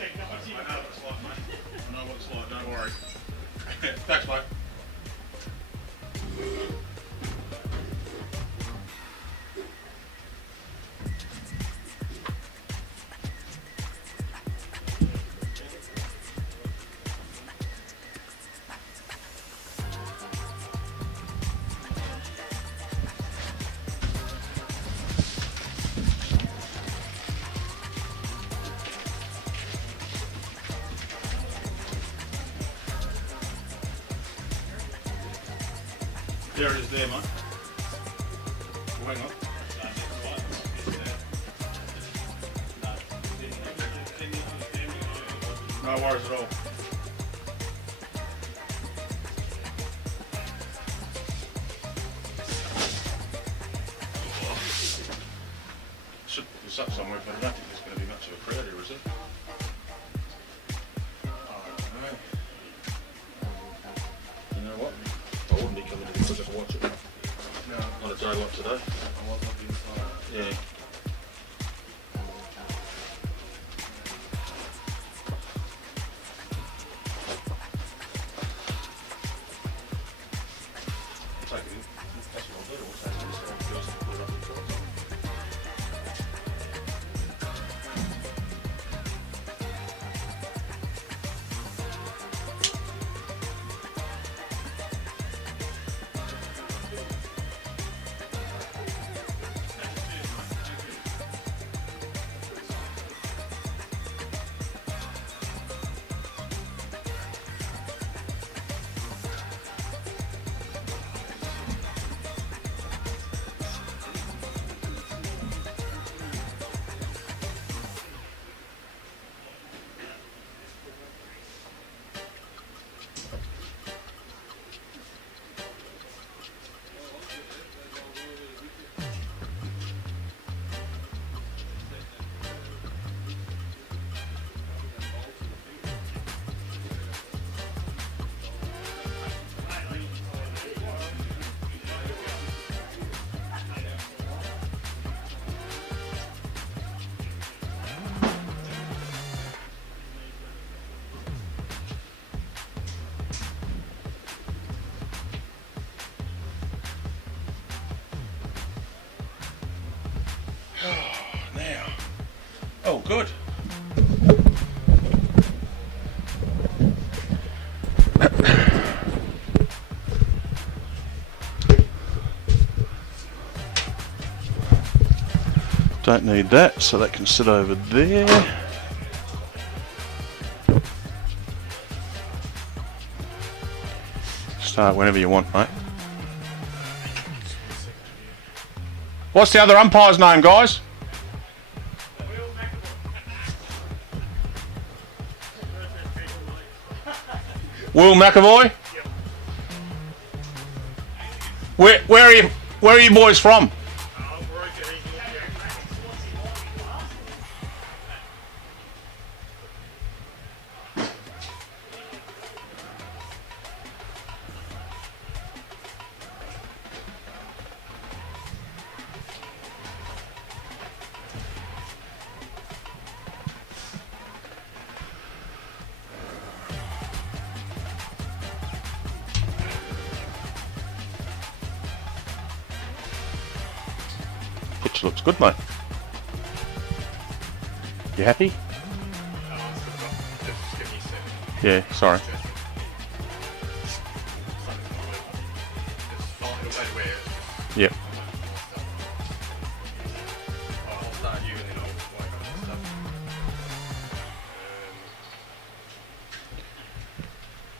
I know what it's like, mate. I know what it's like, don't worry. Thanks, mate. There it is there, mate. Well, hang on. No worries at all. Should put this up somewhere, but I don't think there's going to be much of a crowd here, is there? You know what? I wouldn't be coming to just watch it. No. On a day like today. I was looking inside. Yeah. Take it in. That's what I'll do. I'll take this and put it up in front. Now, oh good. Don't need that, so that can sit over there. Start whenever you want, mate. What's the other umpire's name, guys? Will McAvoy? Yep. Where are you boys from? Pitch looks good, mate. You happy? Yeah, sorry. Yep.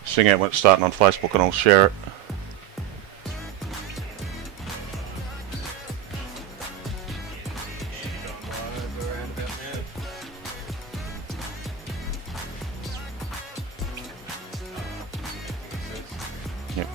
Sing out when it's starting on Facebook and I'll share it. Yep.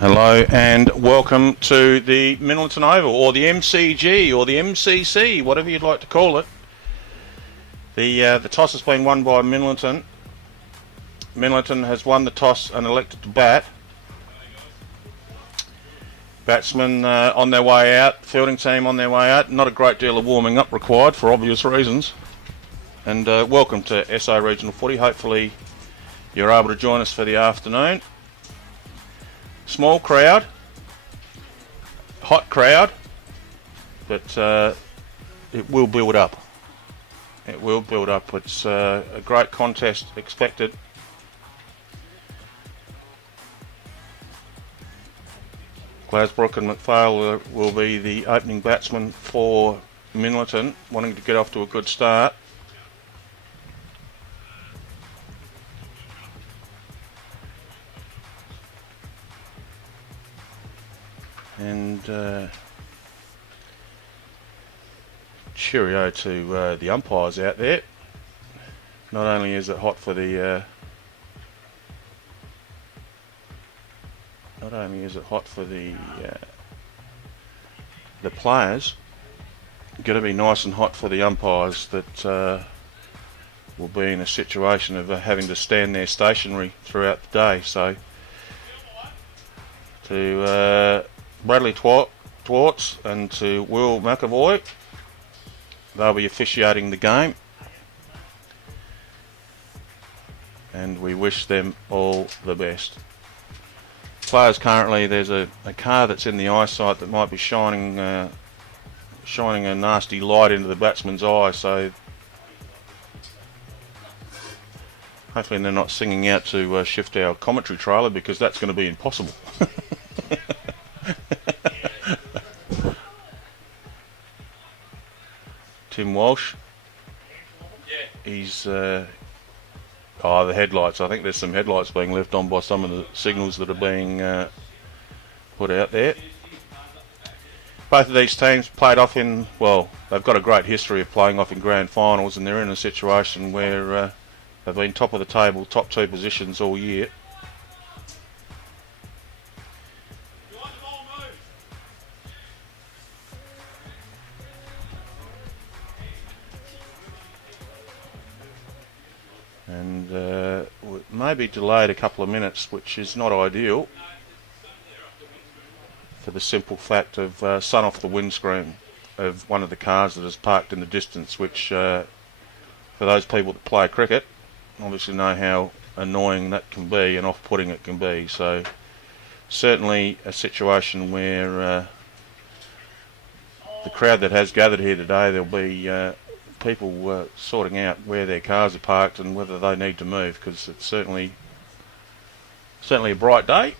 Hello and welcome to the Minlaton Oval, or the MCG, or the MCC, whatever you'd like to call it. The toss has been won by Minlaton. Minlaton has won the toss and elected to bat. Batsmen on their way out, fielding team on their way out. Not a great deal of warming up required for obvious reasons. And welcome to SA Regional Footy. Hopefully you're able to join us for the afternoon. Small crowd, hot crowd, but it will build up. It will build up. It's a great contest expected. Glasbrook and McPhail will be the opening batsmen for Minlaton, wanting to get off to a good start. And cheerio to the umpires out there. Not only is it hot for the players, going to be nice and hot for the umpires that will be in a situation of having to stand there stationary throughout the day. So to Bradley Twarts and to Will McAvoy, they'll be officiating the game, and we wish them all the best. Players currently, there's a car that's in the eyesight that might be shining a nasty light into the batsman's eye, so hopefully they're not singing out to shift our commentary trailer, because that's going to be impossible. Tim Walsh. He's the headlights. I think there's some headlights being left on by some of the signals that are being put out there. Both of these teams played off in, well, they've got a great history of playing off in grand finals, and they're in a situation where they've been top of the table, top two positions all year. And it may be delayed a couple of minutes, which is not ideal, for the simple fact of sun off the windscreen of one of the cars that is parked in the distance, which for those people that play cricket obviously know how annoying that can be and off-putting it can be. So certainly a situation where the crowd that has gathered here today, there'll be people sorting out where their cars are parked and whether they need to move, because it's certainly a bright day.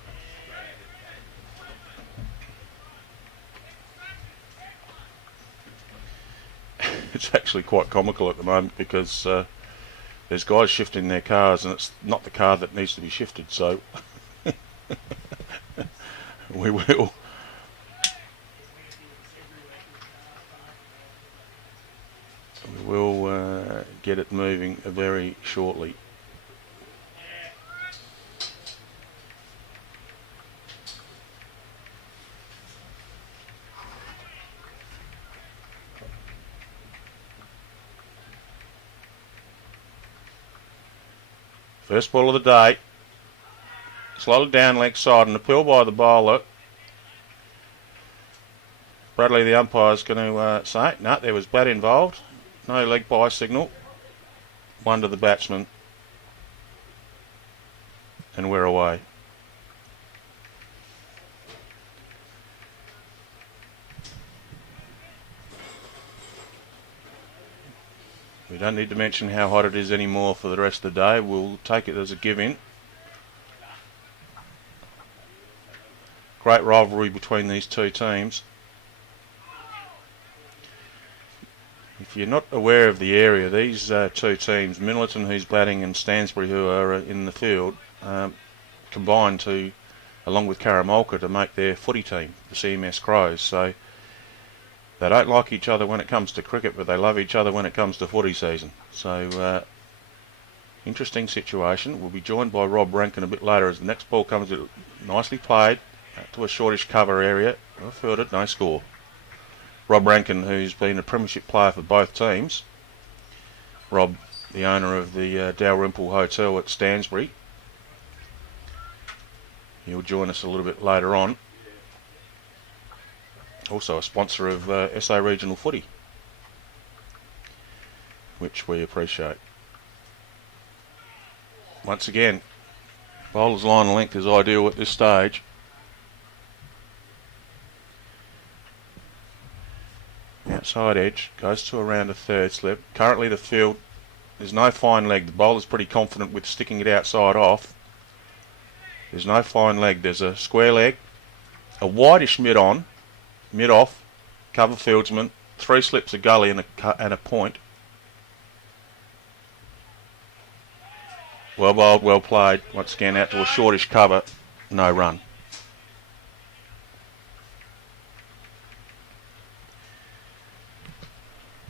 It's actually quite comical at the moment, because there's guys shifting their cars and it's not the car that needs to be shifted, so we will get it moving very shortly. First ball of the day, slotted down leg side, and appeal by the bowler. Bradley, the umpire, is going to say, no, there was bat involved. No leg by signal. One to the batsman. And we're away. We don't need to mention how hot it is anymore for the rest of the day. We'll take it as a given. Great rivalry between these two teams. If you're not aware of the area, these two teams, Minlaton, who's batting, and Stansbury, who are in the field, combined to, along with Karamolka, to make their footy team, the CMS Crows. So they don't like each other when it comes to cricket, but they love each other when it comes to footy season. So interesting situation. We'll be joined by Rob Rankin a bit later as the next ball comes in. Nicely played, Out to a shortish cover area. Well fielded, no score. Rob Rankin, who's been a premiership player for both teams. Rob, the owner of the Dalrymple Hotel at Stansbury. He'll join us a little bit later on. Also a sponsor of SA Regional Footy, which we appreciate. Once again, bowler's line and length is ideal at this stage. Outside edge, goes to around a third slip. Currently the field, there's no fine leg. The bowler's pretty confident with sticking it outside off. There's no fine leg. There's a square leg, a wideish mid-on, mid-off, cover fieldsman, 3 slips of gully and a point. Well bowled, well played. Once again out to a shortish cover, no run.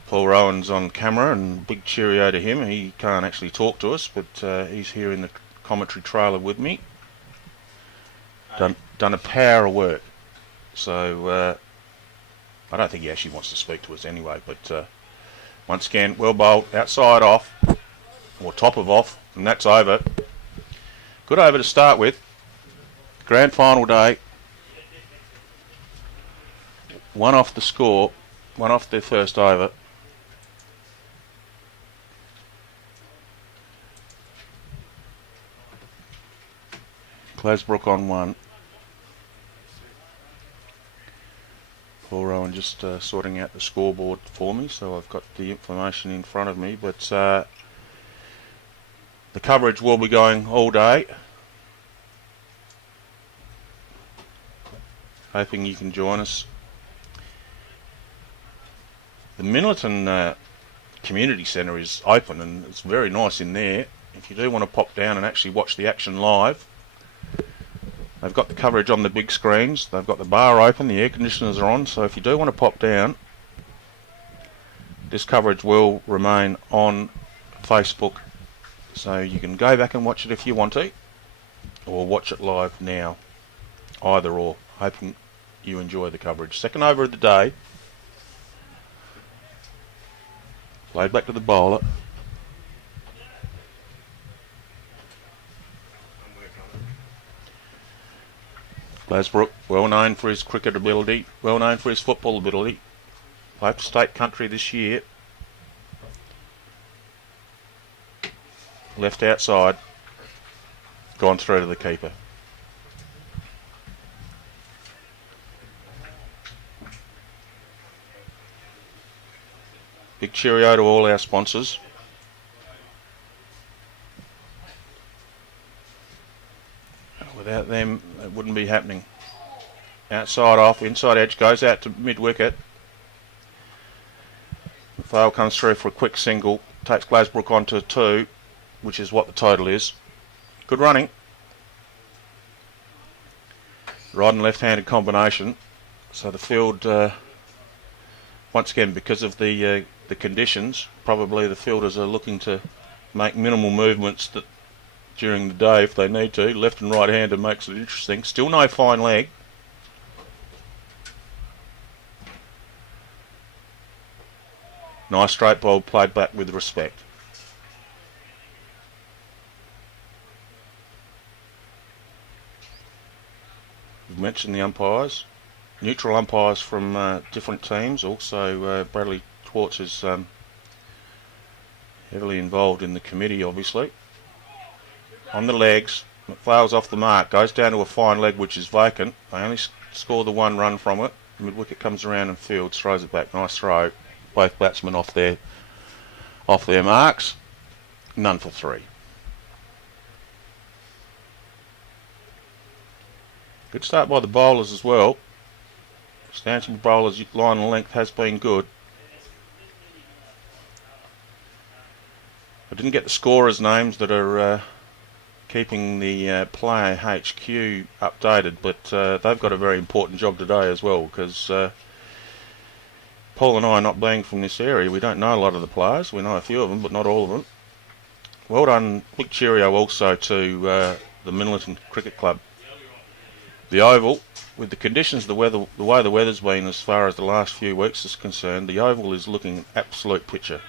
Paul Rowan's on camera, and big cheerio to him. He can't actually talk to us, but he's here in the commentary trailer with me. Done a power of work. So I don't think he actually wants to speak to us anyway, but once again, well bowled, outside off, or top of off, and that's over. Good over to start with. Grand final day. One off the score, one off their first over. Glasbrook on 1. Paul Rowan just sorting out the scoreboard for me, so I've got the information in front of me, but the coverage will be going all day. Hoping you can join us. The Minlaton Community Centre is open and it's very nice in there. If you do want to pop down and actually watch the action live, they've got the coverage on the big screens. They've got the bar open, the air conditioners are on, so if you do want to pop down, this coverage will remain on Facebook. So you can go back and watch it if you want to, or watch it live now. Either or. Hoping you enjoy the coverage. Second over of the day. Played back to the bowler. Glasbrook, well known for his cricket ability, well known for his football ability. Played for state country this year. Left outside, gone through to the keeper. Big cheerio to all our sponsors. Without them, it wouldn't be happening. Outside off, inside edge, goes out to mid-wicket. Vale comes through for a quick single, takes Glasbrook on to 2, which is what the total is. Good running. Right and left-handed combination. So the field, once again, because of the conditions, probably the fielders are looking to make minimal movements that during the day if they need to. Left and right hander makes it interesting. Still no fine leg. Nice straight ball played back with respect. We've mentioned the umpires. Neutral umpires from different teams. Also Bradley Twartz is heavily involved in the committee, obviously. On the legs, McPhail's off the mark, goes down to a fine leg which is vacant. They only score the 1 run from it. Mid-wicket comes around and fields, throws it back, nice throw. Both batsmen off their marks. None for 3. Good start by the bowlers as well. Stansbury bowlers' line and length has been good. I didn't get the scorers' names that are keeping the player HQ updated, but they've got a very important job today as well, because Paul and I, not being from this area, we don't know a lot of the players. We know a few of them, but not all of them. Well done. Big cheerio also to the Minlaton Cricket Club. The Oval, with the conditions, the way the weather's been as far as the last few weeks is concerned, the Oval is looking an absolute picture.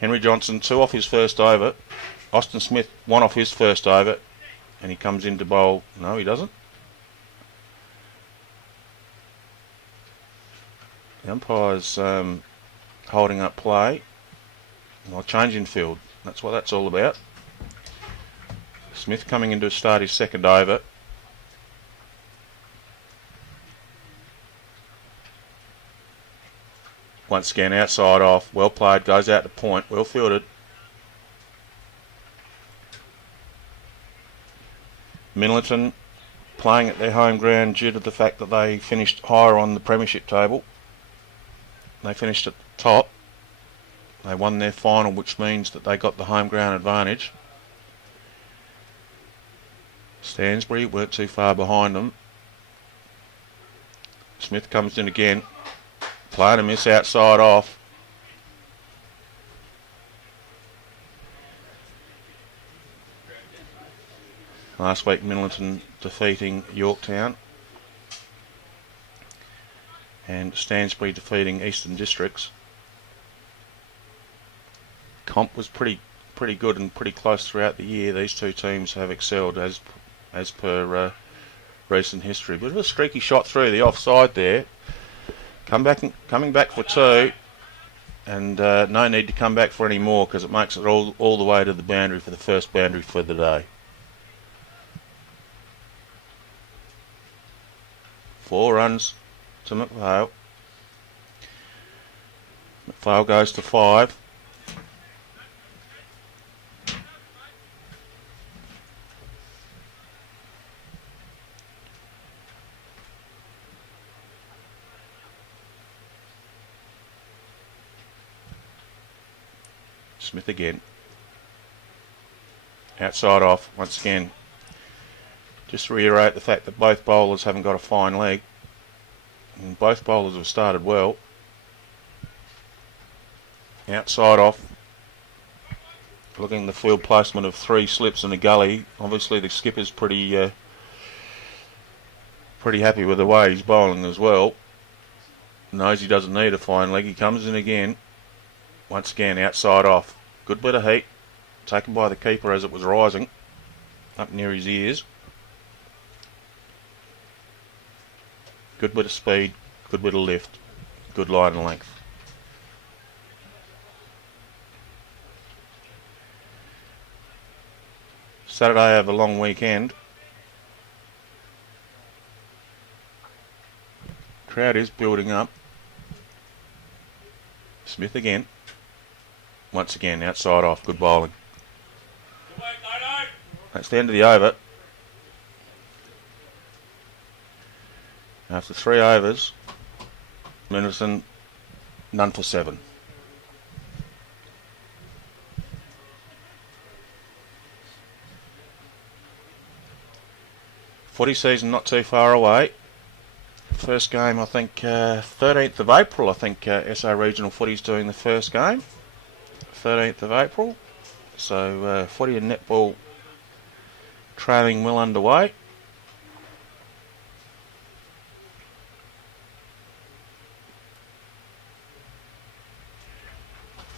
Henry Johnson, 2 off his first over. Austin Smith, 1 off his first over. And he comes in to bowl. No, he doesn't. The umpire's holding up play. Well, changing field. That's what that's all about. Smith coming in to start his second over. Once again, outside off. Well played. Goes out to point. Well fielded. Minlaton playing at their home ground due to the fact that they finished higher on the premiership table. They finished at the top. They won their final, which means that they got the home ground advantage. Stansbury weren't too far behind them. Smith comes in again. Playing a miss outside off. Last week, Minlaton defeating Yorktown. And Stansbury defeating Eastern Districts. Comp was pretty good and pretty close throughout the year. These two teams have excelled as per recent history. Bit of a streaky shot through the offside there. Coming back for 2, and no need to come back for any more because it makes it all the way to the boundary for the first boundary for the day. 4 runs to McPhail. McPhail goes to 5. Smith again. Outside off once again. Just to reiterate the fact that both bowlers haven't got a fine leg. And both bowlers have started well. Outside off. Looking at the field placement of 3 slips in the gully. Obviously the skipper's pretty happy with the way he's bowling as well. Knows he doesn't need a fine leg. He comes in again. Once again, outside off. Good bit of heat. Taken by the keeper as it was rising. Up near his ears. Good bit of speed. Good bit of lift. Good line and length. Saturday have a long weekend. Crowd is building up. Smith again. Once again, outside off. Good bowling. That's the end of the over. After 3 overs, Minlaton none for 7. Footy season not too far away. First game, I think, 13th of April, I think SA Regional Footy's doing the first game. 13th of April. So, footy and netball training well underway.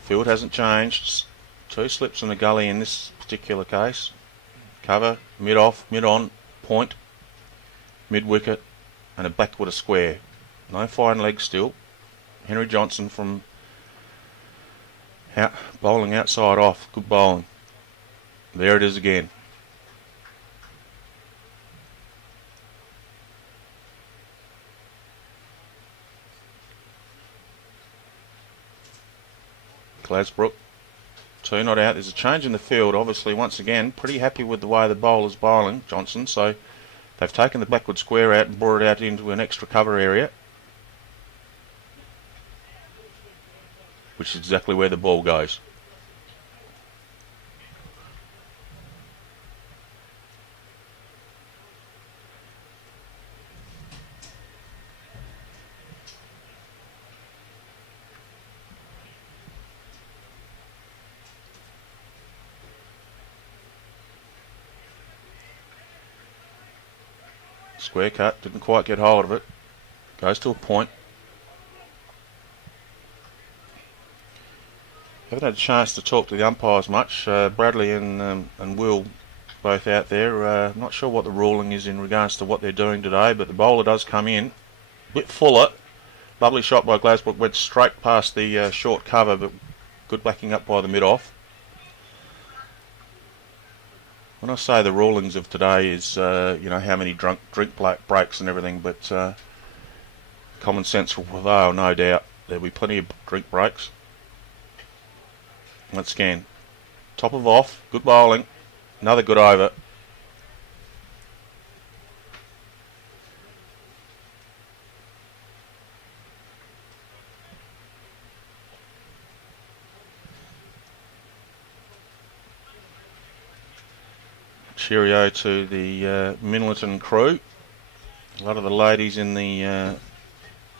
Field hasn't changed. 2 slips in the gully in this particular case. Cover, mid-off, mid-on, point, mid-wicket, and a backward square. No fine leg still. Henry Johnson from bowling outside off. Good bowling. There it is again. Glasbrook. 2 not out. There's a change in the field. Obviously, once again, pretty happy with the way the bowler's bowling, Johnson. So they've taken the backward square out and brought it out into an extra cover area, which is exactly where the ball goes. Square cut, didn't quite get hold of it. Goes to a point. Haven't had a chance to talk to the umpires much. Bradley and Will both out there. Not sure what the ruling is in regards to what they're doing today, but the bowler does come in. A bit fuller. Lovely shot by Glasbrook. Went straight past the short cover, but good backing up by the mid-off. When I say the rulings of today is, how many drink breaks and everything, but common sense will prevail, no doubt. There'll be plenty of drink breaks. Let's scan. Top of off, good bowling, another good over. Cheerio to the Minlaton crew. A lot of the ladies in the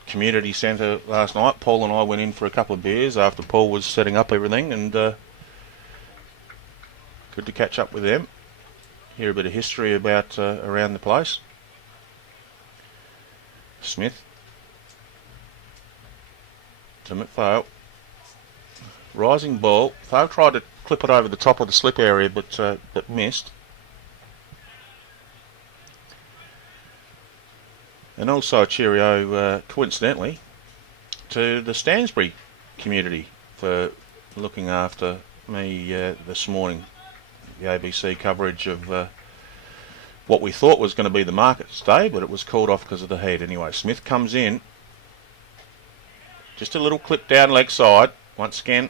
community centre last night. Paul and I went in for a couple of beers after Paul was setting up everything, and good to catch up with them. Hear a bit of history about around the place. Smith to McPhail. Rising ball. Phil tried to clip it over the top of the slip area, but missed. And also a cheerio, coincidentally, to the Stansbury community for looking after me this morning. The ABC coverage of what we thought was going to be the markets day, but it was called off because of the heat. Anyway, Smith comes in. Just a little clip down leg side. Once again,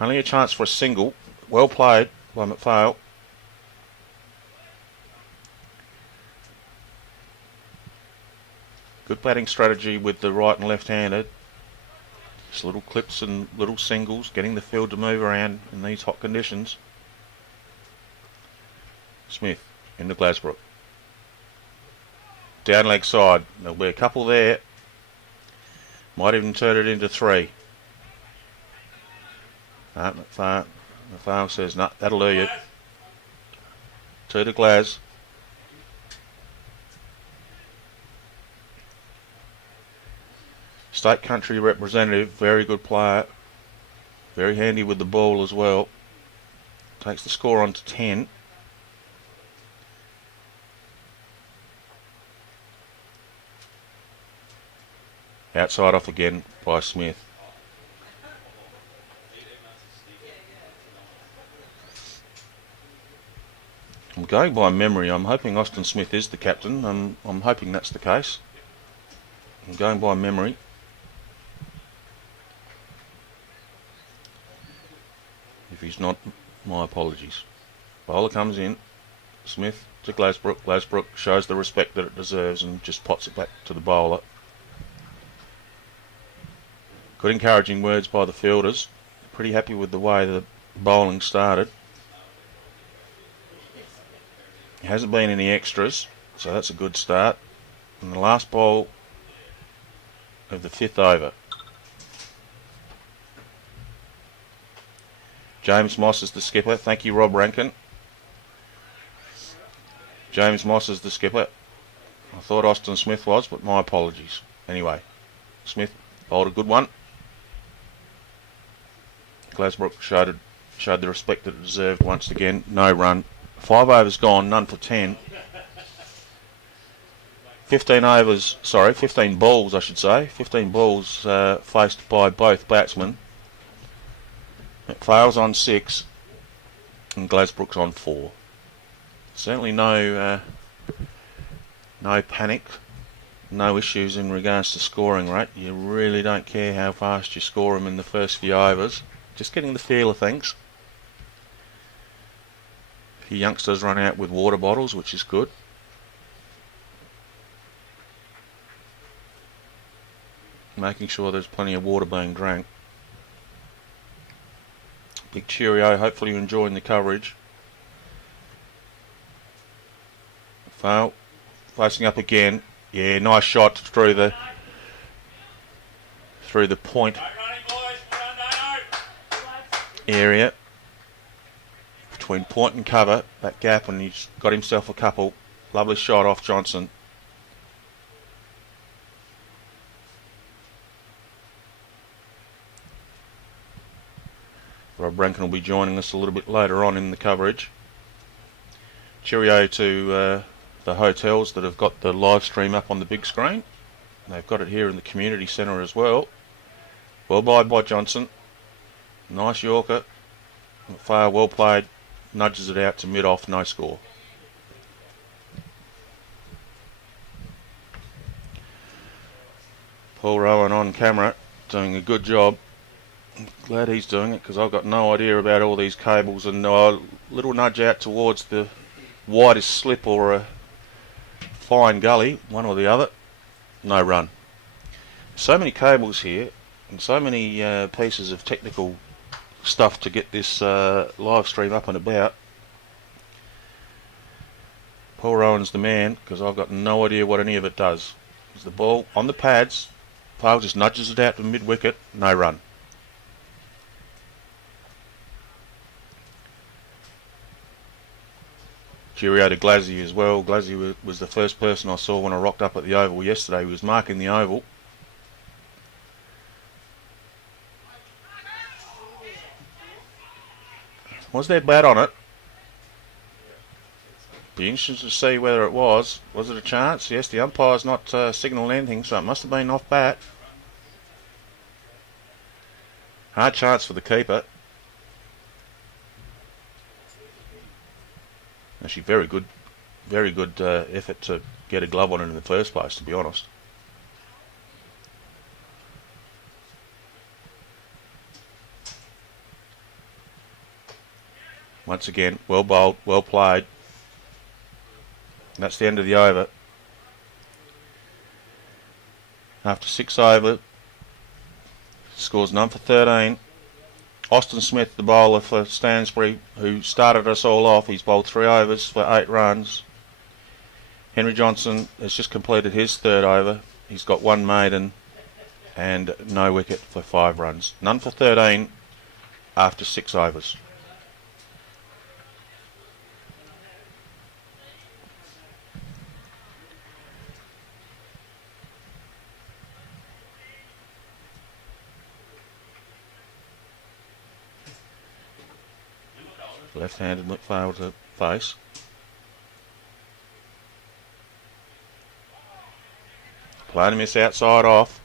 only a chance for a single. Well played by McPhail. Good batting strategy with the right and left-handed. Just little clips and little singles, getting the field to move around in these hot conditions. Smith into Glasbrook. Down leg side. There'll be a couple there. Might even turn it into three. McPhail says, no, that'll do you. Two to Glas. State country representative, very good player, very handy with the ball as well. Takes the score on to 10. Outside off again by Smith. I'm going by memory. I'm hoping Austin Smith is the captain. I'm hoping that's the case. I'm going by memory. If he's not, my apologies. Bowler comes in. Smith to Glasbrook. Glasbrook shows the respect that it deserves and just pots it back to the bowler. Good encouraging words by the fielders. Pretty happy with the way the bowling started. Hasn't been any extras, so that's a good start. And the last ball of the 5th over. James Moss is the skipper. Thank you, Rob Rankin. James Moss is the skipper. I thought Austin Smith was, but my apologies. Anyway, Smith bowled a good one. Glasbrook showed the respect that it deserved once again. No run. 5 overs gone, none for 10. 15 balls I should say. 15 balls faced by both batsmen. McPhail's on 6 and Glasbrook's on 4. Certainly no panic, no issues in regards to scoring rate. You really don't care how fast you score them in the first few overs. Just getting the feel of things. A few youngsters run out with water bottles, which is good. Making sure there's plenty of water being drank. Big cheerio, hopefully you're enjoying the coverage. Foul, facing up again. Yeah, nice shot through the point area. Between point and cover, that gap, and he's got himself a couple. Lovely shot off Johnson. Rob Rankin will be joining us a little bit later on in the coverage. Cheerio to the hotels that have got the live stream up on the big screen. They've got it here in the community centre as well. Well by Johnson. Nice Yorker. Far well played. Nudges it out to mid-off, no score. Paul Rowan on camera, doing a good job. I'm glad he's doing it because I've got no idea about all these cables, and a little nudge out towards the widest slip or a fine gully, one or the other. No run. So many cables here and so many pieces of technical stuff to get this live stream up and about. Paul Rowan's the man because I've got no idea what any of it does. There's the ball on the pads. Paul just nudges it out to mid-wicket. No run. Cheerio to Glazzy as well. Glazzy was the first person I saw when I rocked up at the Oval yesterday. He was marking the Oval. Was there bat on it? Be interesting to see whether it was. Was it a chance? Yes, the umpire's not signalled anything, so it must have been off bat. Hard chance for the keeper. Actually, very good effort to get a glove on it in the first place, to be honest. Once again, well bowled, well played. That's the end of the over. After 6 over, scores none for 13. Austin Smith, the bowler for Stansbury, who started us all off. He's bowled 3 overs for 8 runs. Henry Johnson has just completed his 3rd over. He's got 1 maiden and no wicket for 5 runs. None for 13 after 6 overs. Left-handed failed to face. Playing a miss outside off.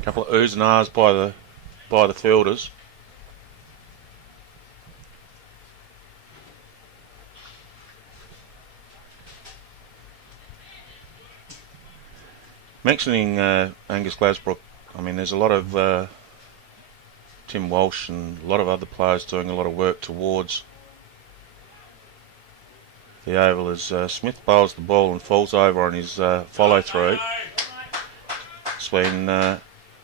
A couple of oohs and ahs by the fielders. Mentioning Angus Glasbrook, I mean, there's a lot of Tim Walsh and a lot of other players doing a lot of work towards the Oval as Smith bowls the ball and falls over on his follow through. It's been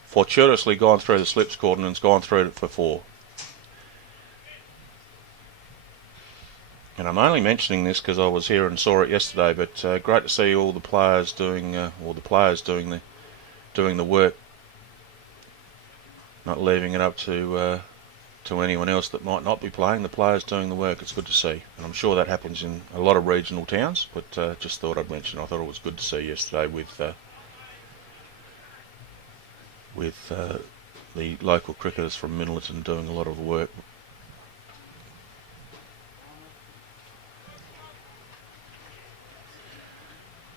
fortuitously gone through the slips cordon and it's gone through it for 4. And I'm only mentioning this because I was here and saw it yesterday, but great to see all the players doing doing the work. Not leaving it up to anyone else that might not be playing. The players doing the work. It's good to see, and I'm sure that happens in a lot of regional towns. But just thought I'd mention. I thought it was good to see yesterday with the local cricketers from Minlaton doing a lot of the work.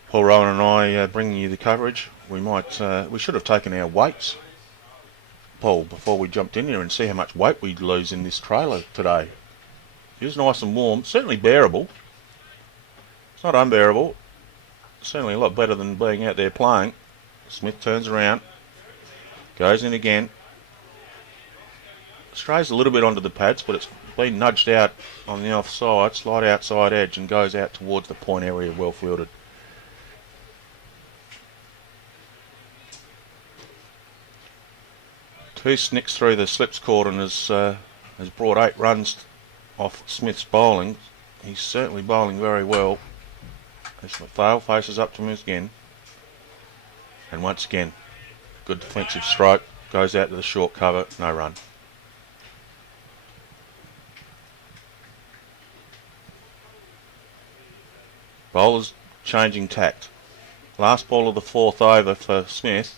Paul Rowan and I bringing you the coverage. We should have taken our weights, Paul, before we jumped in here and see how much weight we'd lose in this trailer today. It is nice and warm, certainly bearable. It's not unbearable. Certainly a lot better than being out there playing. Smith turns around, goes in again. Strays a little bit onto the pads, but it's been nudged out on the offside, slight outside edge, and goes out towards the point area, well fielded. Two snicks through the slips cordon has brought 8 runs off Smith's bowling. He's certainly bowling very well. As McPhail faces up to him again. And once again, good defensive stroke. Goes out to the short cover, no run. Bowlers changing tact. Last ball of the 4th over for Smith.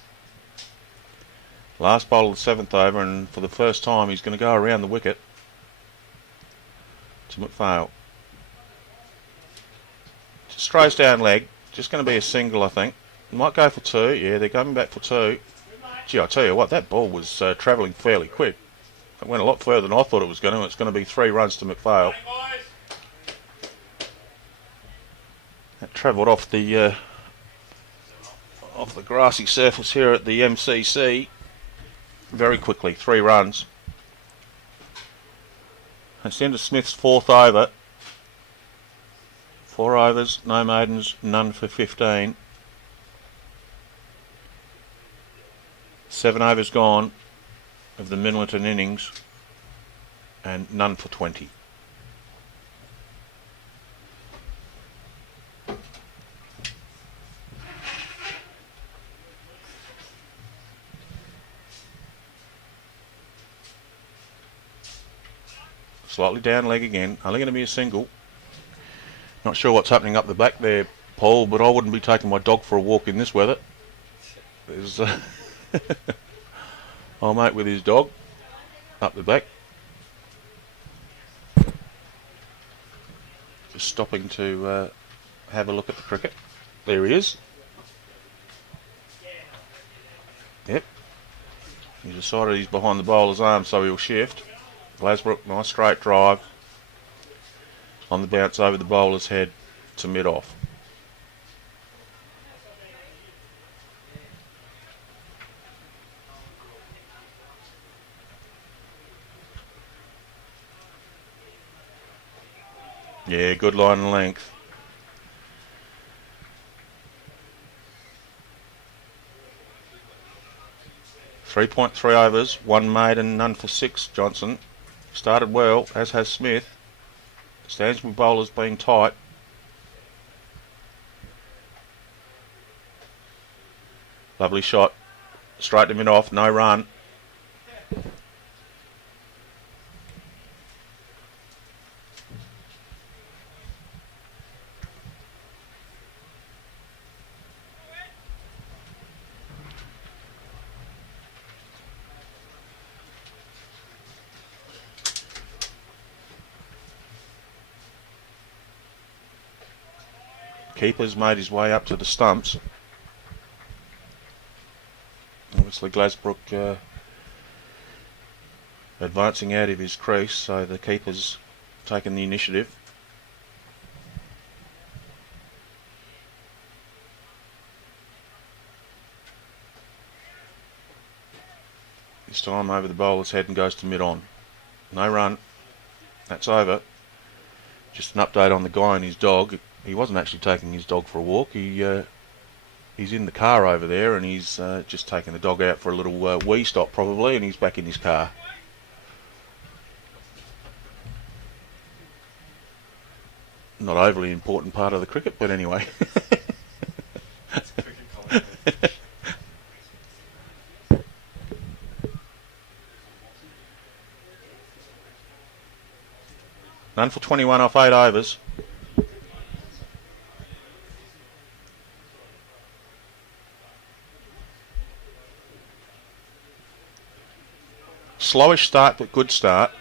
Last ball of the 7th over, and for the first time he's going to go around the wicket to McPhail. Strays down leg. Just going to be a single, I think. Might go for 2. Yeah, they're coming back for 2. Gee, I tell you what, that ball was travelling fairly quick. It went a lot further than I thought it was going to. It's going to be 3 runs to McPhail. That travelled off the grassy surface here at the MCC very quickly. 3 runs. It's into Smith's 4th over. 4 overs, no maidens, none for 15. 7 overs gone of the Minlaton innings and none for 20. Slightly down leg again, only going to be a single. Not sure what's happening up the back there, Paul, but I wouldn't be taking my dog for a walk in this weather. There's old mate with his dog up the back. Just stopping to have a look at the cricket. There he is. Yep. He's decided he's behind the bowler's arm, so he'll shift. Glasbrook, nice straight drive. On the bounce over the bowler's head to mid-off. Yeah, good line and length. .3 overs, 1 maiden, none for 6, Johnson. Started well, as has Smith. Stansbury bowlers being tight. Lovely shot. Straight to mid-off, no run. Keeper's made his way up to the stumps. Obviously Glasbrook advancing out of his crease, so the keeper's taken the initiative. This time over the bowler's head and goes to mid-on. No run. That's over. Just an update on the guy and his dog. He wasn't actually taking his dog for a walk. He's in the car over there, and he's just taking the dog out for a little wee stop probably, and he's back in his car. Not overly important part of the cricket, but anyway. That's cricket comment. None for 21 off 8 overs. Slowish start, but good start.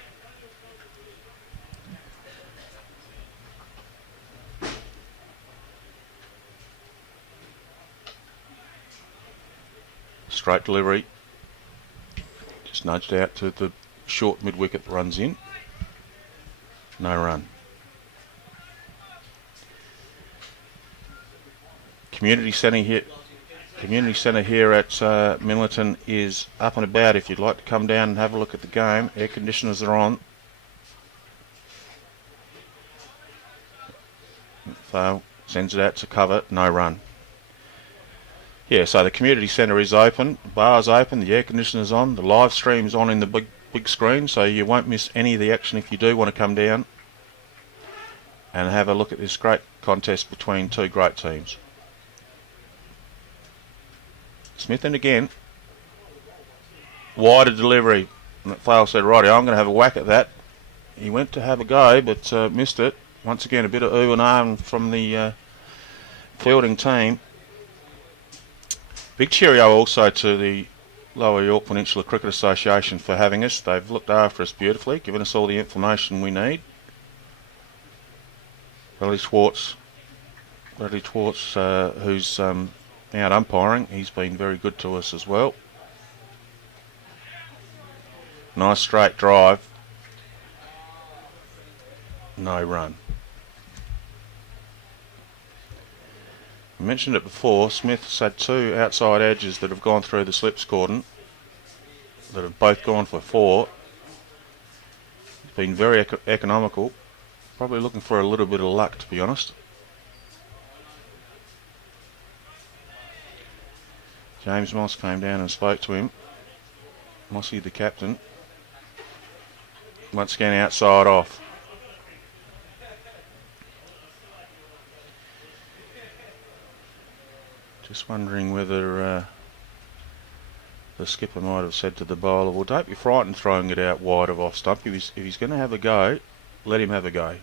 Straight delivery. Just nudged out to the short mid-wicket that runs in. No run. Community centre here. Community centre here at Minlaton is up and about. If you'd like to come down and have a look at the game, air conditioners are on. So sends it out to cover, no run. Yeah, so the community centre is open, the bar's open, the air conditioner's on, the live stream's on in the big screen, so you won't miss any of the action if you do want to come down and have a look at this great contest between two great teams. Smith in again. Wider delivery. McPhail said, righty, I'm going to have a whack at that. He went to have a go, but missed it. Once again, a bit of ooh and ah from the fielding team. Big cheerio also to the Lower Yorke Peninsula Cricket Association for having us. They've looked after us beautifully, given us all the information we need. Bradley Schwartz, who's out umpiring, he's been very good to us as well. Nice straight drive. No run. I mentioned it before, Smith's had two outside edges that have gone through the slips cordon, that have both gone for 4. He's been very economical, probably looking for a little bit of luck, to be honest. James Moss came down and spoke to him. Mossy, the captain. Once again outside off. Just wondering whether the skipper might have said to the bowler, well, don't be frightened throwing it out wide of off stump. If he's going to have a go, let him have a go.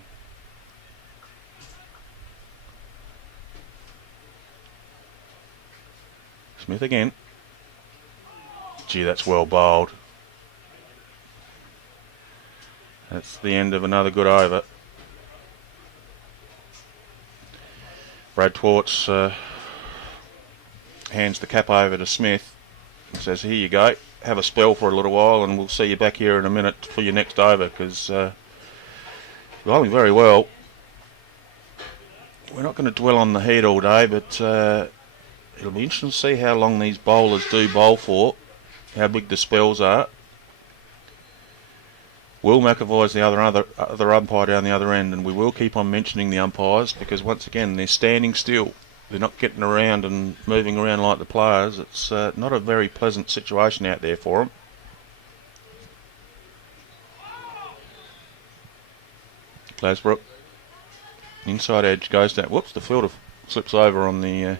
Smith again. Gee, that's well bowled. That's the end of another good over. Brad Twartz hands the cap over to Smith and says, here you go, have a spell for a little while and we'll see you back here in a minute for your next over, because you're bowling very well. We're not going to dwell on the heat all day, but it'll be interesting to see how long these bowlers do bowl for, how big the spells are. Will McAvoy's the other umpire down the other end, and we will keep on mentioning the umpires because once again they're standing still. They're not getting around and moving around like the players. It's not a very pleasant situation out there for them. Glasbrook, inside edge, goes down. Whoops, the fielder slips over on the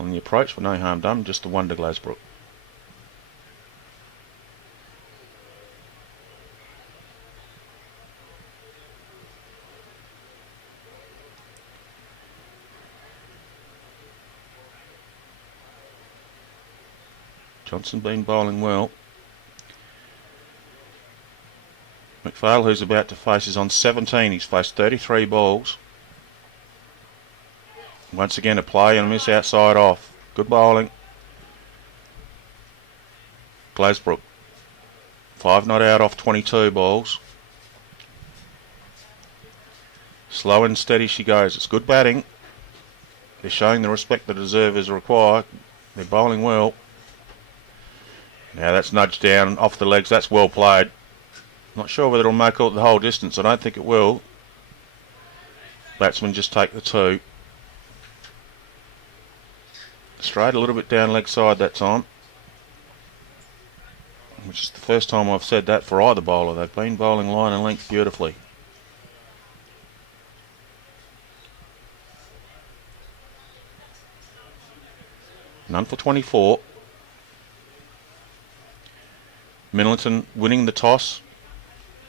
approach, but no harm done. Just the one to Glasbrook. Johnson been bowling well. McPhail, who's about to face, is on 17. He's faced 33 balls. Once again a play and a miss outside off. Good bowling. Glasbrook. 5 not out off 22 balls. Slow and steady she goes. It's good batting. They're showing the respect the deservers require. They're bowling well. Now that's nudged down off the legs. That's well played. Not sure whether it'll make out the whole distance. I don't think it will. Batsmen just take the 2. Straight a little bit down leg side that time. Which is the first time I've said that for either bowler. They've been bowling line and length beautifully. None for 24. Minlaton winning the toss,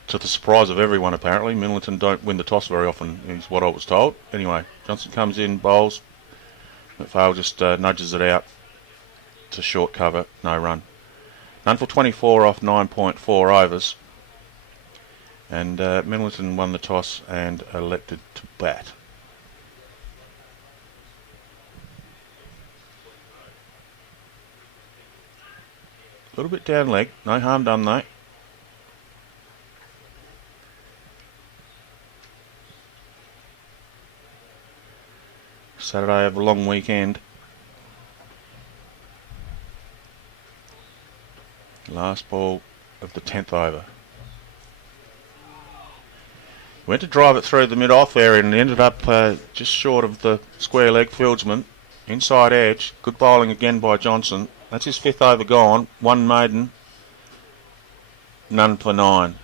to the surprise of everyone apparently. Minlaton don't win the toss very often, is what I was told. Anyway, Johnson comes in, bowls. McPhail just nudges it out to short cover, no run. None for 24 off 9.4 overs. And Minlaton won the toss and elected to bat. A little bit down leg, no harm done though. Saturday have a long weekend. Last ball of the 10th over. Went to drive it through the mid-off area and ended up just short of the square leg fieldsman. Inside edge, good bowling again by Johnson. That's his 5th over gone. 1 maiden, none for 9.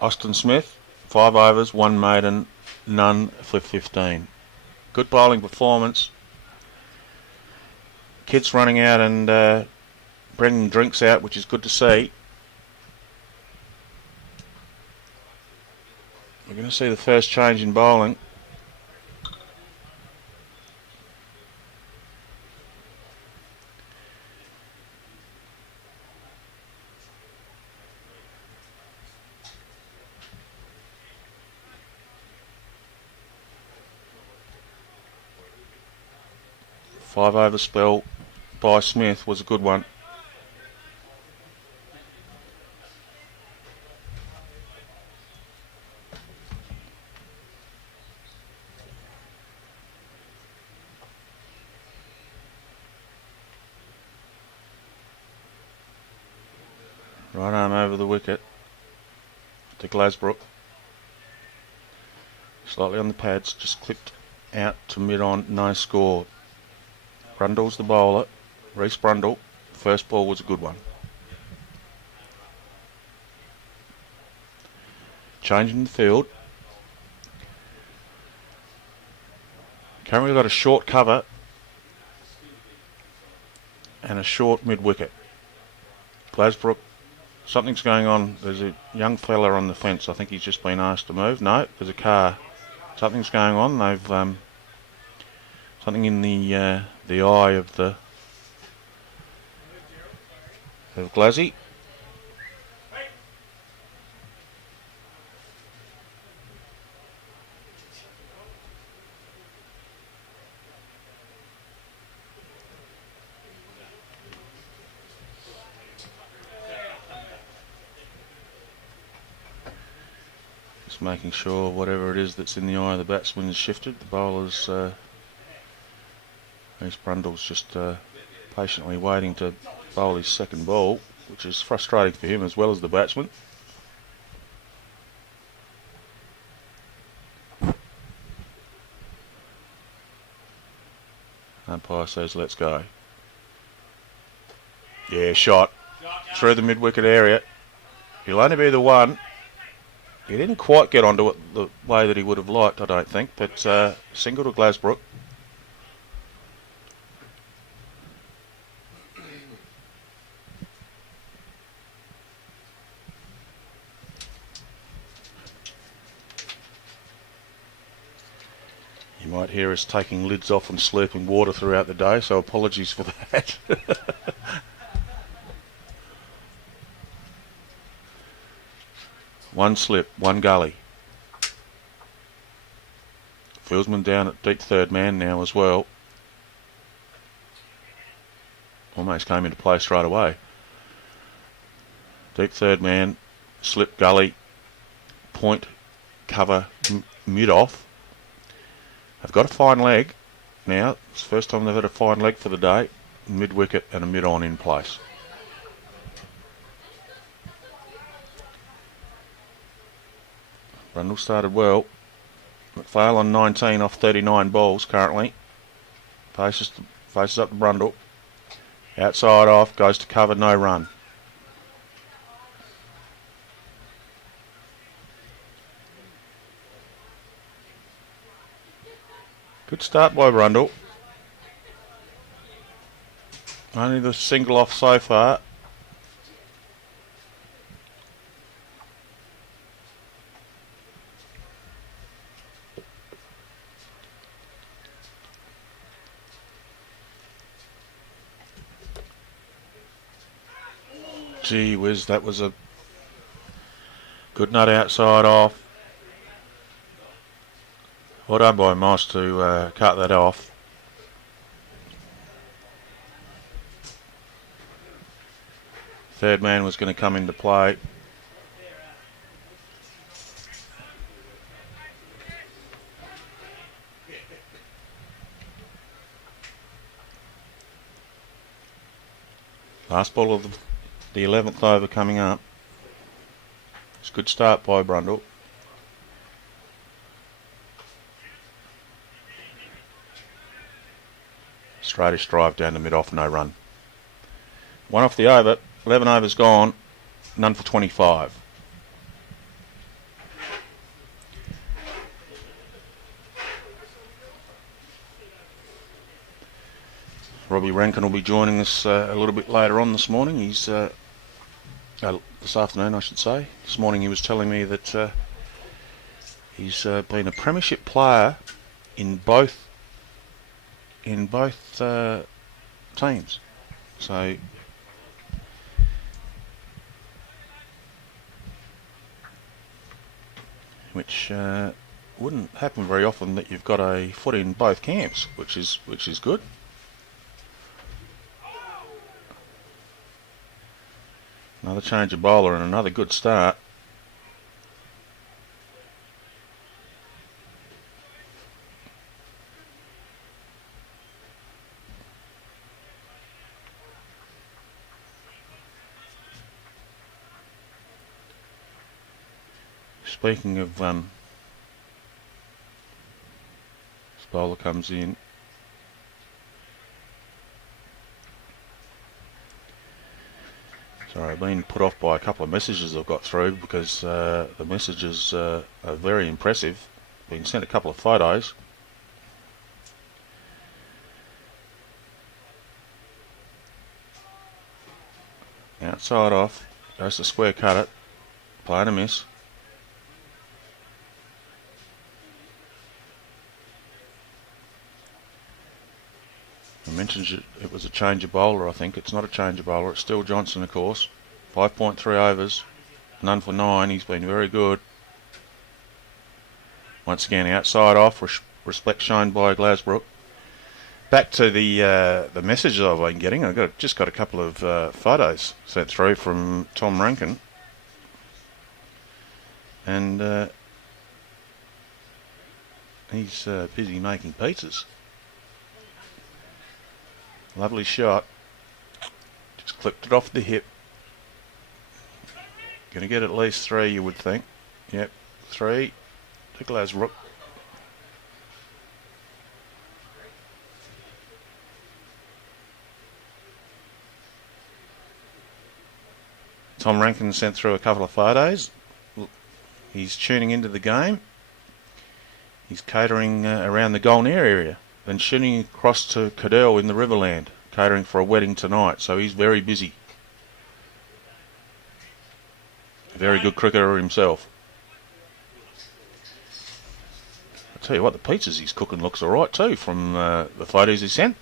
Austin Smith, 5 overs, 1 maiden, none for 15. Good bowling performance. Kids running out and bringing drinks out, which is good to see. We're going to see the first change in bowling. 5 over spell by Smith was a good one. Right arm over the wicket to Glasbrook. Slightly on the pads, just clipped out to mid-on, no score. Brundle's the bowler, Reece Brundle. First ball was a good one. Changing the field. Currently got a short cover and a short mid-wicket. Glasbrook, something's going on. There's a young fella on the fence. I think he's just been asked to move. No, there's a car. Something's going on. They've something in the eye of Glazzy. Just making sure whatever it is that's in the eye of the batsman is shifted. The bowler's Reece Brundle's just patiently waiting to bowl his second ball, which is frustrating for him as well as the batsman. Umpire says let's go. Yeah, shot through the mid-wicket area. He'll only be the one. He didn't quite get onto it the way that he would have liked, I don't think, but single to Glasbrook. You might hear us taking lids off and slurping water throughout the day, so apologies for that. One slip, one gully. Fieldsman down at deep third man now as well. Almost came into play straight away. Deep third man, slip, gully, point, cover, mid off. They've got a fine leg now. It's the first time they've had a fine leg for the day. Mid wicket and a mid on in place. Brundle started well. McPhail on 19 off 39 balls currently. Faces up to Brundle. Outside off, goes to cover, no run. Good start by Brundle. Only the single off so far. Gee whiz, that was a good nut outside off. Well done by Moss to cut that off. Third man was going to come into play. Last ball of the 11th over coming up. It's a good start by Brundle. Straightish drive down the mid-off, no run. One off the over, 11 overs gone, none for 25. Robbie Rankin will be joining us a little bit later on this morning. He's this afternoon, I should say. This morning he was telling me that he's been a premiership player in both teams. So which wouldn't happen very often, that you've got a foot in both camps, which is good. Another change of bowler and another good start. Speaking of this bowler comes in. Sorry, I've been put off by a couple of messages I've got through because the messages are very impressive. Been sent a couple of photos. Outside off, goes to square cut it, play and a miss. I mentioned it was a change of bowler. I think it's not a change of bowler. It's still Johnson, of course. 5.3 overs, none for 9. He's been very good. Once again, outside off. Respect shown by Glasbrook. Back to the messages I've been getting. I've just got a couple of photos sent through from Tom Rankin, and he's busy making pizzas. Lovely shot. Just clipped it off the hip. Going to get at least 3, you would think. Yep, 3 to Glasbrook. Tom Rankin sent through a couple of photos. He's tuning into the game. He's catering around the Golnair area. Then shooting across to Cadell in the Riverland, catering for a wedding tonight. So he's very busy. A very good cricketer himself. I'll tell you what, the pizzas he's cooking looks alright too from the photos he sent.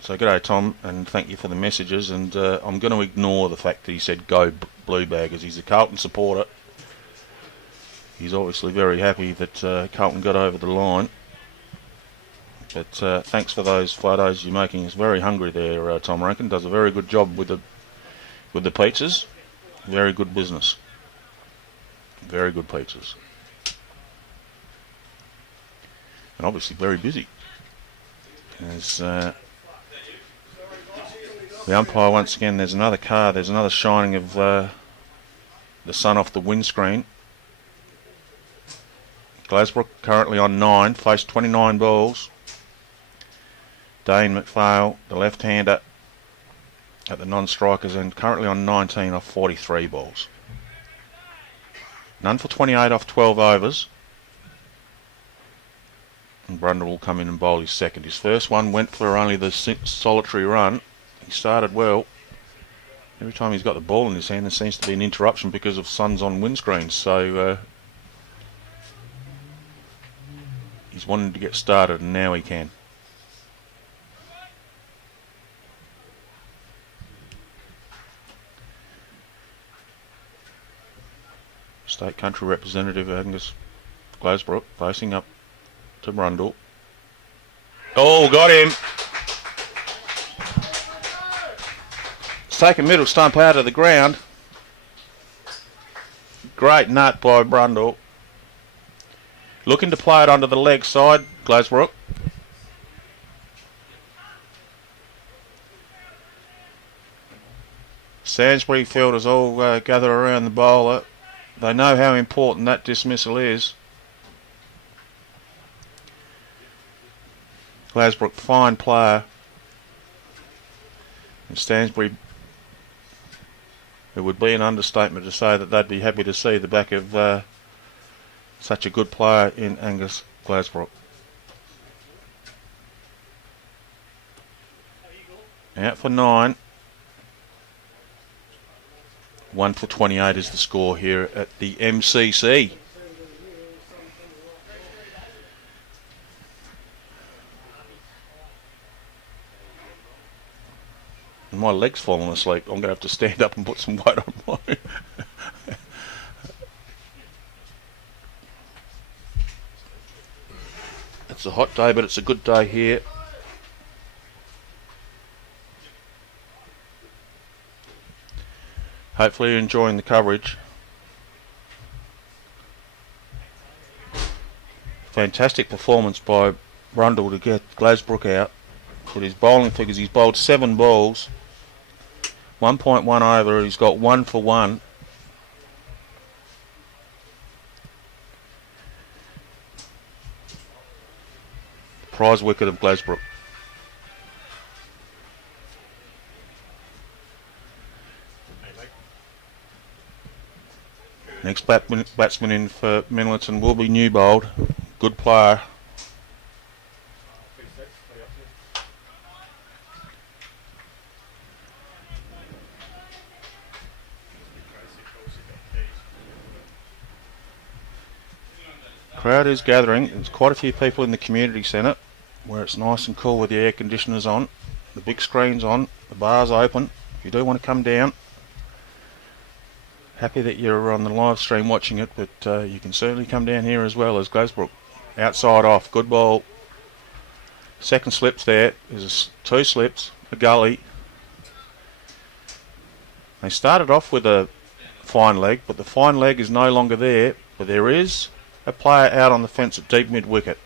So g'day Tom, and thank you for the messages. And I'm going to ignore the fact that he said go Blue Baggers. He's a Carlton supporter. He's obviously very happy that Carlton got over the line. But thanks for those photos you're making us very hungry there, Tom Rankin. Does a very good job with the pizzas. Very good business. Very good pizzas. And obviously very busy. There's the umpire once again. There's another car. There's another shining of the sun off the windscreen. Glasbrook currently on 9. Faced 29 balls. Dane McPhail, the left-hander, at the non-strikers, and currently on 19 off 43 balls. None for 28 off 12 overs. And Brundle will come in and bowl his second. His first one went for only the solitary run. He started well. Every time he's got the ball in his hand, there seems to be an interruption because of suns on windscreens. So he's wanting to get started, and now he can. State Country representative Angus Glasbrook facing up to Brundle. Oh, got him! It's taken middle stump out of the ground. Great nut by Brundle. Looking to play it onto the leg side, Glasbrook. Stansbury fielders all gather around the bowler. They know how important that dismissal is. Glasbrook, fine player. And Stansbury, it would be an understatement to say that they'd be happy to see the back of such a good player in Angus Glasbrook. Out for 9. 1 for 28 is the score here at the MCC. And my leg's falling asleep. I'm going to have to stand up and put some weight on mine. It's a hot day, but it's a good day here. Hopefully you're enjoying the coverage. Fantastic performance by Brundle to get Glasbrook out. With his bowling figures, he's bowled 7 balls, 1.1 over, he's got 1 for 1. Prize wicket of Glasbrook. Next batsman in for Minlaton will be Newbold. Good player. Crowd is gathering. There's quite a few people in the community centre where it's nice and cool with the air conditioners on, the big screens on, the bar's open. If you do want to come down, happy that you're on the live stream watching it, but you can certainly come down here as well as Glasbrook. Outside off, good ball. Second slips there. There's 2 slips, a gully. They started off with a fine leg, but the fine leg is no longer there. But there is a player out on the fence at deep mid wicket.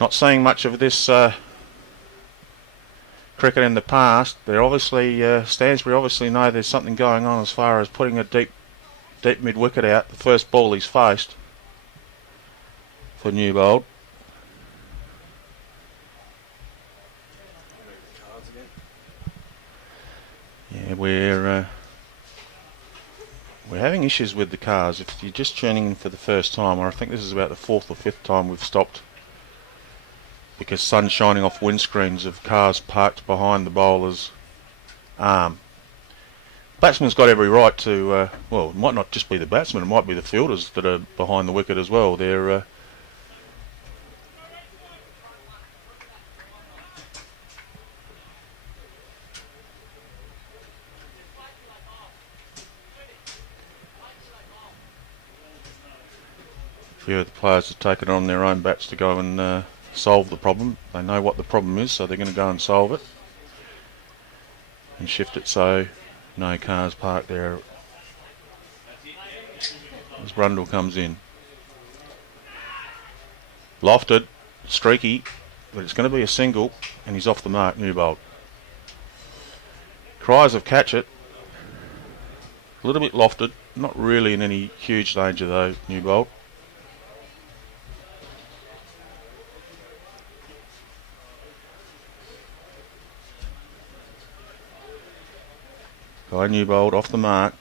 Not seeing much of this cricket in the past. They're obviously Stansbury obviously know there's something going on as far as putting a deep mid wicket out. The first ball he's faced for Newbold. Yeah, we're having issues with the cars. If you're just tuning in for the first time, or I think this is about the 4th or 5th time we've stopped because sun's shining off windscreens of cars parked behind the bowler's arm. Batsman's got every right to, well, it might not just be the batsman, it might be the fielders that are behind the wicket as well. They're a few of the players have taken it on their own bats to go and solve the problem. They know what the problem is, so they're going to go and solve it and shift it so no cars parked there as Brundle comes in. Lofted, streaky, but it's going to be a single, and he's off the mark, Newbold. Cries of catch it. A little bit lofted, not really in any huge danger though, Newbold. Guy Newbold off the mark.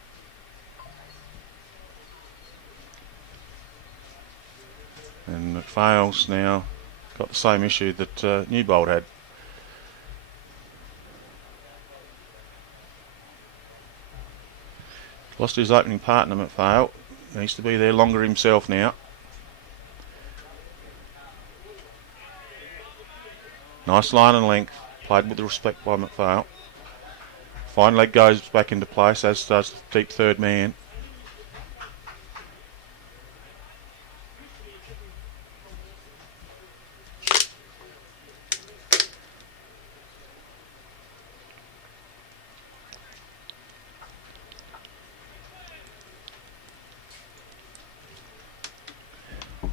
And it fails now. Got the same issue that Newbold had. Lost his opening partner, McPhail. Needs to be there longer himself now. Nice line and length. Played with respect by McPhail. Fine leg goes back into place, as does the deep third man.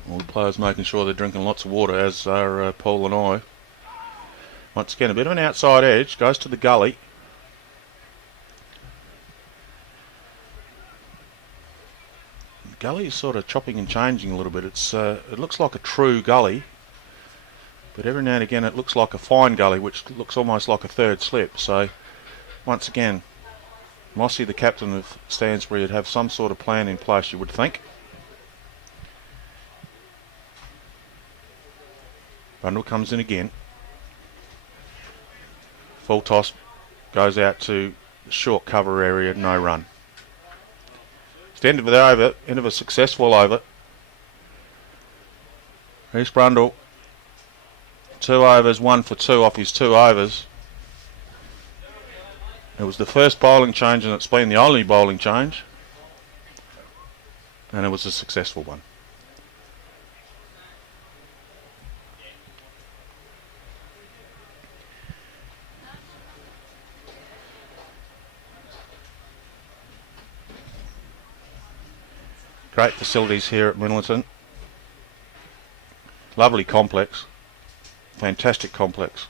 All the players making sure they're drinking lots of water, as are Paul and I. Once again, a bit of an outside edge, goes to the gully. The gully is sort of chopping and changing a little bit. It looks like a true gully, but every now and again it looks like a fine gully, which looks almost like a third slip. So, once again, Mossy, the captain of Stansbury, would have some sort of plan in place, you would think. Brundle comes in again. Full toss goes out to the short cover area, no run. It's the end of the over, end of a successful over. Here's Brundle. 2 overs, 1 for 2 off his 2 overs. It was the first bowling change, and it's been the only bowling change. And it was a successful one. Great facilities here at Minlaton. Lovely complex. Fantastic complex.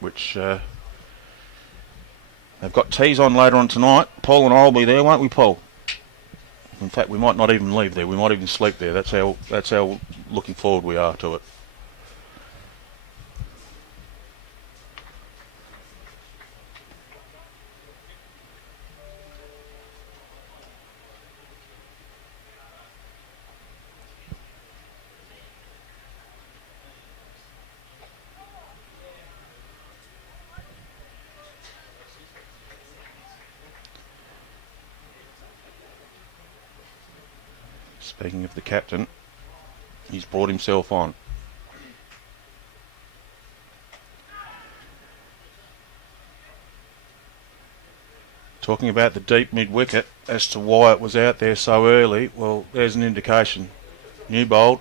Which they've got teas on later on tonight. Paul and I will be there, won't we, Paul? In fact, we might not even leave there. We might even sleep there. That's how looking forward we are to it. Speaking of the captain, he's brought himself on. Talking about the deep mid-wicket as to why it was out there so early, well, there's an indication. New bowled,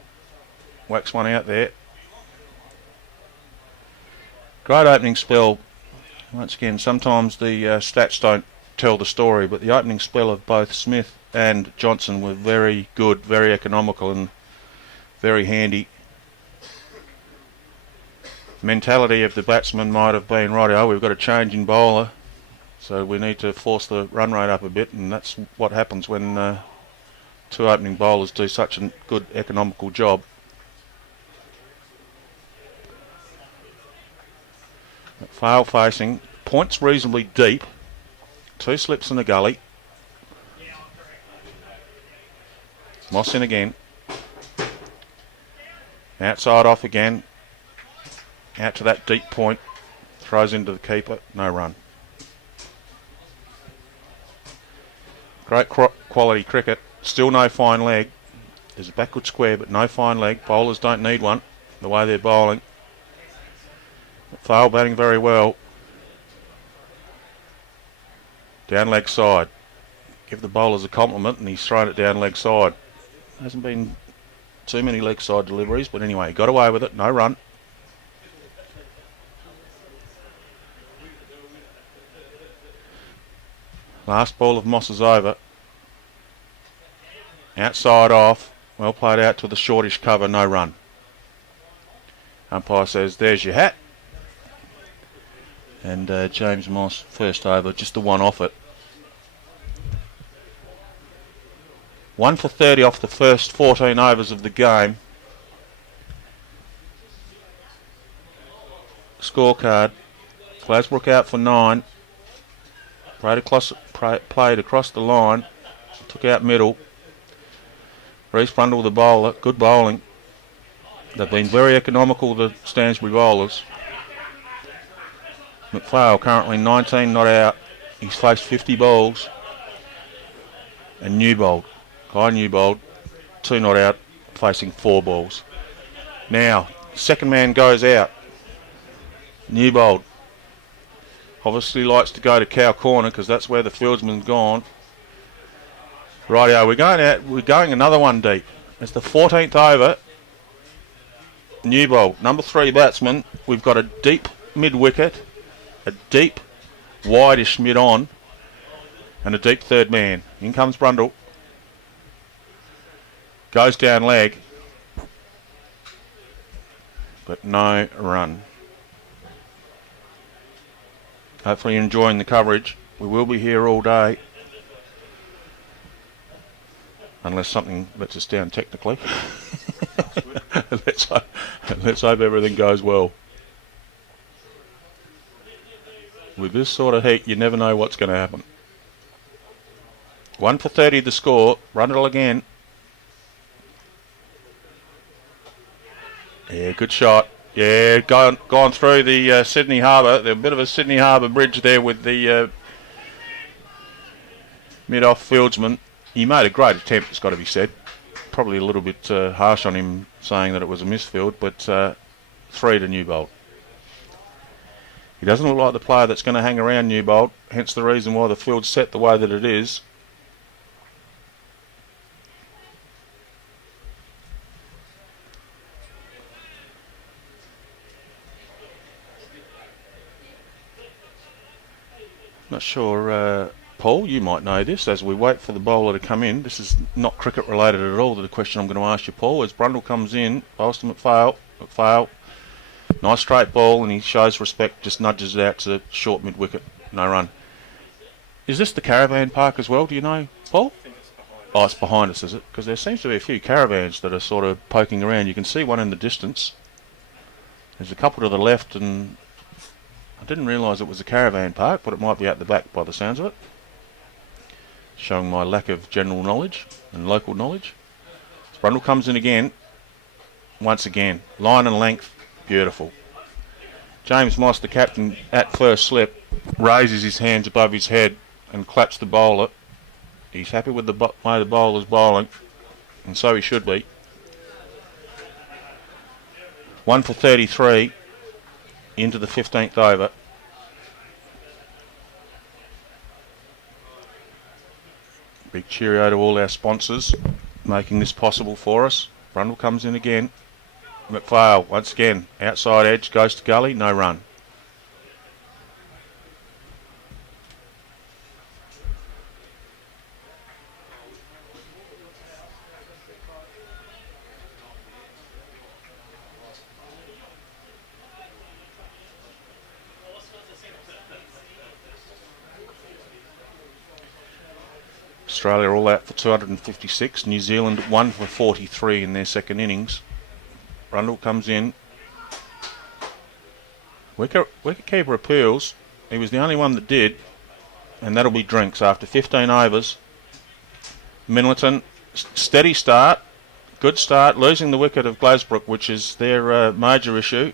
whacks one out there. Great opening spell. Once again, sometimes the stats don't tell the story, but the opening spell of both Smith and Johnson were very good, very economical and very handy. Mentality of the batsman might have been, rightio, we've got a change in bowler, so we need to force the run rate up a bit, and that's what happens when two opening bowlers do such a good economical job. Fail facing, points reasonably deep, two slips in the gully. Moss in again. Outside off again. Out to that deep point. Throws into the keeper. No run. Great quality cricket. Still no fine leg. There's a backward square but no fine leg. Bowlers don't need one the way they're bowling. Fail batting very well. Down leg side. Give the bowlers a compliment and he's thrown it down leg side. Hasn't been too many leg side deliveries, but anyway, got away with it. No run. Last ball of Moss is over. Outside off. Well played out to the shortish cover. No run. Umpire says, there's your hat. And James Moss, first over, just the one off it. 1 for 30 off the first 14 overs of the game. Scorecard. Glasbrook out for 9. Played across the line. Took out middle. Reece Brundle the bowler. Good bowling. They've been very economical, the Stansbury bowlers. McPhail currently 19 not out. He's faced 50 balls. And Newbold. Guy Newbold, 2 not out, facing 4 balls. Now, second man goes out. Newbold obviously likes to go to cow corner because that's where the fieldsman's gone. Rightio, we're going out. We're going another one deep. It's the 14th over. Newbold, number 3 batsman. We've got a deep mid-wicket, a deep wideish mid-on, and a deep third man. In comes Brundle. Goes down leg, but no run. Hopefully you're enjoying the coverage. We will be here all day. Unless something lets us down technically. let's hope everything goes well. With this sort of heat, you never know what's going to happen. 1 for 30 the score. Brundle again. Yeah, good shot. Yeah, gone through the Sydney Harbour. There's a bit of a Sydney Harbour bridge there with the mid-off fieldsman. He made a great attempt, it's got to be said. Probably a little bit harsh on him saying that it was a misfield, but 3 to Newbold. He doesn't look like the player that's going to hang around Newbold, hence the reason why the field's set the way that it is. Not sure Paul, you might know this, as we wait for the bowler to come in. This is not cricket related at all to the question I'm going to ask you, Paul. As Brundle comes in, bowls to McPhail, nice straight ball, and he shows respect, just nudges it out to short mid-wicket, no run. Is this the caravan park as well, do you know, Paul? I think it's behind. Oh, it's behind us, is it? Because there seems to be a few caravans that are sort of poking around. You can see one in the distance. There's a couple to the left, and I didn't realise it was a caravan park, but it might be out the back by the sounds of it. Showing my lack of general knowledge and local knowledge. Brundle comes in again. Once again. Line and length. Beautiful. James Moss, the captain, at first slip, raises his hands above his head and claps the bowler. He's happy with the way the bowler's bowling, and so he should be. 1 for 33 into the 15th over. Big cheerio to all our sponsors making this possible for us. Brundle comes in again. McPhail once again, outside edge, goes to gully, no run. Australia all out for 256. New Zealand 1 for 43 in their second innings. Brundle comes in. Wicketkeeper appeals. He was the only one that did, and that'll be drinks after 15 overs. Minlaton, steady start, good start, losing the wicket of Glasbrook, which is their major issue.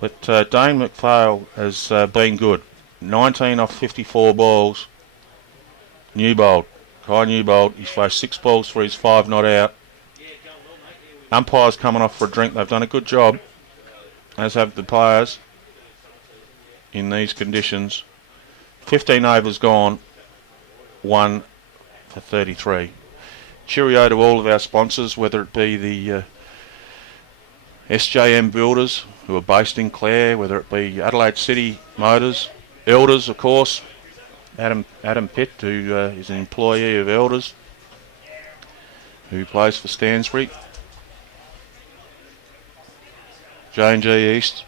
But Dane McPhail has been good. 19 off 54 balls. Newbold, Kai Newbold, he's faced 6 balls for his 5 not out. Umpires coming off for a drink. They've done a good job, as have the players, in these conditions. 15 overs gone, 1 for 33. Cheerio to all of our sponsors, whether it be the SJM Builders, who are based in Clare, whether it be Adelaide City Motors, Elders, of course, Adam Pitt, who is an employee of Elders, who plays for Stansbury, J&G East,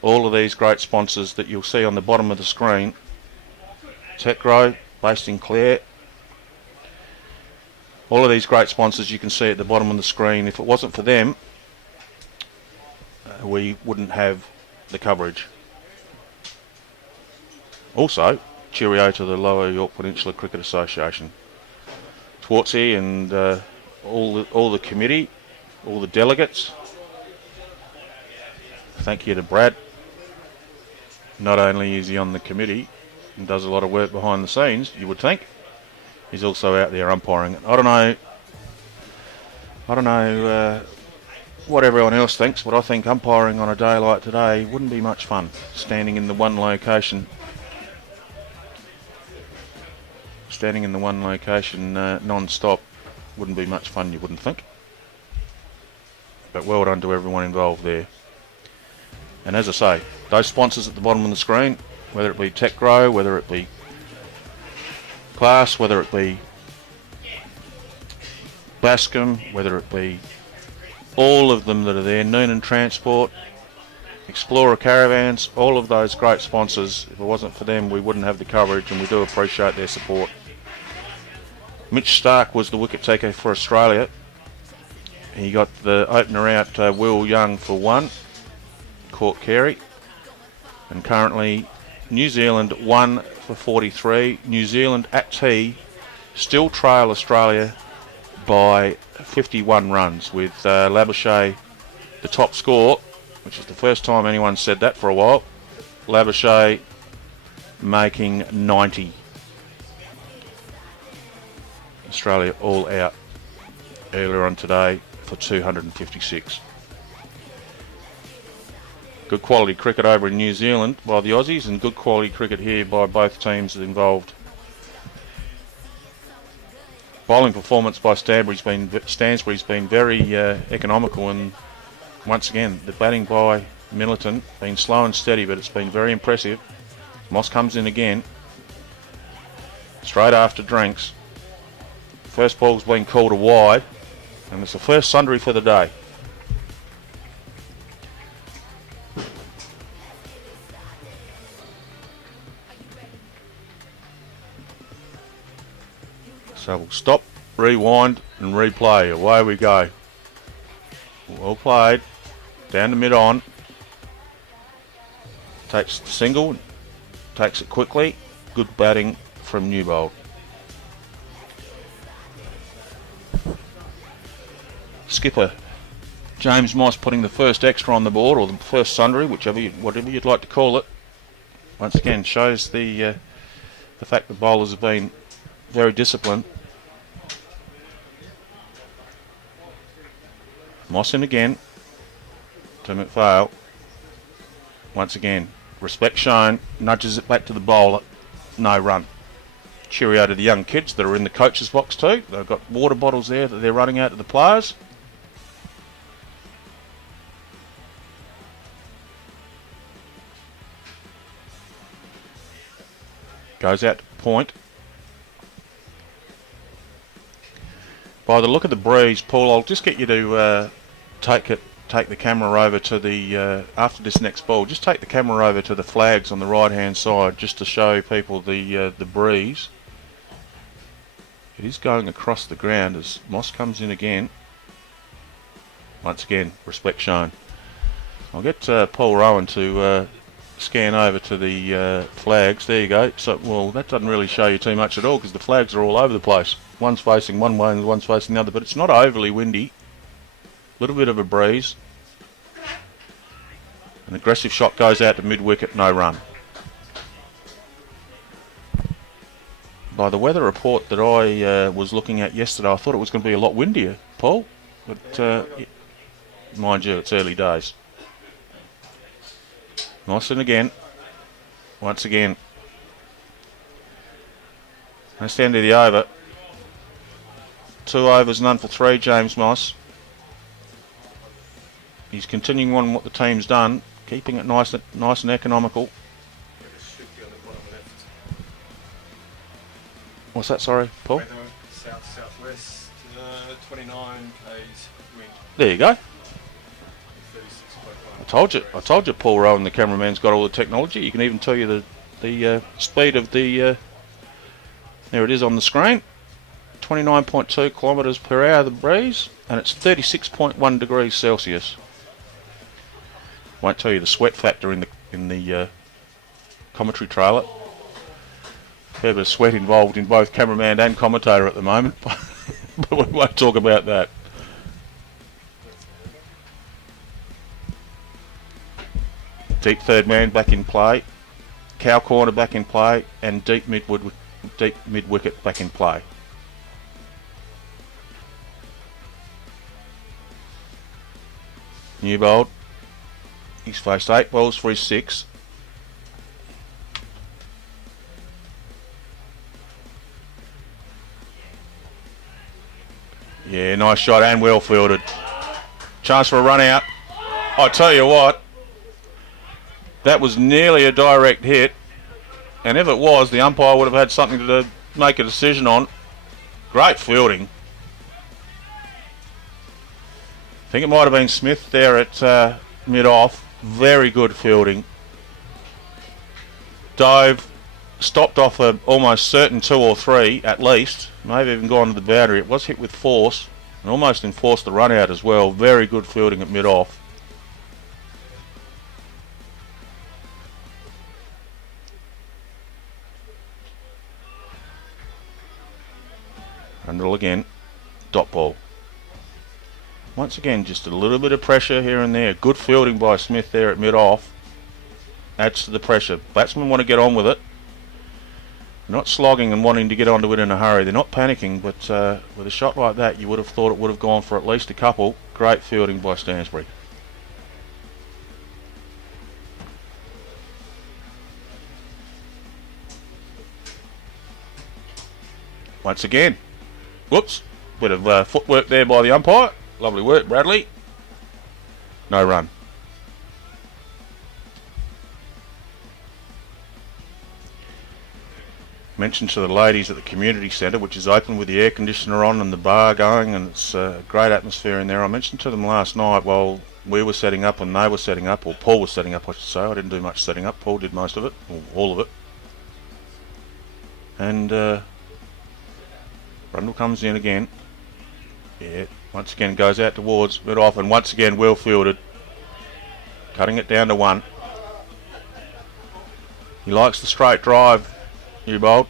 all of these great sponsors that you'll see on the bottom of the screen. Techgrow, based in Clare. All of these great sponsors you can see at the bottom of the screen. If it wasn't for them, we wouldn't have the coverage. Also, cheerio to the Lower Yorke Peninsula Cricket Association. Schwartzy and all the committee, all the delegates. Thank you to Brad. Not only is he on the committee and does a lot of work behind the scenes, you would think, he's also out there umpiring. I don't know what everyone else thinks, but I think umpiring on a day like today wouldn't be much fun. Standing in the one location non-stop wouldn't be much fun, you wouldn't think. But well done to everyone involved there. And as I say, those sponsors at the bottom of the screen, whether it be Techgrow, whether it be Class, whether it be Bascom, whether it be all of them that are there, Noonan Transport, Explorer Caravans, all of those great sponsors. If it wasn't for them, we wouldn't have the coverage, and we do appreciate their support. Mitch Stark was the wicket taker for Australia. He got the opener out, Will Young, for 1, caught Carey, and currently New Zealand 1 for 43. New Zealand at tea still trail Australia by 51 runs, with Labuschagne the top score, which is the first time anyone said that for a while. Labuschagne making 90. Australia all out earlier on today for 256. Good quality cricket over in New Zealand by the Aussies, and good quality cricket here by both teams involved. Bowling performance by Stansbury's been very economical, and once again the batting by Minlaton been slow and steady, but it's been very impressive. Moss comes in again. Straight after drinks. First ball's been called a wide, and it's the first sundry for the day. So we'll stop, rewind and replay. Away we go. Well played. Down to mid-on. Takes the single. Takes it quickly. Good batting from Newbold. Skipper James Moss putting the first extra on the board, or the first sundry, whatever you'd like to call it. Once again, shows the fact that bowlers have been very disciplined. Moss in again to McPhail. Once again, respect shown, nudges it back to the bowler, no run. Cheerio to the young kids that are in the coach's box too. They've got water bottles there that they're running out to the players. Goes out to point. By the look of the breeze, Paul, I'll just get you to take the camera over to the after this next ball. Just take the camera over to the flags on the right-hand side, just to show people the breeze. It is going across the ground as Moss comes in again. Once again, respect shown. I'll get Paul Rowan to scan over to the flags. There you go. So, well, that doesn't really show you too much at all because the flags are all over the place. One's facing one way and one's facing the other, but it's not overly windy. Little bit of a breeze. An aggressive shot goes out to mid-wicket, no run. By the weather report that I was looking at yesterday, I thought it was going to be a lot windier, Paul. But mind you, it's early days. Nice and again. Once again. Let's stand to the over. 2 overs, none for 3, James Moss. He's continuing on what the team's done, keeping it nice and economical. What's that, sorry, Paul? Weather, south-southwest, 29 k's wind. There you go. 36.1. I told you Paul Rowan, the cameraman's got all the technology. You can even tell you the speed of the... there it is on the screen. 29.2 kilometres per hour the breeze, and it's 36.1 degrees Celsius. Won't tell you the sweat factor in the commentary trailer. Fair bit of sweat involved in both cameraman and commentator at the moment, but we won't talk about that. Deep third man back in play, cow corner back in play, and deep mid wicket back in play. Newbold, he's faced 8 balls for his 6. Yeah, nice shot and well fielded. Chance for a run out. I tell you what, that was nearly a direct hit, and if it was, the umpire would have had something to make a decision on. Great fielding. I think it might have been Smith there at mid-off. Very good fielding. Dove, stopped off a almost certain 2 or 3 at least. Maybe even gone to the boundary. It was hit with force and almost enforced the run out as well. Very good fielding at mid-off. Underall again. Dot ball. Once again, just a little bit of pressure here and there. Good fielding by Smith there at mid-off. Adds to the pressure. Batsmen want to get on with it. They're not slogging and wanting to get onto it in a hurry. They're not panicking, but with a shot like that, you would have thought it would have gone for at least a couple. Great fielding by Stansbury. Once again. Whoops. Bit of footwork there by the umpire. Lovely work, Bradley. No run. mentioned to the ladies at the community centre, which is open with the air conditioner on and the bar going, and it's a great atmosphere in there. I mentioned to them last night while we were setting up and they were setting up, or Paul was setting up I should say. I didn't do much setting up, Paul did most of it, or all of it. And Brundle comes in again. Yeah, once again goes out towards mid off, and once again well fielded, cutting it down to 1. He likes the straight drive, Newbold.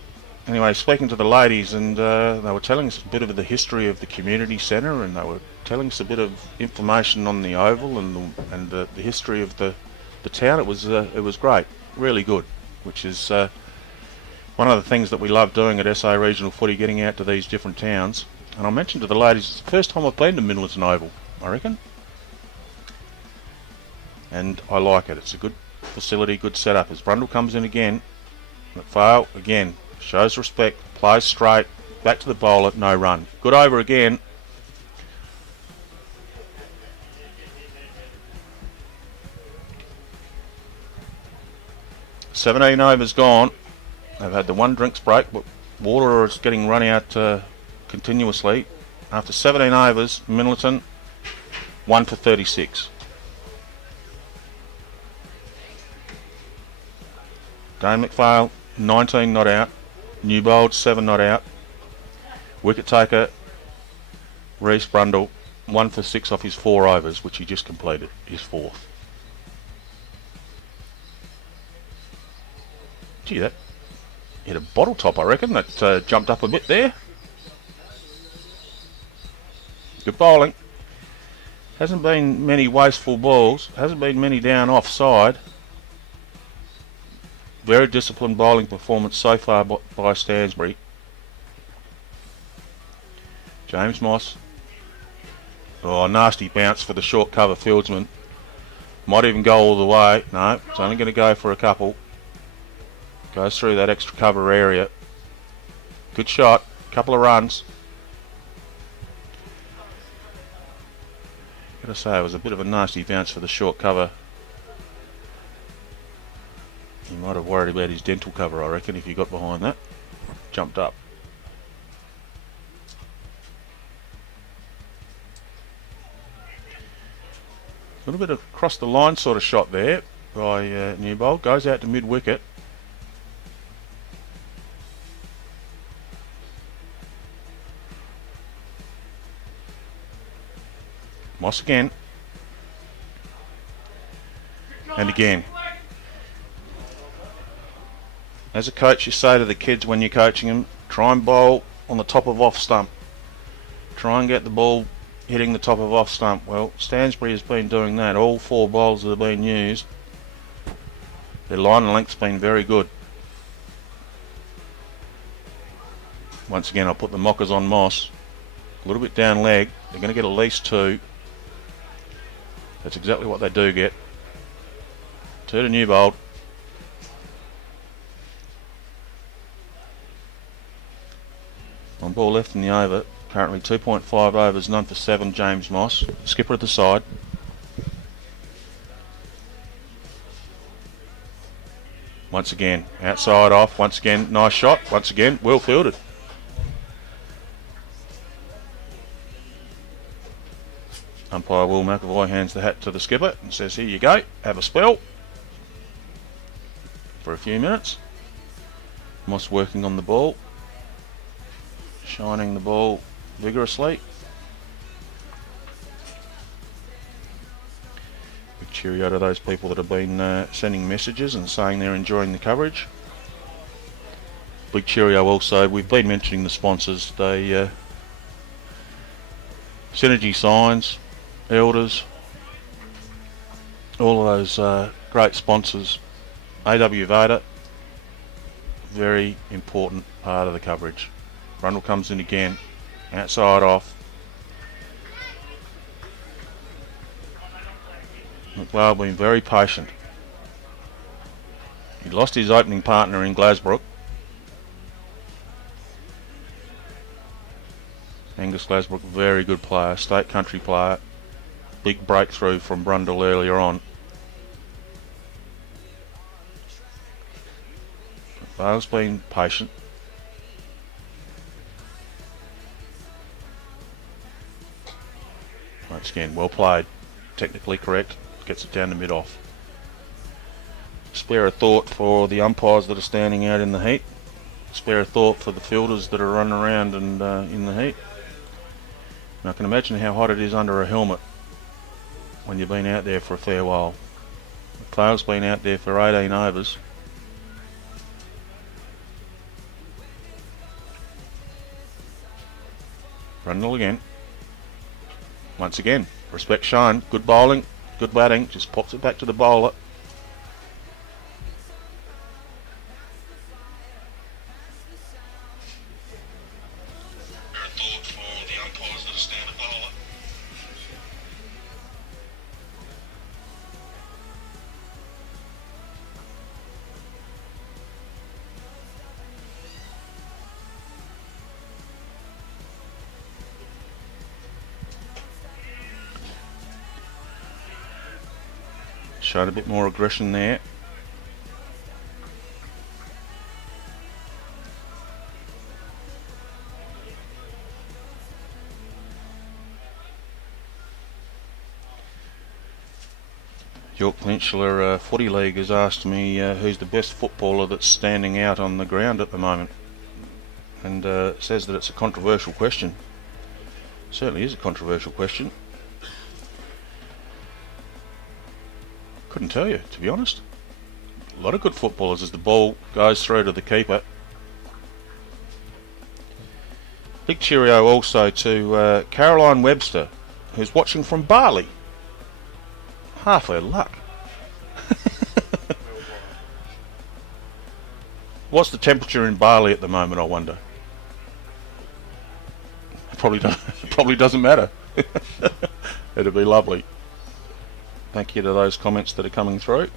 Anyway, speaking to the ladies, and they were telling us a bit of the history of the community centre, and they were telling us a bit of information on the Oval and the history of the town. It was great, really good, which is one of the things that we love doing at SA Regional Footy, getting out to these different towns. And I mentioned to the ladies, it's the first time I've been to Minlaton Oval, I reckon. And I like it. It's a good facility, good setup. As Brundle comes in again, McPhail again shows respect, plays straight, back to the bowler, no run. Good over again. "17 overs gone." They've had the 1 drinks break, but water is getting run out continuously. After 17 overs, Minlaton 1 for 36. Dane McPhail 19 not out, Newbold 7 not out. Wicket taker Reece Brundle 1 for 6 off his 4 overs, which he just completed, his 4th. Gee, that hit a bottle top, I reckon. That jumped up a bit there. Good bowling. Hasn't been many wasteful balls. Hasn't been many down offside. Very disciplined bowling performance so far by Stansbury. James Moss. Oh, nasty bounce for the short cover fieldsman. Might even go all the way. No, it's only going to go for a couple. Goes through that extra cover area. Good shot. Couple of runs. Gotta say, it was a bit of a nasty bounce for the short cover. He might have worried about his dental cover, I reckon, if he got behind that. Jumped up. A little bit of across the line sort of shot there by Newbold. Goes out to mid wicket. Moss again. And again. As a coach, you say to the kids when you're coaching them, try and bowl on the top of off stump. Try and get the ball hitting the top of off stump. Well, Stansbury has been doing that. All 4 bowls that have been used, their line and length's been very good. Once again, I'll put the mockers on Moss. A little bit down leg. They're going to get at least 2. That's exactly what they do get. 2 to Newbold. On ball left in the over. Currently 2.5 overs, none for 7, James Moss. Skipper at the side. Once again, outside off. Once again, nice shot. Once again, well fielded. Umpire Will McAvoy hands the hat to the skipper and says, "Here you go, have a spell." For a few minutes. Moss working on the ball. Shining the ball vigorously. Big cheerio to those people that have been sending messages and saying they're enjoying the coverage. Big cheerio also, we've been mentioning the sponsors. They Synergy Signs, Elders, all of those great sponsors. AW Vader, very important part of the coverage. Brundle comes in again, outside off. McLeod been very patient. He lost his opening partner in Glasbrook. Angus Glasbrook, very good player, state country player. Big breakthrough from Brundle earlier on. Bale's been patient. Once again, well played. Technically correct. Gets it down to mid-off. Spare a thought for the umpires that are standing out in the heat. Spare a thought for the fielders that are running around and in the heat. And I can imagine how hot it is under a helmet when you've been out there for a fair while. McPhail's been out there for 18 overs. Rundle again. Once again, respect shown. Good bowling, good batting. Just pops it back to the bowler. Showed a bit more aggression there. Yorke Peninsula Footy League has asked me who's the best footballer that's standing out on the ground at the moment, and says that it's a controversial question. Certainly is a controversial question. Couldn't tell you, to be honest. A lot of good footballers as the ball goes through to the keeper. Big cheerio also to Caroline Webster, who's watching from Bali. Half her luck. What's the temperature in Bali at the moment, I wonder? Probably doesn't matter. It'd be lovely. Thank you to those comments that are coming through.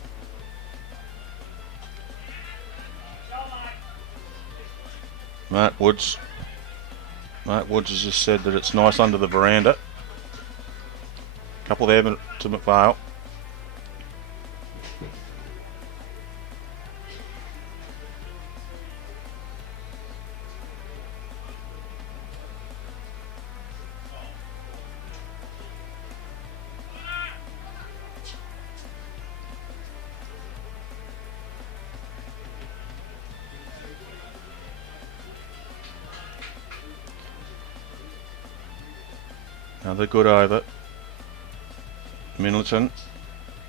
Mark Woods has just said that it's nice under the veranda. Couple there to McPhail. Another good over. Minlaton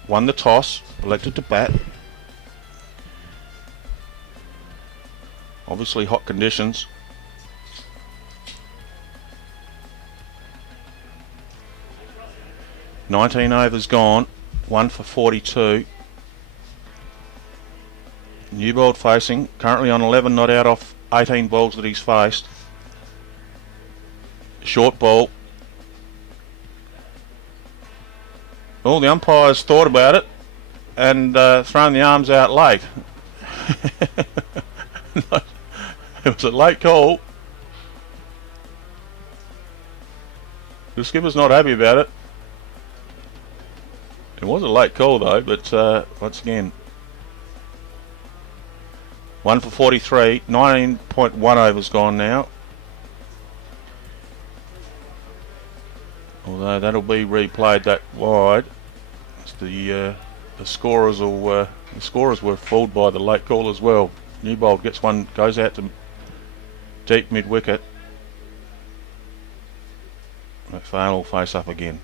won the toss, elected to bat. Obviously hot conditions. "19 overs gone, 1 for 42. Newbold facing, currently on 11 not out off 18 balls that he's faced. Short ball. All the umpires thought about it and thrown the arms out late. It was a late call. The skipper's not happy about it. It was a late call though, but once again, 1 for 43, 19.1 overs gone now. Although that'll be replayed that wide. The scorers were fooled by the late call as well. Newbold gets one, goes out to deep mid wicket. McPhail will face up again.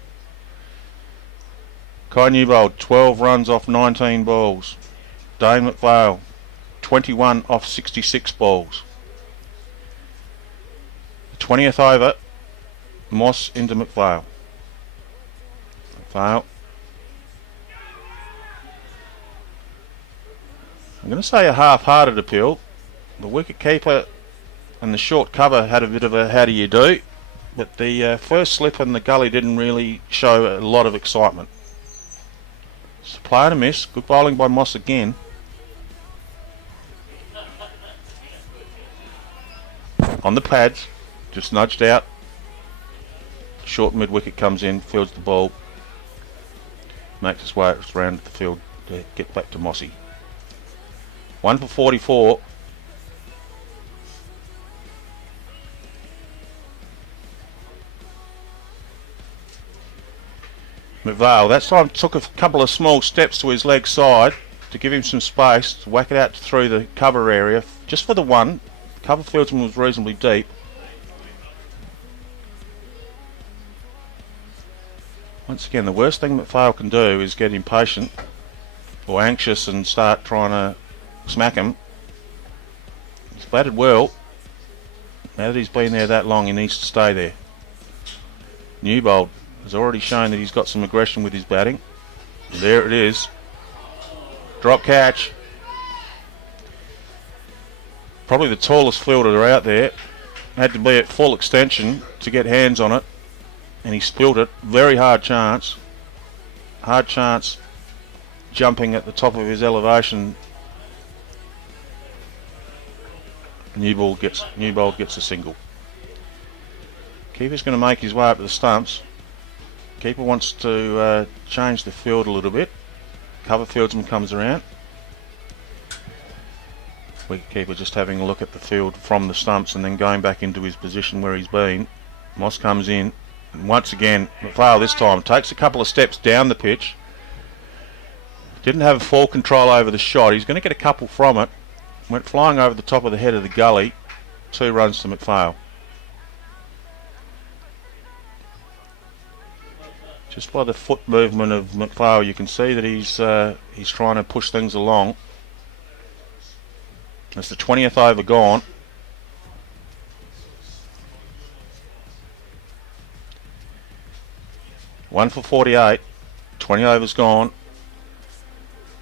Kai Newbold 12 runs off 19 balls. Dane McPhail 21 off 66 balls. The 20th over, Moss into McPhail. McPhail. I'm going to say a half-hearted appeal. The wicket keeper and the short cover had a bit of a how do you do, but the first slip and the gully didn't really show a lot of excitement. It's a play and a miss. Good bowling by Moss again. On the pads, just nudged out. Short mid wicket comes in, fields the ball, makes its way around the field to get back to Mossy. 1 for 44. McVale that time took a couple of small steps to his leg side to give him some space to whack it out through the cover area just for the one. Cover fieldsman was reasonably deep. Once again, the worst thing McPhail can do is get impatient or anxious and start trying to smack him. He's batted well. Now that he's been there that long, he needs to stay there. Newbold has already shown that he's got some aggression with his batting. There it is. Drop catch. Probably the tallest fielder out there. Had to be at full extension to get hands on it. And he spilled it. Very hard chance. Hard chance jumping at the top of his elevation. Newbold gets a single. Keeper's going to make his way up to the stumps. Keeper wants to change the field a little bit. Cover fieldsman comes around. Wicketkeeper just having a look at the field from the stumps and then going back into his position where he's been. Moss comes in. And once again, McPhail this time takes a couple of steps down the pitch. Didn't have full control over the shot. He's going to get a couple from it. Went flying over the top of the head of the gully. 2 runs to McPhail. Just by the foot movement of McPhail, you can see that he's trying to push things along. It's the 20th over gone. One for 48. 20 overs gone.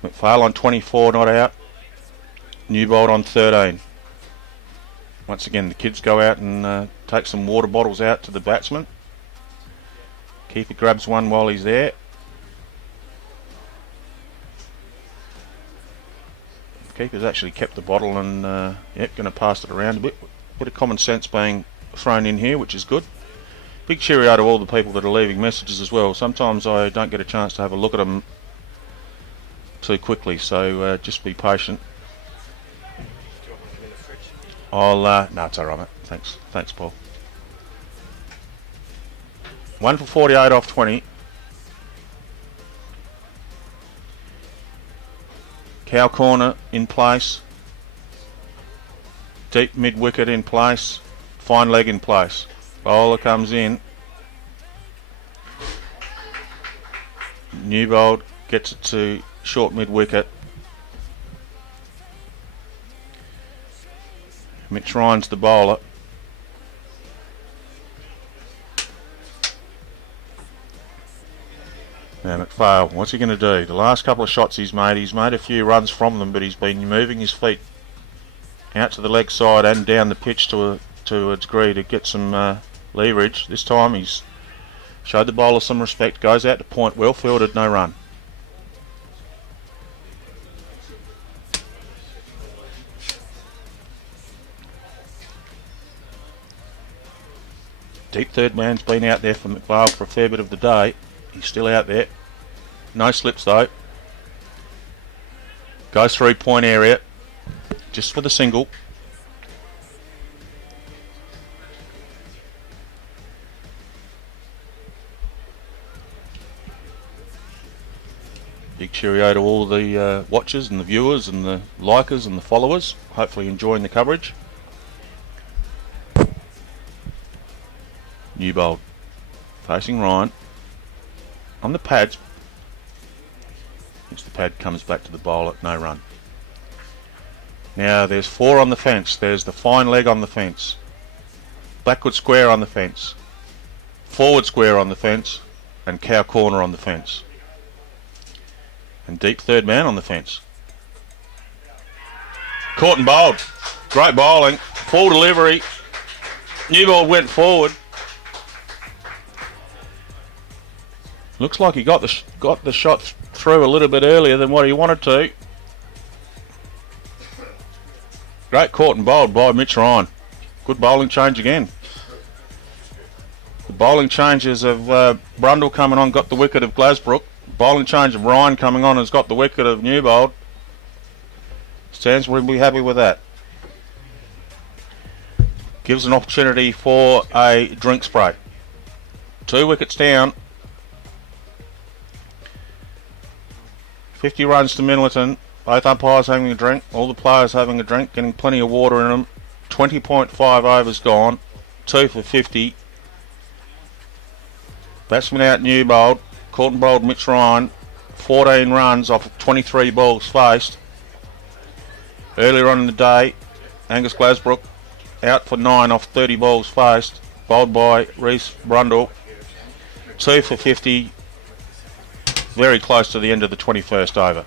McPhail on 24, not out. Newbold on 13. Once again, the kids go out and take some water bottles out to the batsman. Keeper grabs one while he's there. Keeper's actually kept the bottle and going to pass it around a bit. Bit of common sense being thrown in here, which is good. Big cheerio to all the people that are leaving messages as well. Sometimes I don't get a chance to have a look at them too quickly, so just be patient. No, it's alright, mate. Thanks, Paul. 1 for 48 off 20. Cow corner in place. Deep mid wicket in place. Fine leg in place. Bowler comes in. Newbold gets it to short mid wicket. Mitch Ryan's the bowler. Now McPhail, what's he going to do? The last couple of shots he's made a few runs from them, but he's been moving his feet out to the leg side and down the pitch to a degree to get some leverage. This time he's showed the bowler some respect, goes out to point, well fielded, no run. Deep third man's been out there for McPhail for a fair bit of the day. He's still out there. No slips though. Goes through point area. Just for the single. Big cheerio to all the watchers and the viewers and the likers and the followers. Hopefully enjoying the coverage. Newbold. Facing Ryan. On the pads, the pad comes back to the bowler, no run. Now there's 4 on the fence. There's the fine leg on the fence, backward square on the fence, forward square on the fence, and cow corner on the fence, and deep third man on the fence. Caught and bowled. Great bowling, full delivery. Newbold went forward. Looks like he got the shot through a little bit earlier than what he wanted to. Great caught and bowled by Mitch Ryan. Good bowling change again. The bowling changes of Brundle coming on got the wicket of Glasbrook. Bowling change of Ryan coming on has got the wicket of Newbold. Stansbury will be happy with that. Gives an opportunity for a drink spray. 2 wickets down. 50 runs to Minlaton. Both umpires having a drink, all the players having a drink, getting plenty of water in them. 20.5 overs gone, 2 for 50. Batsman out new bowled, caught and bowled Mitch Ryan, 14 runs off 23 balls faced. Earlier on in the day, Angus Glasbrook out for 9 off 30 balls faced, bowled by Reece Brundle, 2 for 50, very close to the end of the 21st over.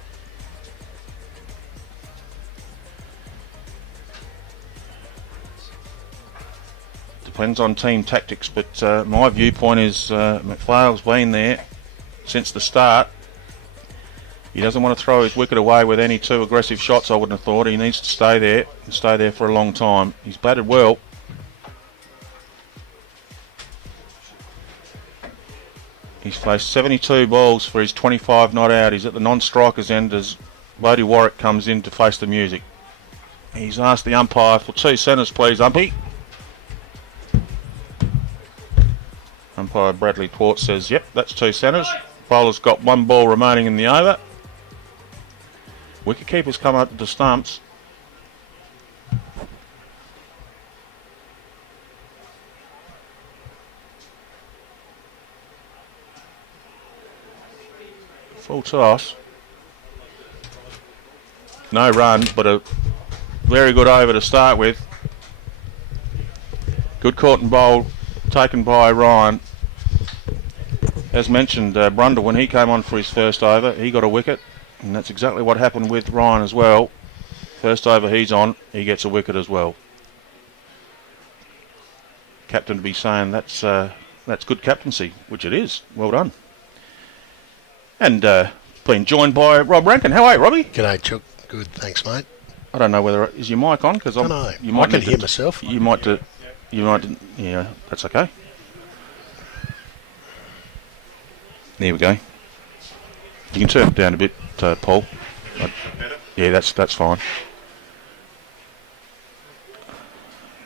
Depends on team tactics, but my viewpoint is McPhail's been there since the start. He doesn't want to throw his wicket away with any too aggressive shots, I wouldn't have thought. He needs to stay there and stay there for a long time. He's batted well. He's faced 72 balls for his 25 not out. He's at the non-strikers end as Bodie Warwick comes in to face the music. He's asked the umpire for 2 centres, please, umpy. Umpire Bradley Port says, yep, that's 2 centres. Bowler's got 1 ball remaining in the over. Wicketkeeper's come up to the stumps. Full toss. No run, but a very good over to start with. Good caught and bowl taken by Ryan. As mentioned, Brundle, when he came on for his first over, he got a wicket, and that's exactly what happened with Ryan as well. First over he's on, he gets a wicket as well. Captain to be saying that's good captaincy, which it is. Well done. And being joined by Rob Rankin. How are you, Robbie? G'day, Chuck. Good, thanks, mate. I don't know whether is your mic on because I know. I can hear myself. You might. Yeah, that's okay. There we go. You can turn it down a bit, Paul. Yeah, that's fine.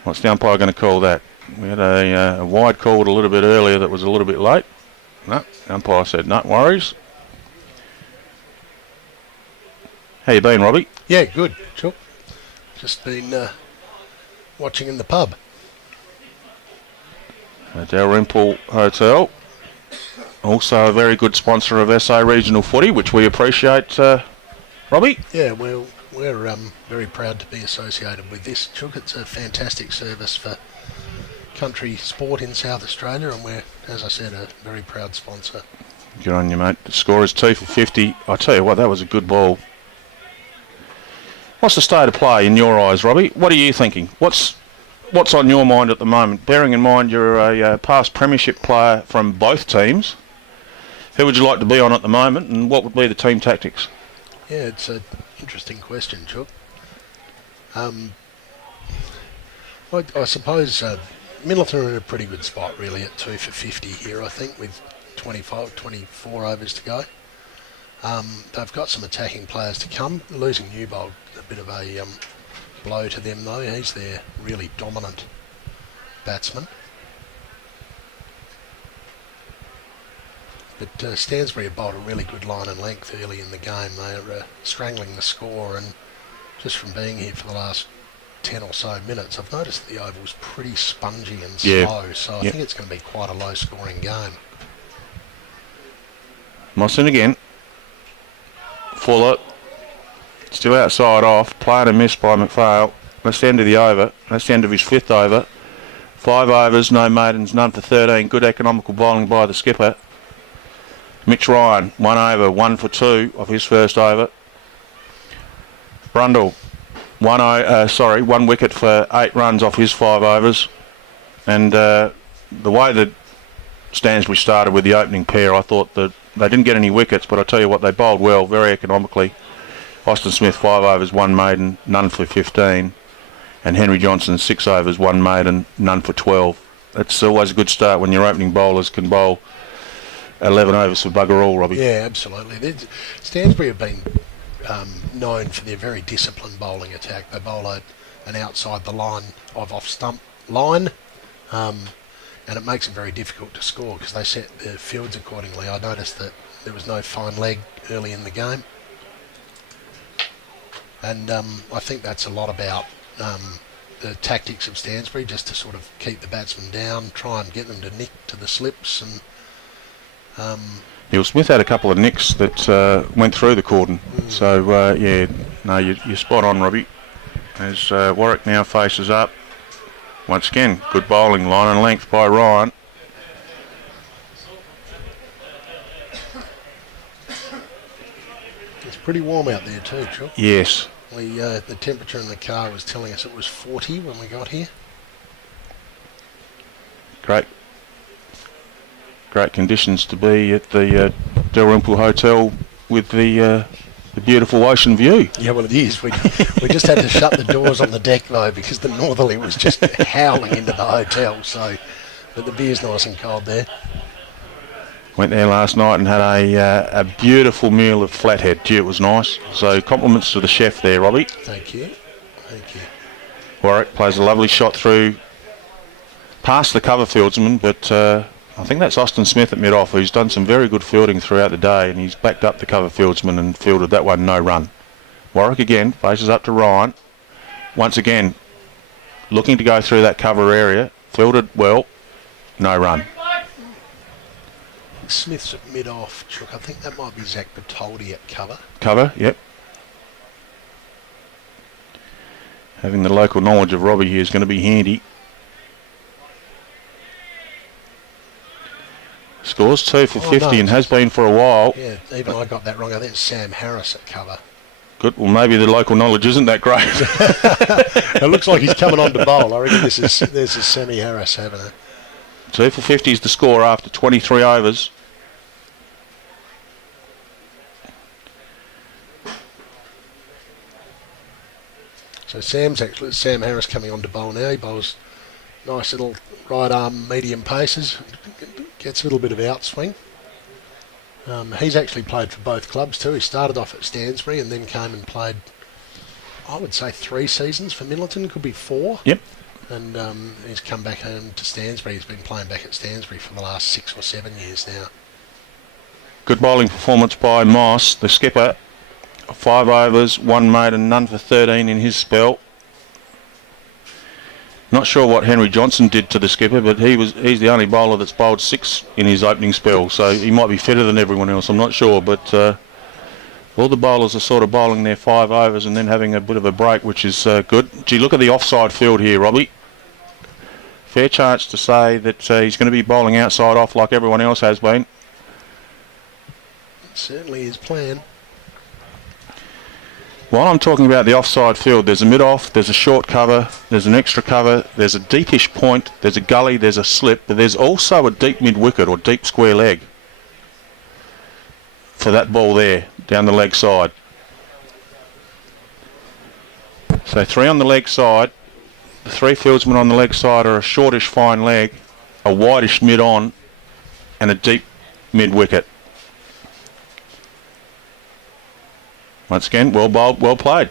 What's the umpire going to call that? We had a wide called a little bit earlier that was a little bit late. No, the umpire said no worries. How you been, Robbie? Yeah, good, Chuck. Just been watching in the pub. Dalrymple Hotel. Also a very good sponsor of SA Regional Footy, which we appreciate, Robbie. Yeah, well, we're very proud to be associated with this, Chuck. It's a fantastic service for country sport in South Australia, and we're, as I said, a very proud sponsor. Good on you, mate. The score is 2 for 50. I tell you what, that was a good ball. What's the state of play in your eyes, Robbie? What are you thinking? What's on your mind at the moment? Bearing in mind you're a past premiership player from both teams. Who would you like to be on at the moment, and what would be the team tactics? Yeah, it's an interesting question, Chuck. I suppose Minlaton are in a pretty good spot, really, at 2 for 50 here, I think, with 24 overs to go. They've got some attacking players to come. Losing Newbold, a bit of a blow to them, though. He's their really dominant batsman. But Stansbury have bowled a really good line and length early in the game. They're strangling the score, and just from being here for the last 10 or so minutes, I've noticed the oval's pretty spongy and slow, so I think it's going to be quite a low-scoring game. Mossin again. Fuller. Still outside off. Played and missed by McPhail. That's the end of the over. That's the end of his 5th over. 5 overs, no maidens, none for 13. Good economical bowling by the skipper. Mitch Ryan, 1 over, 1 for 2 of his first over. Brundle, 1 wicket for 8 runs off his 5 overs. And the way that Stansbury started with the opening pair, I thought that they didn't get any wickets, but I tell you what, they bowled well, very economically. Austin Smith, 5 overs, 1 maiden, none for 15. And Henry Johnson, 6 overs, 1 maiden, none for 12. It's always a good start when your opening bowlers can bowl 11 overs for bugger all, Robbie. Yeah, absolutely. Stansbury have been known for their very disciplined bowling attack. They bowl an outside the line of off-stump line, and it makes it very difficult to score because they set their fields accordingly. I noticed that there was no fine leg early in the game. And I think that's a lot about the tactics of Stansbury, just to sort of keep the batsmen down, try and get them to nick to the slips. And Neil Smith had a couple of nicks that went through the cordon. So, yeah, no, you're spot on, Robbie. As Warwick now faces up. Once again, good bowling, line and length by Ryan. It's pretty warm out there too, Chuck. Yes. The temperature in the car was telling us it was 40 when we got here. Great conditions to be at the Dalrymple Hotel with the beautiful ocean view. Yeah, well, it is. We just had to shut the doors on the deck though, because the northerly was just howling into the hotel. So, but the beer's nice and cold there. Went there last night and had a beautiful meal of flathead. Gee, it was nice. So compliments to the chef there, Robbie. Thank you. Thank you. Warwick plays a lovely shot through past the cover fieldsman, but I think that's Austin Smith at mid-off, who's done some very good fielding throughout the day, and he's backed up the cover fieldsman and fielded that one no run. Warwick again faces up to Ryan. Once again, looking to go through that cover area. Fielded well, no run. Smith's at mid-off, Chuck. I think that might be Zach Bertoldi at cover. Cover, yep. Having the local knowledge of Robbie here is going to be handy. Scores 2 for 50 and has been for a while. Yeah, even I got that wrong. I think it's Sam Harris at cover. Good. Well, maybe the local knowledge isn't that great. It looks like he's coming on to bowl. I reckon there's a Sammy Harris having a... 2 for 50 is the score after 23 overs. So Sam Harris coming on to bowl now. He bowls nice little right arm medium paces, gets a little bit of outswing. He's actually played for both clubs too. He started off at Stansbury and then came and played, I would say, 3 seasons for Minlaton, could be 4. Yep. And he's come back home to Stansbury. He's been playing back at Stansbury for the last 6 or 7 years now. Good bowling performance by Moss, the skipper. 5 overs, 1 made and none for 13 in his spell. Not sure what Henry Johnson did to the skipper, but he's the only bowler that's bowled 6 in his opening spell, so he might be fitter than everyone else, I'm not sure, but all the bowlers are sort of bowling their 5 overs and then having a bit of a break, which is good. Gee, look at the offside field here, Robbie. Fair chance to say that he's going to be bowling outside off like everyone else has been. Certainly his plan. While I'm talking about the offside field, there's a mid-off, there's a short cover, there's an extra cover, there's a deepish point, there's a gully, there's a slip, but there's also a deep mid-wicket or deep square leg for that ball there, down the leg side. So 3 on the leg side, the 3 fieldsmen on the leg side are a shortish fine leg, a wideish mid-on, and a deep mid-wicket. Once again, well bowled, well played.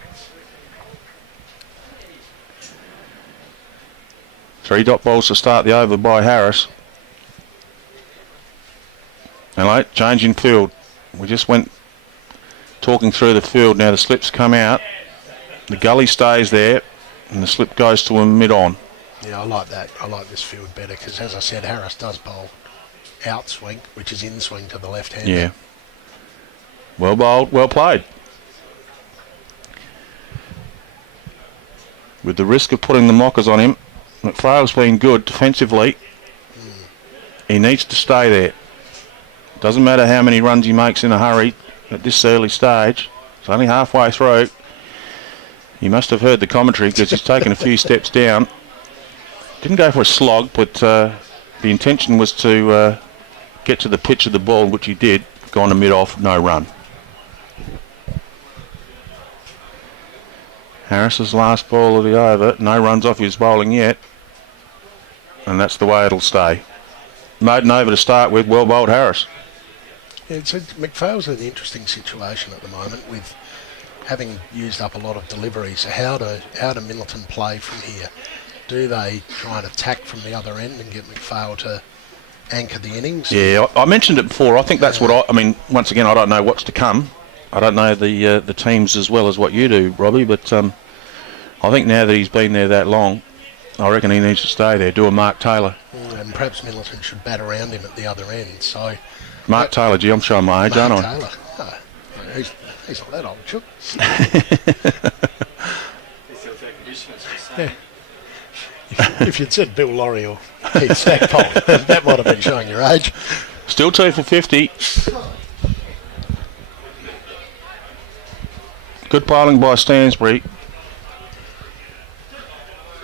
3 dot balls to start the over by Harris. Hello, change in field. We just went talking through the field. Now the slips come out. The gully stays there, and the slip goes to a mid-on. Yeah, I like that. I like this field better because, as I said, Harris does bowl outswing, which is in-swing to the left-hander. Yeah. Well bowled, well played. With the risk of putting the mockers on him, McPhail's been good defensively. He needs to stay there. Doesn't matter how many runs he makes in a hurry at this early stage. It's only halfway through. You must have heard the commentary because he's taken a few steps down. Didn't go for a slog, but the intention was to get to the pitch of the ball, which he did. Gone to mid-off, no run. Harris's last ball of the over, no runs off his bowling yet, and that's the way it'll stay. Maiden over to start with, well bowled Harris. Yeah, McPhail's in an interesting situation at the moment with having used up a lot of deliveries. So how do Minlaton play from here? Do they try and attack from the other end and get McPhail to anchor the innings? Yeah, I mentioned it before. I think that's what I mean, once again, I don't know what's to come, I don't know the teams as well as what you do, Robbie, but I think now that he's been there that long, I reckon he needs to stay there, do a Mark Taylor. And perhaps Minlaton should bat around him at the other end. So Mark Taylor, gee, I'm showing my age, aren't I? Taylor. Oh, he's not that old, Chook. Yeah. If you'd said Bill Laurie or Keith Stackpole, that might have been showing your age. Still 2 for 50. Good bowling by Stansbury.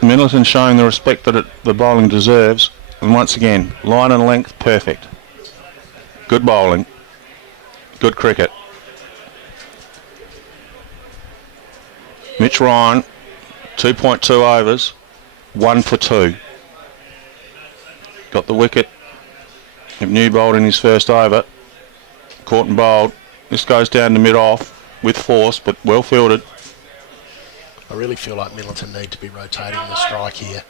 Minlaton showing the respect that the bowling deserves. And once again, line and length, perfect. Good bowling. Good cricket. Mitch Ryan, 2.2 overs, 1 for 2. Got the wicket. New bowled in his first over. Caught and bowled. This goes down to mid-off with force, but well fielded. I really feel like Minlaton need to be rotating the strike here.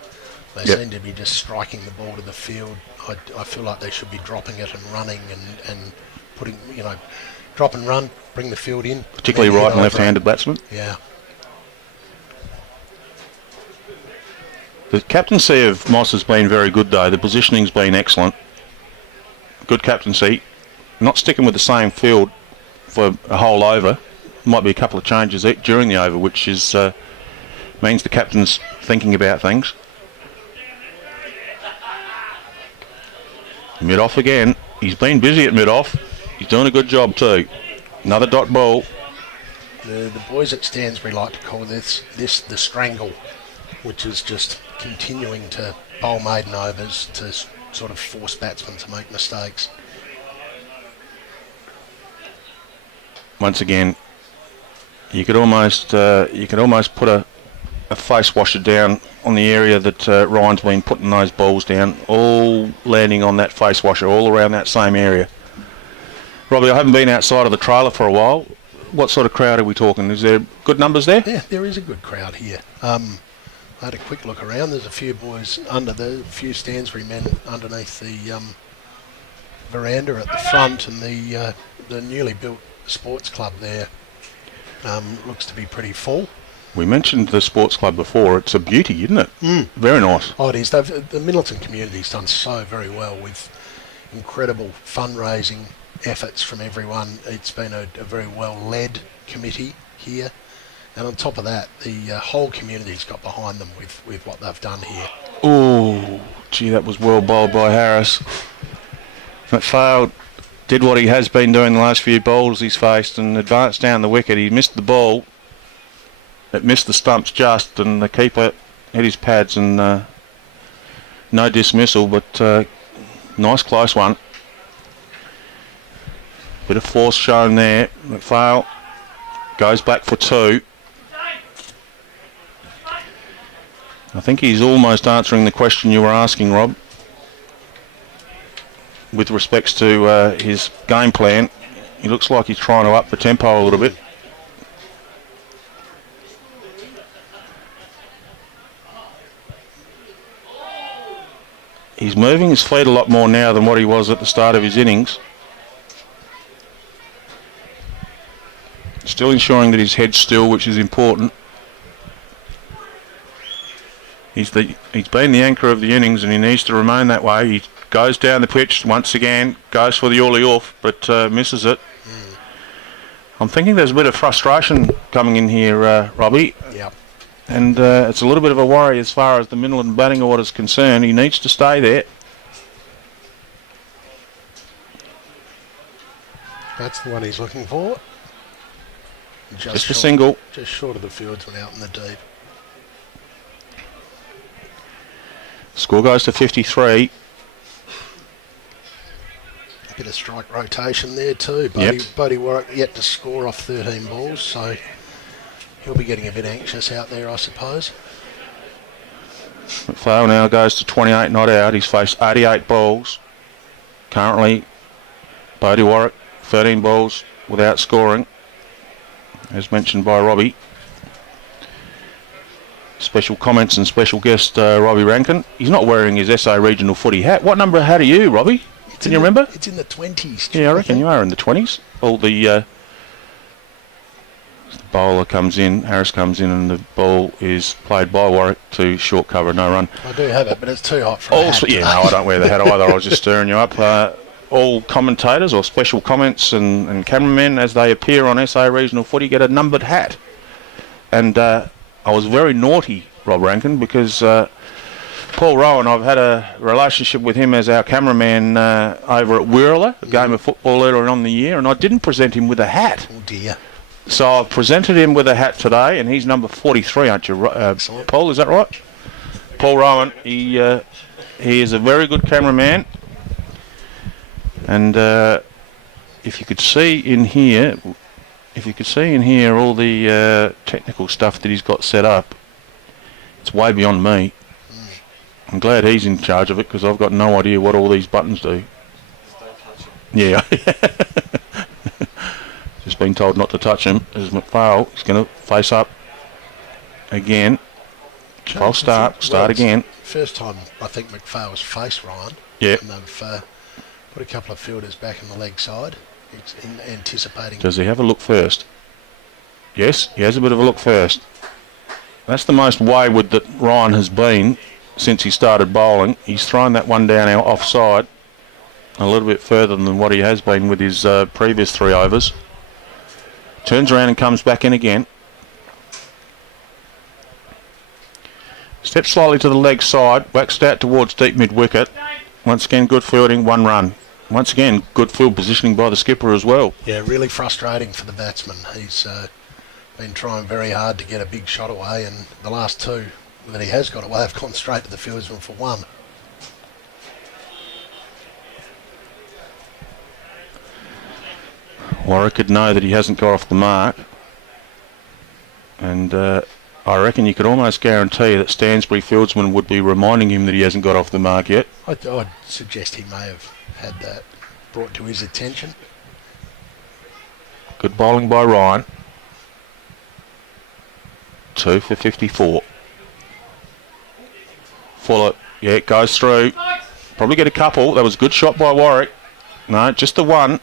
They seem to be just striking the ball to the field. I feel like they should be dropping it and running and putting, drop and run, bring the field in. Particularly right and left-handed batsmen. Yeah. The captaincy of Moss has been very good though. The positioning's been excellent. Good captaincy. Not sticking with the same field for a whole over. Might be a couple of changes during the over, which is means the captain's thinking about things. Mid-off again. He's been busy at mid-off. He's doing a good job too. Another dot ball. The boys at Stansbury like to call this the strangle, which is just continuing to bowl maiden overs to sort of force batsmen to make mistakes. Once again, you could almost put a face washer down on the area that Ryan's been putting those balls down, all landing on that face washer, all around that same area. Robbie, I haven't been outside of the trailer for a while. What sort of crowd are we talking? Is there good numbers there? Yeah, there is a good crowd here. I had a quick look around. There's a few boys a few Stansbury men underneath the veranda at the front, and the newly built sports club there looks to be pretty full. We mentioned the sports club before. It's a beauty, isn't it? Very nice. Oh, it is. The Minlaton community's done so very well with incredible fundraising efforts from everyone. It's been a very well-led committee here. And on top of that, the whole community's got behind them with what they've done here. Oh, gee, that was well bowled by Harris. McPhail did what he has been doing the last few bowls he's faced and advanced down the wicket. He missed the ball. It missed the stumps just, and the keeper hit his pads, and no dismissal, but nice close one. Bit of force shown there. McPhail goes back for 2. I think he's almost answering the question you were asking, Rob, with respects to his game plan. He looks like he's trying to up the tempo a little bit. He's moving his feet a lot more now than what he was at the start of his innings. Still ensuring that his head's still, which is important. He's been the anchor of the innings, and he needs to remain that way. He goes down the pitch once again, goes for the ollie-off, but misses it. I'm thinking there's a bit of frustration coming in here, Robbie. Yep. And it's a little bit of a worry as far as the Minlaton batting order is concerned. He needs to stay there. That's the one he's looking for. Just a single. Just short of the fields and out in the deep. Score goes to 53. A bit of strike rotation there too. Yep. Bodie Warwick yet to score off 13 balls, so he'll be getting a bit anxious out there, I suppose. McPhail now goes to 28 not out. He's faced 88 balls. Currently, Bodie Warwick, 13 balls without scoring, as mentioned by Robbie. Special comments and special guest Robbie Rankin. He's not wearing his SA Regional Footy hat. What number hat are you, Robbie? Can you remember? It's in the 20s. Yeah, I reckon you are in the 20s. All the The bowler comes in, Harris comes in, and the ball is played by Warwick to short cover, no run. I do have it, but it's too hot for a hat. Yeah, no, I don't wear the hat either. I was just stirring you up. All commentators or special comments and cameramen, as they appear on SA Regional Footy, get a numbered hat. And I was very naughty, Rob Rankin, because Paul Rowan, I've had a relationship with him as our cameraman over at Wirrala, a game of football earlier on the year, and I didn't present him with a hat. Oh dear. So I've presented him with a hat today, and he's number 43, aren't you, Paul? Is that right? Paul Rowan. He is a very good cameraman, and if you could see in here, all the technical stuff that he's got set up, it's way beyond me. I'm glad he's in charge of it, because I've got no idea what all these buttons do. Yeah. Just been told not to touch him. As McPhail, he's going to face up again. I'll start again. First time I think McPhail has faced Ryan. Yeah. And they've put a couple of fielders back on the leg side, anticipating. Does he have a look first? Yes, he has a bit of a look first. That's the most wayward that Ryan has been since he started bowling. He's thrown that one down our offside a little bit further than what he has been with his previous 3 overs. Turns around and comes back in again. Steps slightly to the leg side, waxed out towards deep mid-wicket. Once again, good fielding, 1 run. Once again, good field positioning by the skipper as well. Yeah, really frustrating for the batsman. He's been trying very hard to get a big shot away, and the last 2 that he has got away have gone straight to the fieldsman for 1. Warwick could know that he hasn't got off the mark, and I reckon you could almost guarantee that Stansbury fieldsman would be reminding him that he hasn't got off the mark yet. I'd suggest he may have had that brought to his attention. Good bowling by Ryan. 2 for 54. Full it. Yeah, it goes through. Probably get a couple. That was a good shot by Warwick. No, just the one.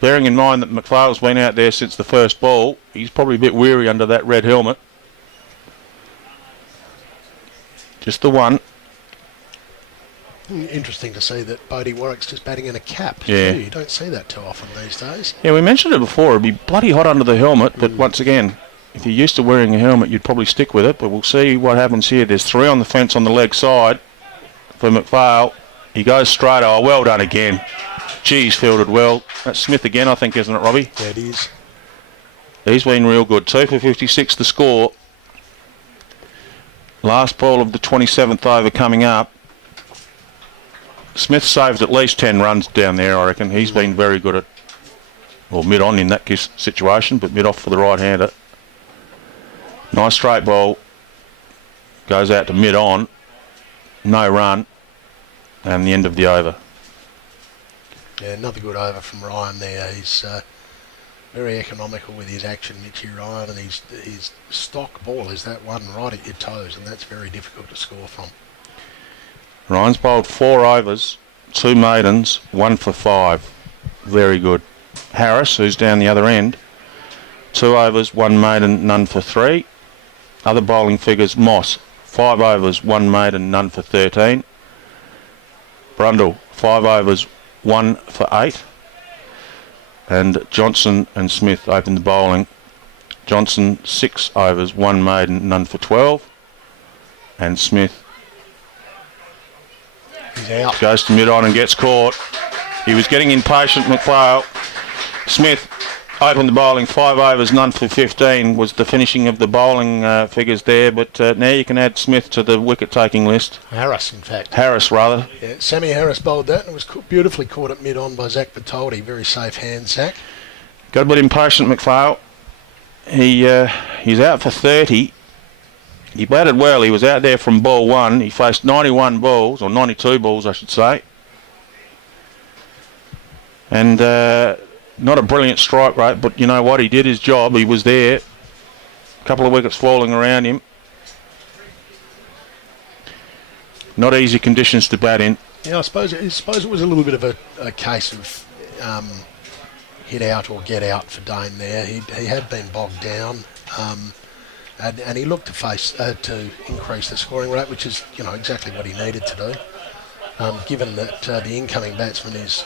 Bearing in mind that McPhail's been out there since the first ball, he's probably a bit weary under that red helmet. Just the one. Interesting to see that Bodie Warwick's just batting in a cap. Yeah. Too. You don't see that too often these days. Yeah, we mentioned it before. It'd be bloody hot under the helmet, but once again, if you're used to wearing a helmet, you'd probably stick with it, but we'll see what happens here. There's 3 on the fence on the leg side for McPhail. He goes straight. Oh, well done again. Geez, fielded well. That's Smith again, I think, isn't it, Robbie? Yeah, it is. He's been real good. 2 for 56 the score. Last ball of the 27th over coming up. Smith saved at least 10 runs down there, I reckon. He's been very good at, or mid-on in that situation, but mid-off for the right-hander. Nice straight ball. Goes out to mid-on. No run. And the end of the over. Yeah, another good over from Ryan there. He's very economical with his action, Mitchy Ryan, and his stock ball is that one right at your toes, and that's very difficult to score from. Ryan's bowled 4 overs, 2 maidens, 1 for 5. Very good. Harris, who's down the other end, 2 overs, 1 maiden, none for 3. Other bowling figures, Moss, 5 overs, 1 maiden, none for 13. Brundle, 5 overs, 1 for 8. And Johnson and Smith opened the bowling. Johnson, 6 overs, 1 maiden, none for 12. And Smith He's out. Goes to mid-on and gets caught. He was getting impatient, McPhail. Smith opened the bowling, 5 overs, none for 15 was the finishing of the bowling figures there, but now you can add Smith to the wicket-taking list. Harris, in fact. Harris, rather. Yeah, Sammy Harris bowled that and it was beautifully caught at mid-on by Zach Bertoldi. Very safe hand, Zach. Got a bit impatient, McPhail. He's out for 30. He batted well. He was out there from ball 1. He faced 91 balls, or 92 balls, I should say. And not a brilliant strike rate, but you know what? He did his job. He was there. A couple of wickets falling around him. Not easy conditions to bat in. Yeah, I suppose it was a little bit of a case of hit out or get out for Dane there. He had been bogged down, and he looked to increase the scoring rate, which is exactly what he needed to do. Given that the incoming batsman is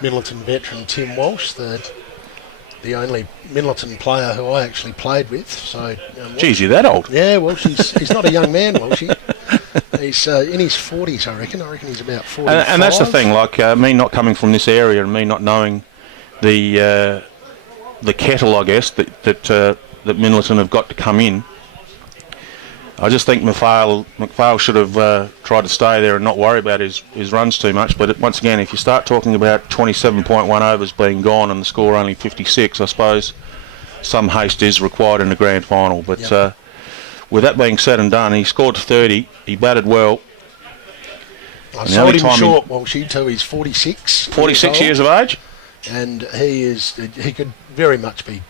Minlaton veteran Tim Walsh, the only Minlaton player who I actually played with. So, geez, you're that old? Yeah, Walsh, he's not a young man, Walshy. He's in his 40s, I reckon. I reckon he's about 45. And that's the thing, like me not coming from this area and me not knowing the kettle, I guess, that Minlaton have got to come in. I just think McPhail should have tried to stay there and not worry about his runs too much. But once again, if you start talking about 27.1 overs being gone and the score only 56, I suppose some haste is required in the grand final. But yep. With that being said and done, he scored 30. He batted well. I sold him short, Walshy, too. He's 46. 46 years of age, and he could very much be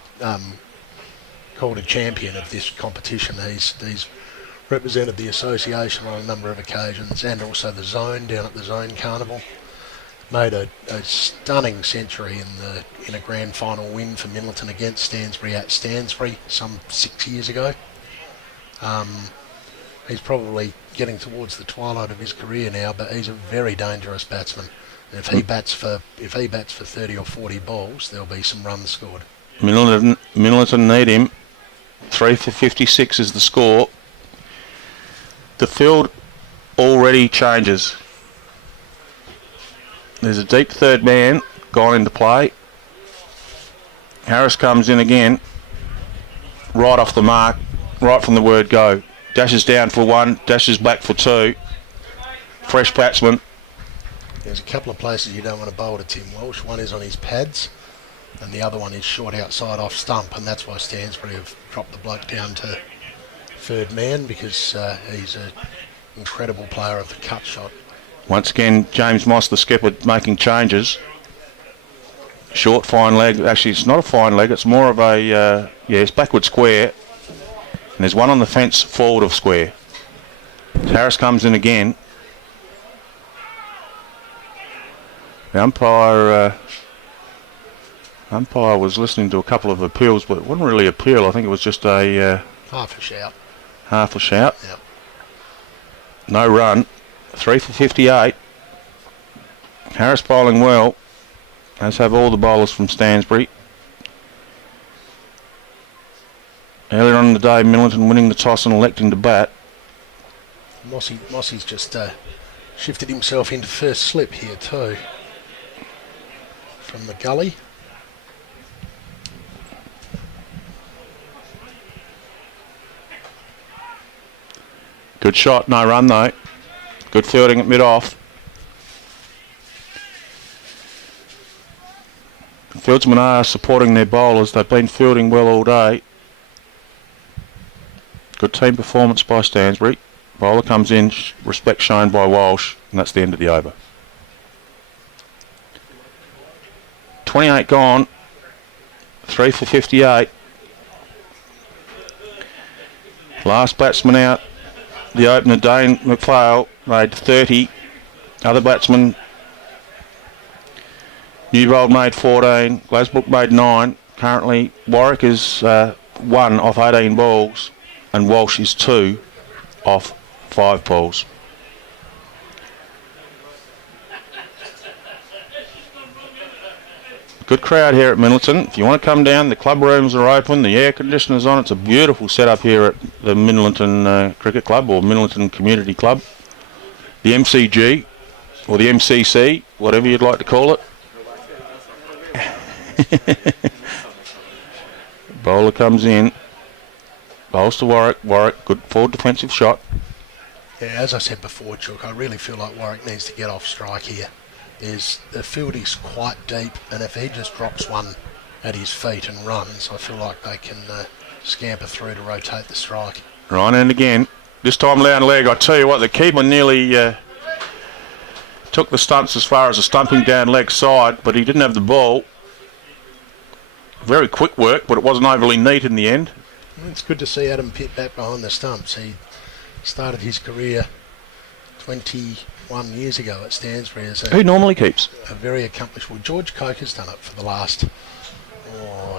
called a champion of this competition. He's represented the association on a number of occasions, and also the zone down at the Zone Carnival. Made a stunning century in a grand final win for Minlaton against Stansbury at Stansbury some 6 years ago. He's probably getting towards the twilight of his career now, but he's a very dangerous batsman. And if he bats for 30 or 40 balls, there'll be some runs scored. Minlaton need him. 3 for 56 is the score. The field already changes. There's a deep third man gone into play. Harris comes in again, right off the mark, right from the word go. Dashes down for 1, dashes back for 2. Fresh batsman. There's a couple of places you don't want to bowl to Tim Walsh. One is on his pads, and the other one is short outside off stump, and that's why Stansbury have dropped the bloke down to third man, because he's an incredible player of the cut shot. Once again, James Moss, the skipper, making changes. Short, fine leg. Actually, it's not a fine leg. It's more of a, it's backward square. And there's one on the fence forward of square. Harris comes in again. The umpire was listening to a couple of appeals, but it wasn't really appeal. I think it was just a... half a shout. Half a shout. Yep. No run. 3 for 58. Harris bowling well, as have all the bowlers from Stansbury. Earlier on in the day, Minlaton winning the toss and electing to bat. Mossy's just shifted himself into first slip here too, from the gully. Good shot, no run though. Good fielding at mid-off. Fieldsmen are supporting their bowlers. They've been fielding well all day. Good team performance by Stansbury. Bowler comes in, respect shown by Walsh, and that's the end of the over. 28 gone. 3 for 58. Last batsman out. The opener, Dane McPhail, made 30. Other batsmen, Newbold made 14. Glasbrook made 9. Currently, Warwick is 1 off 18 balls, and Walsh is 2 off 5 balls. Good crowd here at Minlaton. If you want to come down, the club rooms are open, the air conditioner's on. It's a beautiful setup here at the Minlaton Cricket Club, or Minlaton Community Club. The MCG, or the MCC, whatever you'd like to call it. Bowler comes in, bowls to Warwick. Warwick, good forward defensive shot. Yeah, as I said before, Chook, I really feel like Warwick needs to get off strike here. The field is quite deep, and if he just drops one at his feet and runs, I feel like they can scamper through to rotate the strike. Right, and again, this time down leg. I tell you what, the keeper nearly took the stunts as far as a stumping down leg side, but he didn't have the ball. Very quick work, but it wasn't overly neat in the end. It's good to see Adam Pitt back behind the stumps. He started his career 21 years ago at Stansbury as Who normally keeps? a very accomplished. Well, George Coker's done it for the last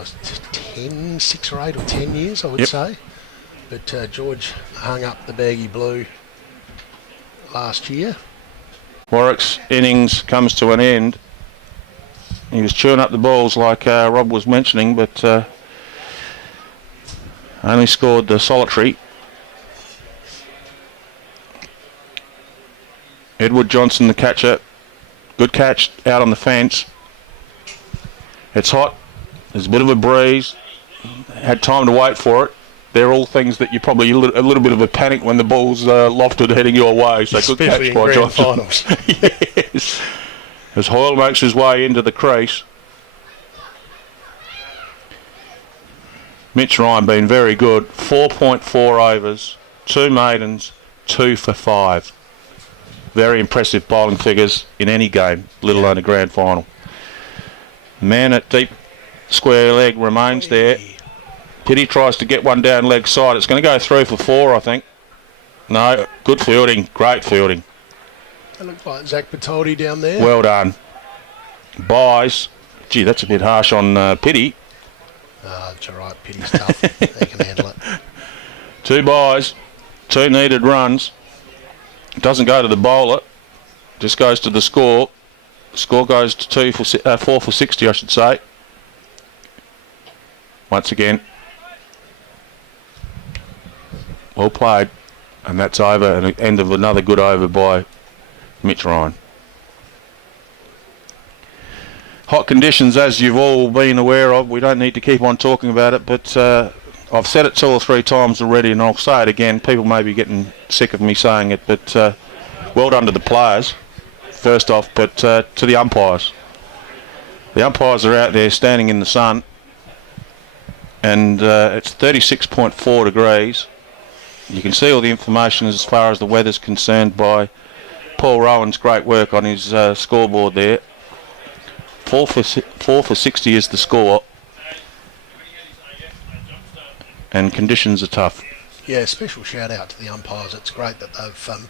6 or 8 or 10 years, I would say. But George hung up the baggy blue last year. Warwick's innings comes to an end. He was chewing up the balls like Rob was mentioning, but only scored the solitary. Edward Johnson, the catcher. Good catch out on the fence. It's hot. There's a bit of a breeze. Had time to wait for it. They're all things that you probably a little bit of a panic when the ball's lofted heading your way. So good catch by Johnson. Finals. Yes. As Hoyle makes his way into the crease. Mitch Ryan been very good. 4.4 overs, 2 maidens, 2 for 5. Very impressive bowling figures in any game, let alone a grand final. Man at deep square leg remains there. Pity tries to get one down leg side. It's going to go through for 4, I think. No, good fielding, great fielding. It looked like Zach Bertoldi down there. Well done. Buys. Gee, that's a bit harsh on Pity. It's all right. Pity's tough. They can handle it. 2 buys, 2 needed runs. Doesn't go to the bowler. Just goes to the score. Score goes to 4 for 60, I should say. Once again. Well played. And that's over, and the end of another good over by Mitch Ryan. Hot conditions, as you've all been aware of. We don't need to keep on talking about it, but I've said it 2 or 3 times already, and I'll say it again. People may be getting sick of me saying it, but well done to the players, first off, but to the umpires. The umpires are out there standing in the sun, and it's 36.4 degrees. You can see all the information as far as the weather's concerned by Paul Rowan's great work on his scoreboard there. 4 for 60 is the score, and conditions are tough. Yeah, special shout out to the umpires. It's great that they've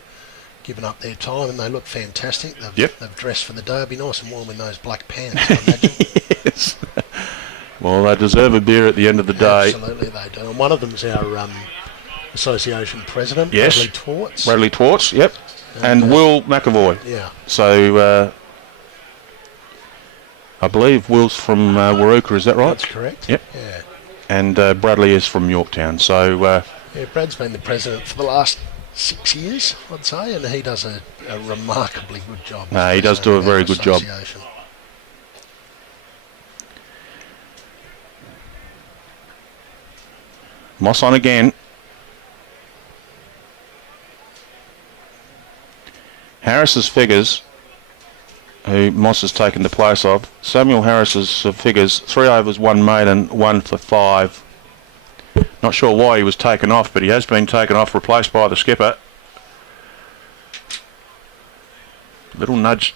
given up their time, and they look fantastic. They've dressed for the day. It'll be nice and warm in those black pants, I imagine. Yes. Well, they deserve a beer at the end of the day. Absolutely they do. And one of them's our association president, yes. Bradley Twarts. Bradley Twarts, yep. And Will McAvoy. Yeah. So I believe Will's from Waruka, is that right? That's correct. Yep. Yeah. And Bradley is from Yorktown. So yeah, Brad's been the president for the last 6 years, I'd say, and he does a remarkably good job. No, he does do a very good job. Moss on again. Harris's figures, who Moss has taken the place of. Samuel Harris's figures, 3 overs, 1 maiden, 1 for 5. Not sure why he was taken off, but he has been taken off, replaced by the skipper. Little nudge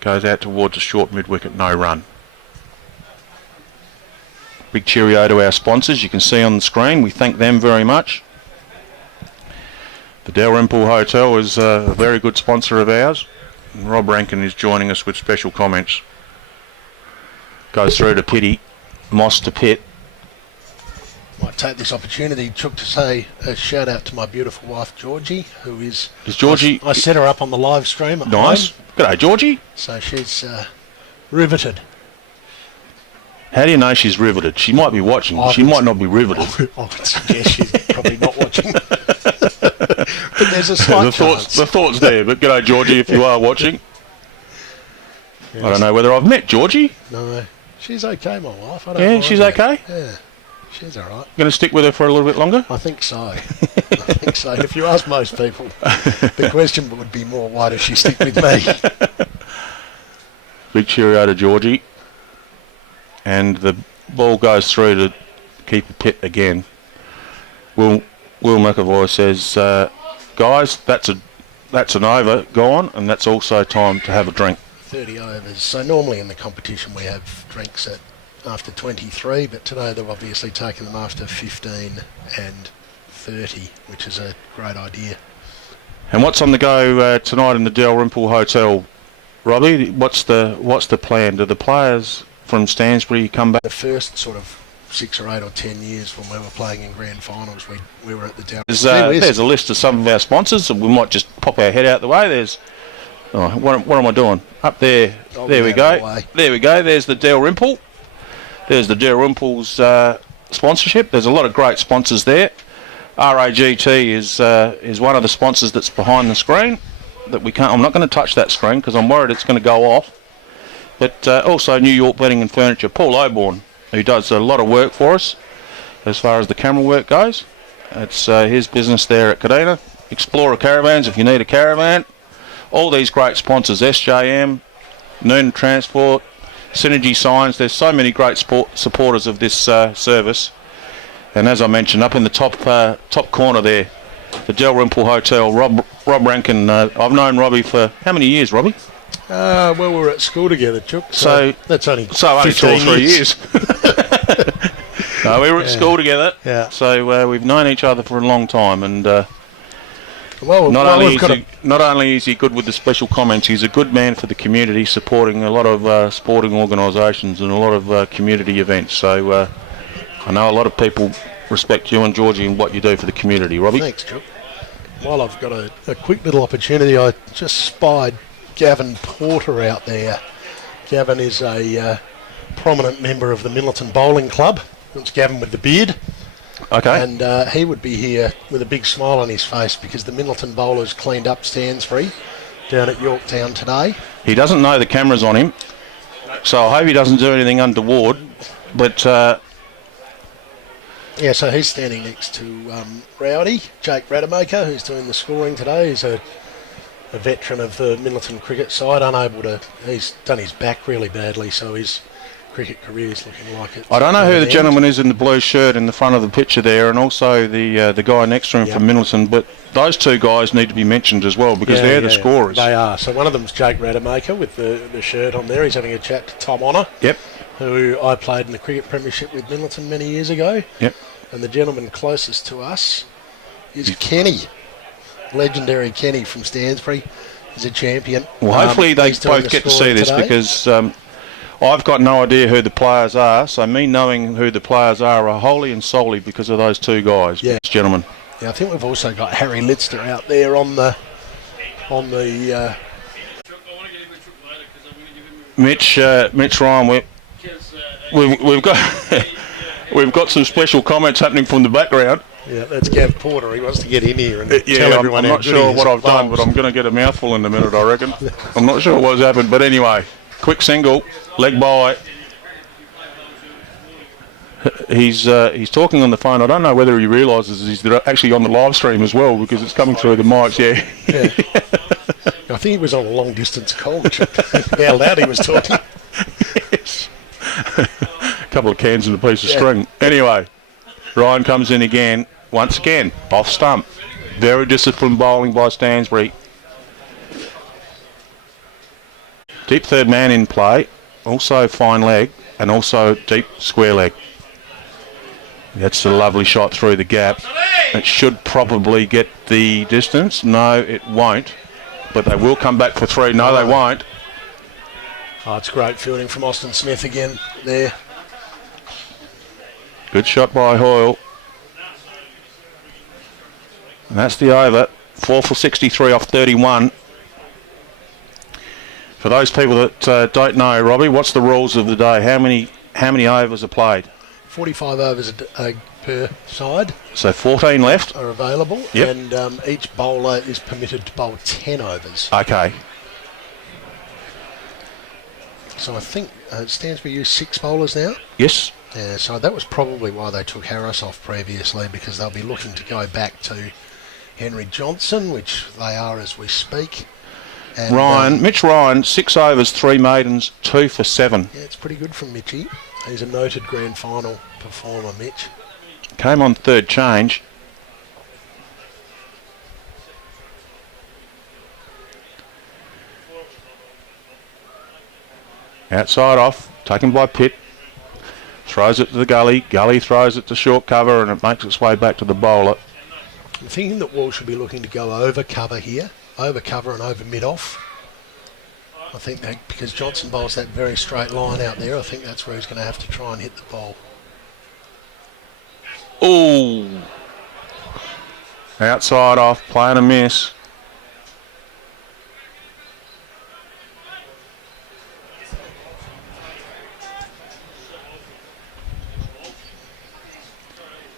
goes out towards a short mid-wicket, no run. Big cheerio to our sponsors, you can see on the screen. We thank them very much. The Dalrymple Hotel is a very good sponsor of ours. And Rob Rankin is joining us with special comments. Goes through to Pity, Moss to Pitt. Might take this opportunity, Chook, to say a shout out to my beautiful wife Georgie, who is Georgie? I set her up on the live stream at Nice. home. G'day, Georgie. So she's riveted. How do you know she's riveted? She might be watching. She might not be riveted. I would suggest she's probably not watching. But there's a slight chance. The thought's there, but g'day, Georgie, if you are watching. Yes. I don't know whether I've met Georgie. No, she's okay, my wife. I don't mind she's that. okay? Yeah, she's all right. Going to stick with her for a little bit longer? I think so. I think so. If you ask most people, the question would be more, why does she stick with me? Big cheerio to Georgie. And the ball goes through to keep a Pitt again. Will McAvoy says, guys, that's an over gone, and that's also time to have a drink. 30 overs. So normally in the competition we have drinks after 23, but today they've obviously taken them after 15 and 30, which is a great idea. And what's on the go tonight in the Dalrymple Hotel, Robbie? What's the plan? Do the players from Stansbury come back? The first sort of 6 or 8 or 10 years when we were playing in grand finals, we were at the Dalrymple. There's a list of some of our sponsors, and we might just pop our head out the way. There's what am I doing? Up there. There we go. There we go. There's the Dalrymple. There's the Dalrymple's sponsorship. There's a lot of great sponsors there. RAGT is one of the sponsors that's behind the screen. That we can't. I'm not going to touch that screen because I'm worried it's going to go off. But also New York Bedding and Furniture. Paul Oborn, who does a lot of work for us as far as the camera work goes. It's his business there at Kadena. Explorer Caravans if you need a caravan. All these great sponsors, SJM, Noonan Transport, Synergy Signs. There's so many great supporters of this service. And as I mentioned, up in the top corner there, the Dalrymple Hotel, Rob Rankin. I've known Robbie for how many years, Robbie? Well, we were at school together, Chook. So that's only 2 or 3 years. No, we were at school together. Yeah. So we've known each other for a long time, and not only is he good with the special comments, he's a good man for the community, supporting a lot of sporting organisations and a lot of community events. So I know a lot of people respect you and Georgie and what you do for the community, Robbie. Thanks, Chook. While I've got a quick little opportunity, I just spied Gavin Porter out there. Gavin is a prominent member of the Minlaton Bowling Club. It's Gavin with the beard. Okay. And he would be here with a big smile on his face because the Minlaton bowlers cleaned up Stansbury down at Yorktown today. He doesn't know the camera's on him, so I hope he doesn't do anything untoward. But yeah, so he's standing next to Rowdy, Jake Rademacher, who's doing the scoring today. He's a veteran of the Minlaton cricket side, he's done his back really badly, so his cricket career is looking like it. I don't know who the gentleman is in the blue shirt in the front of the picture there, and also the guy next to him from Minlaton, but those two guys need to be mentioned as well because they're the scorers. They are. So one of them's Jake Rademacher with the shirt on there. He's having a chat to Tom Honour. Yep. Who I played in the cricket premiership with Minlaton many years ago. Yep. And the gentleman closest to us is Kenny. Legendary Kenny from Stansbury. He's a champion. Well, hopefully they both get to see this because I've got no idea who the players are, so me knowing who the players are wholly and solely because of those two guys, gentlemen. Yeah, I think we've also got Harry Lidster out there on the Mitch Ryan. We've got we've got some special comments happening from the background. Yeah, that's Gav Porter. He wants to get in here and tell everyone. I'm not sure what I've done, but I'm going to get a mouthful in a minute, I reckon. I'm not sure what's happened, but anyway, quick single, leg by. He's talking on the phone. I don't know whether he realises he's actually on the live stream as well because it's coming through the mics. Yeah. I think he was on a long distance call. How loud he was talking. Yes. A couple of cans and a piece of string. Anyway, Ryan comes in again. Once again, off stump. Very disciplined bowling by Stansbury. Deep third man in play. Also fine leg and also deep square leg. That's a lovely shot through the gap. It should probably get the distance. No, it won't. But they will come back for three. No, they won't. Oh, it's great fielding from Austin Smith again there. Good shot by Hoyle. And that's the over. 4 for 63 off 31. For those people that don't know, Robbie, what's the rules of the day? How many overs are played? 45 overs per side. So 14 left. Are available. Yep. And each bowler is permitted to bowl 10 overs. Okay. So I think Stansbury used 6 bowlers now. Yes. Yeah, so that was probably why they took Harris off previously, because they'll be looking to go back to Henry Johnson, which they are as we speak. And, Mitch Ryan, 6 overs, 3 maidens, 2 for 7. Yeah, it's pretty good from Mitchie. He's a noted grand final performer, Mitch. Came on third change. Outside off, taken by Pitt. Throws it to the gully. Gully throws it to short cover and it makes its way back to the bowler. I'm thinking that Walsh should be looking to go over cover here, over cover and over mid-off. I think that because Johnson bowls that very straight line out there, I think that's where he's going to have to try and hit the ball. Oh, outside off, playing a miss.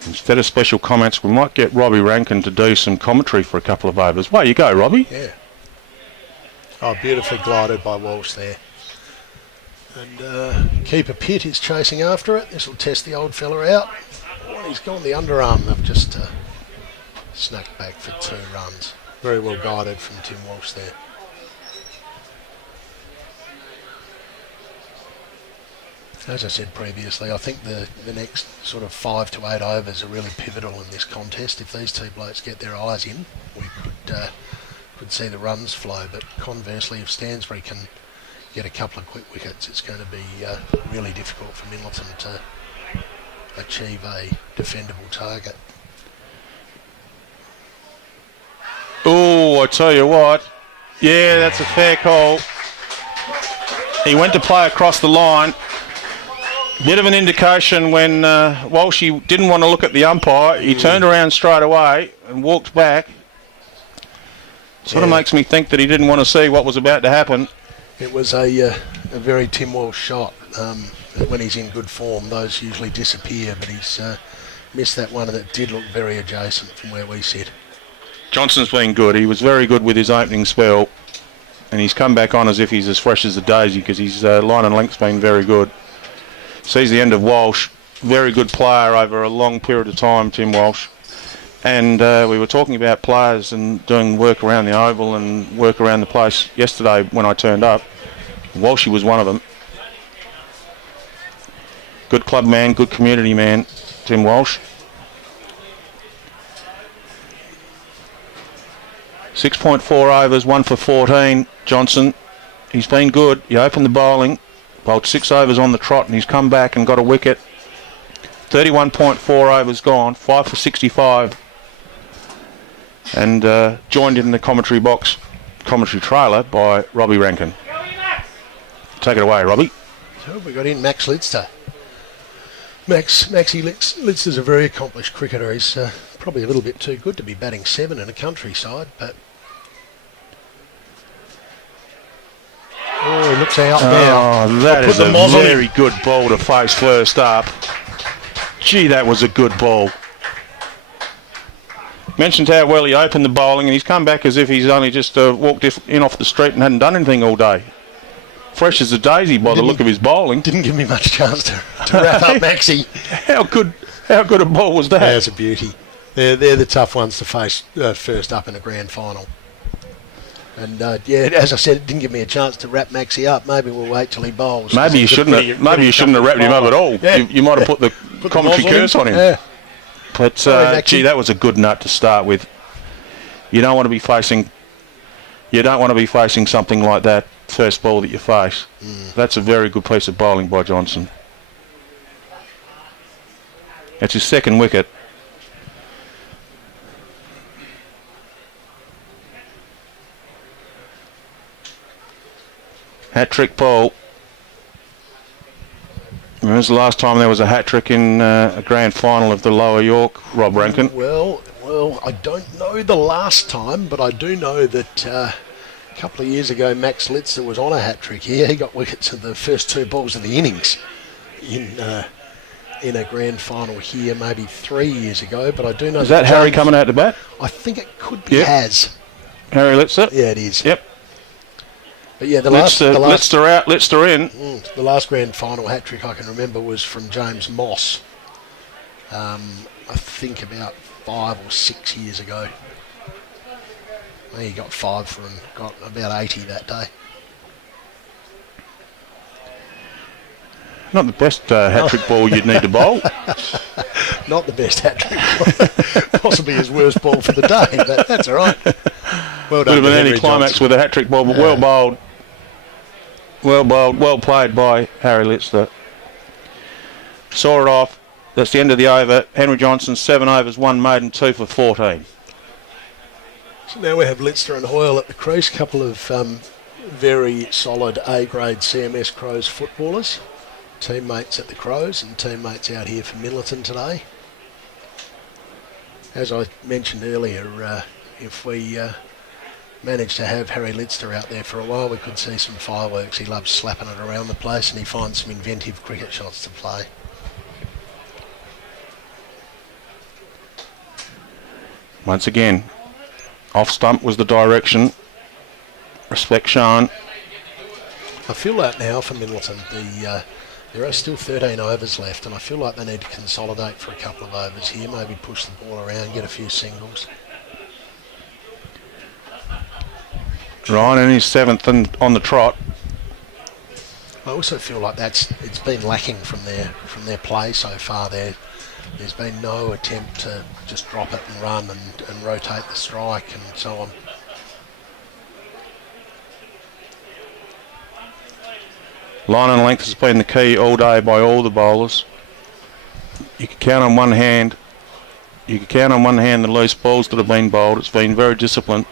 Instead of special comments, we might get Robbie Rankin to do some commentary for a couple of overs. Way you go, Robbie. Yeah. Oh, beautifully glided by Walsh there. And Keeper Pitt is chasing after it. This will test the old fella out. Oh, he's gone the underarm. They've just snapped back for 2 runs. Very well guided from Tim Walsh there. As I said previously, I think the next sort of 5 to 8 overs are really pivotal in this contest. If these two blokes get their eyes in, we could see the runs flow. But conversely, if Stansbury can get a couple of quick wickets, it's going to be really difficult for Minlaton to achieve a defendable target. Oh, I tell you what. Yeah, that's a fair call. He went to play across the line. Bit of an indication when Walshy didn't want to look at the umpire. He turned around straight away and walked back. Sort of makes me think that he didn't want to see what was about to happen. It was a very Tim Walsh shot. When he's in good form, those usually disappear, but he's missed that one, and it did look very adjacent from where we sit. Johnson's been good. He was very good with his opening spell, and he's come back on as if he's as fresh as a daisy because his line and length's been very good. Sees the end of Walsh. Very good player over a long period of time, Tim Walsh. And we were talking about players and doing work around the Oval and work around the place yesterday when I turned up. Walshy was one of them. Good club man, good community man, Tim Walsh. 6.4 overs, 1 for 14, Johnson. He's been good. He opened the bowling, bowled 6 overs on the trot, and he's come back and got a wicket. 31.4 overs gone, 5 for 65. And joined in the commentary box, commentary trailer by Robbie Rankin. Take it away, Robbie. So we got in Max Lidster. Maxie Lidster's a very accomplished cricketer. He's probably a little bit too good to be batting 7 in a countryside, but oh, he looks out now. Oh, that is a very good ball to face first up. Gee, that was a good ball. Mentioned how well he opened the bowling, and he's come back as if he's only just walked in off the street and hadn't done anything all day. Fresh as a daisy by the look of his bowling. Didn't give me much chance to wrap up Maxie. How good a ball was that? That's a beauty. They're the tough ones to face first up in a grand final. And yeah, as I said, it didn't give me a chance to wrap Maxie up. Maybe we'll wait till he bowls. Maybe you shouldn't have wrapped him up at all. Yeah. You might have put the commentary curse on him. Yeah. But gee, that was a good nut to start with. You don't want to be facing something like that first ball that you face. That's a very good piece of bowling by Johnson. That's his second wicket. Hat-trick ball. When was the last time there was a hat-trick in a grand final of the Lower Yorke, Rob Rankin? Well, I don't know the last time, but I do know that a couple of years ago Max Lidster was on a hat-trick here. He got wickets in the first 2 balls of the innings in a grand final here maybe 3 years ago, but I do know... Is that Harry coming out to bat? I think it could be Has. Harry Lidster? Yeah, it is. Yep. But yeah, Lidster out, Lidster in. The last grand final hat-trick I can remember was from James Moss. I think about 5 or 6 years ago. I think he got 5 for and got about 80 that day. Not the best hat-trick ball you'd need to bowl. Not the best hat-trick ball. Possibly his worst ball for the day, but that's all right. Well done. Would have been anti-climax with a hat-trick ball, but well bowled. Well bowled, well played by Harry Lidster. Saw it off. That's the end of the over. Henry Johnson, 7 overs, 1 maiden, 2 for 14. So now we have Lister and Hoyle at the crease, couple of very solid A-grade CMS Crows footballers. Teammates at the Crows and teammates out here for Minlaton today. As I mentioned earlier, if we manage to have Harry Lister out there for a while, we could see some fireworks. He loves slapping it around the place and he finds some inventive cricket shots to play. Once again, off stump was the direction. Respect shown. I feel like now for Minlaton, there are still 13 overs left, and I feel like they need to consolidate for a couple of overs here, maybe push the ball around, get a few singles. Ryan in his 7th and on the trot. I also feel like it's been lacking from their play so far. There's been no attempt to just drop it and run and rotate the strike and so on. Line and length has been the key all day by all the bowlers. You can count on one hand. You can count on one hand the loose balls that have been bowled. It's been very disciplined.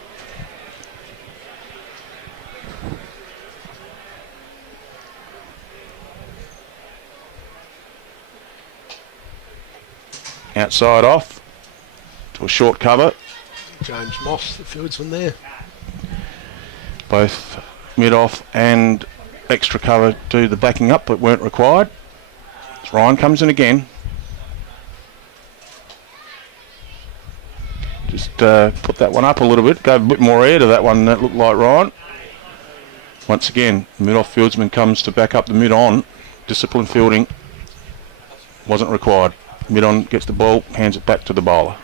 Outside off to a short cover. James Moss, the fieldsman there. Both mid-off and extra cover do the backing up, but weren't required. Ryan comes in again. Just put that one up a little bit. Go a bit more air to that one that looked like Ryan. Once again, mid-off fieldsman comes to back up the mid-on. Disciplined fielding wasn't required. Mid-on gets the ball, hands it back to the bowler.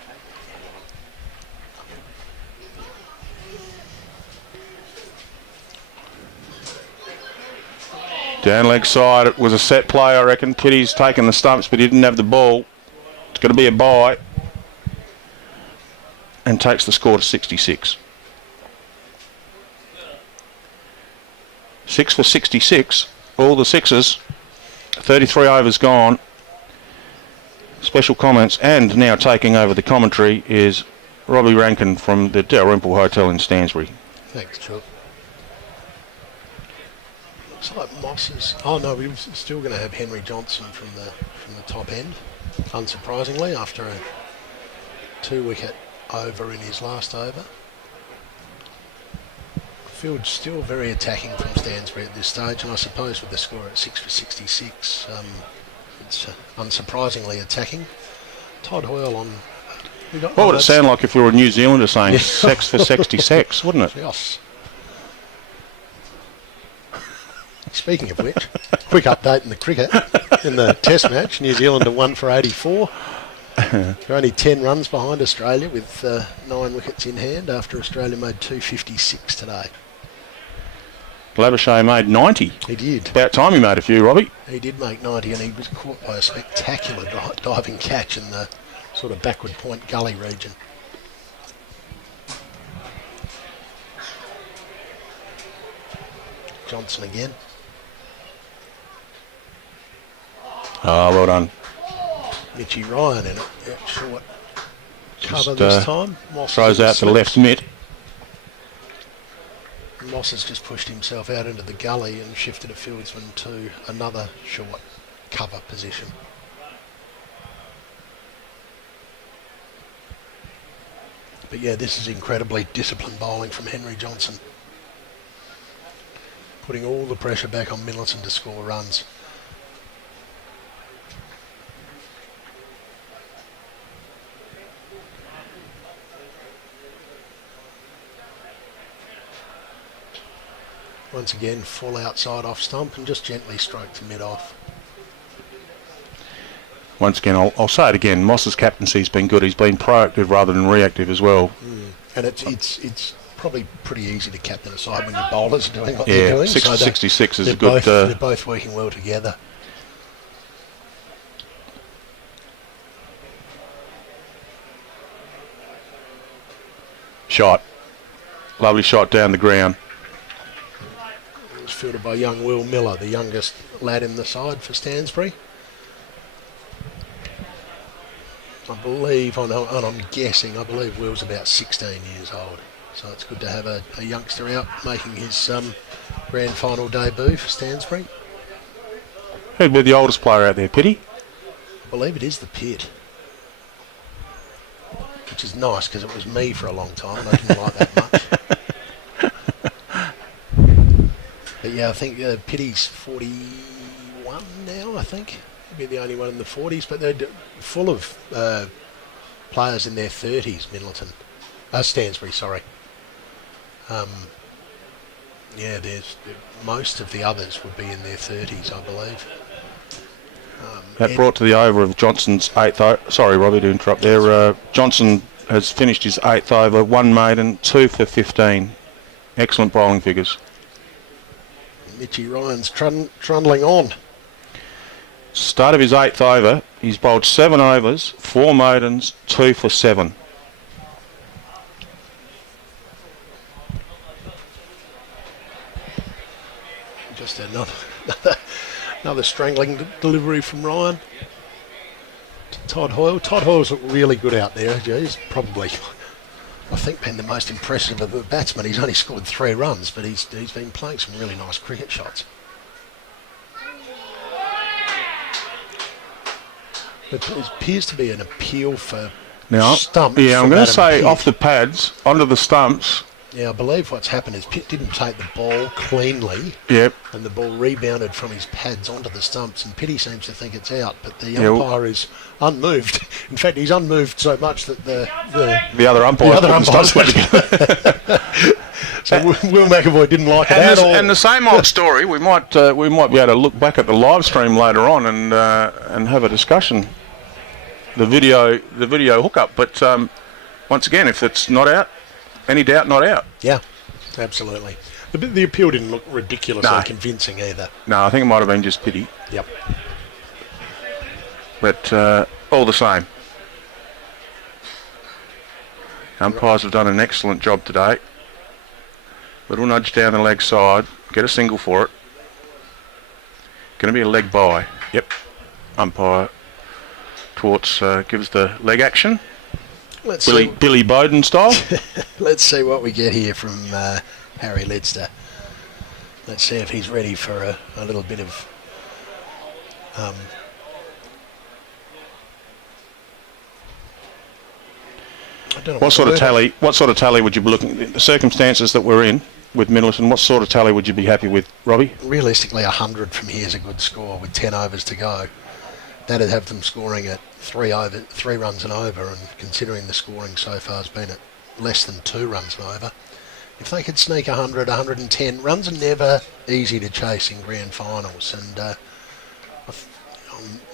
Down leg side, it was a set play, I reckon. Pitty's taken the stumps, but he didn't have the ball. It's going to be a bye. And takes the score to 66. 6 for 66. All the sixes. 33 overs gone. Special comments, and now taking over the commentary is Robbie Rankin from the Dalrymple Hotel in Stansbury. Thanks, Chuck. Looks like Moss is... Oh no, we're still going to have Henry Johnson from the top end, unsurprisingly, after a 2-wicket over in his last over. Field's still very attacking from Stansbury at this stage, and I suppose with the score at 6 for 66, it's unsurprisingly attacking. Todd Hoyle on... What would it sound like if we were a New Zealander saying 6 for 66, wouldn't it? Yes. Speaking of which, quick update in the cricket. In the Test match, New Zealand are 1 for 84. They're only 10 runs behind Australia with 9 wickets in hand after Australia made 256 today. Labuschagne made 90. He did. About time he made a few, Robbie. He did make 90, and he was caught by a spectacular diving catch in the sort of backward point gully region. Johnson again. Oh, well done. Mitchy Ryan in it. Yeah, short cover this time. Moss throws out the left mitt. Moss has just pushed himself out into the gully and shifted a fieldsman to another short cover position. But yeah, this is incredibly disciplined bowling from Henry Johnson. Putting all the pressure back on Minlaton to score runs. Once again, full outside off stump and just gently stroke to mid-off. Once again, I'll say it again, Moss's captaincy's been good. He's been proactive rather than reactive as well. And it's probably pretty easy to captain a side when your bowlers are doing what they're doing. 6 for 66 is a good... they're both working well together. Shot. Lovely shot down the ground. Fielded by young Will Miller, the youngest lad in the side for Stansbury. I believe, and I'm guessing, I believe Will's about 16 years old. So it's good to have a youngster out making his grand final debut for Stansbury. Who'd be the oldest player out there, Pitty? I believe it is the Pit, which is nice because it was me for a long time and I didn't like that much. But yeah, I think Pitty's 41 now, I think. He'll be the only one in the 40s, but they're full of players in their 30s, Stansbury, sorry. Yeah, most of the others would be in their 30s, I believe. That brought to the over of Johnson's 8th over. Sorry, Robbie, to interrupt there. Johnson has finished his 8th over, 1 maiden, 2 for 15. Excellent bowling figures. Mitchy Ryan's trundling on. Start of his 8th over, he's bowled 7 overs, 4 maidens, 2 for 7. Just another strangling delivery from Ryan. Todd Hoyle. Todd Hoyle's looked really good out there. He's probably, I think, been the most impressive of the batsmen. He's only scored 3 runs, but he's been playing some really nice cricket shots. It appears to be an appeal for stumps. Yeah, I'm going to say off the pads, onto the stumps. Yeah, I believe what's happened is Pitt didn't take the ball cleanly. Yep. And the ball rebounded from his pads onto the stumps, and Pitty seems to think it's out, but the umpire is unmoved. In fact, he's unmoved so much that the other umpire. So Will McAvoy didn't like it at all. And the same old story. We might be able to look back at the live stream later on and have a discussion. The video hookup, but once again, if it's not out. Any doubt, not out. Yeah, absolutely. The appeal didn't look ridiculously convincing either. No, I think it might have been just pity. Yep. But all the same. Umpires have done an excellent job today. Little nudge down the leg side. Get a single for it. Going to be a leg bye. Yep. Umpire Twartz gives the leg action. Billy Bowden style. Let's see what we get here from Harry Ledster. Let's see if he's ready for a little bit of what sort of tally would you be looking at? The circumstances that we're in with Minlaton, what sort of tally would you be happy with, Robbie? Realistically, 100 from here is a good score with 10 overs to go. That'd have them scoring at 3 runs and over, and considering the scoring so far has been at less than 2 runs and over, if they could sneak 100, 110, runs are never easy to chase in grand finals, and I'm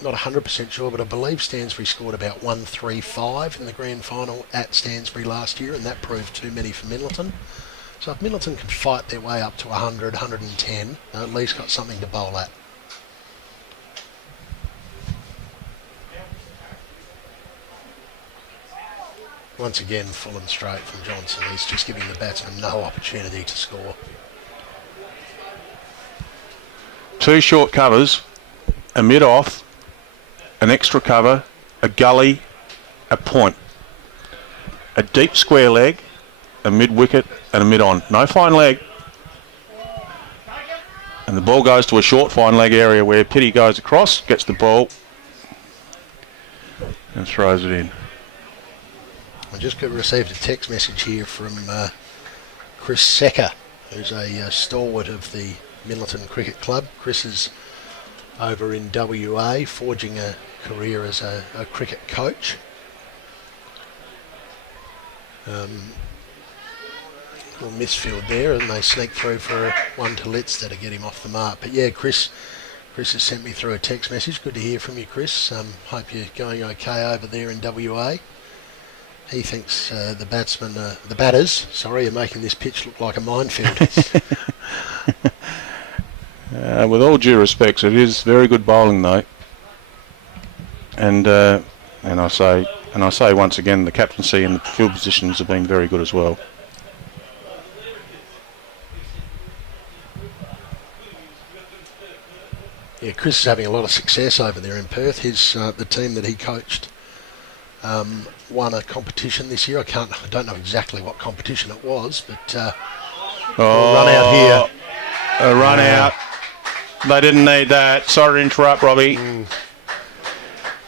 not 100% sure, but I believe Stansbury scored about 135 in the grand final at Stansbury last year, and that proved too many for Minlaton. So if Minlaton can fight their way up to 100, 110, they've at least got something to bowl at. Once again, full and straight from Johnson. He's just giving the batsman no opportunity to score. 2 short covers, a mid-off, an extra cover, a gully, a point. A deep square leg, a mid-wicket and a mid-on. No fine leg. And the ball goes to a short fine leg area where Pitty goes across, gets the ball and throws it in. I just received a text message here from Chris Secker, who's a stalwart of the Minlaton Cricket Club. Chris is over in WA, forging a career as a cricket coach. Little misfield there, and they sneak through for one to Litster to get him off the mark. But yeah, Chris has sent me through a text message. Good to hear from you, Chris. Hope you're going okay over there in WA. He thinks the batters, are making this pitch look like a minefield. With all due respects, it is very good bowling though, and I say once again, the captaincy and the field positions have been very good as well. Yeah, Chris is having a lot of success over there in Perth. His the team that he coached won a competition this year. I don't know exactly what competition it was, but run out here. A run out. They didn't need that. Sorry to interrupt, Robbie.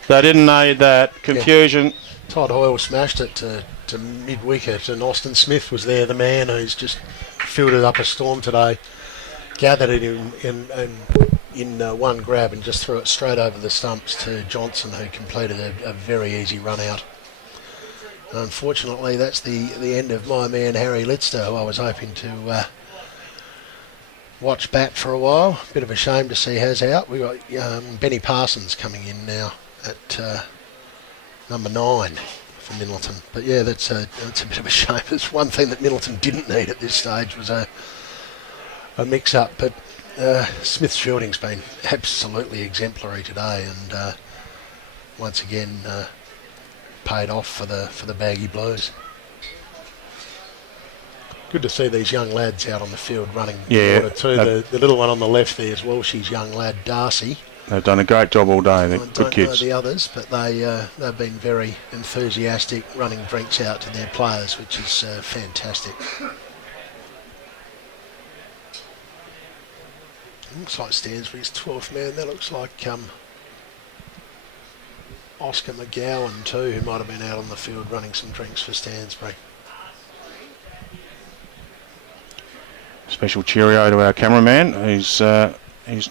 They didn't need that. Confusion. Yeah. Todd Hoyle smashed it to mid-wicket, and Austin Smith was there, the man who's just fielded up a storm today. Gathered it in one grab and just threw it straight over the stumps to Johnson, who completed a very easy run out. Unfortunately, that's the end of my man Harry Litster, who I was hoping to watch bat for a while. Bit of a shame to see has out. We've got Benny Parsons coming in now at number 9 for Minlaton. But yeah, that's a bit of a shame. It's one thing that Minlaton didn't need at this stage was a mix-up, but Smith's fielding's been absolutely exemplary today, and once again paid off for the Baggy Blues. Good to see these young lads out on the field running. Yeah, too. The little one on the left there as well, she's young lad Darcy. They've done a great job all day. They're good kids. I don't know the others, but they've been very enthusiastic, running drinks out to their players, which is fantastic. Looks like Stansbury's 12th man. That looks like Oscar McGowan too, who might have been out on the field running some drinks for Stansbury. Special cheerio to our cameraman. He's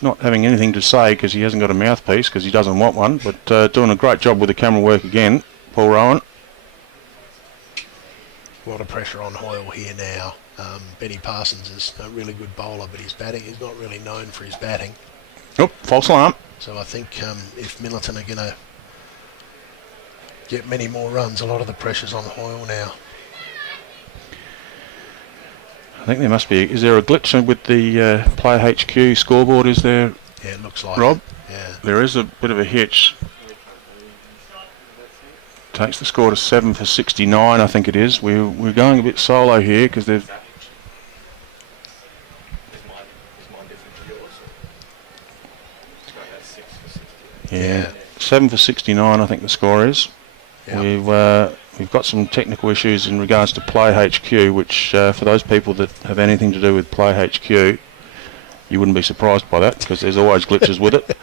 not having anything to say because he hasn't got a mouthpiece because he doesn't want one, but doing a great job with the camera work again, Paul Rowan. A lot of pressure on Hoyle here now. Benny Parsons is a really good bowler, but his batting, he's not really known for his batting. Oh, false alarm. So I think if Minlaton are going to get many more runs, a lot of the pressure's on Hoyle now. I think there must be. Is there a glitch with the Player HQ scoreboard? Is there? Yeah, it looks like Rob? it. Yeah. There is a bit of a hitch. Takes the score to 7 for 69, I think it is. We're going a bit solo here because they've. Yeah, 7 for 69, I think the score is. Yep. We've got some technical issues in regards to Play HQ, which for those people that have anything to do with Play HQ, you wouldn't be surprised by that because there's always glitches with it.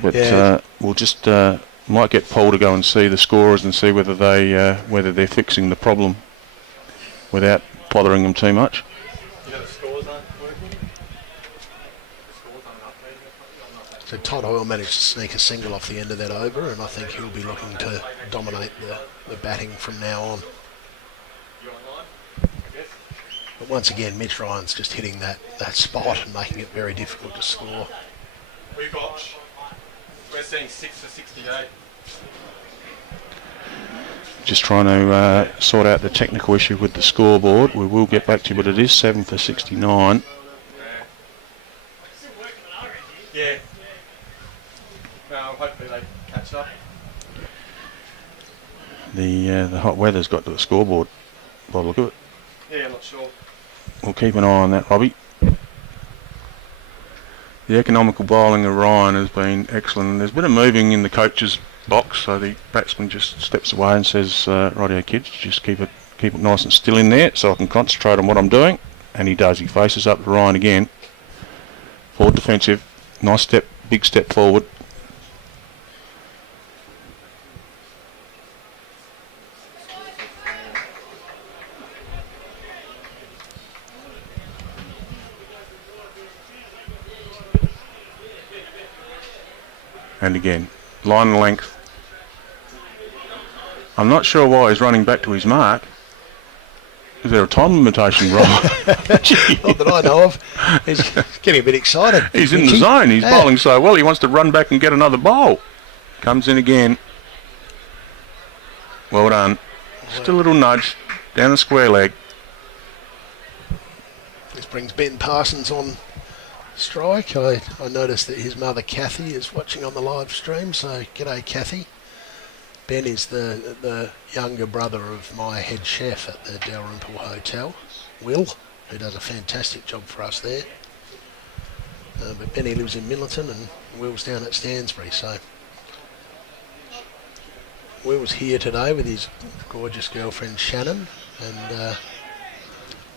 But we'll just might get Paul to go and see the scorers and see whether they're fixing the problem without bothering them too much. You know the scores aren't working? So Todd Hoyle managed to sneak a single off the end of that over, and I think he'll be looking to dominate the batting from now on. But once again, Mitch Ryan's just hitting that spot and making it very difficult to score. We're seeing 6 for 68. Just trying to sort out the technical issue with the scoreboard. We will get back to you, but it is 7 for 69. Yeah. Hopefully they catch up. The hot weather's got to the scoreboard by the look of it. Yeah, I'm not sure. We'll keep an eye on that, Robbie. The economical bowling of Ryan has been excellent. There's a bit of moving in the coach's box, so the batsman just steps away and says, "Rightio, kids, just keep it nice and still in there, so I can concentrate on what I'm doing." And he does. He faces up to Ryan again. Forward defensive, nice step, big step forward. And again, line and length. I'm not sure why he's running back to his mark. Is there a time limitation, Rob? Not that I know of. He's getting a bit excited. He's in the zone. He's bowling so well. He wants to run back and get another bowl. Comes in again. Well done. Just a little nudge down the square leg. This brings Ben Parsons on strike. I noticed that his mother Kathy is watching on the live stream, so g'day Kathy. Ben is the younger brother of my head chef at the Dalrymple Hotel, Will, who does a fantastic job for us there. But Benny lives in Minlaton and Will's down at Stansbury, so Will's here today with his gorgeous girlfriend Shannon, and I'm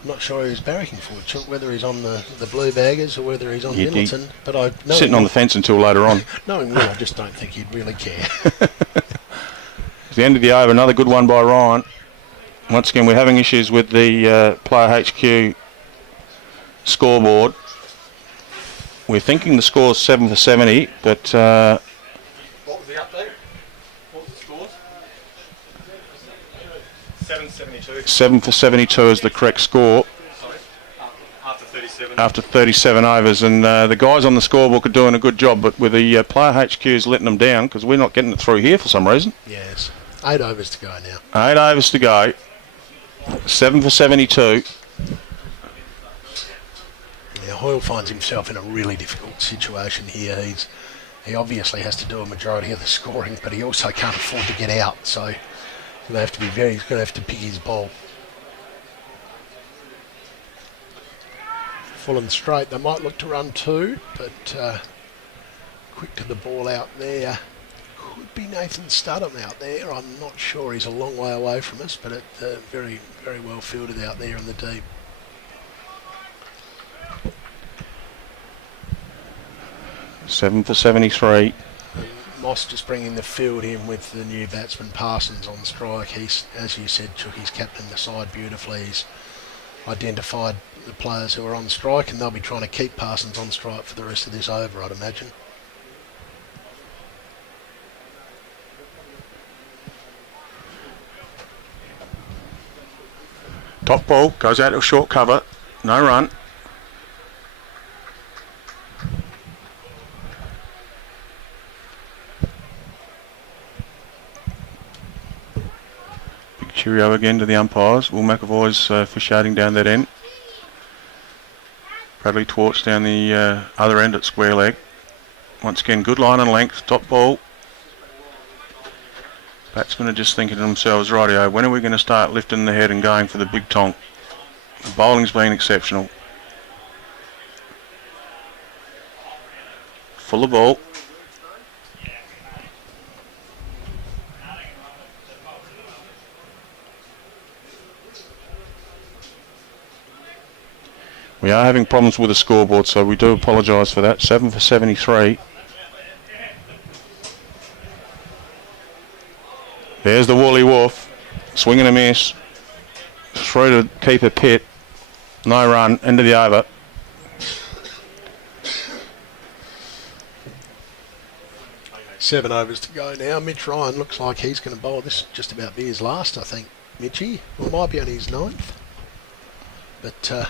not sure who's barracking for, Chuck, whether he's on the Blue Baggers or whether he's on Minlaton. But I know sitting on the fence until later on. Knowing Will, I just don't think he'd really care. It's the end of the over, another good one by Ryan. Once again, we're having issues with the Player HQ scoreboard. We're thinking the score's 7 for 70, but... What was the update? What was the scores? 772. 7 for 72 is the correct score. Sorry. After 37. After 37 overs, and the guys on the scorebook are doing a good job, but with the Player HQs letting them down, because we're not getting it through here for some reason. Yes. 8 overs to go now. 8 overs to go. 7 for 72. Now, Hoyle finds himself in a really difficult situation here. He obviously has to do a majority of the scoring, but he also can't afford to get out, so he's going to have to be he's going to have to pick his ball. Full and straight, they might look to run 2, but quick to the ball out there. Could be Nathan Studham out there. I'm not sure. He's a long way away from us, but very, very well fielded out there in the deep. Seven for 73. And Moss just bringing the field in with the new batsman Parsons on strike. He's, as you said, Chuck, he's captained the side beautifully. He's identified the players who are on strike, and they'll be trying to keep Parsons on strike for the rest of this over, I'd imagine. Top ball goes out to a short cover. No run. Big cheerio again to the umpires. Will McAvoy's officiating down that end. Bradley Twart's down the other end at square leg. Once again, good line and length. Top ball. Batsmen are just thinking to themselves, rightio, when are we going to start lifting the head and going for the big tonk? The bowling's been exceptional. Full of ball. We are having problems with the scoreboard, so we do apologise for that. 7 for 73. There's the Woolley Wolf, swing and a miss, through to keeper Pitt, no run, end of the over. Seven overs to go now. Mitch Ryan looks like he's going to bowl. This just about be his last, I think, Mitchie. Well, it might be on his 9th. But,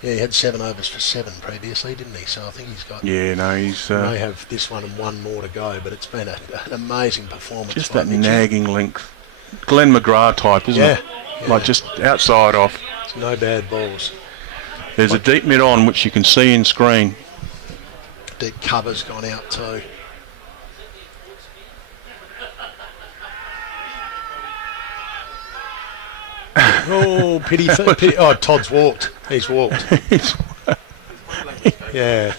yeah, he had 7 overs for 7 previously, didn't he? So I think he's got... Yeah, no, he's... He may have this one and one more to go, but it's been an amazing performance. Just that nagging length. Glenn McGrath type, isn't it? Yeah. Like just outside off. It's no bad balls. There's a deep mid on, which you can see in screen. Deep cover's gone out too. Oh, pity. Oh, Todd's walked. He's walked. Yeah.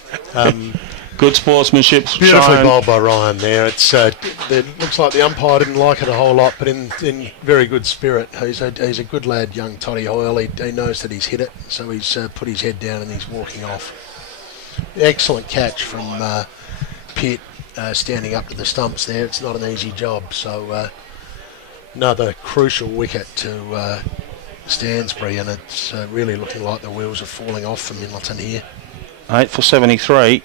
Good sportsmanship. Beautifully shown. bowled by Ryan there. It looks like the umpire didn't like it a whole lot, but in very good spirit. He's a good lad, young Toddy Hoyle. He knows that he's hit it, so he's put his head down and he's walking off. Excellent catch from Pitt, standing up to the stumps there. It's not an easy job, so another crucial wicket to Stansbury, and it's really looking like the wheels are falling off for Minlaton here. 8 for 73.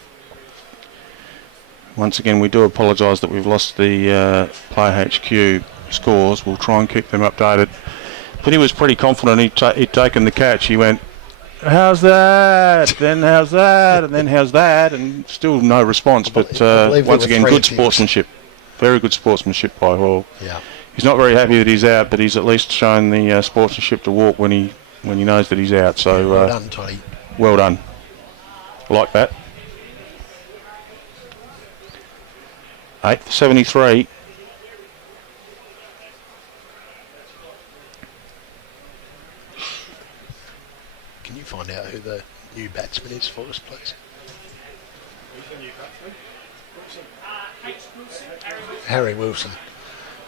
Once again, we do apologise that we've lost the Player HQ scores. We'll try and keep them updated. But he was pretty confident he'd taken the catch. He went, how's that? Then how's that? And then how's that? And still no response. But once again, good sportsmanship. Very good sportsmanship by Hall. Yeah. He's not very happy that he's out, but he's at least shown the sportsmanship to walk when he knows that he's out. So yeah, well done, Toddy. Well done. Like that. 8 for 73. Can you find out who the new batsman is for us, please? Harry Wilson.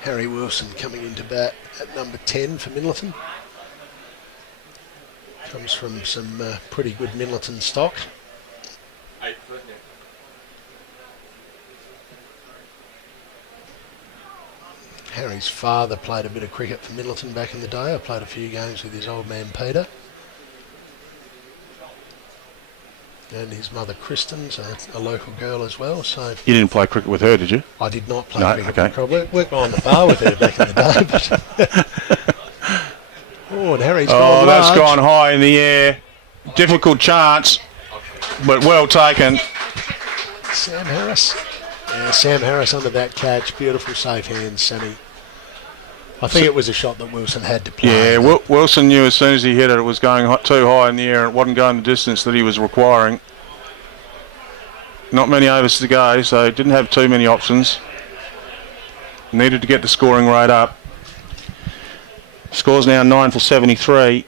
Harry Wilson coming into bat at number 10 for Minlaton. Comes from some pretty good Minlaton stock. Harry's father played a bit of cricket for Minlaton back in the day. I played a few games with his old man Peter. And his mother Kristen's a local girl as well. So You didn't play cricket with her, did you? I did not play No, cricket. okay. I worked behind the bar with her back in the day. But oh, and Harry's gone Oh, that's large. gone high in the air. Difficult chance, but well taken. Sam Harris. Yeah, Sam Harris under that catch. Beautiful safe hands, Sammy. I think it was a shot that Wilson had to play. Yeah, Wilson knew as soon as he hit it, it was going too high in the air and it wasn't going the distance that he was requiring. Not many overs to go, so didn't have too many options. Needed to get the scoring rate up. Score's now 9 for 73.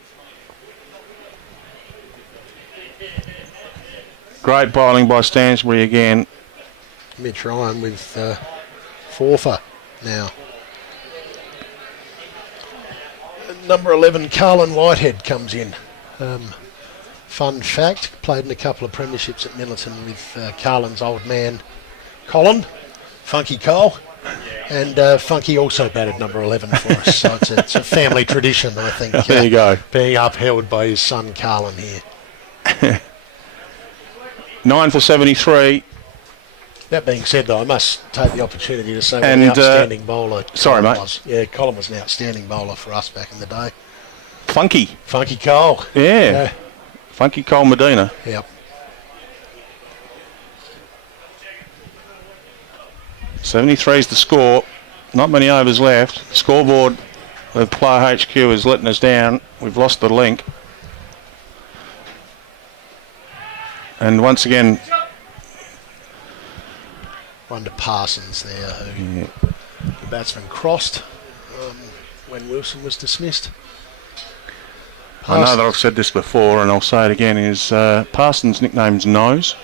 Great bowling by Stansbury again. Mitch Ryan with 4 for now. Number 11, Carlin Whitehead comes in. Fun fact, played in a couple of premierships at Minlaton with Carlin's old man, Colin, Funky Cole, and Funky also batted number 11 for us. So it's a family tradition, I think. There you go. Being upheld by his son, Carlin here. 9 for 73. That being said, though, I must take the opportunity to say what And, an outstanding bowler sorry, Colin mate. was. Yeah, Colin was an outstanding bowler for us back in the day. Funky. Funky Cole. Yeah. Funky Cole Medina. Yep. 73 is the score. Not many overs left. Scoreboard with Player HQ is letting us down. We've lost the link. And once again, One to Parsons there, who the batsman crossed when Wilson was dismissed. I know that I've said this before and I'll say it again, is Parsons' nickname's Nose.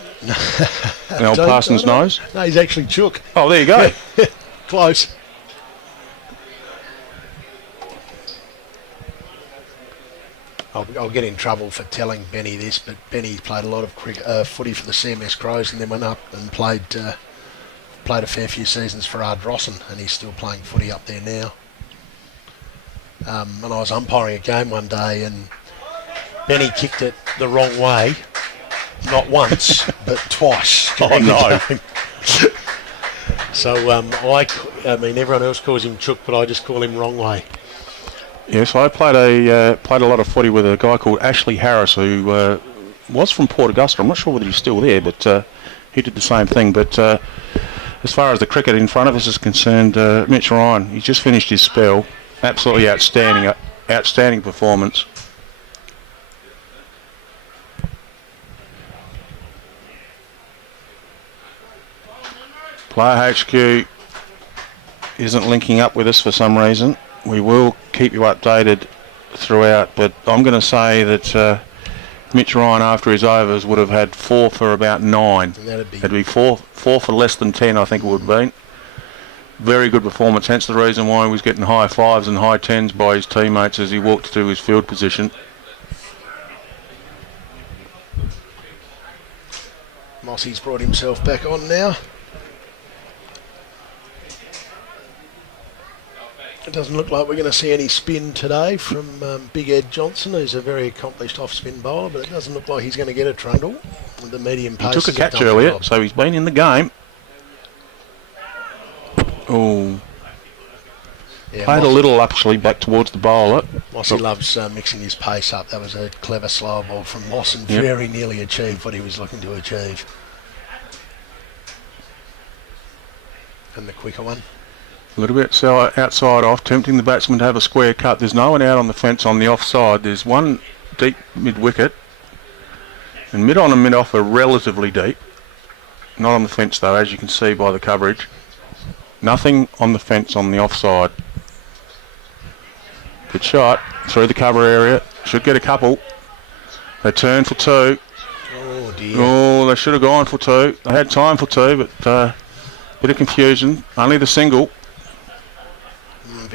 An old Parsons Nose. No, he's actually Chook. Oh, there you go. Close. I'll get in trouble for telling Benny this, but Benny played a lot of footy for the CMS Crows and then went up and played a fair few seasons for Ardrossan, and he's still playing footy up there now. And I was umpiring a game one day and Benny kicked it the wrong way, not once, but twice. Oh, no. So I mean, everyone else calls him Chook, but I just call him wrong way. Yes, I played a lot of footy with a guy called Ashley Harris, who was from Port Augusta. I'm not sure whether he's still there, but he did the same thing. But as far as the cricket in front of us is concerned, Mitch Ryan, he's just finished his spell. Absolutely outstanding performance. Player HQ isn't linking up with us for some reason. We will keep you updated throughout, but I'm going to say that Mitch Ryan, after his overs, would have had 4 for about 9. It'd be four for less than 10, I think it would have been. Very good performance, hence the reason why he was getting high 5s and high 10s by his teammates as he walked to his field position. Mossy's brought himself back on now. It doesn't look like we're going to see any spin today from Big Ed Johnson, who's a very accomplished off-spin bowler, but it doesn't look like he's going to get a trundle. The medium pace. He took a catch earlier, so he's been in the game. Oh, Yeah, played a little actually back towards the bowler. Mossy loves mixing his pace up. That was a clever slower ball from Moss and Yep. very nearly achieved what he was looking to achieve. And the quicker one. A little bit outside off, tempting the batsman to have a square cut. There's no one out on the fence on the offside. There's one deep mid-wicket. And mid-on and mid-off are relatively deep. Not on the fence though, as you can see by the coverage. Nothing on the fence on the offside. Good shot through the cover area. Should get a couple. They turn for 2. Oh dear. Oh, they should have gone for 2. They had time for 2, but bit of confusion. Only the single.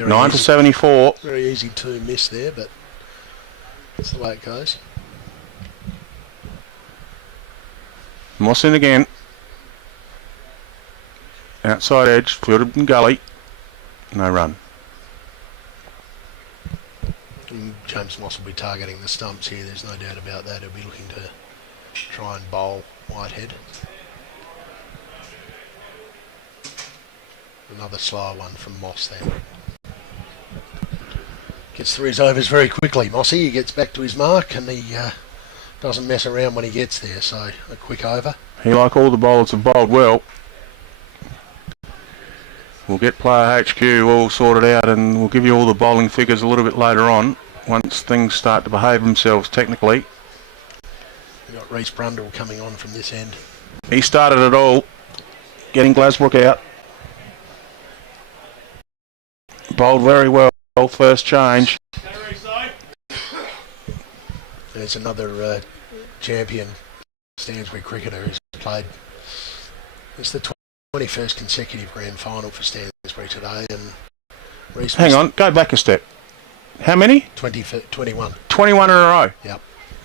9 for 74. Very easy to miss there, but that's the way it goes. Moss in again. Outside edge, fielded in gully. No run. And James Moss will be targeting the stumps here, there's no doubt about that. He'll be looking to try and bowl Whitehead. Another slower one from Moss there. Gets through his overs very quickly, Mossy. He gets back to his mark and he doesn't mess around when he gets there, so a quick over. He, like all the bowlers, have bowled well. We'll get player HQ all sorted out and we'll give you all the bowling figures a little bit later on once things start to behave themselves technically. We've got Reece Brundle coming on from this end. He started it all, getting Glasbrook out. Bowled very well, first change. There's another champion Stansbury cricketer who's played. It's the 21st consecutive grand final for Stansbury today, and Reece. Hang on, go back a step. How many? 21. 21 in a row. Yep.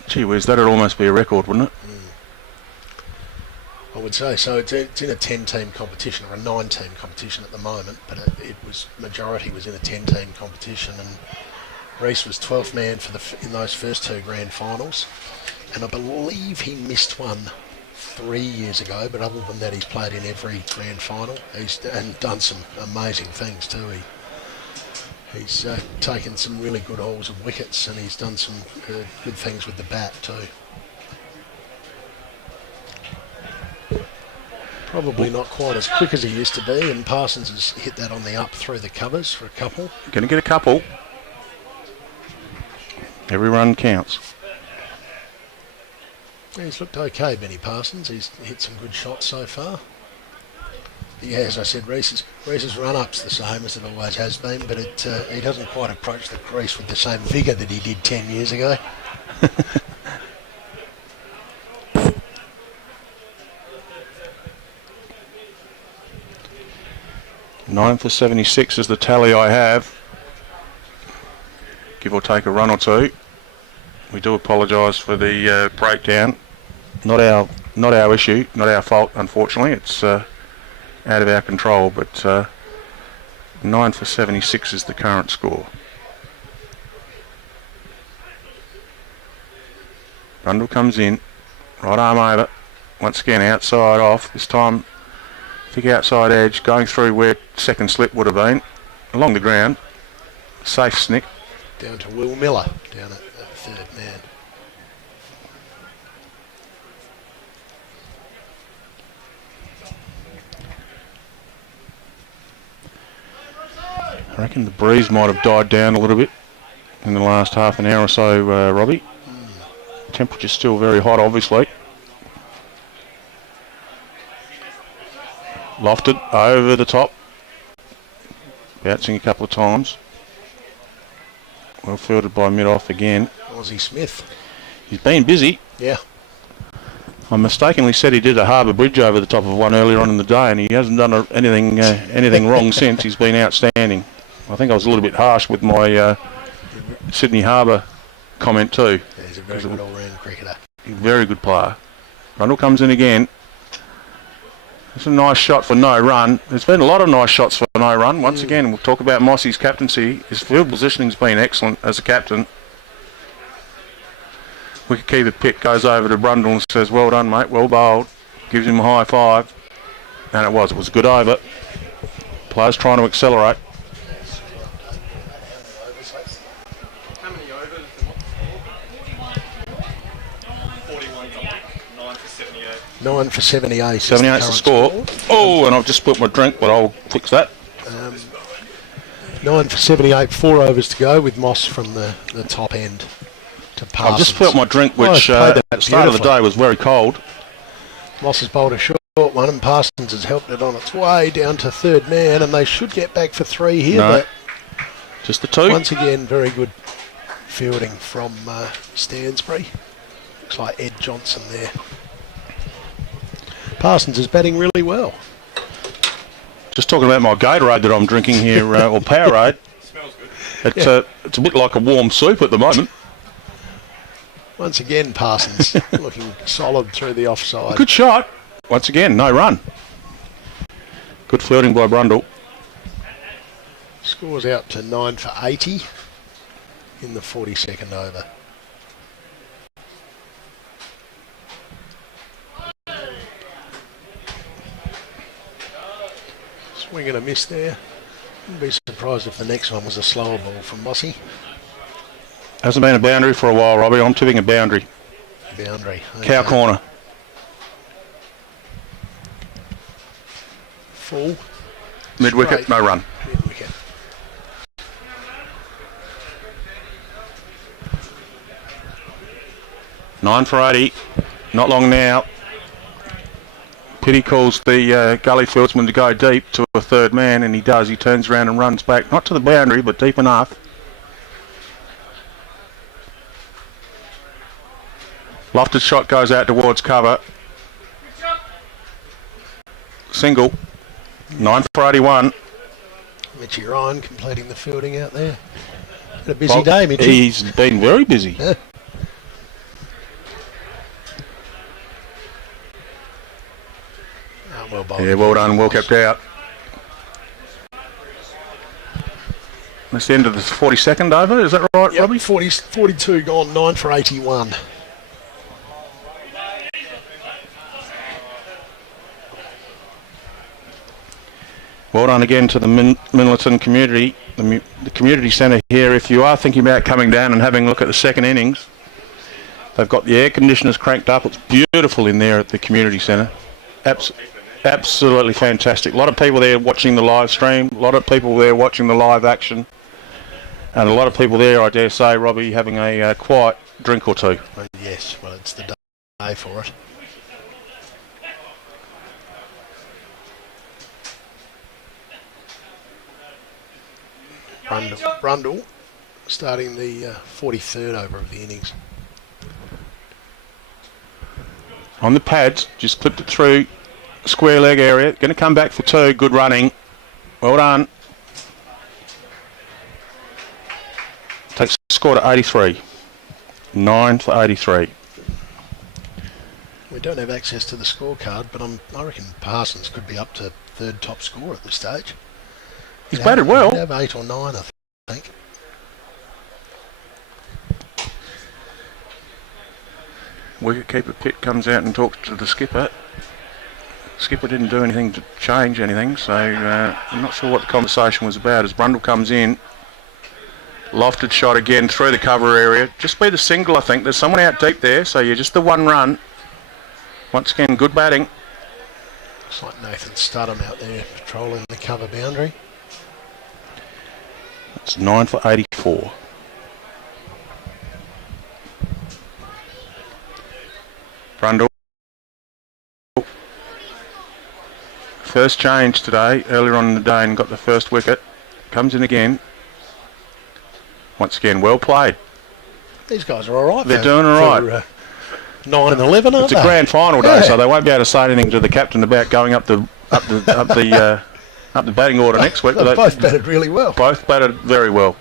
Gee whiz, that'd almost be a record, wouldn't it? I would say so. It's in a 10-team competition, or a 9-team competition at the moment, but majority was in a 10-team competition, and Reece was 12th man in those first two grand finals, and I believe he missed one 3 years ago, but other than that he's played in every grand final and done some amazing things too. He's taken some really good hauls of wickets and he's done some good things with the bat too. Probably not quite as quick as he used to be, and Parsons has hit that on the up through the covers for a couple. Going to get a couple. Every run counts. He's looked okay, Benny Parsons. He's hit some good shots so far. Yeah, as I said, Reece's run-up's the same as it always has been, but he doesn't quite approach the crease with the same vigour that he did 10 years ago. 9 for 76 is the tally I have. Give or take a run or two. We do apologise for the breakdown. Not our issue, not our fault, unfortunately. It's out of our control, but 9 for 76 is the current score. Brundle comes in, right arm over, once again outside off, this time thick outside edge, going through where second slip would have been, along the ground, safe snick. Down to Will Miller, down at third man. I reckon the breeze might have died down a little bit in the last half an hour or so, Robbie. Temperature's still very hot, obviously. Lofted over the top, bouncing a couple of times. Well fielded by mid-off again. Aussie Smith. He's been busy. Yeah. I mistakenly said he did a harbour bridge over the top of one earlier on in the day, and he hasn't done anything wrong since. He's been outstanding. I think I was a little bit harsh with my Sydney Harbour comment too. Yeah, he's a very good all-round cricketer. Very good player. Brundle comes in again. It's a nice shot for no run. There's been a lot of nice shots for no run. Once again, we'll talk about Mossy's captaincy. His field positioning's been excellent as a captain. Wicketkeeper Pitt goes over to Brundle and says, "Well done, mate, well bowled." Gives him a high five. And it was a good over. Players trying to accelerate. How many overs? 41. 9 for 78. 9 for 78. 78's the score. Oh, and I've just spilled my drink, but I'll fix that. 9 for 78, 4 overs to go with Moss from the top end to Parsons. I've just spilled my drink, which at the start of the day was very cold. Moss has bowled a short one and Parsons has helped it on its way down to third man, and they should get back for 3 here. No, but just the 2. Once again, very good fielding from Stansbury. Looks like Ed Johnson there. Parsons is batting really well. Just talking about my Gatorade that I'm drinking here, or Powerade. It's a bit like a warm soup at the moment. Once again, Parsons looking solid through the offside. Good shot. Once again, no run. Good fielding by Brundle. Scores out to 9 for 80 in the 42nd over. Swing and a miss there. Wouldn't be surprised if the next one was a slower ball from Mossy. Hasn't been a boundary for a while, Robbie. I'm tipping a boundary. Boundary. Okay. Cow corner. Full. Mid-wicket, Straight. no run. Mid-wicket. Nine for 80. Not long now. Pity calls the gully fieldsman to go deep to a third man, and he does. He turns around and runs back, not to the boundary, but deep enough. Lofted shot goes out towards cover. Single. 9 for 81. Mitchy Ryan completing the fielding out there. Had a busy day, Mitchy. He's been very busy. Yeah. Oh, well bowled. Yeah, well done, well kept out. That's the end of the 42nd over, is that right, Yep, Robbie? 42 gone, 9 for 81. Well done again to the Minlaton community, the community centre here. If you are thinking about coming down and having a look at the second innings, they've got the air conditioners cranked up. It's beautiful in there at the community centre. Absolutely fantastic. A lot of people there watching the live stream, a lot of people there watching the live action, and a lot of people there, I dare say, Robbie, having a quiet drink or two. Well, yes, well, it's the day for it. Brundle starting the 43rd over of the innings. On the pads, just clipped it through square leg area. Going to come back for two. Good running. Well done. Takes the score to 83. 9 for 83. We don't have access to the scorecard, but I reckon Parsons could be up to third top scorer at this stage. He's batted well. He'd have 8 or 9, I think. Wicketkeeper Pitt comes out and talks to the skipper. Skipper didn't do anything to change anything, so I'm not sure what the conversation was about. As Brundle comes in, lofted shot again through the cover area. Just be the single, I think. There's someone out deep there, so you're just the one run. Once again, good batting. Looks like Nathan Studham out there patrolling the cover boundary. It's 9 for 84. Brundle. First change today, earlier on in the day, and got the first wicket. Comes in again. Once again, well played. These guys are all right. They're doing all right. 9 and 11, aren't It's they? a grand final day, Yeah. so they won't be able to say anything to the captain about going up the batting order next week. They've both batted really well. Both batted very well.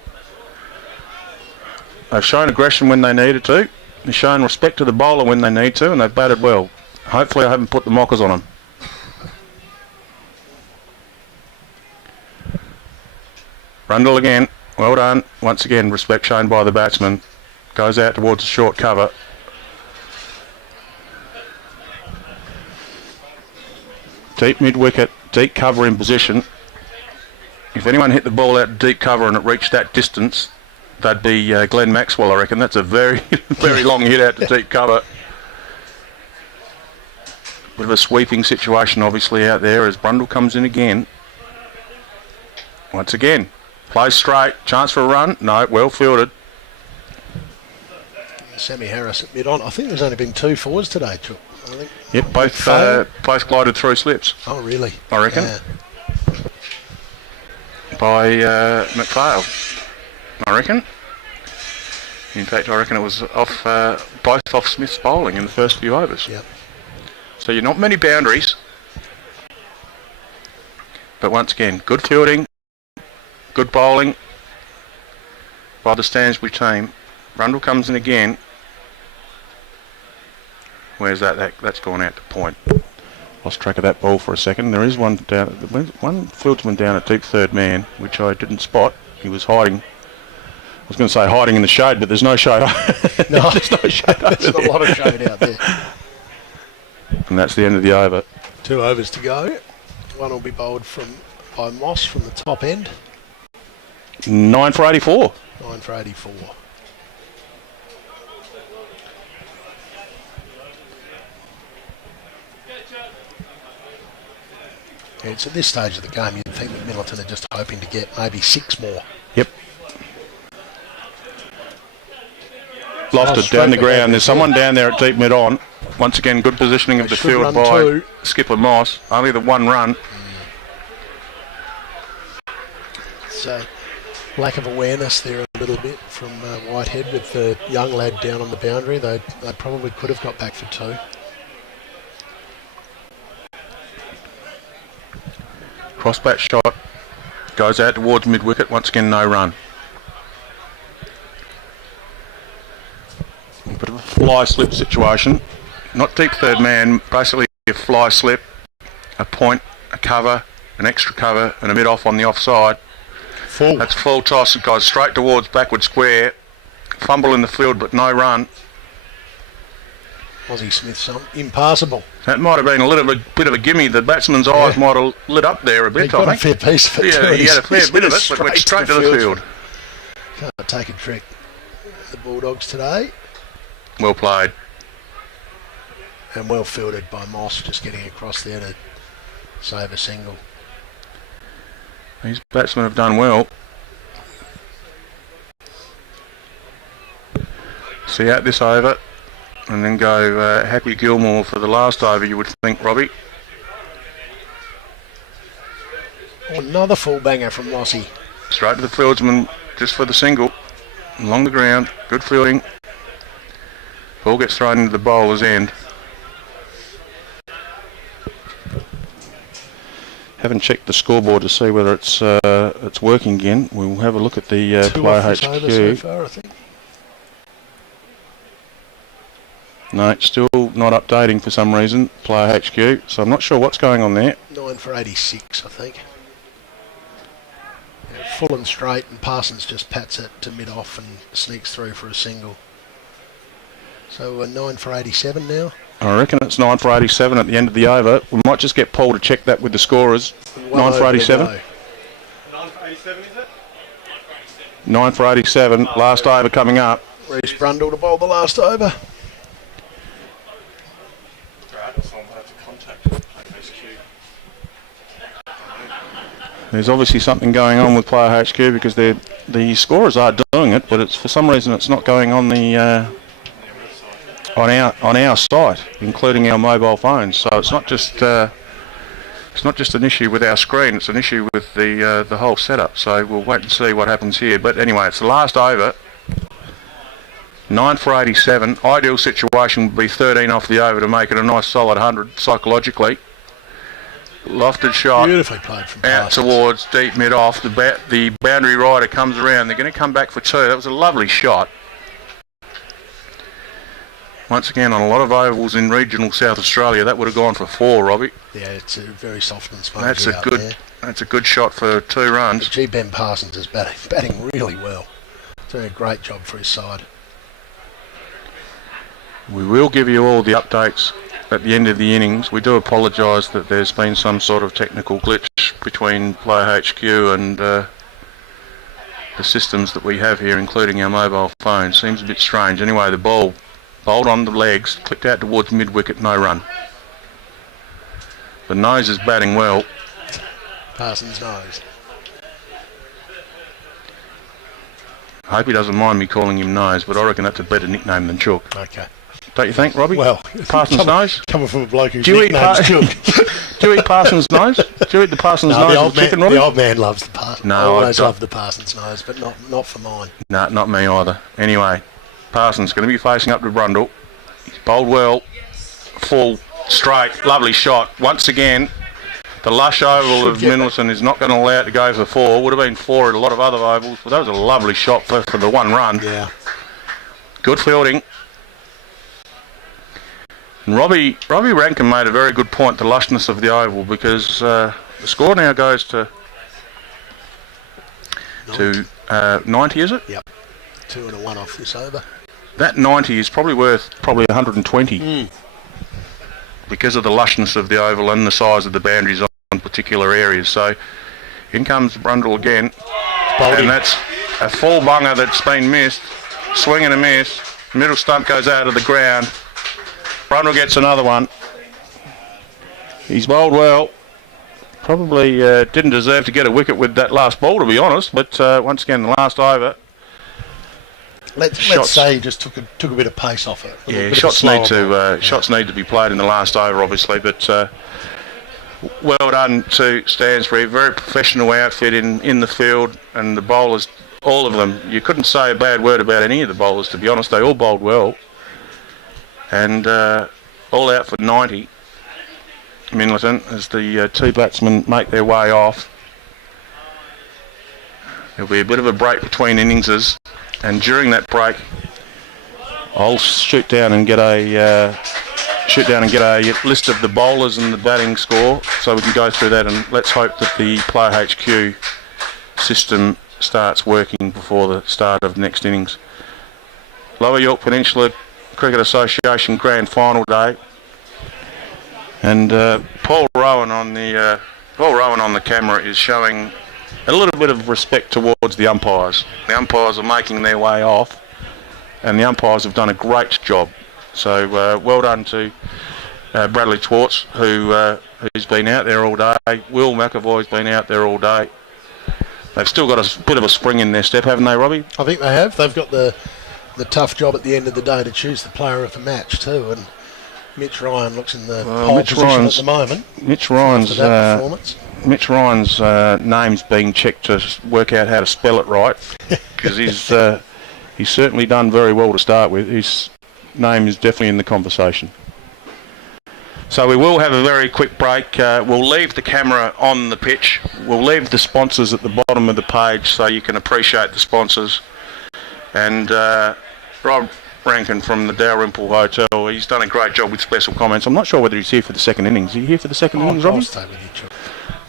They've shown aggression when they needed to. They've shown respect to the bowler when they need to, and they've batted well. Hopefully I haven't put the mockers on them. Brundle again. Well done. Once again, respect shown by the batsman. Goes out towards the short cover. Deep mid-wicket, deep cover in position. If anyone hit the ball out deep cover and it reached that distance, that'd be Glenn Maxwell, I reckon. That's a very, very long hit out to deep cover. Bit of a sweeping situation, obviously, out there as Brundle comes in again. Once again, plays straight. Chance for a run? No, well fielded. Sammy Harris at mid-on. I think there's only been 2 fours today, Chook. I think. Yep, both glided through slips. Oh, really? I reckon. Yeah. By McPhail, I reckon. In fact, I reckon it was off both off Smith's bowling in the first few overs. Yep. So you're not many boundaries. But once again, good fielding, good bowling. by the Stansbury team. Brundle comes in again. Where's that? That's gone out to point. Lost track of that ball for a second. There is one down. One fieldsman down at deep third man, which I didn't spot. He was hiding. I was going to say hiding in the shade, but there's no shade. No, there's no shade. There's a lot of shade out there. And that's the end of the over. 2 overs to go. One will be bowled by Moss from the top end. 9 for 84. 9 for 84. Yeah, it's at this stage of the game you'd think that Minlaton are just hoping to get maybe 6 more. Yep. Lofted down the ground. There's someone down there at deep mid on. Once again, good positioning of the field by 2. Skipper Moss. Only the 1 run. So, lack of awareness there a little bit from Whitehead with the young lad down on the boundary. They probably could have got back for 2. Cross-bat shot. Goes out towards mid-wicket. Once again, no run. A bit of a fly-slip situation. Not deep third man. Basically a fly-slip, a point, a cover, an extra cover, and a mid-off on the offside. Full. That's full toss. It goes straight towards backward square. Fumble in the field, but no run. Aussie Smith, impassable. That might have been a little bit of a gimme. The batsman's eyes might have lit up there a bit. He got a fair piece of it. Yeah, he had a fair bit of it, but went straight to the field. Can't take a trick. The Bulldogs today. Well played. And well fielded by Moss, just getting across there to save a single. These batsmen have done well. See out this over. And then go Happy Gilmore for the last over, you would think, Robbie. Another full banger from Mossy. Straight to the fieldsman, just for the single. Along the ground, good fielding. Ball gets thrown into the bowler's end. Haven't checked the scoreboard to see whether it's working again. We'll have a look at the player HQ. So far, I think. No, it's still not updating for some reason, player HQ, so I'm not sure what's going on there. 9 for 86, I think. Yeah, full and straight, and Parsons just pats it to mid-off and sneaks through for a single. So we're 9 for 87 now. I reckon it's 9 for 87 at the end of the over. We might just get Paul to check that with the scorers. 9 for 87. 9 for 87, is it? 9 for 87, last over coming up. Reece Brundle to bowl the last over. There's obviously something going on with player HQ because the scorers are doing it, but it's for some reason it's not going on the on our site, including our mobile phones. So it's not just an issue with our screen; it's an issue with the whole setup. So we'll wait and see what happens here. But anyway, it's the last over. 9 for 87. Ideal situation would be 13 off the over to make it a nice solid 100 psychologically. Lofted shot. Beautifully played from out Parsons. towards deep mid off. The boundary rider comes around. They're going to come back for 2. That was a lovely shot. Once again, on a lot of ovals in regional South Australia, that would have gone for 4, Robbie. Yeah, it's a very soft and spongy That's a good shot for 2 runs. G. Ben Parsons is batting really well. Doing a great job for his side. We will give you all the updates at the end of the innings. We do apologise that there's been some sort of technical glitch between Player HQ and the systems that we have here, including our mobile phone. Seems a bit strange. Anyway, the ball bowled on the legs, clicked out towards mid-wicket, no run. The nose is batting well. Parsons' nose. I hope he doesn't mind me calling him Nose, but I reckon that's a better nickname than Chook. Okay. Don't you think, Robbie? Well, Parsons' nose? Coming from a bloke who's Do you eat nicknamed Chook. Do you eat Parsons' nose? Do you eat the Parsons' nose with chicken, Robbie? The old man loves the Parsons. No, I always love the Parsons' nose, but not for mine. No, not me either. Anyway, Parsons going to be facing up to Brundle. He's bowled well, full, straight, lovely shot. Once again, The lush oval of Minlaton is not going to allow it to go for 4. Would have been 4 at a lot of other ovals, but that was a lovely shot for the one run. Yeah. Good fielding. And Robbie Rankin made a very good point, the lushness of the oval, because the score now goes to 90, is it? Yep. 2 and a 1 off this over. That 90 is probably worth 120 because of the lushness of the oval and the size of the boundaries on particular areas. So in comes Brundle again, and that's a full bunger that's been missed. Swing and a miss. Middle stump goes out of the ground. Brundle gets another one. He's bowled well. Probably didn't deserve to get a wicket with that last ball, to be honest, but once again, the last over. Let's say he just took a bit of pace off it. Yeah, shots need to be played in the last over, obviously, but well done to Stansbury. Very professional outfit in the field, and the bowlers, all of them. You couldn't say a bad word about any of the bowlers, to be honest. They all bowled well, and all out for 90. Minlaton, as the 2 batsmen make their way off. There'll be a bit of a break between inningses, and during that break, I'll shoot down and get a list of the bowlers and the batting score, so we can go through that, and let's hope that the Player HQ system starts working before the start of next innings. Lower Yorke Peninsula Cricket Association Grand Final Day, and Paul Rowan on the camera is showing a little bit of respect towards the umpires. The umpires are making their way off, and the umpires have done a great job. So well done to Bradley Twartz, who's been out there all day. Will McAvoy's been out there all day. They've still got a bit of a spring in their step, haven't they, Robbie? I think they have. They've got the tough job at the end of the day to choose the player of the match too, and Mitch Ryan looks in the pole position at the moment. Mitch Ryan's name's being checked to work out how to spell it right, because he's certainly done very well to start with. His name is definitely in the conversation. So we will have a very quick break. We'll leave the camera on the pitch. We'll leave the sponsors at the bottom of the page so you can appreciate the sponsors. And Rob Rankin from the Dalrymple Hotel, he's done a great job with special comments. I'm not sure whether he's here for the second innings. Are you here for the second innings, Robbie? I'll stay with you, Chuck.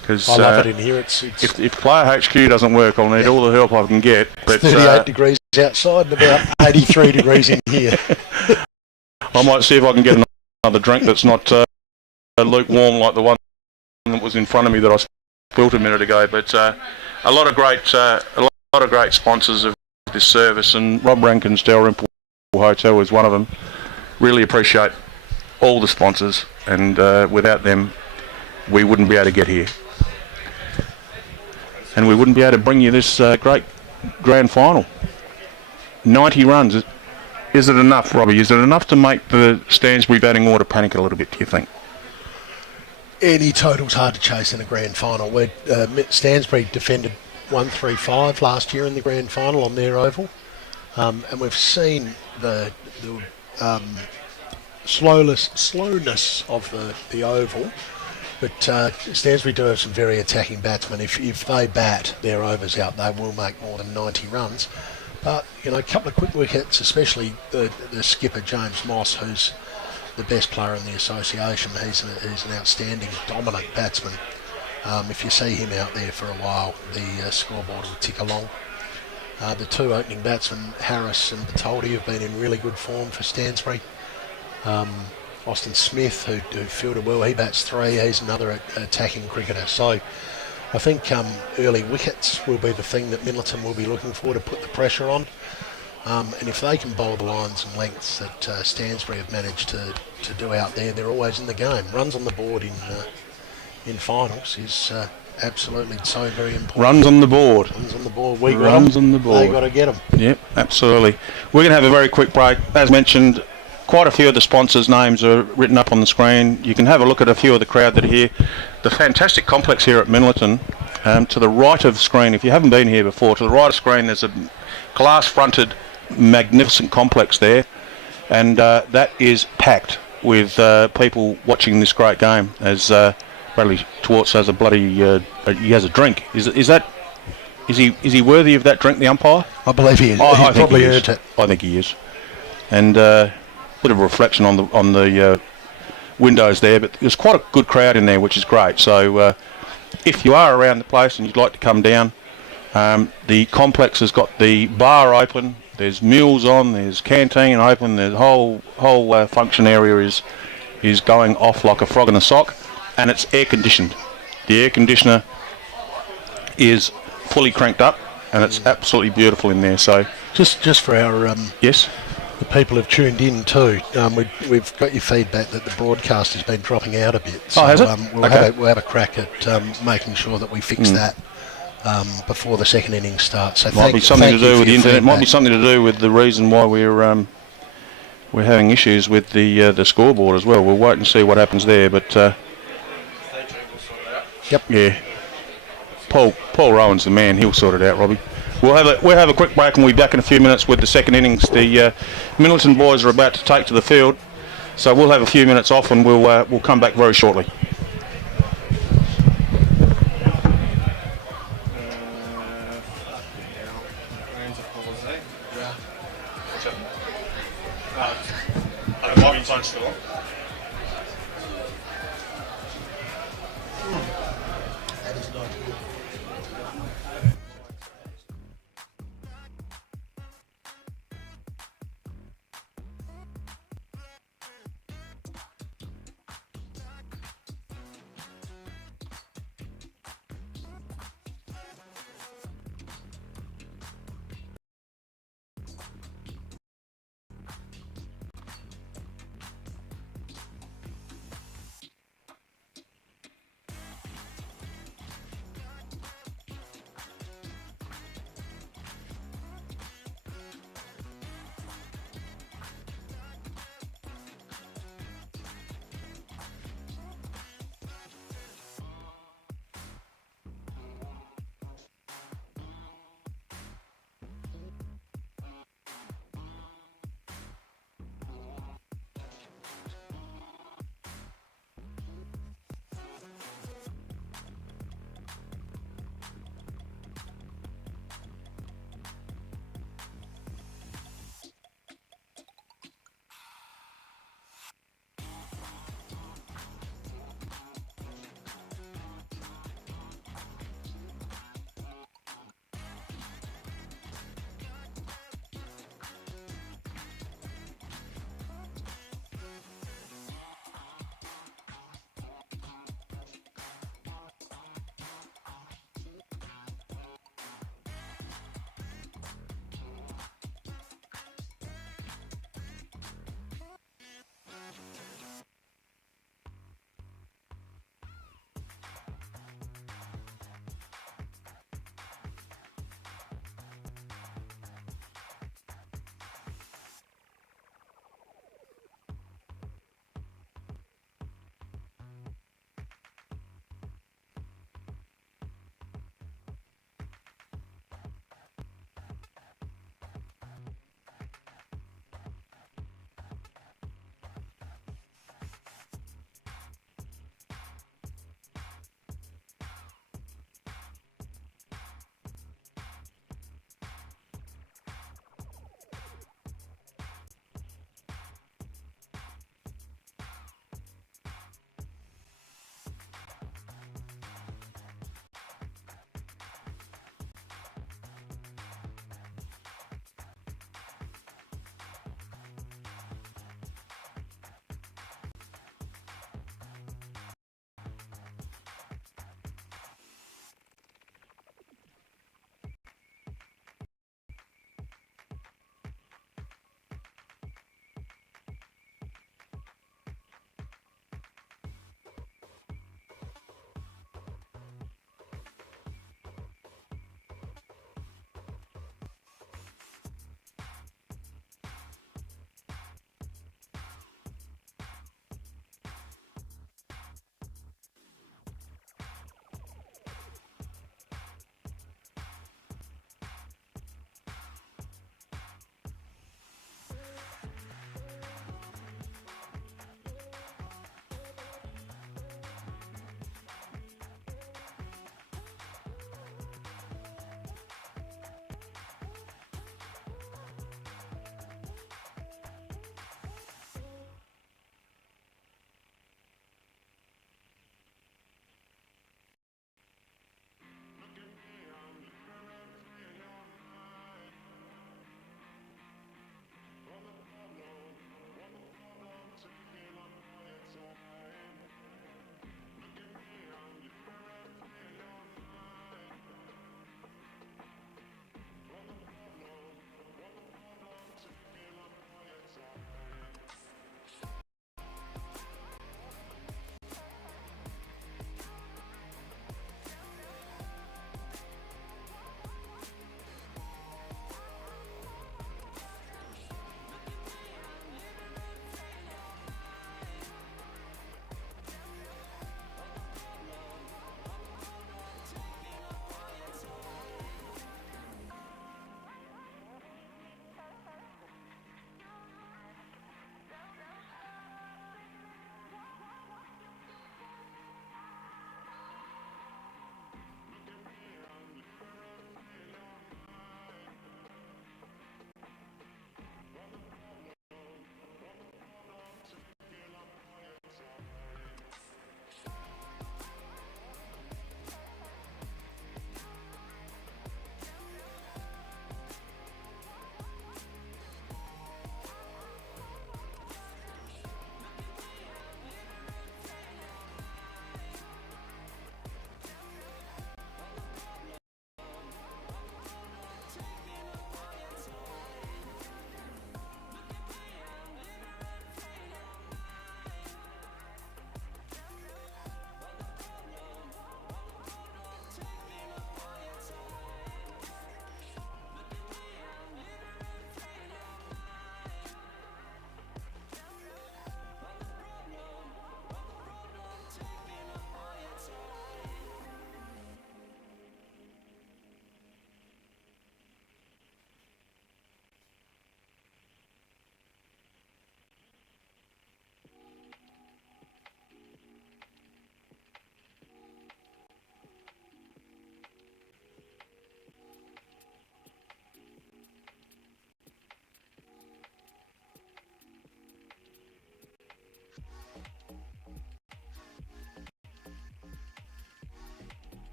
Because I love it in here. if Player HQ doesn't work, I'll need all the help I can get. But 38 degrees outside and about 83 degrees in here. I might see if I can get another drink that's not lukewarm like the one that was in front of me that I spilled a minute ago. But a lot of great sponsors of this service, and Rob Rankin's Dalrymple Hotel is one of them. Really appreciate all the sponsors, and without them, we wouldn't be able to get here. And we wouldn't be able to bring you this great grand final. 90 runs. Is it enough, Robbie? Is it enough to make the Stansbury batting order panic a little bit, do you think? Any total's hard to chase in a grand final. Stansbury defended 135 last year in the grand final on their oval. And we've seen the slowness of the oval. But Stansbury do have some very attacking batsmen. If they bat their overs out, they will make more than 90 runs. But, a couple of quick wickets, especially the skipper, James Moss, who's the best player in the association. He's an outstanding, dominant batsman. If you see him out there for a while, the scoreboard will tick along. The 2 opening batsmen, Harris and Batoldi, have been in really good form for Stansbury. Austin Smith, who fielded well, he bats 3. He's another attacking cricketer. So I think early wickets will be the thing that Minlaton will be looking for to put the pressure on. And if they can bowl the lines and lengths that Stansbury have managed to do out there, they're always in the game. Runs on the board in finals is absolutely so very important. Runs on the board. Runs on the board. Runs on the board. They got to get them. Yep, absolutely. We're going to have a very quick break. As mentioned, quite a few of the sponsors' names are written up on the screen. You can have a look at a few of the crowd that are here. The fantastic complex here at Minlaton. To the right of the screen, if you haven't been here before, to the right of the screen there's a glass-fronted, magnificent complex there, and that is packed with people watching this great game as Bradley Schwartz has a bloody he has a drink. Is he worthy of that drink, the umpire? I believe he is. I He probably think he earned is. it. I think he is. And bit of a reflection on the windows there, but there's quite a good crowd in there, which is great. So if you are around the place and you'd like to come down, the complex has got the bar open. There's meals on. There's canteen open. The whole function area is going off like a frog in a sock, and it's air conditioned. The air conditioner is fully cranked up, and it's absolutely beautiful in there. So Just for our yes. the people who've tuned in too, we've got your feedback that the broadcast has been dropping out a bit. So has it? We'll have a crack at making sure that we fix that before the second innings starts. So Might be something to do with the internet. Might be something to do with the reason why we're having issues with the scoreboard as well. We'll wait and see what happens there. But Yep. yeah, Paul Rowan's the man. He'll sort it out, Robbie. We'll have a quick break and we'll be back in a few minutes with the second innings. The Minlaton boys are about to take to the field, so we'll have a few minutes off and we'll come back very shortly. Still on.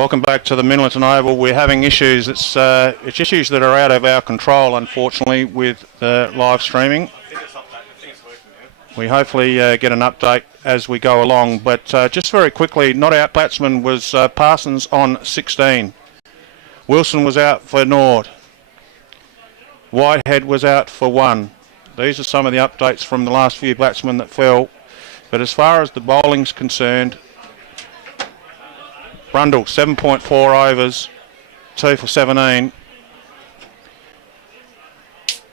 Welcome back to the Minlaton Oval. We're having issues. It's issues that are out of our control, unfortunately, with live streaming. We hopefully get an update as we go along. But just very quickly, not out batsman was Parsons on 16. Wilson was out for Nord. Whitehead was out for 1. These are some of the updates from the last few batsmen that fell. But as far as the bowling's concerned, Brundle, 7.4 overs, 2 for 17.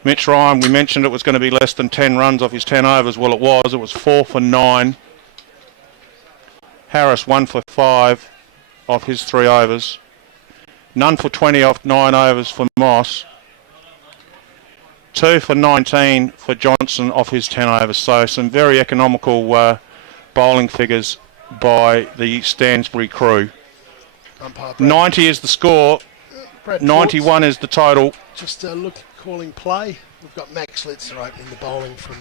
Mitch Ryan, we mentioned it was going to be less than 10 runs off his 10 overs. Well, it was. It was 4 for 9. Harris, 1 for 5 off his 3 overs. None for 20 off 9 overs for Moss. 2 for 19 for Johnson off his 10 overs. So some very economical bowling figures by the Stansbury crew. 90 is the score. 91 is the total. Just calling play. We've got Max Litzer opening the bowling from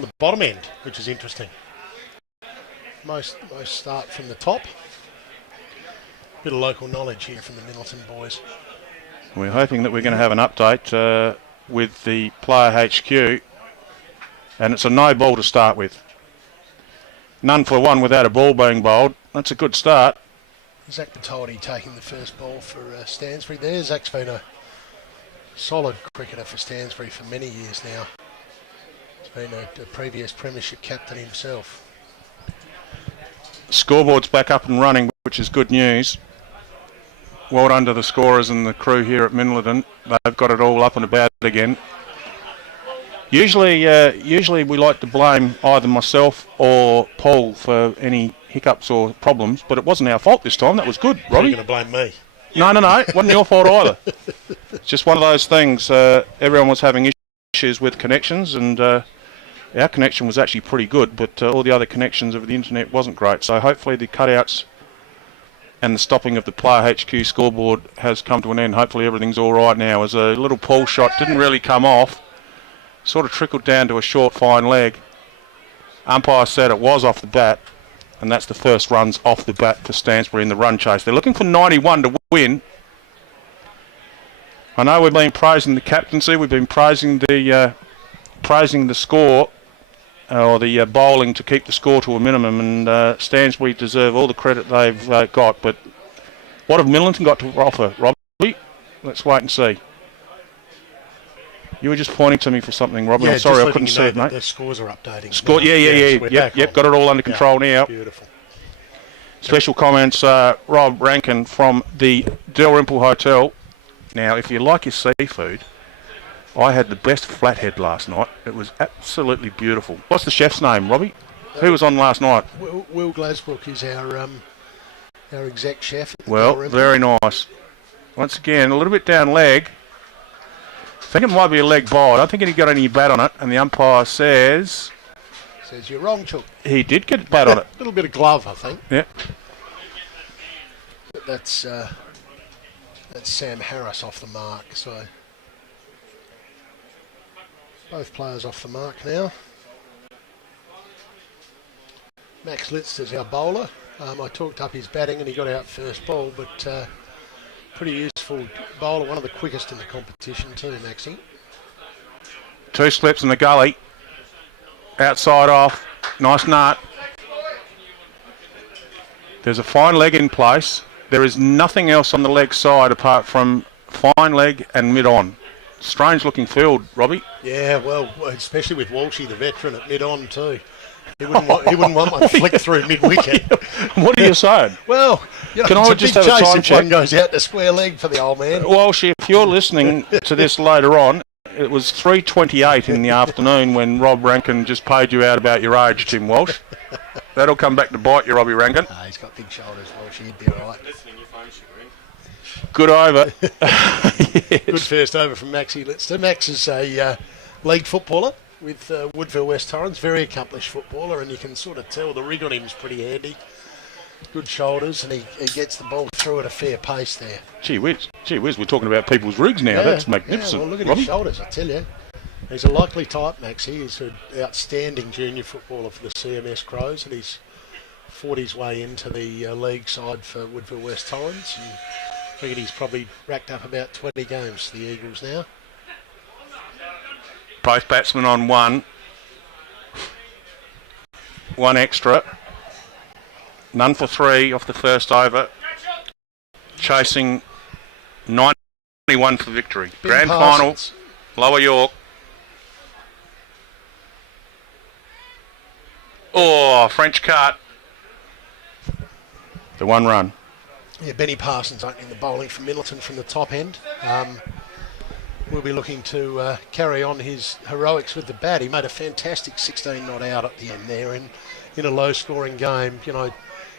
the bottom end, which is interesting. Most start from the top. Bit of local knowledge here from the Minlaton boys. We're hoping that we're going to have an update with the player HQ, and it's a no ball to start with. None for 1 without a ball being bowled. That's a good start. Zach Patoldi taking the first ball for Stansbury there. Zach's been a solid cricketer for Stansbury for many years now. He's been a previous premiership captain himself. Scoreboard's back up and running, which is good news. Well done to the scorers and the crew here at Minlaton. They've got it all up and about again. Usually we like to blame either myself or Paul for any hiccups or problems, but it wasn't our fault this time. That was good, Robbie. You're going to blame me? No, it wasn't your fault either. It's just one of those things. Everyone was having issues with connections, and our connection was actually pretty good, but all the other connections over the internet wasn't great. So hopefully the cutouts and the stopping of the Player HQ scoreboard has come to an end. Hopefully everything's all right now. As a little pull shot didn't really come off, sort of trickled down to a short fine leg. Umpire said it was off the bat, and that's the first runs off the bat for Stansbury in the run chase. They're looking for 91 to win. I know we've been praising the captaincy, we've been praising the score, or the bowling to keep the score to a minimum, and Stansbury deserve all the credit they've got. But what have Minlaton got to offer, Robbie? Let's wait and see. You were just pointing to me for something, Robbie. Yeah, I'm sorry, I couldn't see it, mate. The scores are updating. Yep, got it all under control now. Beautiful. Special comments, Rob Rankin from the Dalrymple Hotel. Now, if you like your seafood, I had the best flathead last night. It was absolutely beautiful. What's the chef's name, Robbie? Who was on last night? Will Glasbrook is our exec chef. Well, very nice. Once again, a little bit down leg. I think it might be a leg ball. I don't think he got any bat on it, and the umpire says you're wrong, Chook. He did get bat on it. A little bit of glove, I think. Yeah. But that's Sam Harris off the mark. So both players off the mark now. Max Litzer's our bowler. I talked up his batting and he got out first ball, but pretty useful bowler, one of the quickest in the competition too, Maxie. 2 slips in the gully. Outside off. Nice nut. There's a fine leg in place. There is nothing else on the leg side apart from fine leg and mid-on. Strange looking field, Robbie. Yeah, well, especially with Walshy, the veteran, at mid-on too. He wouldn't want one flick through mid-wicket. What are you saying? Well, you know, can I just have a time check? One goes out to square leg for the old man. Walshy, if you're listening to this later on, it was 3:28 in the afternoon when Rob Rankin just paid you out about your age, Tim Walsh. That'll come back to bite you, Robbie Rankin. He's got big shoulders, Walsh. He'd be all right. Good over. Yes. Good first over from Maxie Litzer. Max is a league footballer with Woodville West Torrens. Very accomplished footballer, and you can sort of tell the rig on him is pretty handy. Good shoulders, and he gets the ball through at a fair pace there. Gee whiz, we're talking about people's rigs now. That's magnificent. Yeah, well, look at Robbie. his shoulders, I tell you. He's a likely type, Maxie. He's an outstanding junior footballer for the CMS Crows, and he's fought his way into the league side for Woodville West Torrens, and I figured he's probably racked up about 20 games for the Eagles now. Both batsmen on one. One extra. None for 3 off the first over. Chasing 91 for victory. Ben Grand Parsons. final, Lower Yorke. Oh, French cut. The 1 run. Yeah, Benny Parsons opening the bowling for Minlaton from the top end. We'll be looking to carry on his heroics with the bat. He made a fantastic 16 not out at the end there, and in a low-scoring game, you know,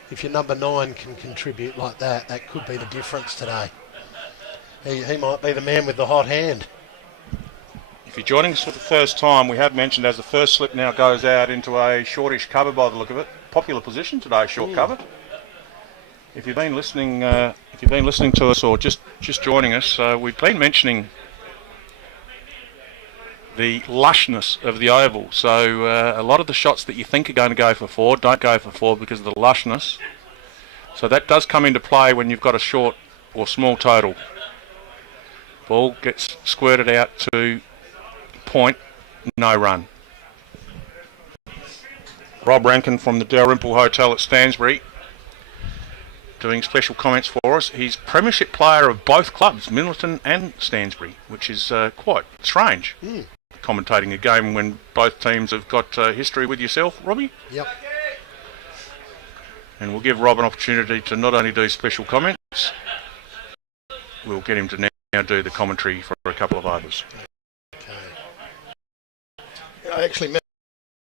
if your number 9 can contribute like that, that could be the difference today. He might be the man with the hot hand. If you're joining us for the first time, we have mentioned as the first slip now goes out into a shortish cover by the look of it. Popular position today, short cover. If you've been listening, to us or just joining us, we've been mentioning the lushness of the oval. So a lot of the shots that you think are going to go for 4 don't go for 4 because of the lushness. So that does come into play when you've got a short or small total. Ball gets squirted out to point, no run. Rob Rankin from the Dalrymple Hotel at Stansbury doing special comments for us. He's premiership player of both clubs, Minlaton and Stansbury, which is quite strange. Commentating a game when both teams have got history with yourself, Robbie. Yep. And we'll give Rob an opportunity to not only do special comments, we'll get him to now do the commentary for a couple of overs. Okay. I actually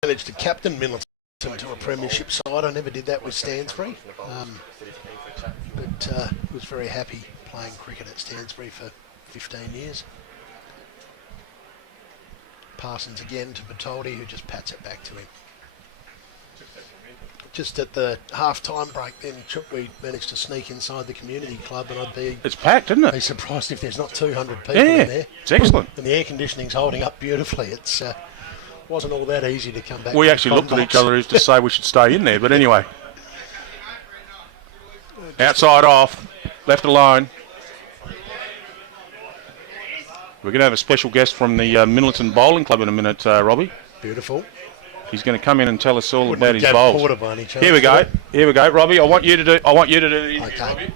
managed to captain Minlaton to a premiership side. I never did that with Stansbury, but was very happy playing cricket at Stansbury for 15 years. Parsons again to Bertoldi, who just pats it back to him. Just at the half-time break then, we managed to sneak inside the community club, and I'd be... It's packed, isn't it? Be surprised if there's not 200 people in there. It's excellent. And the air conditioning's holding up beautifully. It's wasn't all that easy to come back. We actually looked at each other as to say we should stay in there, but anyway. Outside off, left alone. We're going to have a special guest from the Minlaton Bowling Club in a minute, Robbie. Beautiful. He's going to come in and tell us all about his Gav bowls. Porter by any chance. Here we go, Robbie. I want you to do the interview, Okay. Robbie.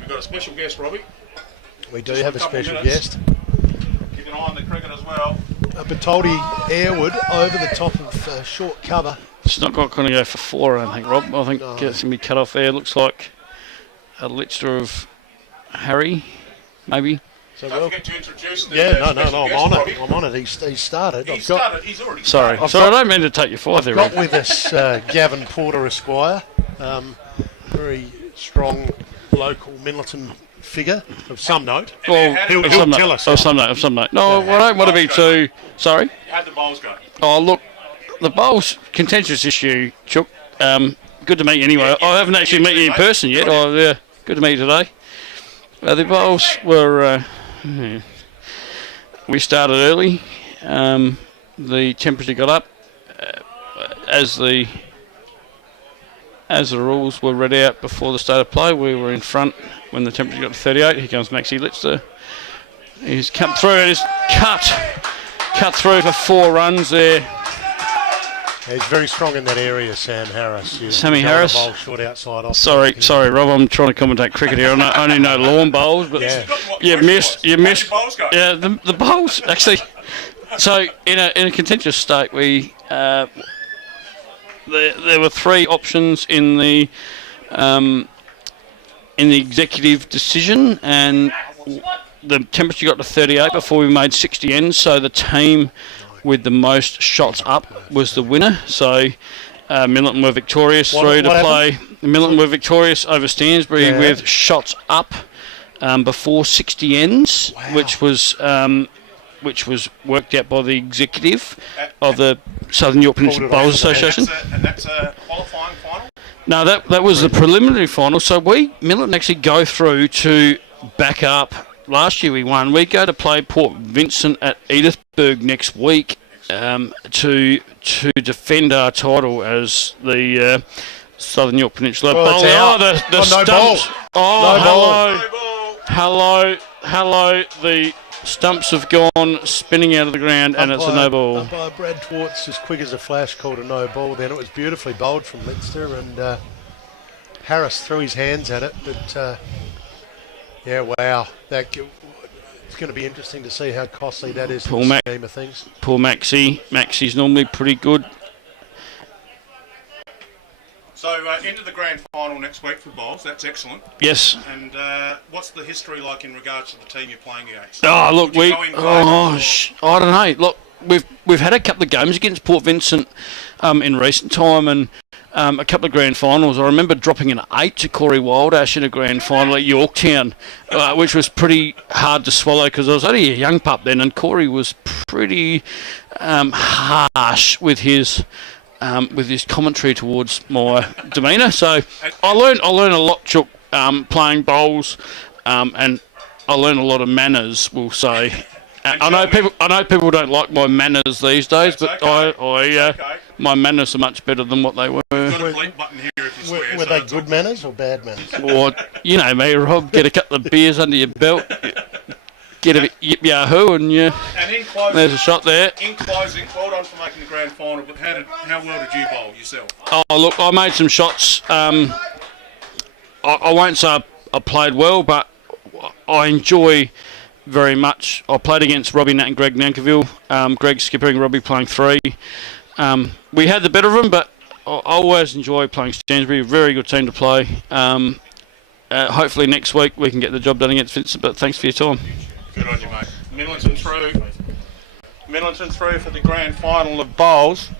We've got a special guest, Robbie. We do have a special guest. Keep an eye on the cricket as well. Bertoldi Airwood over the top of short cover. It's not going to go for 4, I don't think, Rob. I think it's going to be cut off there. Looks like a Lichter of Harry, maybe. So Don't forget to introduce the no, special I'm guest, on Robbie. it. I'm on it. He's started. He's already Sorry, started. I don't mean to take your 5 there, Got Rob. with us Gavin Porter Esquire, very strong local Minlaton figure of some note. Well, He'll of some tell note, us. of some note, of some note. No, I don't want to be too... Sorry? How'd the bowls go? Oh, look, the bowls, contentious issue, Chook. Good to meet you anyway. I haven't actually met you in person yet. Oh, yeah, good to meet you today. The bowls were... we started early. The temperature got up. As the rules were read out before the start of play, we were in front when the temperature got to 38. Here comes Maxi Lichter. He's come through and he's cut through for 4 runs there. He's very strong in that area, Sam Harris. Sammy Harris. Bowl short outside off. Sorry, Rob. I'm trying to commentate cricket here. I only know lawn bowls, but you missed. Yeah, the bowls actually. So in a contentious state, we there were 3 options in the executive decision, and the temperature got to 38 before we made 60 ends. So the team with the most shots up was the winner. So Minlaton were victorious through to play. Minlaton were victorious over Stansbury with shots up before 60 ends, which was worked out by the executive of the Southern Yorke Peninsula Bowls Association. And that's a qualifying final? No, that was the preliminary final. So Minlaton actually go through to back up. Last year we won. We go to play Port Vincent at Edithburgh next week to defend our title as the Southern Yorke Peninsula. Oh, it's out. The no stumps. ball. Oh, No hello. Hello. The stumps have gone spinning out of the ground, and it's a no ball. Umpire Brad Twartz, as quick as a flash, called a no ball. Then it was beautifully bowled from Leinster, and Harris threw his hands at it. But yeah, wow, it's going to be interesting to see how costly that is in the scheme of things. Poor Maxie. Maxie's normally pretty good. So into the grand final next week for bowls. That's excellent. Yes. And what's the history like in regards to the team you're playing against? Oh, look, I don't know. Look, we've had a couple of games against Port Vincent in recent time, and a couple of grand finals. I remember dropping an 8 to Corey Wildash in a grand final at Yorktown, which was pretty hard to swallow because I was only a young pup then, and Corey was pretty harsh with his commentary towards my demeanour. So I learned a lot, Chook, playing bowls, and I learned a lot of manners, we'll say. I know people don't like my manners these days, but my manners are much better than what they were. You've got a bleep button here if you swear. Were they good manners or bad manners? Or, you know me, Rob, get a couple of beers under your belt, get a bit yip-yahoo, and in closing, there's a shot there. In closing, well done for making the grand final, but how well did you bowl yourself? Oh, look, I made some shots. I won't say I played well, but I enjoy very much. I played against Robbie Nat and Greg Nankerville. Greg skippering, Robbie playing 3. We had the better of them, but I always enjoy playing Stansbury. Very good team to play. Hopefully next week we can get the job done against Vincent, but thanks for your time. Good on you, mate. Minlaton through for the grand final of bowls.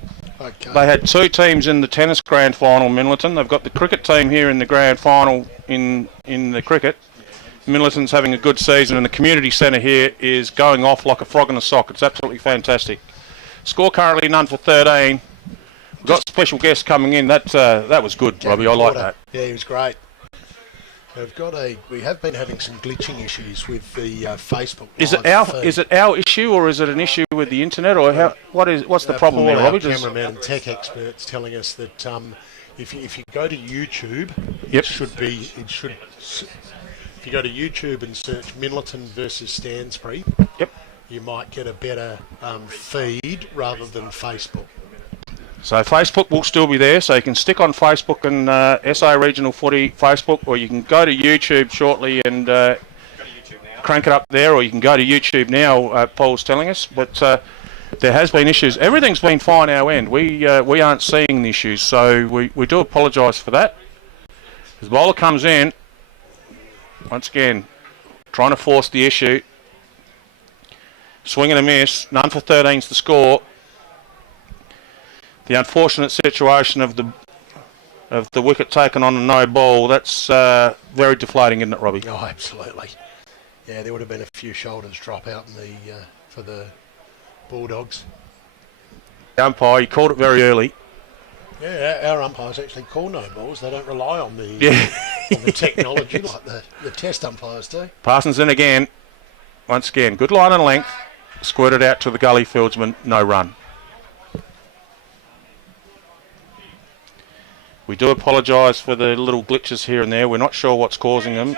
Okay. They had 2 teams in the tennis grand final, Minlaton. They've got the cricket team here in the grand final in the cricket. Minlaton's having a good season, and the community centre here is going off like a frog in a sock. It's absolutely fantastic. Score currently none for 13. We've got special guests coming in. That was good, Robbie. I like that. Yeah, he was great. We have been having some glitching issues with the Facebook. Is it our issue, or is it an issue with the internet, or what's the problem there, Robbie? Cameraman and tech experts telling us that if you go to YouTube, yep. If you go to YouTube and search Minlaton versus Stansbury, yep, you might get a better feed rather than Facebook. So Facebook will still be there, so you can stick on Facebook and SA Regional Footy Facebook, or you can go to YouTube shortly and crank it up there, or you can go to YouTube now, Paul's telling us. But there has been issues. Everything's been fine our end. We aren't seeing the issues, so we do apologise for that. As the bowler comes in, once again, trying to force the issue. Swing and a miss, none for 13's the score. The unfortunate situation of the wicket taken on a no ball, that's very deflating, isn't it, Robbie? Oh, absolutely. Yeah, there would have been a few shoulders drop out for the Bulldogs. The umpire, he called it very early. Yeah, our umpires actually call no balls. They don't rely on the technology like the test umpires do. Parsons in again. Once again, good line and length. Squirted out to the gully fieldsman, no run. We do apologise for the little glitches here and there. We're not sure what's causing them.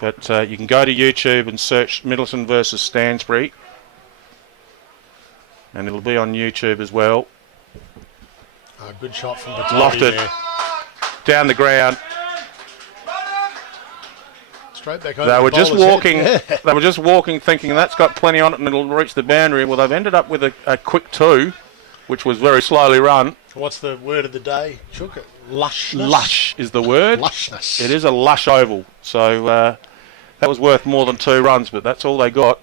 But you can go to YouTube and search Minlaton versus Stansbury. And it'll be on YouTube as well. Good shot from Batali. Lofted there. Down the ground. Straight back over. They were just walking. Head. They were just walking, thinking that's got plenty on it and it'll reach the boundary. Well, they've ended up with a quick 2, which was very slowly run. What's the word of the day, Chook? Lushness. Lush is the word. Lushness. It is a lush oval. So that was worth more than 2 runs, but that's all they got.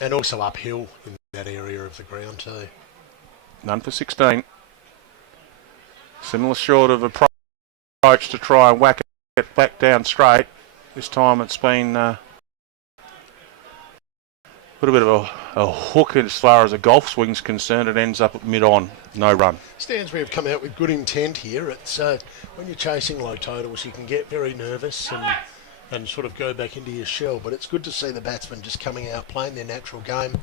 And also uphill in that area of the ground too. None for 16. Similar sort of approach to try and whack it back down straight. This time it's been put a bit of a hook as far as a golf swing's concerned. It ends up at mid-on, no run. Stansbury have come out with good intent here. It's when you're chasing low totals, you can get very nervous and and sort of go back into your shell. But it's good to see the batsmen just coming out, playing their natural game,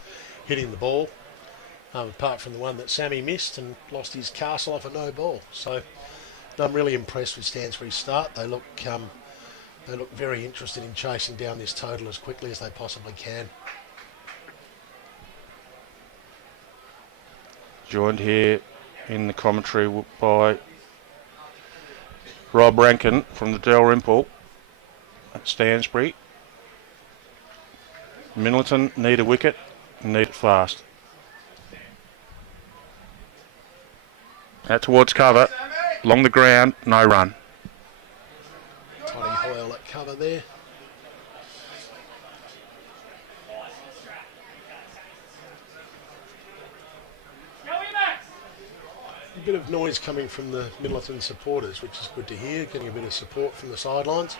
hitting the ball, apart from the one that Sammy missed and lost his castle off a no ball. So I'm really impressed with Stansbury's start. They look very interested in chasing down this total as quickly as they possibly can. Joined here in the commentary by Rob Rankin from the Dalrymple at Stansbury. Minlaton need a wicket and need it fast. Out towards cover, along the ground, no run. Toddy Hoyle at cover there. A bit of noise coming from the Minlaton supporters, which is good to hear, getting a bit of support from the sidelines.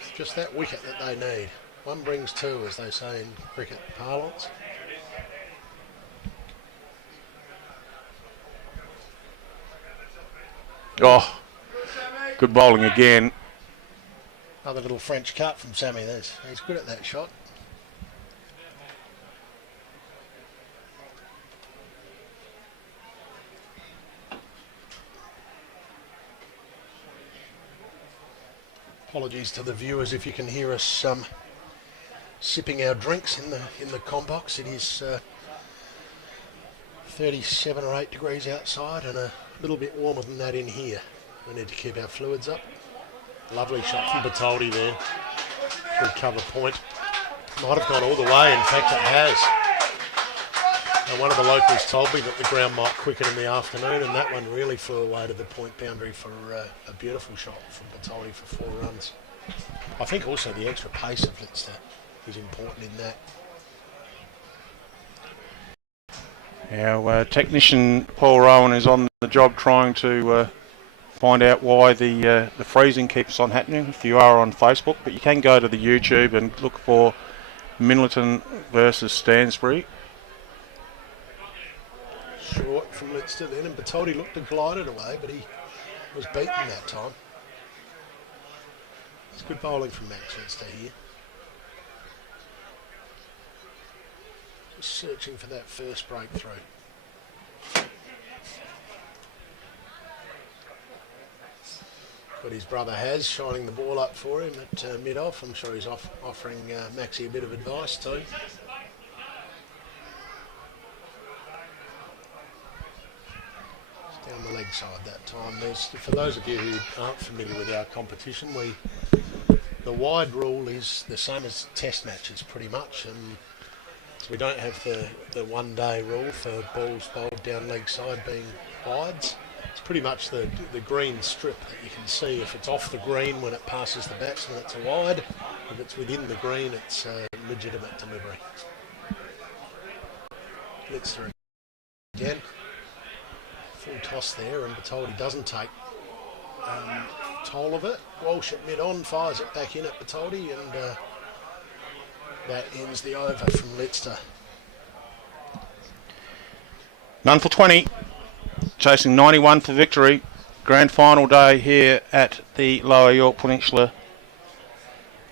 It's just that wicket that they need. One brings two, as they say in cricket parlance. Oh, good bowling again. Another little French cut from Sammy. He's good at that shot. Apologies to the viewers if you can hear us sipping our drinks in the combox. It is 37 or 8 degrees outside and a little bit warmer than that in here. We need to keep our fluids up. Lovely shot from Batoldi there. Good cover point. Might have gone all the way, in fact it has. And one of the locals told me that the ground might quicken in the afternoon, and that one really flew away to the point boundary for a beautiful shot from Batoldi for 4 runs. I think also the extra pace of Lister is important in that. Our technician Paul Rowan is on the job trying to find out why the freezing keeps on happening if you are on Facebook, but you can go to the YouTube and look for Minlaton versus Stansbury. Short from Lister then, and Batoldi looked to glide it away, but he was beaten that time. It's good bowling from Max Lister here. Just searching for that first breakthrough. Got his brother Has shining the ball up for him at mid-off. I'm sure he's offering Maxie a bit of advice too. Down the leg side that time. For those of you who aren't familiar with our competition, the wide rule is the same as test matches pretty much, and we don't have the 1 day rule for balls bowled down leg side being wides. It's pretty much the green strip that you can see. If it's off the green when it passes the batsman, it's a wide. If it's within the green, it's a legitimate delivery. Lister again. Full toss there, and Batoldi doesn't take toll of it. Walsh at mid-on fires it back in at Batoldi, and that ends the over from Lister. None for 20. Chasing 91 for victory. Grand final day here at the Lower Yorke Peninsula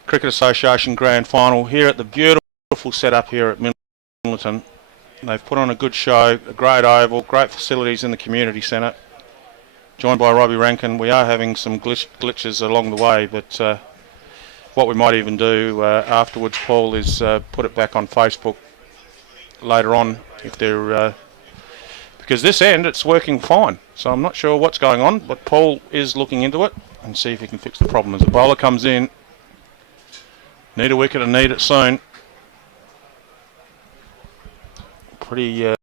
Cricket Association Grand Final here at the beautiful setup here at Minlaton. They've put on a good show, a great oval, great facilities in the community centre. Joined by Robbie Rankin. We are having some glitches along the way, but what we might even do afterwards, Paul, is put it back on Facebook later on if they're... because this end, it's working fine. So I'm not sure what's going on, but Paul is looking into it and see if he can fix the problem. As the bowler comes in, need a wicket and need it soon. Pretty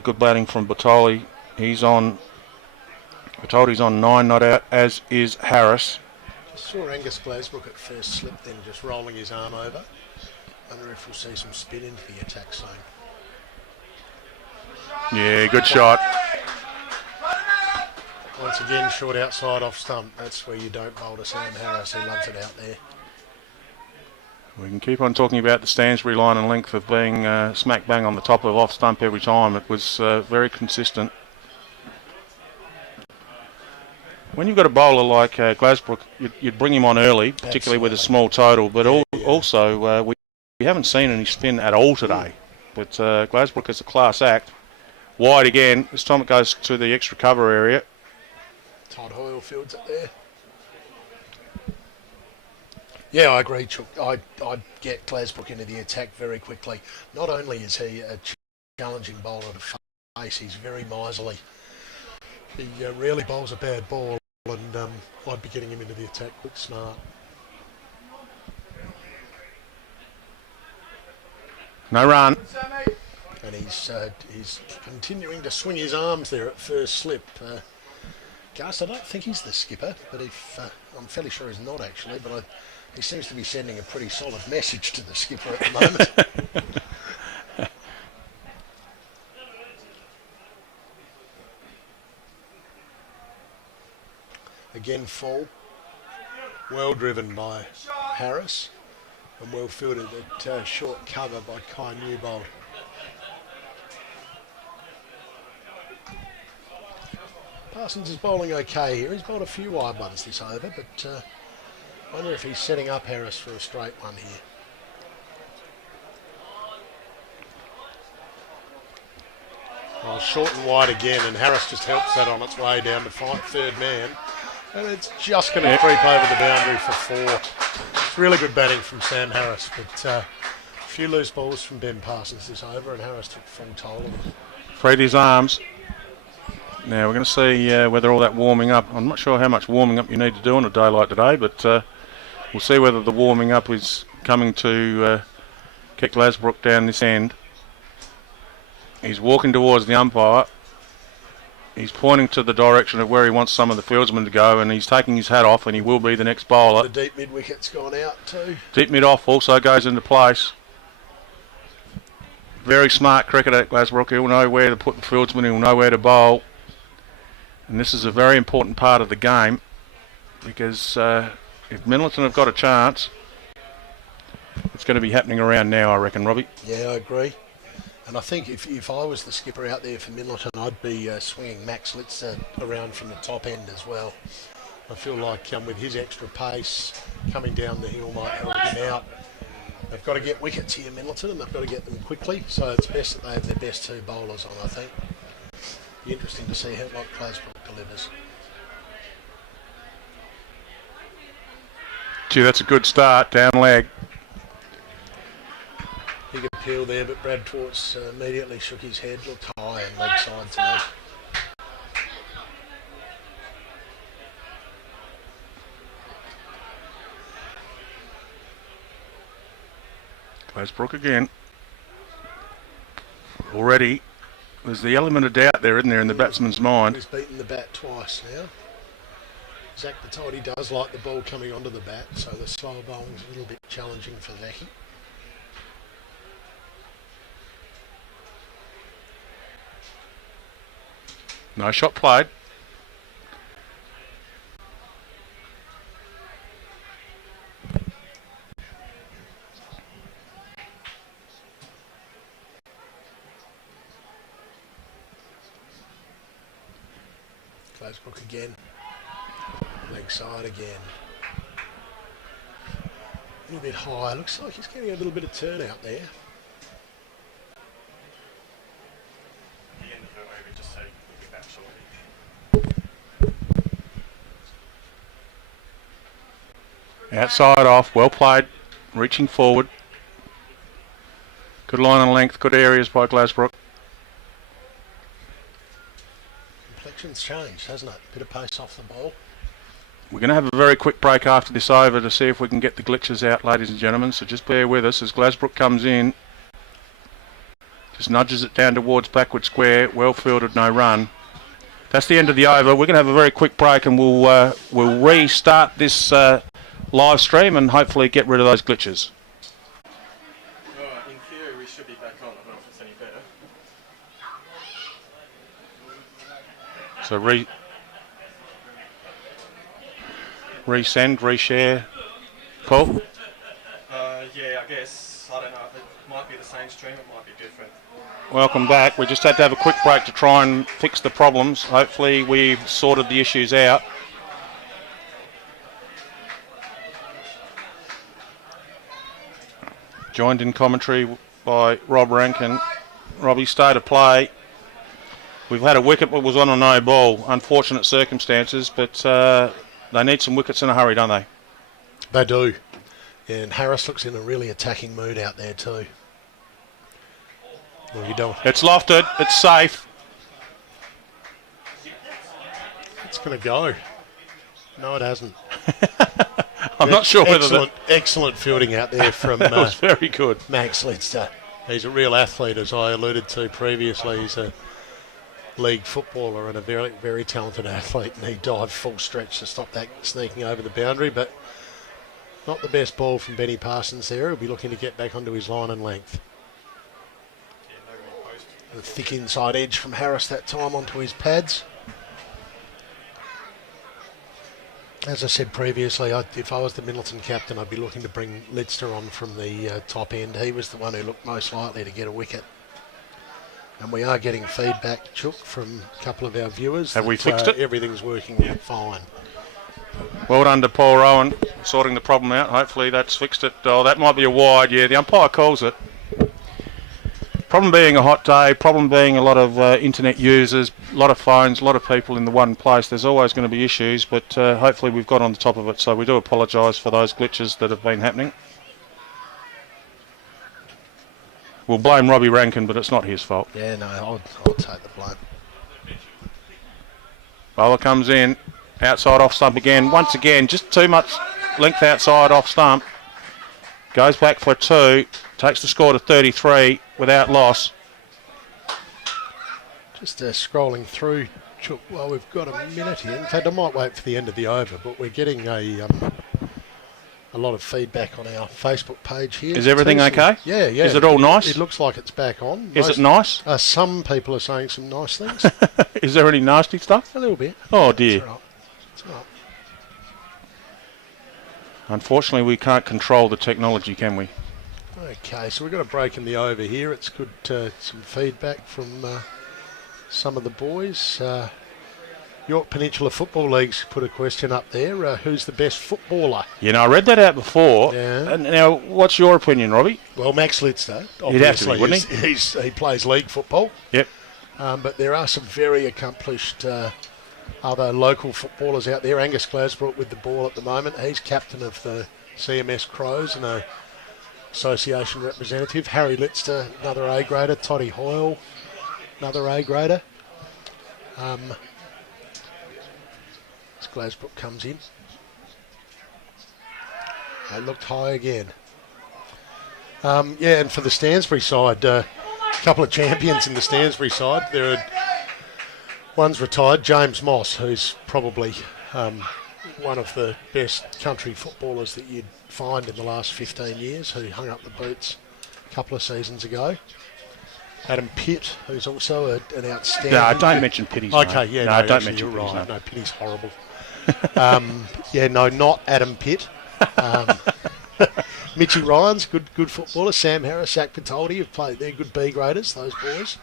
good batting from Batoldi. Batoldi's on 9 not out, as is Harris. Just saw Angus Glasbrook at first slip, then just rolling his arm over. Wonder if we'll see some spin into the attack zone. Yeah, good shot. Once again, short outside off stump. That's where you don't bowl to Sam Harris. He loves it out there. We can keep on talking about the Stansbury line and length of being smack bang on the top of off stump every time. It was very consistent. When you've got a bowler like Glasbrook, you'd bring him on early, particularly with a small total. But also, we haven't seen any spin at all today. But Glasbrook is a class act. Wide again. This time it goes to the extra cover area. Todd Hoyle fields it there. Yeah, I agree, Chook. I'd get Glasbrook into the attack very quickly. Not only is he a challenging bowler to face, he's very miserly. He rarely bowls a bad ball, and I'd be getting him into the attack quick smart. No run. And he's continuing to swing his arms there at first slip. Gus, I don't think he's the skipper, but I'm fairly sure he's not actually, but he seems to be sending a pretty solid message to the skipper at the moment. Again, full. Well driven by Harris and well fielded at short cover by Kai Newbold. Parsons is bowling okay here. He's bowled a few wide ones this over, but I wonder if he's setting up Harris for a straight one here. Well, short and wide again, and Harris just helps that on its way down to third man. And it's just going to creep over the boundary for 4. It's really good batting from Sam Harris, but a few loose balls from Ben Parsons this over, and Harris took full toll of them. Freed his arms. Now we're going to see whether all that warming up, I'm not sure how much warming up you need to do on a day like today, but we'll see whether the warming up is coming to kick Glasbrook down this end. He's walking towards the umpire. He's pointing to the direction of where he wants some of the fieldsmen to go, and he's taking his hat off, and he will be the next bowler. The deep mid wicket's gone out too. Deep mid off also goes into place. Very smart cricketer at Glasbrook. He'll know where to put the fieldsman, he'll know where to bowl. And this is a very important part of the game, because if Minlaton have got a chance, it's going to be happening around now, I reckon, Robbie. Yeah, I agree. And I think if I was the skipper out there for Minlaton, I'd be swinging Max Litzer around from the top end as well. I feel like with his extra pace, coming down the hill might help him out. They've got to get wickets here, Minlaton, and they've got to get them quickly, so it's best that they have their best 2 bowlers on, I think. Be interesting to see how Glasbrook delivers. Gee, that's a good start, down leg. Big appeal there, but Brad Torts immediately shook his head, looked high and leg side to me. Glasbrook again. Already, there's the element of doubt there, isn't there, in the batsman's mind. He's beaten the bat twice now. Zach told he does like the ball coming onto the bat, so the slow bowling's a little bit challenging for Zachy. No shot played. Glasbrook again. Leg side again. A little bit high. Looks like he's getting a little bit of turn out there. Outside off, well played, reaching forward. Good line and length, good areas by Glasbrook. Complexion's changed, hasn't it? Bit of pace off the ball. We're going to have a very quick break after this over to see if we can get the glitches out, ladies and gentlemen, so just bear with us as Glasbrook comes in. Just nudges it down towards backward square, well fielded, no run. That's the end of the over. We're going to have a very quick break and we'll restart this live stream and hopefully get rid of those glitches. In theory, we should be back on. I don't know if it's any better. So resend, reshare. Paul? Yeah, I guess. I don't know. It might be the same stream. It might be different. Welcome back. We just had to have a quick break to try and fix the problems. Hopefully we've sorted the issues out. Joined in commentary by Rob Rankin. Robbie, state of play. We've had a wicket but was on a no ball. Unfortunate circumstances, but they need some wickets in a hurry, don't they? They do. And Harris looks in a really attacking mood out there too. What are you doing? It's lofted. It's safe. It's going to go. No, it hasn't. I'm not sure whether excellent fielding out there from that was very good. Max Lidster. He's a real athlete, as I alluded to previously. He's a league footballer and a very, very talented athlete, and he dived full stretch to stop that sneaking over the boundary, but not the best ball from Benny Parsons there. He'll be looking to get back onto his line and length. The thick inside edge from Harris that time onto his pads. As I said previously, if I was the Minlaton captain, I'd be looking to bring Lidster on from the top end. He was the one who looked most likely to get a wicket. And we are getting feedback, Chook, from a couple of our viewers. Have we fixed it? Everything's working fine. Well done to Paul Rowan, sorting the problem out. Hopefully that's fixed it. Oh, that might be a wide, yeah. The umpire calls it. Problem being a hot day, problem being a lot of internet users, a lot of phones, a lot of people in the one place. There's always going to be issues, but hopefully we've got on the top of it. So we do apologise for those glitches that have been happening. We'll blame Robbie Rankin, but it's not his fault. Yeah, no, I'll take the blame. Bowler comes in, outside off stump again. Once again, just too much length outside off stump. Goes back for a 2, takes the score to 33 without loss. Just scrolling through, Chook, well, we've got a minute here. In fact, I might wait for the end of the over, but we're getting a lot of feedback on our Facebook page here. Is everything okay? Yeah. Is it all nice? It looks like it's back on. Is it nice? Some people are saying some nice things. Is there any nasty stuff? A little bit. Oh dear. It's all right. It's all right. Unfortunately, we can't control the technology, can we? Okay, so we've got a break in the over here. It's good, some feedback from some of the boys. Yorke Peninsula Football League's put a question up there. Who's the best footballer? You know, I read that out before. Yeah. And now, what's your opinion, Robbie? Well, Max Lidster, He'd have to be, obviously, wouldn't he? he plays league football. Yep. But there are some very accomplished other local footballers out there. Angus Glasbrook with the ball at the moment. He's captain of the CMS Crows and a association representative. Harry Lidster, another A grader. Toddy Hoyle, another A grader. As Glasbrook comes in. They looked high again. And for the Stansbury side, a couple of champions in the Stansbury side. There are one's retired, James Moss, who's probably one of the best country footballers that you'd find in the last 15 years, who hung up the boots a couple of seasons ago. Adam Pitt, who's also an outstanding... No, don't mention Pitty's name. Okay, yeah, no, don't actually, mention you're Pitty's right. name. No, Pitty's horrible. Not Adam Pitt. Mitchy Ryan's good footballer. Sam Harris, Zach Patoldi have played. They're good B graders, those boys.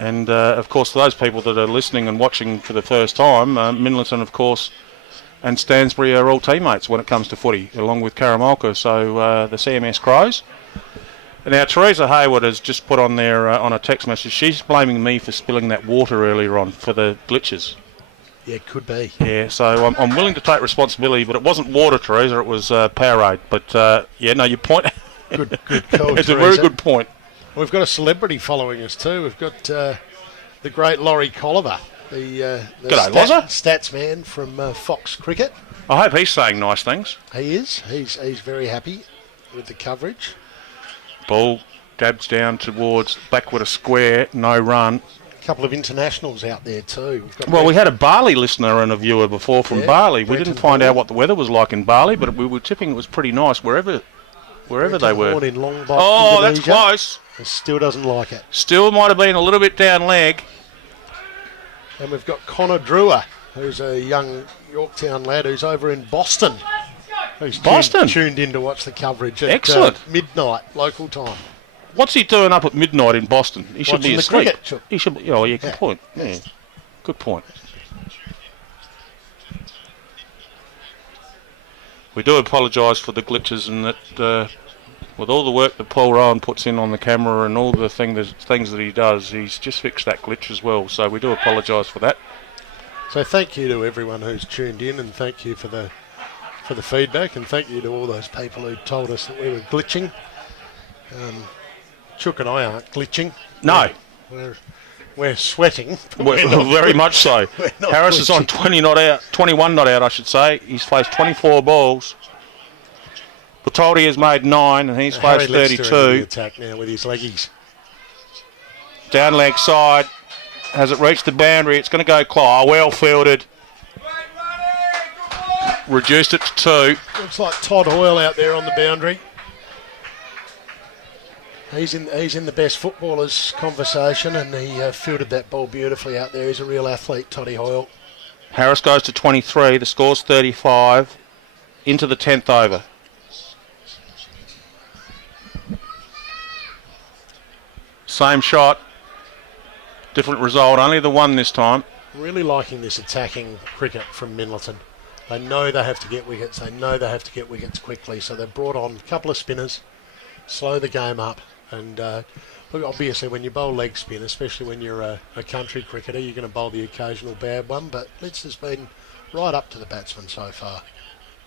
And, of course, for those people that are listening and watching for the first time, Minlaton, of course, and Stansbury are all teammates when it comes to footy, along with Karamolka, so the CMS Crows. Now, Teresa Hayward has just put on there on a text message, she's blaming me for spilling that water earlier on for the glitches. Yeah, it could be. Yeah, so I'm willing to take responsibility, but it wasn't water, Teresa, it was Powerade. But, your point... Good call, It's Teresa. a very good point. We've got a celebrity following us too. We've got the great Laurie Colliver, the G'day, Lozza. stats man from Fox Cricket. I hope he's saying nice things. He is. He's very happy with the coverage. Ball dabs down towards backward a square, no run. A couple of internationals out there too. We had a Bali listener and a viewer before from Bali. We didn't find out what the weather was like in Bali, but we were tipping it was pretty nice wherever they were. In Lombok, oh, Indonesia. that's close. He still doesn't like it. Still might have been a little bit down leg. And we've got Connor Drewer, who's a young Yorktown lad who's over in Boston. Who's tuned in to watch the coverage at midnight local time. What's he doing up at midnight in Boston? He should be asleep. He should be. Oh, yeah, good point. Yeah, good point. We do apologise for the glitches, and that with all the work that Paul Rowan puts in on the camera and all the things that he does, he's just fixed that glitch as well. So we do apologise for that. So thank you to everyone who's tuned in, and thank you for the feedback, and thank you to all those people who told us that we were glitching. Chook and I aren't glitching. No. We're sweating. Very much so. Harris is on 21 not out, I should say. He's faced 24 balls. Bertoldi has made 9, and he's faced 32. The attack now with his leggies. Down leg side. Has it reached the boundary? It's going to go Clyde. Well fielded. Reduced it to 2. Looks like Todd Hoyle out there on the boundary. He's in the best footballers conversation, and he fielded that ball beautifully out there. He's a real athlete, Toddy Hoyle. Harris goes to 23. The score's 35. Into the 10th over. Same shot. Different result. Only the 1 this time. Really liking this attacking cricket from Minlaton. They know they have to get wickets. They know they have to get wickets quickly. So they've brought on a couple of spinners, slow the game up. And look, obviously when you bowl leg spin, especially when you're a country cricketer, you're going to bowl the occasional bad one. But Litz has been right up to the batsman so far.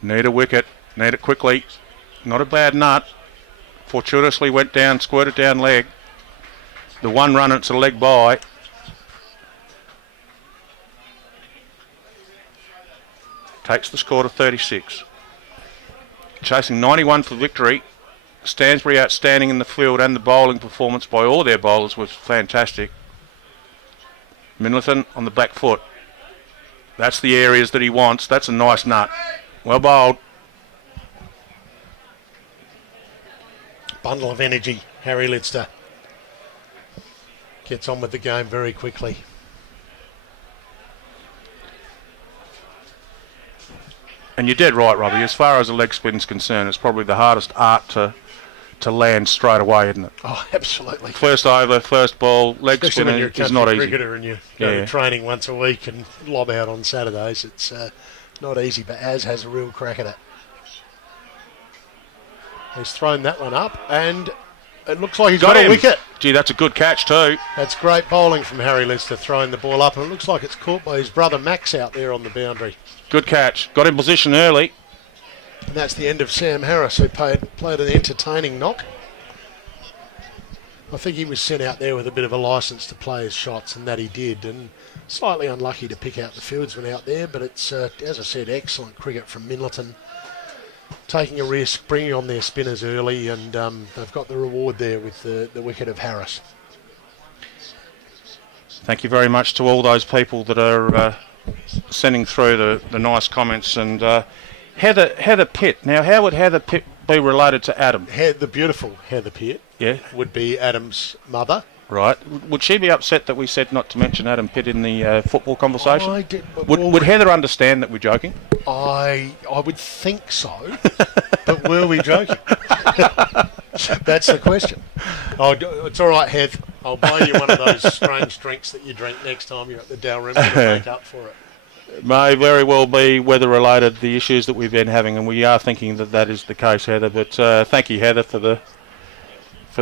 Need a wicket. Need it quickly. Not a bad nut. Fortuitously went down, squirted down leg. The 1 run, it's a leg by. Takes the score to 36. Chasing 91 for victory. Stansbury outstanding in the field, and the bowling performance by all their bowlers was fantastic. Minlaton on the back foot. That's the areas that he wants. That's a nice nut. Well bowled. Bundle of energy, Harry Lidster. Gets on with the game very quickly. And you're dead right, Robbie. As far as a leg spin's concerned, it's probably the hardest art to land straight away, isn't it? Oh, absolutely. First over, first ball, leg Especially spinner when you're a is not country easy. cricketer and you go to training once a week and lob out on Saturdays. It's not easy, but Az has a real crack at it. He's thrown that one up, and it looks like he's got a wicket. Gee, that's a good catch too. That's great bowling from Harry Lister, throwing the ball up, and it looks like it's caught by his brother Max out there on the boundary. Good catch. Got in position early. And that's the end of Sam Harris, who played an entertaining knock. I think he was sent out there with a bit of a licence to play his shots, and that he did. And slightly unlucky to pick out the fieldsman out there, but it's, as I said, excellent cricket from Minlaton. Taking a risk, bringing on their spinners early, and they've got the reward there with the wicket of Harris. Thank you very much to all those people that are sending through the nice comments. And Heather Pitt. Now, how would Heather Pitt be related to Adam? The beautiful Heather Pitt would be Adam's mother. Right. Would she be upset that we said not to mention Adam Pitt in the football conversation? Would Heather understand that we're joking? I would think so, but were we joking? That's the question. Oh, it's all right, Heath. I'll buy you one of those strange drinks that you drink next time you're at the Dalrymple to make up for it. May very well be weather-related, the issues that we've been having, and we are thinking that is the case, Heather. But thank you, Heather, for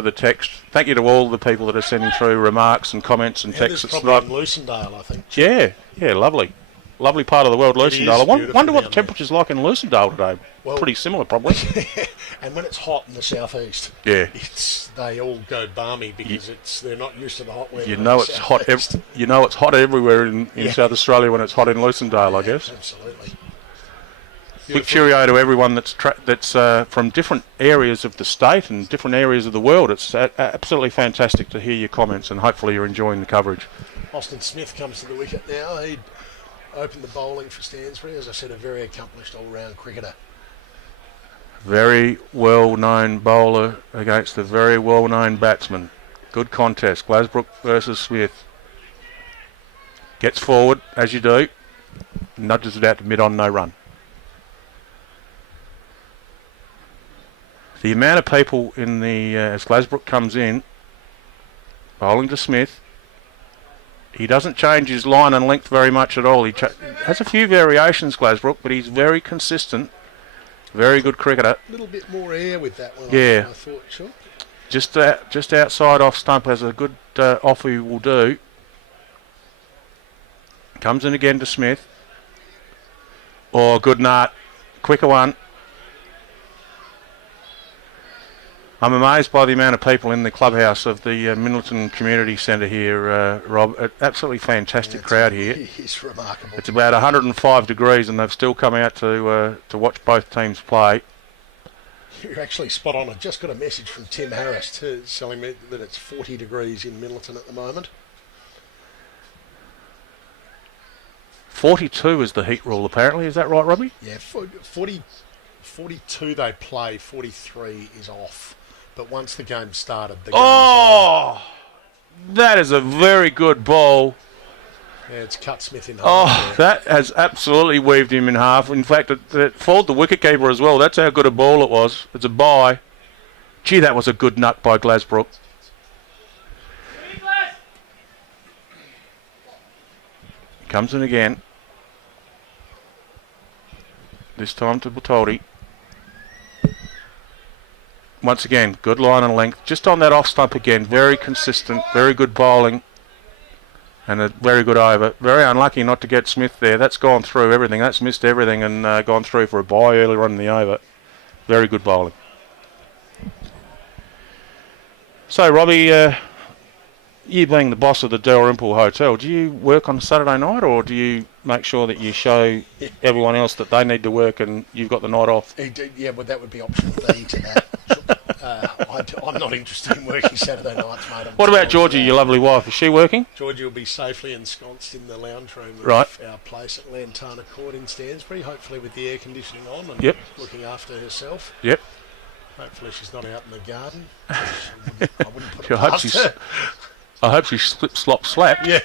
the text. Thank you to all the people that are sending through remarks and comments and texts. It's probably in Lucendale, I think. Yeah, lovely. Lovely part of the world, Lucendale. I wonder what the temperature's like in Lucendale today. Well, pretty similar, probably. And when it's hot in the southeast, they all go balmy because they're not used to the hot weather. You know it's hot. It's hot everywhere in South Australia when it's hot in Lucendale, I guess. Absolutely. Quick cheerio to everyone that's from different areas of the state and different areas of the world. It's absolutely fantastic to hear your comments, and hopefully you're enjoying the coverage. Austin Smith comes to the wicket now. He'd opened the bowling for Stansbury. As I said, a very accomplished all-round cricketer. Very well-known bowler against a very well-known batsman. Good contest. Glasbrook versus Smith. Gets forward, as you do. Nudges it out to mid-on, no run. The amount of people in the as Glasbrook comes in, bowling to Smith, he doesn't change his line and length very much at all. He has a few variations, Glasbrook, but he's very consistent Very good cricketer. A little bit more air with that one. Yeah. I thought, sure. Just outside off stump has a good off he will do. Comes in again to Smith. Oh, good nut. Quicker one. I'm amazed by the amount of people in the clubhouse of the Minlaton Community Centre here, Rob. Absolutely fantastic crowd here. It's remarkable. It's about 105 degrees and they've still come out to watch both teams play. You're actually spot on. I just got a message from Tim Harris telling me that it's 40 degrees in Minlaton at the moment. 42 is the heat rule apparently, is that right, Robbie? Yeah, 42 they play, 43 is off. But once the game started, the game's on. That is a very good ball. Yeah, it's cut Smith in half. Oh, that has absolutely weaved him in half. In fact, it fooled the wicketkeeper as well. That's how good a ball it was. It's a bye. Gee, that was a good nut by Glasbrook. Comes in again. This time to Butoldi. Once again, good line and length. Just on that off stump again. Very consistent. Very good bowling. And a very good over. Very unlucky not to get Smith there. That's gone through everything. That's missed everything and gone through for a bye earlier on in the over. Very good bowling. So, Robbie, you being the boss of the Dalrymple Hotel, do you work on Saturday night or do you make sure that you show everyone else that they need to work and you've got the night off? Yeah, well, that would be option B to that. I'm not interested in working Saturday nights, mate. What about Georgie, your lovely wife? Is she working? Georgie will be safely ensconced in the lounge room of our place at Lantana Court in Stansbury, hopefully with the air conditioning on and looking after herself. Yep. Hopefully she's not out in the garden. I wouldn't put it past her. I hope she slip, slop, slap. Yeah.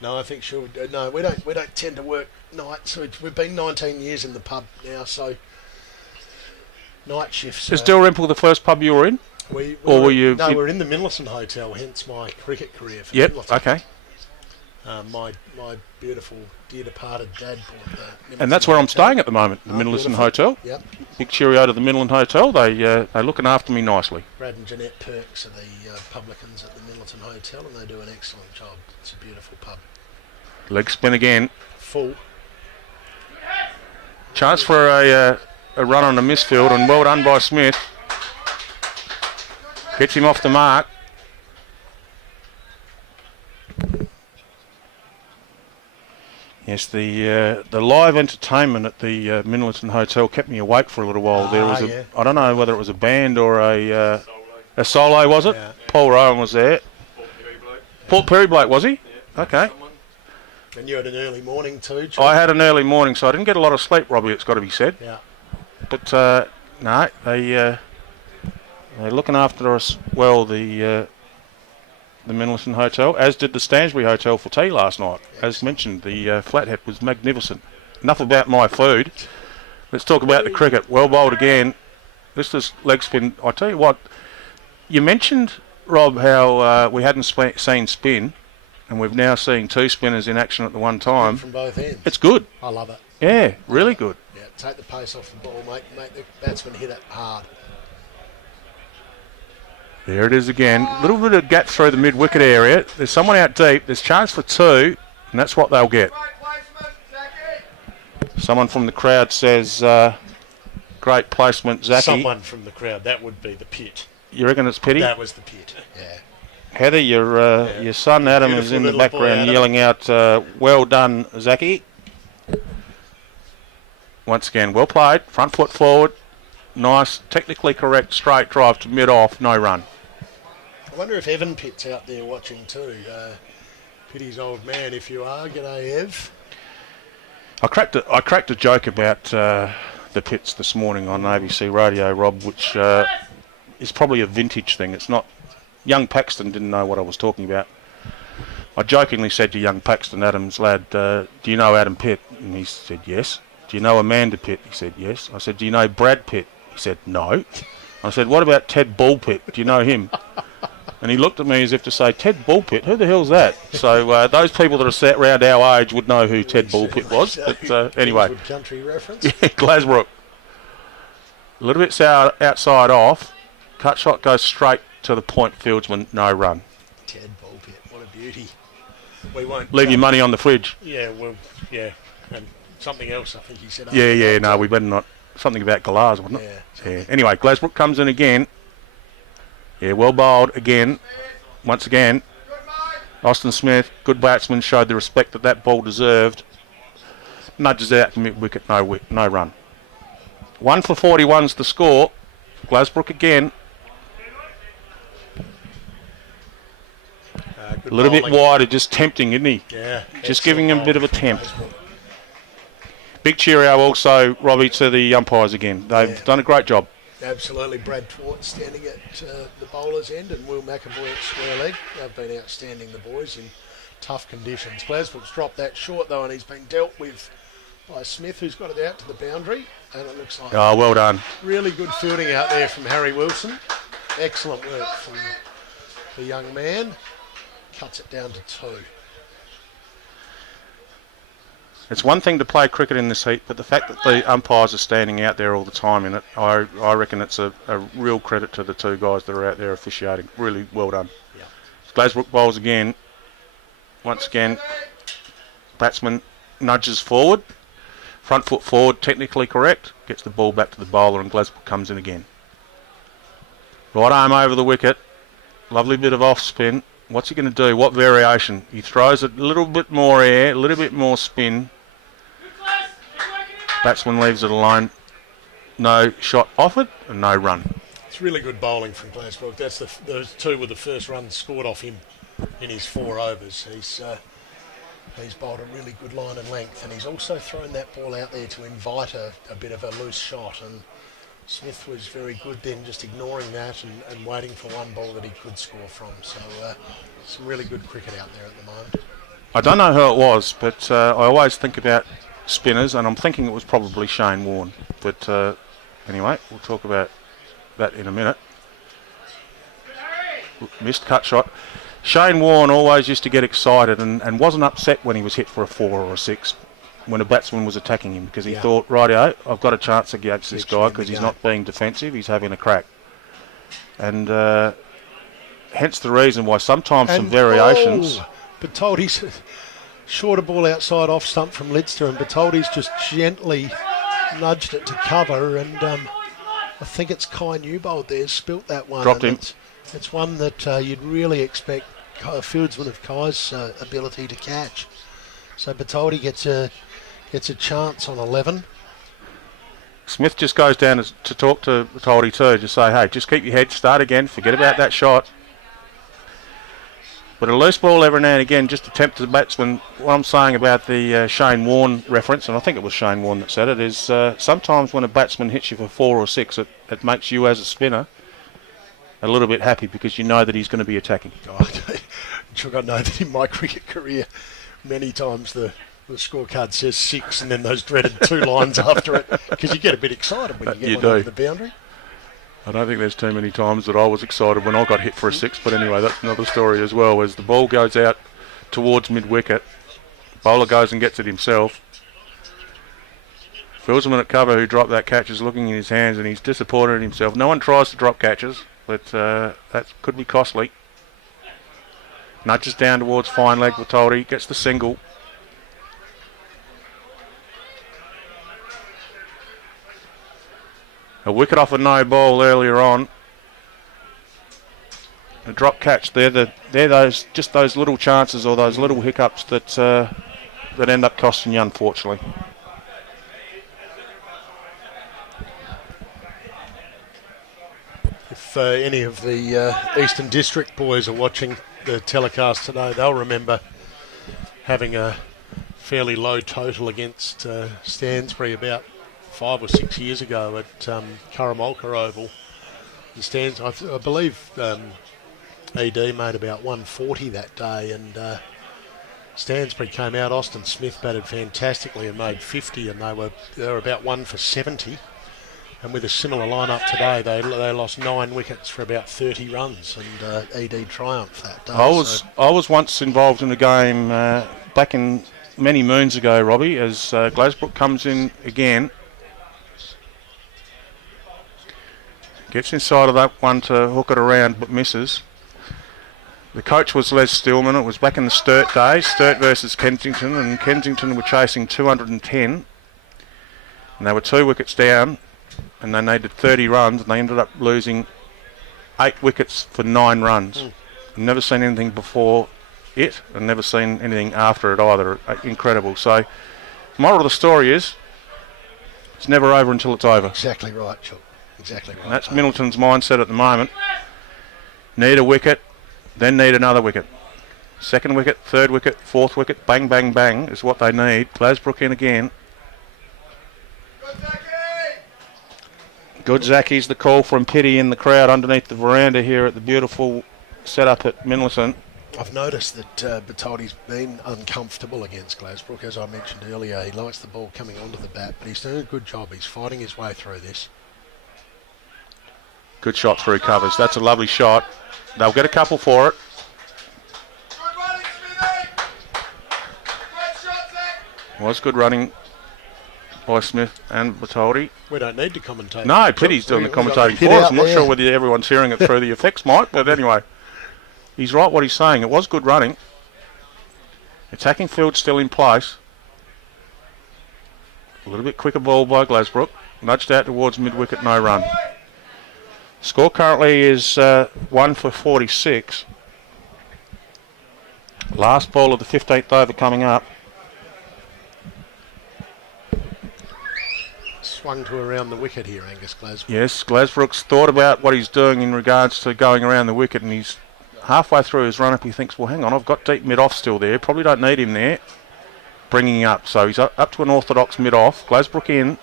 No, I think she'll. No, we don't tend to work nights. We've been 19 years in the pub now, so night shifts. Is Dalrymple the first pub you were in? Were you? No, we're in the Minlaton Hotel. Hence my cricket career. For Minlaton. Okay. My beautiful dear departed dad bought the Minlaton and that's where I'm Hotel. staying at the moment, the Minlaton Hotel. Yep. Big cheerio to the Minlaton Hotel. They're looking after me nicely. Brad and Jeanette Perks are the publicans at the Minlaton Hotel, and they do an excellent job. It's a beautiful pub. Leg spin again. Full. Chance for a run on a misfield, and well done by Smith. Gets him off the mark. Yes, the live entertainment at the Minlaton Hotel kept me awake for a little while. There was I don't know whether it was a band or a solo, was it? Yeah. Paul Rowan was there. Port Perry Blake, was he? Yeah. Okay. And you had an early morning too, John? I had an early morning, so I didn't get a lot of sleep, Robbie, it's got to be said. Yeah. But, no, they're looking after us well, the Minlaton Hotel, as did the Stansbury Hotel for tea last night. As mentioned, the flathead was magnificent. Enough about my food. Let's talk about the cricket. Well bowled again. This is leg spin. I tell you what, you mentioned, Rob, how we hadn't seen spin, and we've now seen two spinners in action at the one time. From both ends. It's good. I love it. Yeah, really good. Yeah, take the pace off the ball, make the batsman hit it hard. There it is again. A little bit of gap through the mid-wicket area. There's someone out deep. There's chance for two, and that's what they'll get. Someone from the crowd says, great placement, Zaki. Someone from the crowd. That would be the pit. You reckon it's pity? That was the pit, yeah. Heather, your son Adam is in the background yelling out, well done, Zaki. Once again, well played. Front foot forward. Nice, technically correct, straight drive to mid-off, no run. I wonder if Evan Pitt's out there watching too. Pitty's old man, if you are. G'day, Ev. I cracked a joke about the Pitts this morning on ABC Radio, Rob, which is probably a vintage thing. It's not. Young Paxton didn't know what I was talking about. I jokingly said to young Paxton, Adam's lad, do you know Adam Pitt? And he said, yes. Do you know Amanda Pitt? He said, yes. I said, do you know Brad Pitt? He said, no. I said, what about Ted Bullpitt? Do you know him? And he looked at me as if to say, Ted Bullpitt? Who the hell's that? So those people that are sat around our age would know who Ted Bullpitt was. But anyway. Country reference. Yeah, Glasbrook. A little bit outside off. Cut shot goes straight to the point fieldsman, no run. Ted Bullpit, what a beauty. We won't Leave your money on the fridge. Yeah, well, yeah, and something else I think he said. Yeah, no, we better not. Something about Galars, wasn't it? Yeah. Anyway, Glasbrook comes in again. Yeah, well bowled again. Once again, Austin Smith, good batsman, showed the respect that ball deserved. Nudges out mid-wicket, no run. 1 for 41's the score. Glasbrook again. A little bit wider, just tempting, isn't he? Yeah. Just giving him a bit of a tempt. Big cheerio also, Robbie, to the umpires again. They've done a great job. Absolutely. Brad Twart standing at the bowler's end and Will McAvoy at square leg. They've been outstanding, the boys, in tough conditions. Glasbrook's dropped that short, though, and he's been dealt with by Smith, who's got it out to the boundary. And it looks like well done. Really good fielding out there from Harry Wilson. Excellent work from the young man. Cuts it down to 2. It's one thing to play cricket in this heat, but the fact that the umpires are standing out there all the time in it, I reckon it's a real credit to the 2 guys that are out there officiating. Really well done. Yeah. Glasbrook bowls again. Once again, batsman nudges forward. Front foot forward, technically correct. Gets the ball back to the bowler and Glasbrook comes in again. Right arm over the wicket. Lovely bit of off spin. What's he going to do? What variation? He throws a little bit more air, a little bit more spin. Batsman leaves it alone. No shot offered and no run. It's really good bowling from Glasbrook. That's those 2 were the first runs scored off him in his 4 overs. He's bowled a really good line and length, and he's also thrown that ball out there to invite a bit of a loose shot, and Smith was very good then, just ignoring that and waiting for one ball that he could score from. So some really good cricket out there at the moment. I don't know who it was, but I always think about spinners, and I'm thinking it was probably Shane Warne. But anyway, we'll talk about that in a minute. Missed cut shot. Shane Warne always used to get excited and wasn't upset when he was hit for a 4 or a 6 when a batsman was attacking him, because he thought, rightio, I've got a chance against this guy because he's not being defensive, he's having a crack. And hence the reason why sometimes some variations... Batoldi's shorter ball outside off stump from Lidster, and Batoldi's just gently nudged it to cover, and I think it's Kai Newbold there spilt that one. Dropped him. It's one that you'd really expect a fieldsman of Kai's ability to catch. So Batoldi gets a chance on 11. Smith just goes down to talk to Batoldi too, just say, hey, just keep your head, start again, forget about that shot. But a loose ball every now and again just to tempt the batsman. What I'm saying about the Shane Warne reference, and I think it was Shane Warne that said it, is sometimes when a batsman hits you for 4 or 6, it makes you as a spinner a little bit happy because you know that he's going to be attacking. I know that in my cricket career, many times the scorecard says 6 and then those dreaded 2 lines after it, because you get a bit excited when you get one over the boundary. I don't think there's too many times that I was excited when I got hit for a 6, but anyway, that's another story as well. As the ball goes out towards mid-wicket, bowler goes and gets it himself. Fieldsman at cover who dropped that catch is looking in his hands and he's disappointed in himself. No one tries to drop catches, but that could be costly. Nudges down towards fine leg. Batoldi gets the single. A wicket off a no ball earlier on. A drop catch there. They're those little chances or those little hiccups that end up costing you, unfortunately. If any of the Eastern District boys are watching the telecast today, they'll remember having a fairly low total against Stansbury about 5 or 6 years ago at Curramulka Oval. I believe ED made about 140 that day, and Stansbury came out. Austin Smith batted fantastically and made 50, and they were about 1 for 70. And with a similar lineup today, they lost 9 wickets for about 30 runs, and ED triumphed that day. I was once involved in a game back in many moons ago, Robbie, as Glasbrook comes in again. Gets inside of that one to hook it around, but misses. The coach was Les Stillman. It was back in the Sturt days, Sturt versus Kensington, and Kensington were chasing 210. And they were 2 wickets down, and they needed 30 runs, and they ended up losing 8 wickets for 9 runs. Never seen anything before it, and never seen anything after it either. Incredible. So, moral of the story is, it's never over until it's over. Exactly right, Chuck. Exactly right. And that's Middleton's mindset at the moment. Need a wicket, then need another wicket. Second wicket, third wicket, fourth wicket, bang, bang, bang is what they need. Glasbrook in again. Good Zacky's the call from Pity in the crowd underneath the veranda here at the beautiful setup at Minlaton. I've noticed that Bertoldi's been uncomfortable against Glasbrook, as I mentioned earlier. He likes the ball coming onto the bat, but he's doing a good job. He's fighting his way through this. Good shot through covers. That's a lovely shot. They'll get a couple for it. Was good running by Smith and Bertoldi. We don't need to commentate. No, Pity's doing the commentating for us. I'm not sure whether everyone's hearing it through the effects mic, but anyway, he's right what he's saying. It was good running. Attacking field still in place. A little bit quicker ball by Glasbrook. Nudged out towards mid-wicket, no run. Score currently is 1 for 46. Last ball of the 15th over coming up. Swung to around the wicket here, Angus Glasbrook. Yes, Glasbrook's thought about what he's doing in regards to going around the wicket, and he's halfway through his run-up. He thinks, well, hang on, I've got deep mid-off still there. Probably don't need him there. Bringing up. So he's up to an orthodox mid-off. Glasbrook in.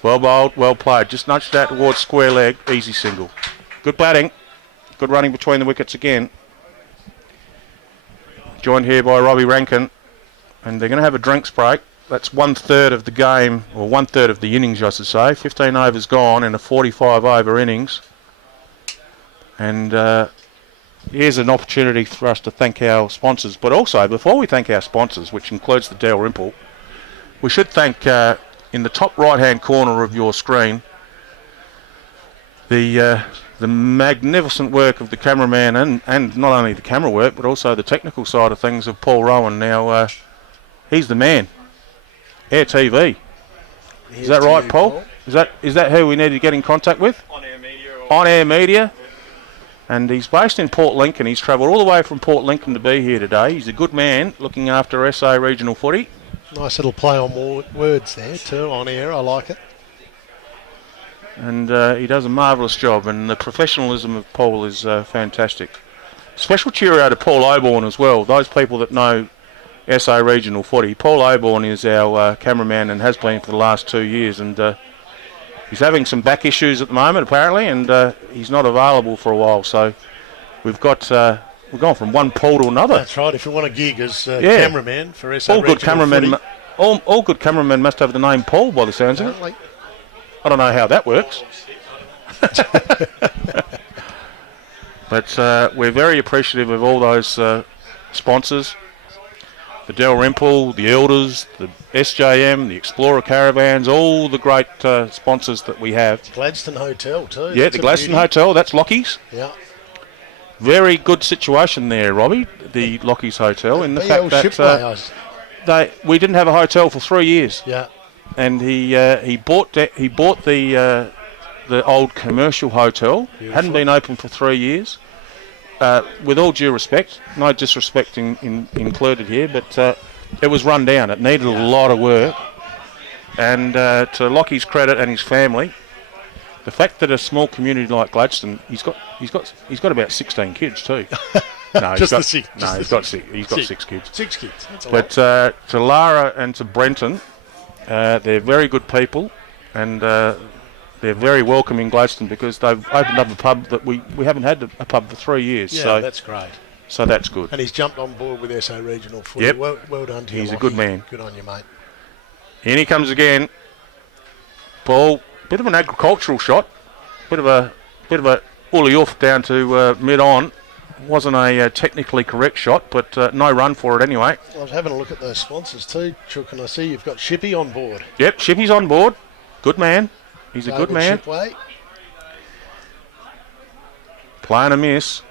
Well bowled, well played. Just nudged out towards square leg. Easy single. Good batting. Good running between the wickets again. Joined here by Robbie Rankin. And they're going to have a drinks break. That's 1/3 of the game, or 1/3 of the innings, I should say. 15 overs gone in a 45 over innings. And here's an opportunity for us to thank our sponsors. But also, before we thank our sponsors, which includes the Dalrymple, we should thank, in the top right-hand corner of your screen, the magnificent work of the cameraman, and not only the camera work, but also the technical side of things of Paul Rowan. Now, he's the man. Air TV. Is that right, Paul? Is that who we need to get in contact with? On Air Media. On Air Media. And he's based in Port Lincoln. He's travelled all the way from Port Lincoln to be here today. He's a good man looking after SA Regional Footy. Nice little play on words there too, on air. I like it. And he does a marvellous job, and the professionalism of Paul is fantastic. Special cheerio to Paul Oborn as well. Those people that know SA Regional Footy. Paul Oborn is our cameraman and has been for the last 2 years, and he's having some back issues at the moment apparently, and he's not available for a while. So we've gone from one Paul to another. That's right. If you want a gig as cameraman for SA all good Regional cameramen, Footy. all good cameramen must have the name Paul by the sounds of it. I don't know how that works. But we're very appreciative of all those sponsors. The Dalrymple, the Elders, the SJM, the Explorer Caravans, all the great sponsors that we have. Gladstone Hotel too. Yeah, the Gladstone Hotel, that's Lockie's. Yeah. Very good situation there, Robbie, the Lockie's Hotel, in the fact that we didn't have a hotel for 3 years. Yeah. And he bought the old commercial hotel. Beautiful. Hadn't been open for 3 years. With all due respect, no disrespect included here, but it was run down. It needed a lot of work. And to Lockie's credit and his family, the fact that a small community like Gladstone, he's got about 16 kids too. No, he's got six. No, he's got six. He's got 6 kids. 6 kids. That's a lot. But to Lara and to Brenton, they're very good people, and they're very welcome in Gladstone because they've opened up a pub that we haven't had a pub for 3 years. Yeah, so that's great. So that's good. And he's jumped on board with SA Regional Footy. Yep. Well done to you. He's a Lockie. good man. Good on you, mate. In he comes again. Ball, bit of an agricultural shot. Bit of a woolly off down to mid-on. Wasn't a technically correct shot, but no run for it anyway. I was having a look at those sponsors too, Chuck, and I see you've got Shippy on board. Yep, Shippy's on board. Good man. He's a David good man. Shipway. Playing a miss.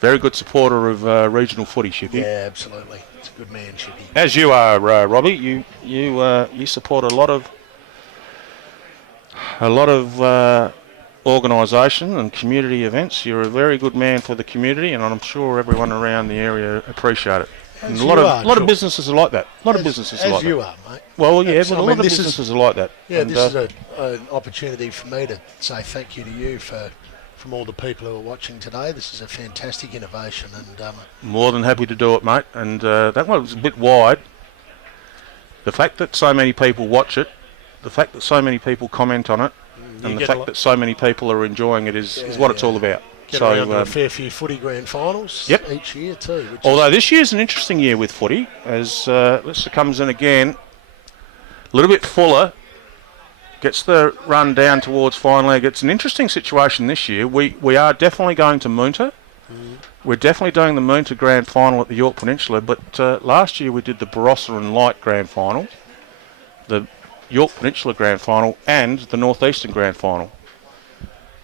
Very good supporter of regional footy, Shippy. Yeah, absolutely. It's a good man, Shippy. As you are, Robbie. You support a lot of organisation and community events. You're a very good man for the community, and I'm sure everyone around the area appreciate it. And a lot of businesses are like that. A lot of businesses are like that. As you are, mate. Well, yeah, but a lot of businesses are like that. Yeah, and, this is an opportunity for me to say thank you to you from all the people who are watching today. This is a fantastic innovation, and more than happy to do it, mate. And that one was a bit wide. The fact that so many people watch it, the fact that so many people comment on it, and the fact that so many people are enjoying it is what it's all about. Get around to a fair few footy grand finals each year too. Although this year's an interesting year with footy, as Lister comes in again, a little bit fuller, gets the run down towards fine leg. It's an interesting situation this year. We are definitely going to Moonta. We're definitely doing the Moonta Grand Final at the Yorke Peninsula, but last year we did the Barossa and Light Grand Final, the Yorke Peninsula Grand Final, and the Northeastern Grand Final.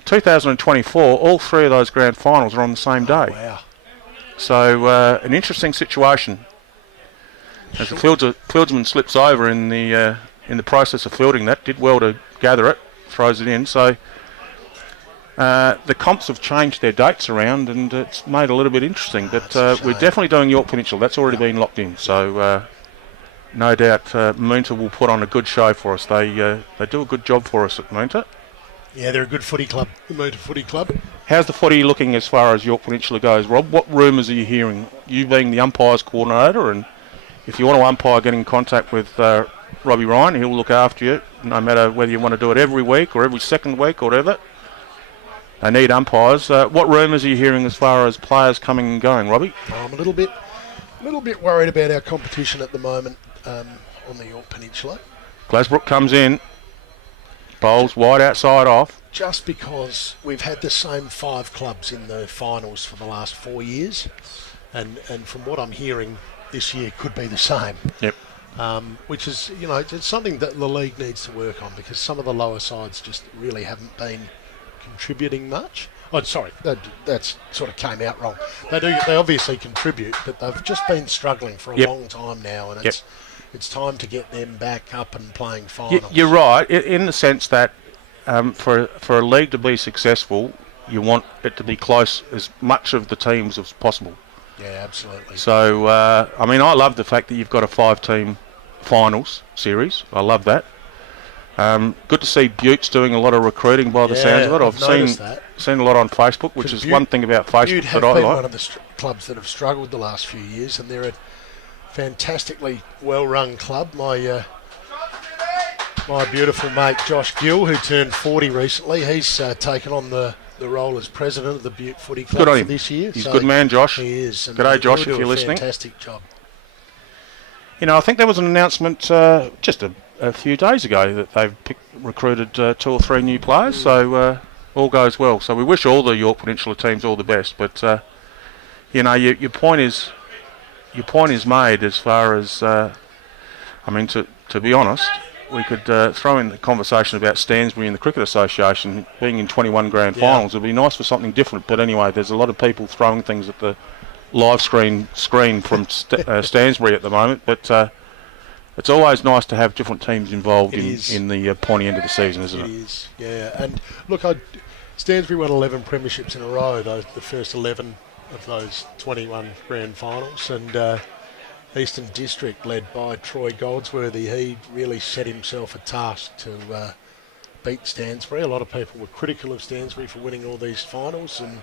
2024, all three of those Grand Finals are on the same day. Wow. So an interesting situation. As the fieldsman slips over in the process of fielding that, did well to gather it, throws it in. So the comps have changed their dates around, and it's made it a little bit interesting. But we're definitely doing Yorke Peninsula. That's already been locked in. So no doubt Moonta will put on a good show for us. They do a good job for us at Moonta. Yeah, they're a good footy club, the Moonta Footy Club. How's the footy looking as far as Yorke Peninsula goes, Rob? What rumours are you hearing? You being the umpires coordinator, and if you want to umpire, get in contact with Robbie Ryan. He'll look after you, no matter whether you want to do it every week or every second week or whatever. They need umpires. What rumours are you hearing as far as players coming and going, Robbie? I'm a little bit worried about our competition at the moment on the Yorke Peninsula. Glasbrook comes in, bowls wide outside off. Just because we've had the same 5 clubs in the finals for the last 4 years, and from what I'm hearing, this year could be the same. Yep. Which is, it's something that the league needs to work on, because some of the lower sides just really haven't been contributing much. Oh, sorry, that sort of came out wrong. They obviously contribute, but they've just been struggling for a long time now, and it's time to get them back up and playing finals. You're right, in the sense that for a league to be successful, you want it to be close as much of the teams as possible. Yeah, absolutely. So, I love the fact that you've got a 5-team finals series. I love that. Good to see Butte's doing a lot of recruiting by the sounds of it. I've seen a lot on Facebook, which is one thing about Facebook that I like. Butte have been one of the clubs that have struggled the last few years, and they're a fantastically well-run club. My beautiful mate Josh Gill, who turned 40 recently, he's taken on the role as president of the Butte Footy Club for this year. He's a good man, Josh. He is. G'day, Josh, if you're listening. Fantastic job. I think there was an announcement just a few days ago that they've recruited 2 or 3 new players, so all goes well. So we wish all the Yorke Peninsula teams all the best. But your point is made as far as to be honest, we could throw in the conversation about Stansbury and the Cricket Association being in 21 grand finals. It'd be nice for something different. But anyway, there's a lot of people throwing things at the live screen from Stansbury at the moment. But it's always nice to have different teams involved in the pointy end of the season, isn't it? It is, yeah. And look, Stansbury won 11 premierships in a row, the first 11 of those 21 grand finals, and Eastern District, led by Troy Goldsworthy, he really set himself a task to beat Stansbury. A lot of people were critical of Stansbury for winning all these finals, and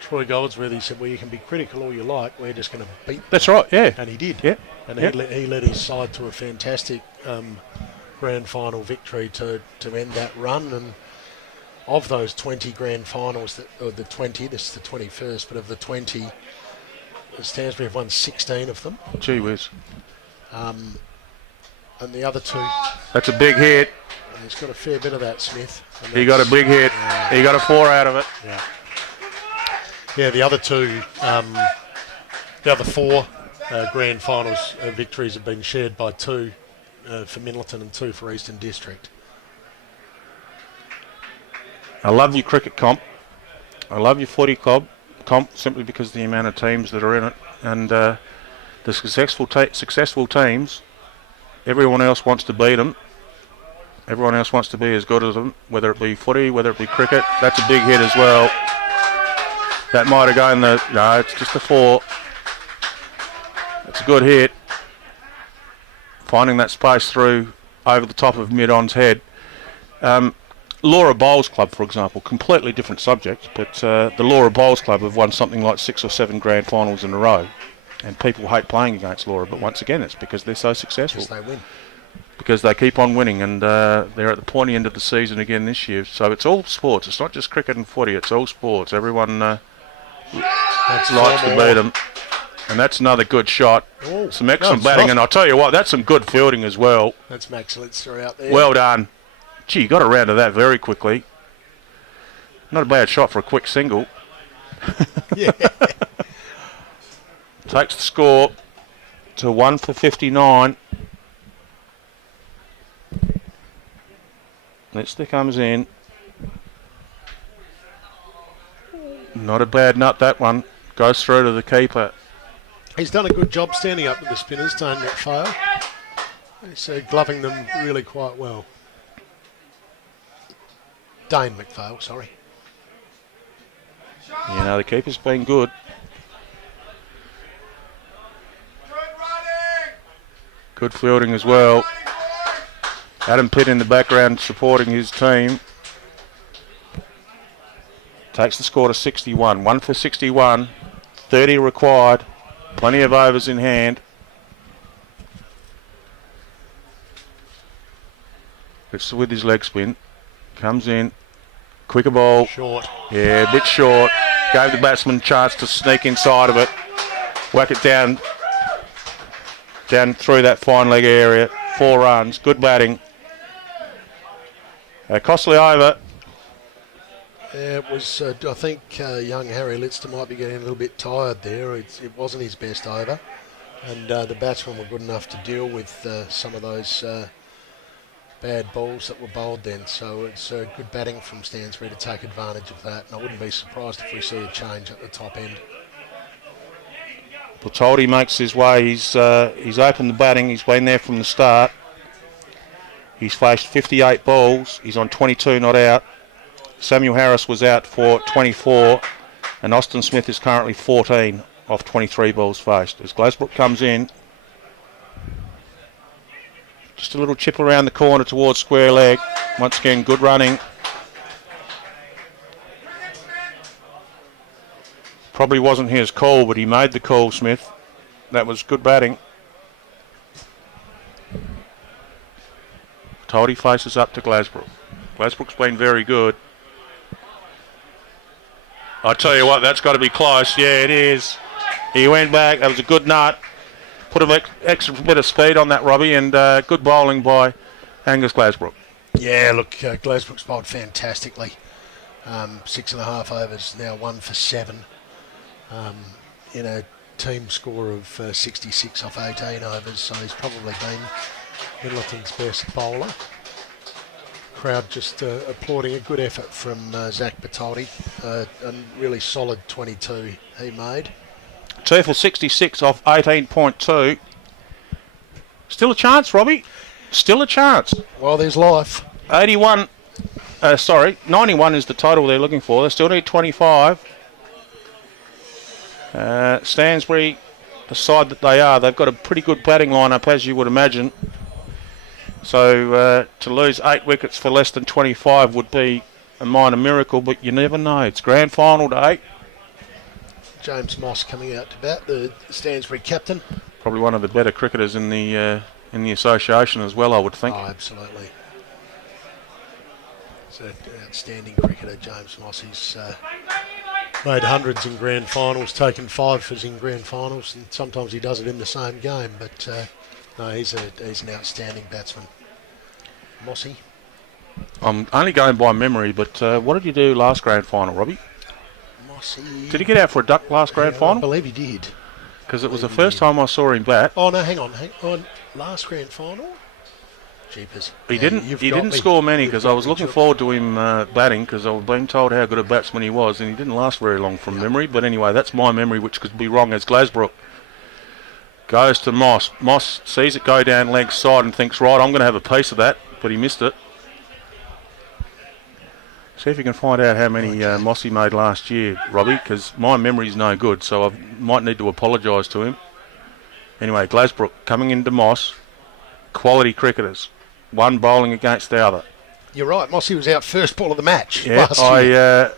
Troy Goldsworthy said, well, you can be critical all you like, we're just going to beat them. That's right, yeah. And he did. Yeah. And he led his side to a fantastic grand final victory to end that run. And of those 20 grand finals, this is the 21st, but of the 20, Stansbury have won 16 of them. Gee whiz. And the other 2... That's a big hit. He's got a fair bit of that, Smith. He got a big hit. He got a 4 out of it. Yeah. Yeah, the other 2, the other 4 grand finals victories have been shared by 2 for Minlaton and 2 for Eastern District. I love your cricket comp. I love your footy comp simply because of the amount of teams that are in it. And the successful teams, everyone else wants to beat them. Everyone else wants to be as good as them, whether it be footy, whether it be cricket. That's a big hit as well. That might have gone no, it's just a 4. It's a good hit. Finding that space through over the top of mid-on's head. Lower Bowls Club, for example, completely different subject, but the Lower Bowls Club have won something like 6 or 7 grand finals in a row. And people hate playing against Laura, but once again, it's because they're so successful. Because they win. Because they keep on winning, and they're at the pointy end of the season again this year. So it's all sports. It's not just cricket and footy. It's all sports. Everyone likes to beat them. And that's another good shot. Ooh, some excellent batting, and I'll tell you what, that's some good fielding as well. That's Max Litster out there. Well done. Gee, you got around to that very quickly. Not a bad shot for a quick single. Yeah. Takes the score to 1 for 59. Litster comes in. Not a bad nut, that one. Goes through to the keeper. He's done a good job standing up with the spinners, Dane McPhail. He's gloving them really quite well. Dane McPhail, sorry. You know, the keeper's been good. Good fielding as well. Adam Pitt in the background supporting his team. Takes the score to 61. 1 for 61. 30 required. Plenty of overs in hand. It's with his leg spin. Comes in. Quicker ball. Short. Yeah, a bit short. Gave the batsman a chance to sneak inside of it. Whack it down through that fine leg area. 4 runs. Good batting. Costly over. It was, I think young Harry Litster might be getting a little bit tired there. It wasn't his best over. And the batsmen were good enough to deal with some of those bad balls that were bowled then. So it's good batting from Stansbury to take advantage of that. And I wouldn't be surprised if we see a change at the top end. Platoldi makes his way. He's opened the batting. He's been there from the start. He's faced 58 balls. He's on 22 not out. Samuel Harris was out for 24. And Austin Smith is currently 14 off 23 balls faced. As Glasbrook comes in, just a little chip around the corner towards square leg. Once again, good running. Probably wasn't his call, but he made the call, Smith. That was good batting. Toddy faces up to Glasbrook. Glasbrook's been very good. I tell you what, that's got to be close. Yeah, it is. He went back. That was a good nut. Put an extra bit of speed on that, Robbie, and good bowling by Angus Glasbrook. Yeah, look, Glasbrook's bowled fantastically. 6.5 overs, now 1 for 7. In a team score of 66 off 18 overs, so he's probably been Minlaton's best bowler. Crowd just applauding a good effort from Zach Bertoldi. A really solid 22 he made. 2 for 66 off 18.2. Still a chance, Robbie. Still a chance. Well, there's life. 91 is the total they're looking for. They still need 25. Stansbury, the side that they are, they've got a pretty good batting lineup, as you would imagine. So to lose 8 wickets for less than 25 would be a minor miracle, but you never know. It's grand final day. James Moss coming out to bat, the Stansbury captain. Probably one of the better cricketers in the association as well, I would think. Oh, absolutely. He's an outstanding cricketer, James Moss. He's made hundreds in grand finals, taken 5s in grand finals, and sometimes he does it in the same game. But no, he's an outstanding batsman. Mossy. I'm only going by memory, but what did you do last grand final, Robbie? Mossy. Did he get out for a duck last grand final? I believe he did. Because it was the first time I saw him bat. Oh, no, hang on. Last grand final? Jeepers. He Yeah, didn't. you've He got didn't me. score many You've because got I was me looking too. forward to him batting because I was being told how good a batsman he was, and he didn't last very long from memory. But anyway, that's my memory, which could be wrong. As Glasbrook goes to Moss. Moss sees it go down leg side and thinks, right, I'm going to have a piece of that, but he missed it. See if you can find out how many Moss he made last year, Robbie, because my memory's no good, so I might need to apologise to him. Anyway, Glasbrook coming into Moss. Quality cricketers. One bowling against the other. You're right. Mossy was out first ball of the match Yeah, last year.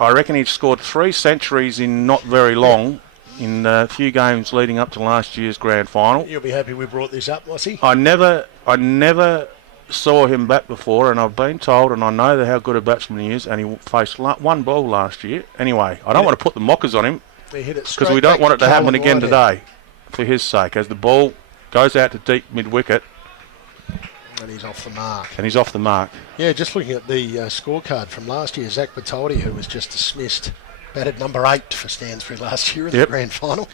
I reckon he'd scored 3 centuries in not very long in a few games leading up to last year's grand final. You'll be happy we brought this up, Mossy. I never saw him bat before, and I've been told, and I know how good a batsman he is, and he faced one ball last year. Anyway, I don't want to put the mockers on him He hit it because straight we don't back want it to happen Carlin again Whitehead. today, for his sake, as the ball goes out to deep mid-wicket, And he's off the mark. and he's off the mark. Yeah, just looking at the scorecard from last year, Zach Bertoldi, who was just dismissed, batted number 8 for Stansbury last year in the grand final.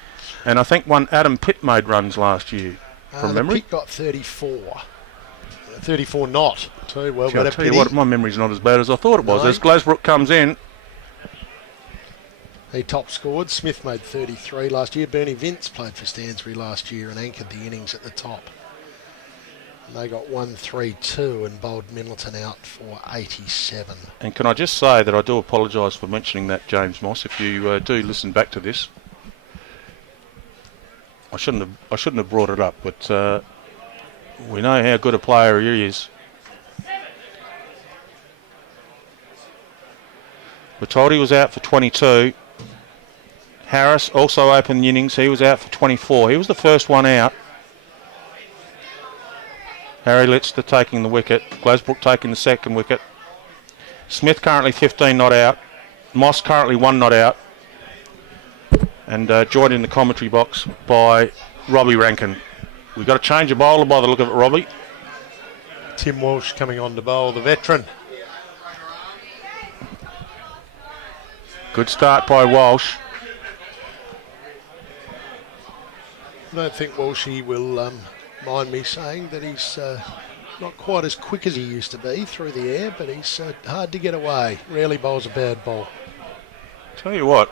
And I think one Adam Pitt made runs last year, from memory. Pitt got 34. 34 not. Too well, Gee, but I'll tell you what, my memory's not as bad as I thought it was. No. As Glasbrook comes in, he top scored. Smith made 33 last year. Bernie Vince played for Stansbury last year and anchored the innings at the top. And they got 1-3-2 and bowled Minlaton out for 87. and can I just say that I do apologise for mentioning that, James Moss, if you do listen back to this. I shouldn't have brought it up, but we know how good a player he is. Bertoldi was out for 22. Harris also opened the innings. He was out for 24. He was the first one out. Harry Litzter taking the wicket. Glasbrook taking the second wicket. Smith currently 15 not out. Moss currently 1 not out. And joined in the commentary box by Robbie Rankin. We've got to change a bowler by the look of it, Robbie. Tim Walsh coming on to bowl, the veteran. Good start by Walsh. I don't think Walshy will mind me saying that he's not quite as quick as he used to be through the air, but he's hard to get away. Rarely bowls a bad ball. Tell you what,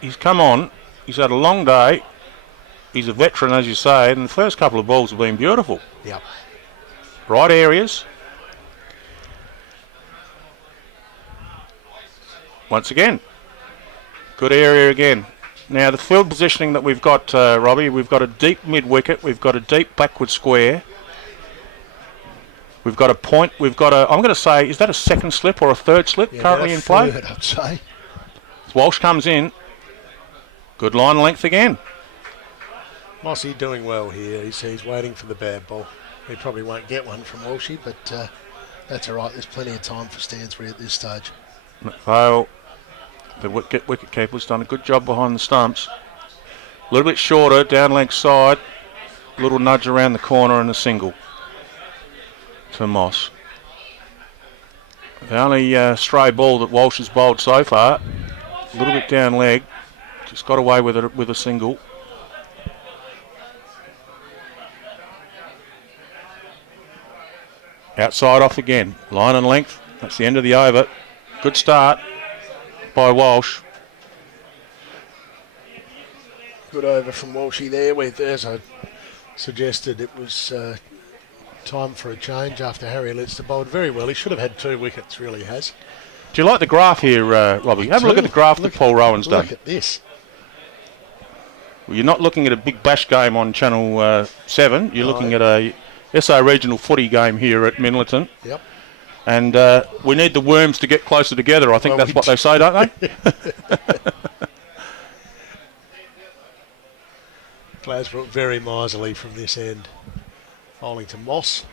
he's come on. He's had a long day. He's a veteran, as you say, and the first couple of balls have been beautiful. Yep. Right areas. Once again, good area again. Now the field positioning that we've got, Robbie, we've got a deep mid-wicket, we've got a deep backward square, we've got a point, we've got a, I'm going to say, is that a second slip or a third slip currently in play? Third, I'd say. Walsh comes in, good line length again. Mossy doing well here. He's waiting for the bad ball. He probably won't get one from Walshy, but that's all right. There's plenty of time for Stansbury at this stage. McPhail, the wicket keeper's done a good job behind the stumps. A little bit shorter, down leg side, a little nudge around the corner and a single to Moss. The only stray ball that Walsh has bowled so far, a little bit down leg, just got away with it with a single. Outside off again, line and length, that's the end of the over. Good start by Walsh. Good over from Walshy there, with, as I suggested, it was time for a change after Harry Litzter bowled very well. He should have had 2 wickets, really has. Do you like the graph here, Robbie? Have a look at the graph that Paul Rowan's done. Look at this. Well, you're not looking at a big bash game on Channel 7. You're looking at a SA regional footy game here at Minlaton. Yep. And we need the worms to get closer together. I think that's what they say, don't they? Glasbrook very miserly from this end. Bowling to Moss.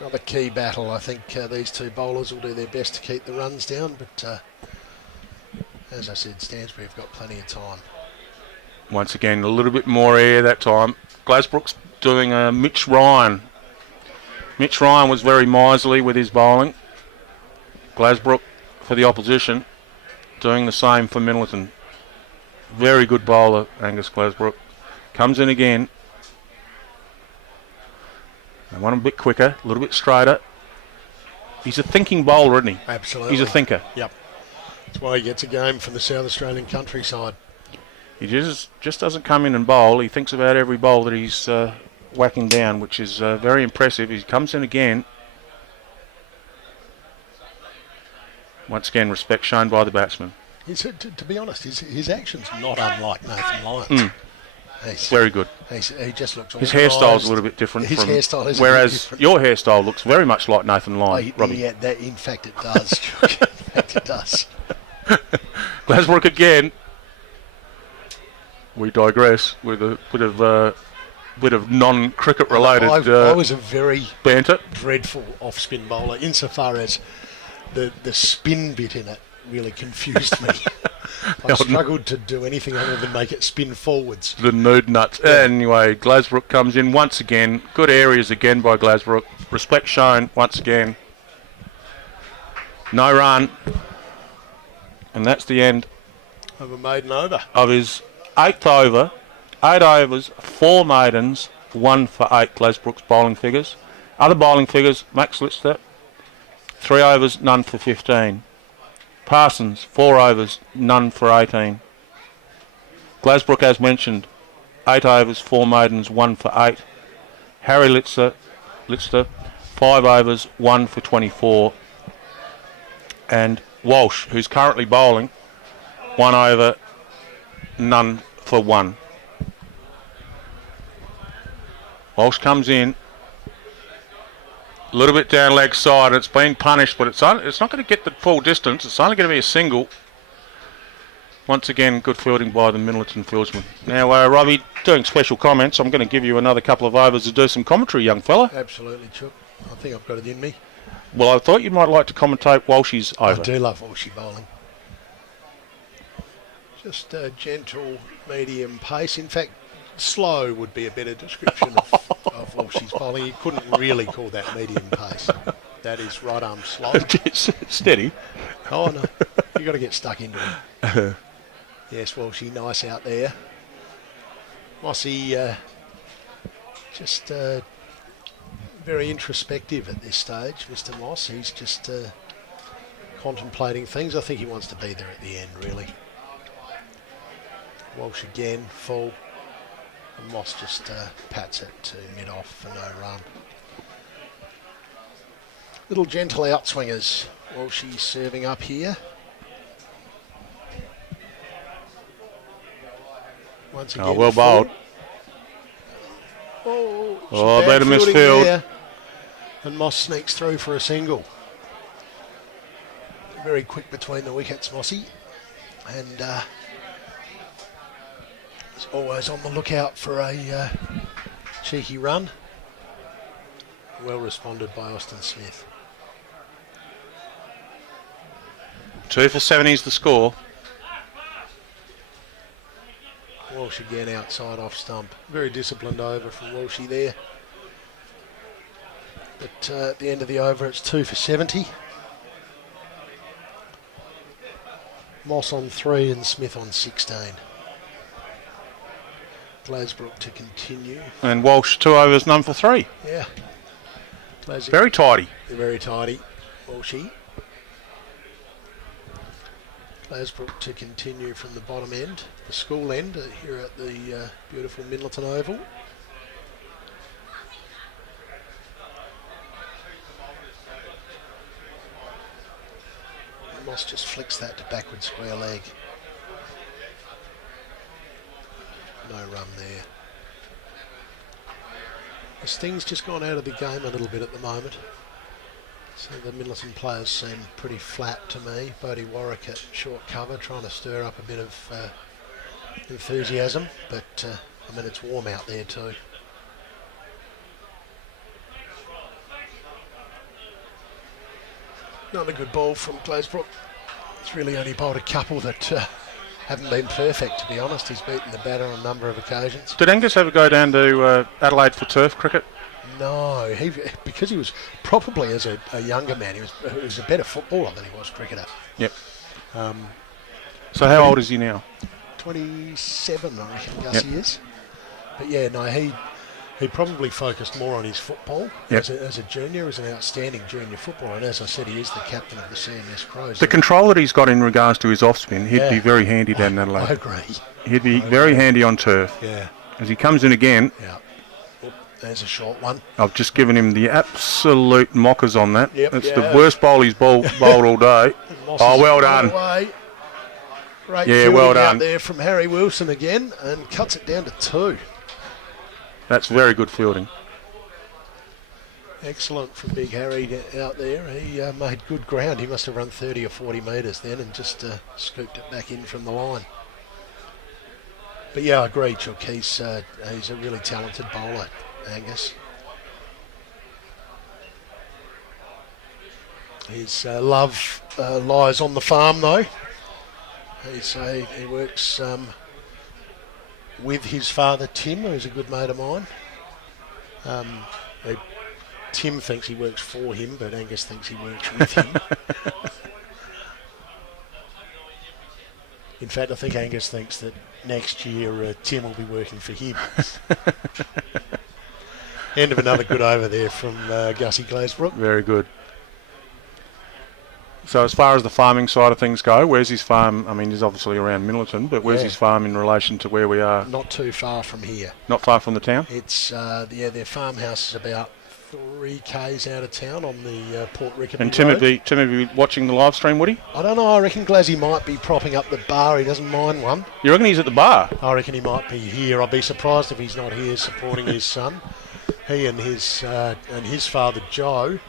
Another key battle. I think these two bowlers will do their best to keep the runs down, but as I said, Stansbury have got plenty of time. Once again, a little bit more air that time. Glasbrook's doing a Mitch Ryan. Mitch Ryan was very miserly with his bowling. Glasbrook for the opposition, doing the same for Minlaton. Very good bowler, Angus Glasbrook. Comes in again. I want him a bit quicker, a little bit straighter. He's a thinking bowler, isn't he? Absolutely. He's a thinker. Yep. That's why he gets a game from the South Australian countryside. He just doesn't come in and bowl. He thinks about every bowl that he's whacking down, which is very impressive. He comes in again. Once again, respect shown by the batsman. To be honest, his action's not unlike Nathan Lyons. Very good. He just looks. His hairstyle's a little bit different. His hairstyle is whereas a bit different. your hairstyle looks very much like Nathan Lyon, Robbie. Yeah, in fact it does. In fact it does. Glasbrook again. We digress with a bit of non-cricket related I was a very banter. dreadful off-spin bowler insofar as the spin bit in it really confused me. I struggled to do anything other than make it spin forwards. The nude nuts. Yeah. Anyway, Glasbrook comes in once again. Good areas again by Glasbrook. Respect shown once again. No run. And that's the end Of a maiden over. of his 8th over. 8 overs, 4 maidens, 1 for 8 Glasbrook's bowling figures. Other bowling figures, Max Lister, 3 overs, none for 15. Parsons, 4 overs, none for 18. Glasbrook, as mentioned, 8 overs, 4 maidens, 1 for 8. Harry Lister, 5 overs, 1 for 24. And Walsh, who's currently bowling, 1 over, none for 1. Walsh comes in. A little bit down leg side. It's been punished, but it's not going to get the full distance. It's only going to be a single. Once again, good fielding by the Minlaton fieldsman. Now, Robbie, doing special comments, I'm going to give you another couple of overs to do some commentary, young fella. Absolutely, Chuck. I think I've got it in me. Well, I thought you might like to commentate Walsh's over. I do love Walshy bowling. Just gentle, medium pace. In fact, slow would be a better description of Walshy's bowling. You couldn't really call that medium pace. That is right arm slow. Steady. Oh no, you got to get stuck into it. Yes, Walshy, nice out there. Mossy, just very introspective at this stage, Mr. Moss. He's just contemplating things. I think he wants to be there at the end, really. Walsh again, full. And Moss just pats it to mid-off for no run. Little gentle outswingers. Walshy serving up here. Once again, well bowled. Oh, better misfield. There. And Moss sneaks through for a single. Very quick between the wickets, Mossy. And is always on the lookout for a cheeky run. Well responded by Austin Smith. 2 for 70 is the score. Walsh again outside off stump. Very disciplined over from Walshy there. But at the end of the over, it's 2 for 70. Moss on 3 and Smith on 16. Glasbrook to continue. And Walsh 2 overs, none for 3. Yeah. Very tidy. Very tidy. Walshy. Glasbrook to continue from the bottom end, the school end, here at the beautiful Minlaton Oval. Moss just flicks that to backward square leg. No run there. The Sting's just gone out of the game a little bit at the moment. So the Minlaton players seem pretty flat to me. Bodie Warwick at short cover, trying to stir up a bit of enthusiasm, but I mean it's warm out there too. Not a good ball from Glasbrook. It's really only bowled a couple that haven't been perfect, to be honest. He's beaten the batter on a number of occasions. Did Angus ever go down to Adelaide for turf cricket? No, because he was probably as a younger man, he was a better footballer than he was cricketer. Yep. So how old is he now? 27, I reckon Gussie is. But yeah, no, he probably focused more on his football as a junior, as an outstanding junior footballer. And as I said, he is the captain of the CMS Crows. The control that he's got in regards to his off-spin, he'd be very handy down that lane. I agree. He'd be very handy on turf. Yeah. As he comes in again. Yeah. Oop, there's a short one. I've just given him the absolute mockers on that. Yep, That's the worst bowl he's bowled all day. Oh, well done. Great well fielding done. out there from Harry Wilson again, and cuts it down to 2. That's very good fielding. Excellent from Big Harry out there. He made good ground. He must have run 30 or 40 metres then and just scooped it back in from the line. But yeah, I agree, Chook. He's a really talented bowler, Angus. His love lies on the farm, though. He works with his father, Tim, who's a good mate of mine. Tim thinks he works for him, but Angus thinks he works with him. In fact, I think Angus thinks that next year Tim will be working for him. End of another good over there from Gussie Glasbrook. Very good. So as far as the farming side of things go, where's his farm? I mean, he's obviously around Minlaton, but where's his farm in relation to where we are? Not too far from here. Not far from the town? It's, their farmhouse is about 3 k's out of town on the Port Rickaby And Tim Road. would be watching the live stream, would he? I don't know, I reckon Glazzy might be propping up the bar. He doesn't mind one. You reckon he's at the bar? I reckon he might be here. I'd be surprised if he's not here supporting his son. He and his father Joe.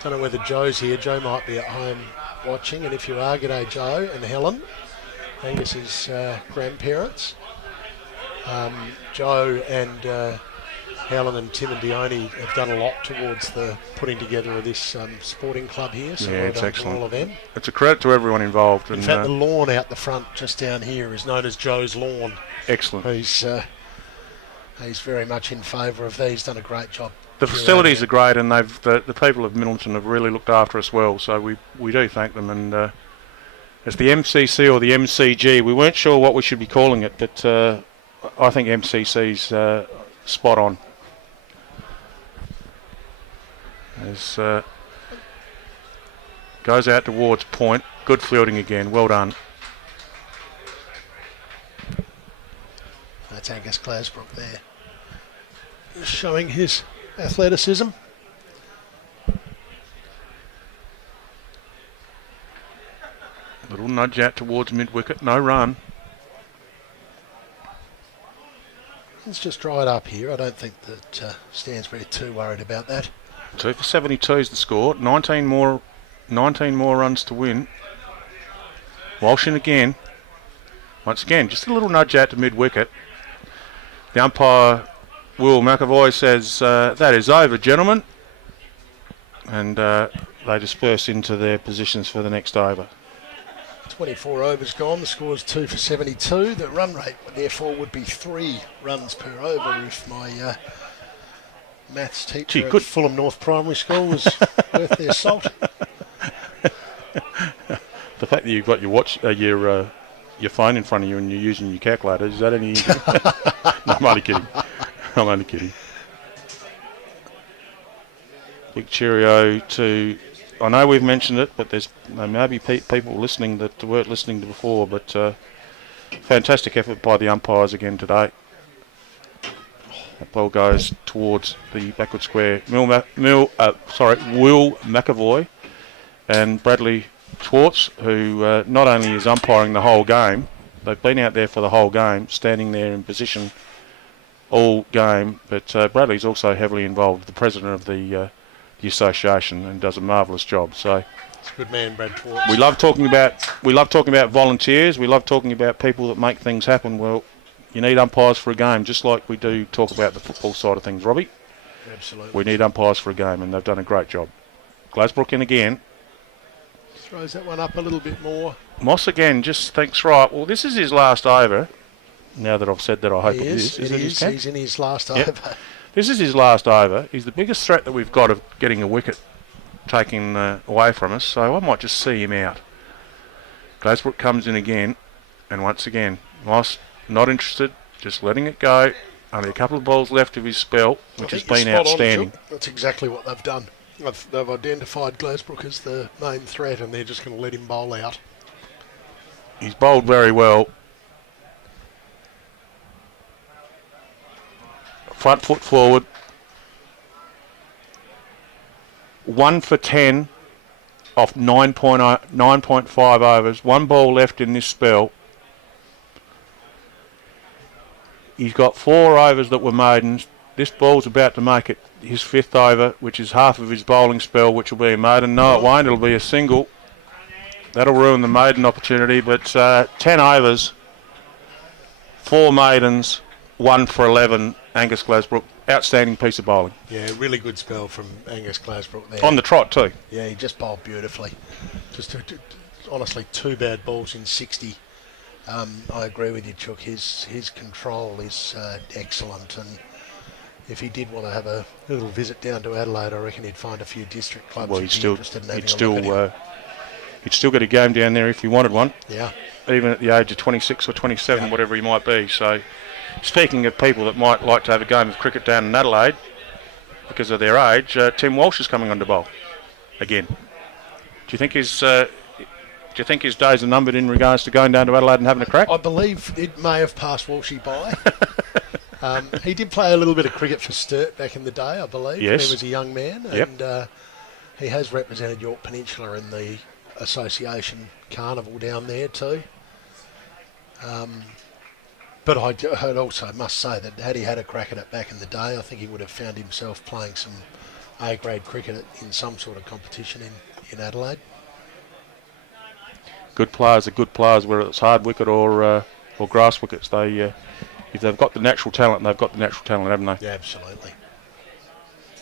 Don't know whether Joe's here. Joe might be at home watching, and if you are, g'day Joe and Helen, Angus's grandparents. Joe and Helen and Tim and Dione have done a lot towards the putting together of this sporting club here, so well it's done excellent. to all of them. It's a credit to everyone involved. In fact, the lawn out the front just down here is known as Joe's lawn. Excellent. He's very much in favour of these, done a great job. The facilities are great, and the people of Minlaton have really looked after us well, so we do thank them. And as the MCC or the MCG, we weren't sure what we should be calling it, but I think MCC's spot on. As goes out towards point, good fielding again, well done. That's Angus Glasbrook there, showing his athleticism. Little nudge out towards mid-wicket, no run. It's just dried up here. I don't think that Stansbury are too worried about that. 2 for 72 is the score. 19 more runs to win. Walsh in again. Once again, just a little nudge out to mid-wicket. The umpire, Will McAvoy, says, that is over, gentlemen. And they disperse into their positions for the next over. 24 overs gone. The score's 2 for 72. The run rate, therefore, would be 3 runs per over if my maths teacher at Fulham North Primary School was worth their salt. The fact that you've got your phone in front of you and you're using your calculator, is that any... No, I'm only kidding. Big cheerio to... I know we've mentioned it, but there may be people listening that weren't listening to before, but fantastic effort by the umpires again today. That ball goes towards the backward square. Will McAvoy and Bradley Schwartz, who not only is umpiring the whole game, they've been out there for the whole game, standing there in position all game, but Bradley's also heavily involved, the president of the association, and does a marvellous job. So it's a good man, Brad Schwartz. We love talking about volunteers. We love talking about people that make things happen. Well, you need umpires for a game, just like we do talk about the football side of things, Robbie. Absolutely. We need umpires for a game, and they've done a great job. Glasbrook in again. Throws that one up a little bit more. Moss again just thinks, right, well, this is his last over. Now that I've said that, I hope it is. It is. He's in his last over. This is his last over. He's the biggest threat that we've got of getting a wicket taken away from us, so I might just see him out. Glasbrook comes in again, and once again, Moss not interested, just letting it go. Only a couple of balls left of his spell, which has been outstanding. That's exactly what they've done. They've identified Glazebrook as the main threat, and they're just going to let him bowl out. He's bowled very well. Front foot forward. 1 for 10 off 9.5 overs. One ball left in this spell. He's got 4 overs that were maidens. This ball's about to make it his 5th over, which is half of his bowling spell, which will be a maiden. No, it won't. It'll be a single. That'll ruin the maiden opportunity, but 10 overs, 4 maidens, 1 for 11, Angus Glazebrook. Outstanding piece of bowling. Yeah, really good spell from Angus Glazebrook there. On the trot too. Yeah, he just bowled beautifully. Just honestly, 2 bad balls in 60. I agree with you, Chook. His control is excellent, and if he did want to have a little visit down to Adelaide, I reckon he'd find a few district clubs. Well, he'd still get a game down there if he wanted one. Yeah. Even at the age of 26 or 27, whatever he might be. So, speaking of people that might like to have a game of cricket down in Adelaide because of their age, Tim Walsh is coming on to bowl again. Do you think his days are numbered in regards to going down to Adelaide and having a crack? I believe it may have passed Walshy by. He did play a little bit of cricket for Sturt back in the day, I believe, when he was a young man. Yep. And he has represented Yorke Peninsula in the association carnival down there too. But I also must say that had he had a crack at it back in the day, I think he would have found himself playing some A-grade cricket in some sort of competition in Adelaide. Good players are good players, whether it's hard wicket or grass wickets. If they've got the natural talent, they've got the natural talent, haven't they? Yeah, absolutely.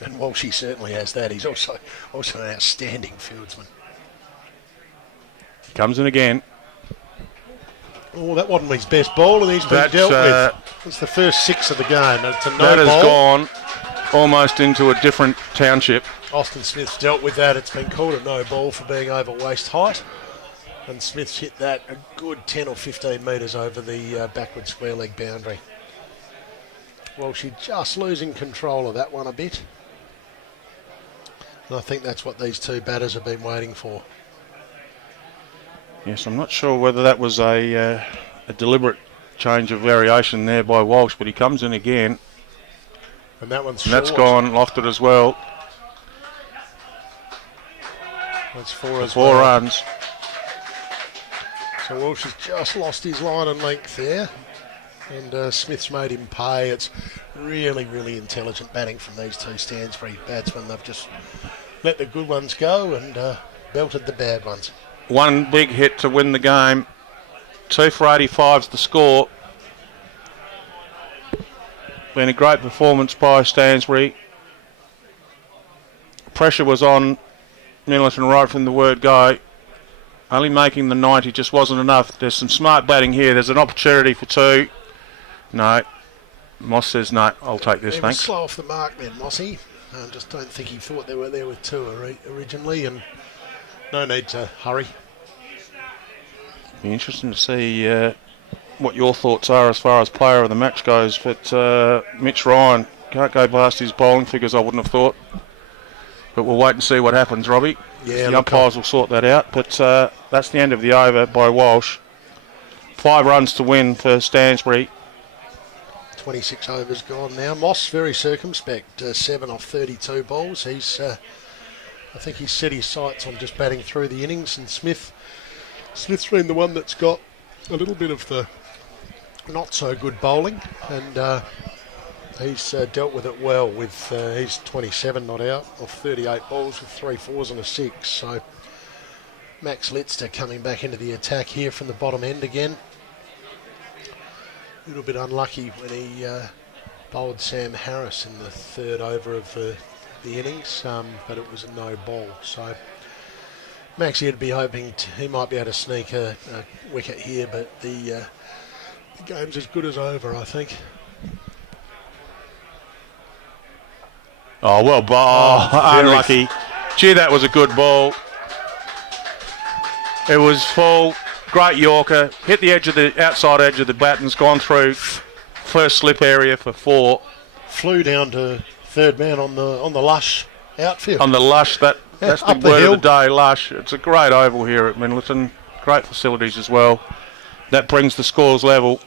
And Walshy certainly has that. He's also an outstanding fieldsman. Comes in again. Oh, that wasn't his best ball, and he's been dealt with. It's the first 6 of the game. It's a no that ball. Has gone almost into a different township. Austin Smith's dealt with that. It's been called a no ball for being over waist height. And Smith's hit that a good 10 or 15 metres over the backward square leg boundary. Well, she's just losing control of that one a bit. And I think that's what these 2 batters have been waiting for. Yes, I'm not sure whether that was a deliberate change of variation there by Walsh, but he comes in again. And that one's short. That's gone, lofted as well. That's 4 as 4 well. runs. So Walsh has just lost his line and length there. And Smith's made him pay. It's really, really intelligent batting from these 2 Stansbury batsmen. They've just let the good ones go and belted the bad ones. 1 big hit to win the game. 2 for 85's the score. Been a great performance by Stansbury. Pressure was on Minlaton right from the word go. Only making the 90 just wasn't enough. There's some smart batting here. There's an opportunity for 2. No. Moss says no, I'll take this, thanks. Slow off the mark then, Mossy. I just don't think he thought they were there with 2 originally, and no need to hurry. Be interesting to see what your thoughts are as far as player of the match goes, but Mitch Ryan can't go past his bowling figures, I wouldn't have thought. But we'll wait and see what happens, Robbie. Yeah, the umpires will sort that out, but that's the end of the over by Walsh. 5 runs to win for Stansbury. 26 overs gone now. Moss very circumspect, 7 off 32 balls. He's, I think he's set his sights on just batting through the innings, and Smith's been the one that's got a little bit of the not so good bowling, and he's dealt with it well. With he's 27 not out off 38 balls with 3 fours and a 6. So Max Litzter coming back into the attack here from the bottom end again. A little bit unlucky when he bowled Sam Harris in the 3rd over of the innings, but it was a no ball. So Maxie would be hoping he might be able to sneak a wicket here, but the game's as good as over, I think. Oh, well, unlucky. Gee, that was a good ball. It was full. Great Yorker, hit the outside edge of the bat and's gone through first slip area for 4. Flew down to third man on the lush outfield. On the lush, that's the up the word hill. of the day, lush. It's a great oval here at Minlaton. Great facilities as well. That brings the scores level.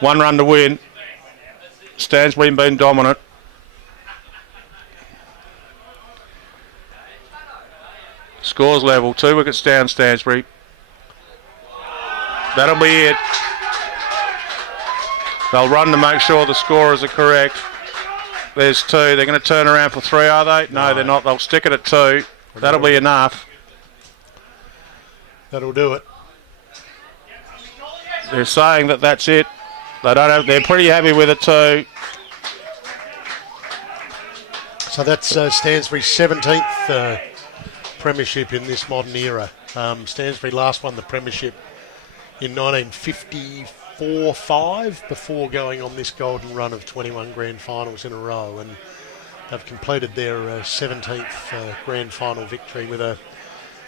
1 run to win. Stansbury been dominant. Scores level. 2 wickets down, Stansbury. That'll be it. They'll run to make sure the scorers are correct. There's 2. They're going to turn around for 3, are they? No, they're not. They'll stick it at 2. That'll be enough. That'll do it. They're saying that that's it. They're pretty happy with it too. So that's Stansbury's 17th premiership in this modern era. Stansbury last won the premiership in 1954-5 before going on this golden run of 21 grand finals in a row, and they've completed their 17th grand final victory with a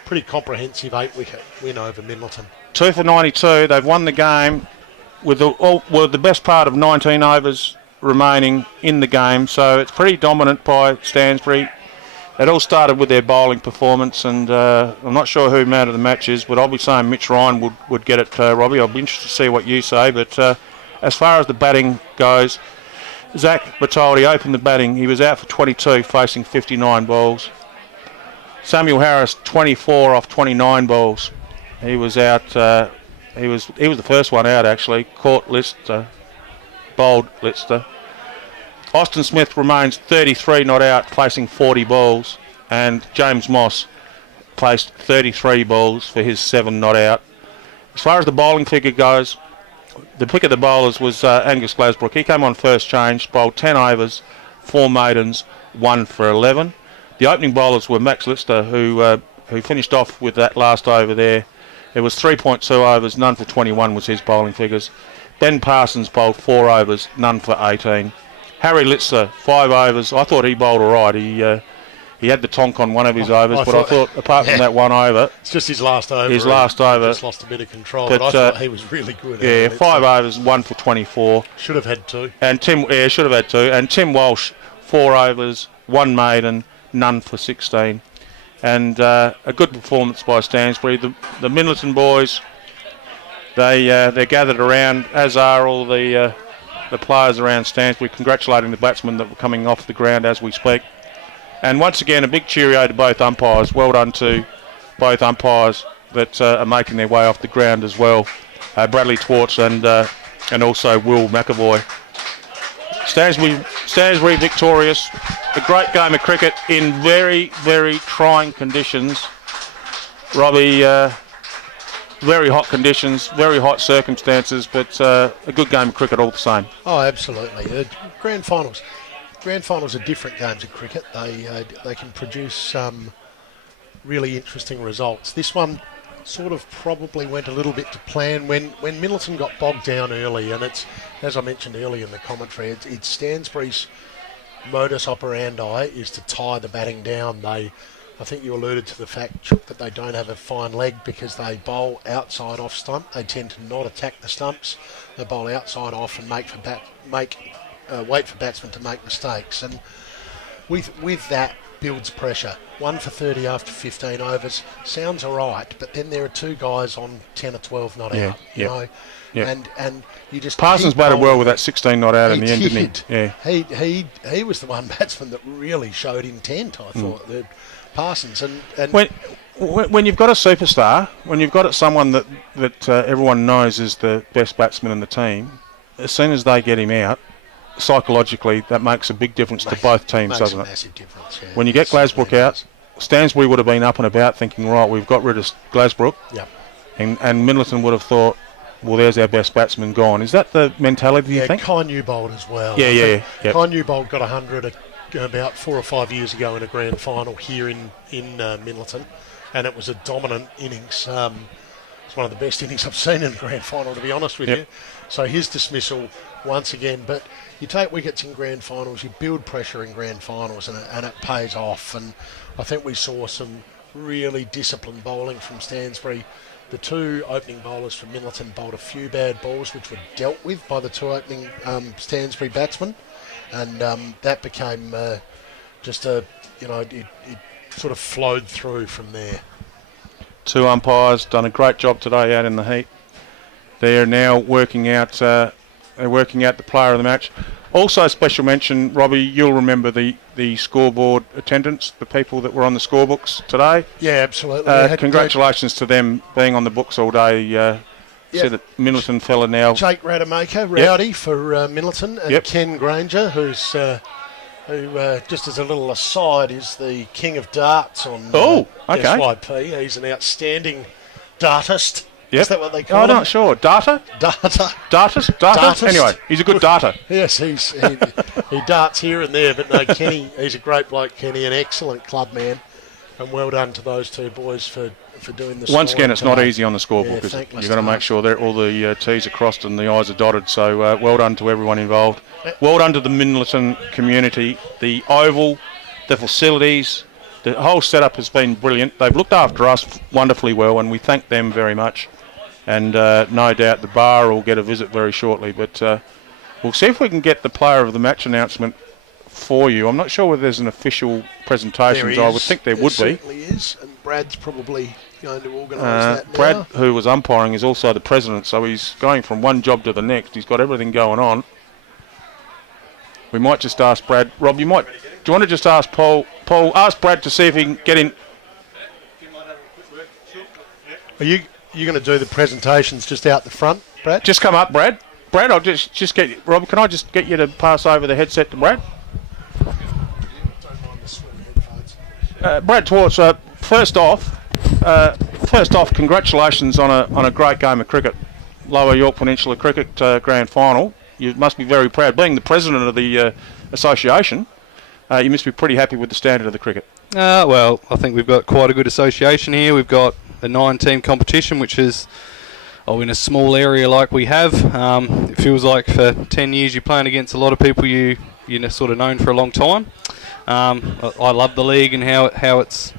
pretty comprehensive 8-wicket win over Minlaton. 2 for 92. They've won the game with the best part of 19 overs remaining in the game, so it's pretty dominant by Stansbury. It all started with their bowling performance, and I'm not sure who man of the match is, but I'll be saying Mitch Ryan would get it, Robbie. I'll be interested to see what you say, but as far as the batting goes, Zach Bertoldi opened the batting. He was out for 22, facing 59 balls. Samuel Harris, 24 off 29 balls. He was out. He was the first one out, actually. Caught Lister, bowled Lister. Austin Smith remains 33 not out, facing 40 balls, and James Moss placed 33 balls for his 7 not out. As far as the bowling figure goes, the pick of the bowlers was Angus Glasbrook. He came on first change, bowled 10 overs, 4 maidens, 1 for 11. The opening bowlers were Max Lister, who finished off with that last over there. It was 3.2 overs, none for 21 was his bowling figures. Ben Parsons bowled 4 overs, none for 18. Harry Lister, 5 overs. I thought he bowled all right. He had the tonk on one of his overs, but I thought apart from that one over... It's just his last over. His last over. Just lost a bit of control, but I thought he was really good. Yeah, 5 overs, 1 for 24. Should have had 2. And should have had 2. And Tim Walsh, 4 overs, 1 maiden, none for 16. And a good performance by Stansbury. The Minlaton boys, they're gathered around, as are all the players around Stansbury, congratulating the batsmen that were coming off the ground as we speak. And once again, a big cheerio to both umpires. Well done to both umpires that are making their way off the ground as well. Bradley Twartz and also Will McAvoy. Stansbury victorious. A great game of cricket in very, very trying conditions. Robbie, very hot conditions, very hot circumstances, but a good game of cricket all the same. Oh, absolutely. Grand finals are different games of cricket. They can produce some really interesting results. This one sort of probably went a little bit to plan when Minlaton got bogged down early, and it's, as I mentioned earlier in the commentary, it's Stansbury's modus operandi is to tie the batting down. I think you alluded to the fact that they don't have a fine leg because they bowl outside off stump. They tend to not attack the stumps. They bowl outside off and wait for batsmen to make mistakes. And with that builds pressure. 1 for 30 after 15 overs sounds all right, but then there are 2 guys on 10 or 12 not out. You know. Yeah. And you just Parsons batted well with that 16 not out in the end, didn't he? Yeah. He was the one batsman that really showed intent, I thought. Parsons and when you've got a superstar, when you've got someone that everyone knows is the best batsman in the team, as soon as they get him out, psychologically that makes a big difference to both teams, doesn't it? Massive difference. Yeah. When you get Glasbrook out, Stansbury would have been up and about thinking, right, we've got rid of Glasbrook. Yep. And Minlaton would have thought, well, there's our best batsman gone. Is that the mentality, you think? Kai Newbold as well. Yeah. Kai Newbold got 100 about 4 or 5 years ago in a grand final here in Minlaton, and it was a dominant innings. It's one of the best innings I've seen in a grand final, to be honest with you. So his dismissal once again, but you take wickets in grand finals, you build pressure in grand finals, and it pays off. And I think we saw some really disciplined bowling from Stansbury The two opening bowlers for Minlaton bowled a few bad balls, which were dealt with by the two opening Stansbury batsmen, and that became just a, it sort of flowed through from there. Two umpires done a great job today out in the heat. They're now working out the player of the match. Also, special mention, Robbie, you'll remember the scoreboard attendants, the people that were on the scorebooks today. Yeah, absolutely. Congratulations to them being on the books all day. See that Minlaton fella now. Jake Rademacher, Rowdy for Minlaton, and Ken Granger, who just as a little aside is the king of darts on SYP. He's an outstanding dartist. Yep. Is that what they call him? I'm not sure. Data? Dartist? Anyway, he's a good darter. Yes, he darts here and there, but no, Kenny, he's a great bloke, Kenny, an excellent club man, and well done to those two boys for doing this. Once again, it's not easy on the scorebook, is it? You've got to make sure that all the T's are crossed and the I's are dotted, so well done to everyone involved. Well done to the Minlaton community, the Oval, the facilities. The whole setup has been brilliant. They've looked after us wonderfully well, and we thank them very much. And no doubt the bar will get a visit very shortly. But we'll see if we can get the player of the match announcement for you. I'm not sure whether there's an official presentation. I would think there would be. There certainly is, and Brad's probably going to organise that now. Brad, who was umpiring, is also the president, so he's going from one job to the next. He's got everything going on. We might just ask Brad. Rob, do you want to just ask Paul? Paul, ask Brad to see if he can get in. Are you going to do the presentations just out the front, Brad? Just come up, Brad. Brad, I'll just get Rob. Can I just get you to pass over the headset to Brad? Brad Twartz. First off, congratulations on a great game of cricket, Lower Yorke Peninsula Cricket Grand Final. You must be very proud, being the president of the association. You must be pretty happy with the standard of the cricket. Well, I think we've got quite a good association here. We've got a 9-team competition, which is in a small area like we have. It feels like for 10 years you're playing against a lot of people you're sort of known for a long time. I love the league and how it's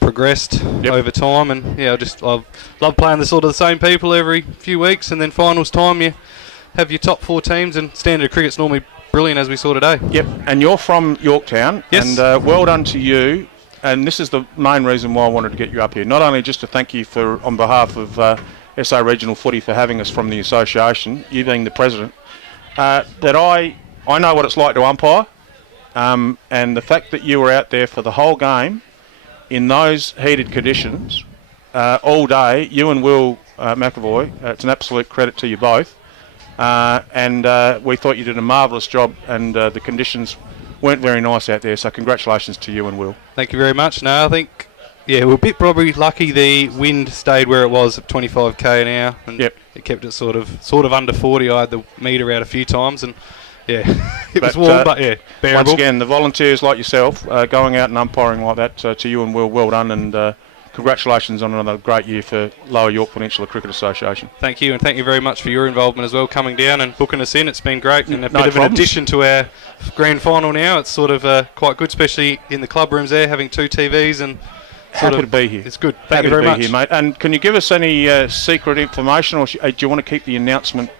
progressed over time, and I love playing the same people every few weeks, and then finals time you have your top 4 teams, and standard cricket's normally brilliant as we saw today. Yep, and you're from Yorktown. Yes. And well done to you. And this is the main reason why I wanted to get you up here. Not only just to thank you on behalf of SA Regional Footy for having us from the association, you being the president, that I know what it's like to umpire, and the fact that you were out there for the whole game in those heated conditions all day, you and Will McAvoy, it's an absolute credit to you both. And we thought you did a marvellous job, and the conditions weren't very nice out there, so congratulations to you and Will. Thank you very much. No, I think, we're a bit probably lucky the wind stayed where it was at 25k an hour, and it kept it sort of under 40. I had the meter out a few times, and it was warm, but bearable. Once again, the volunteers like yourself going out and umpiring like that, to you and Will, well done, and congratulations on another great year for Lower Yorke Peninsula Cricket Association. Thank you, and thank you very much for your involvement as well, coming down and booking us in. It's been great, and a bit of an addition to our grand final now. It's sort of quite good, especially in the club rooms there, having 2 TVs and. Happy to be here. It's good. Thank you very much, here, mate. And can you give us any secret information, or do you want to keep the announcement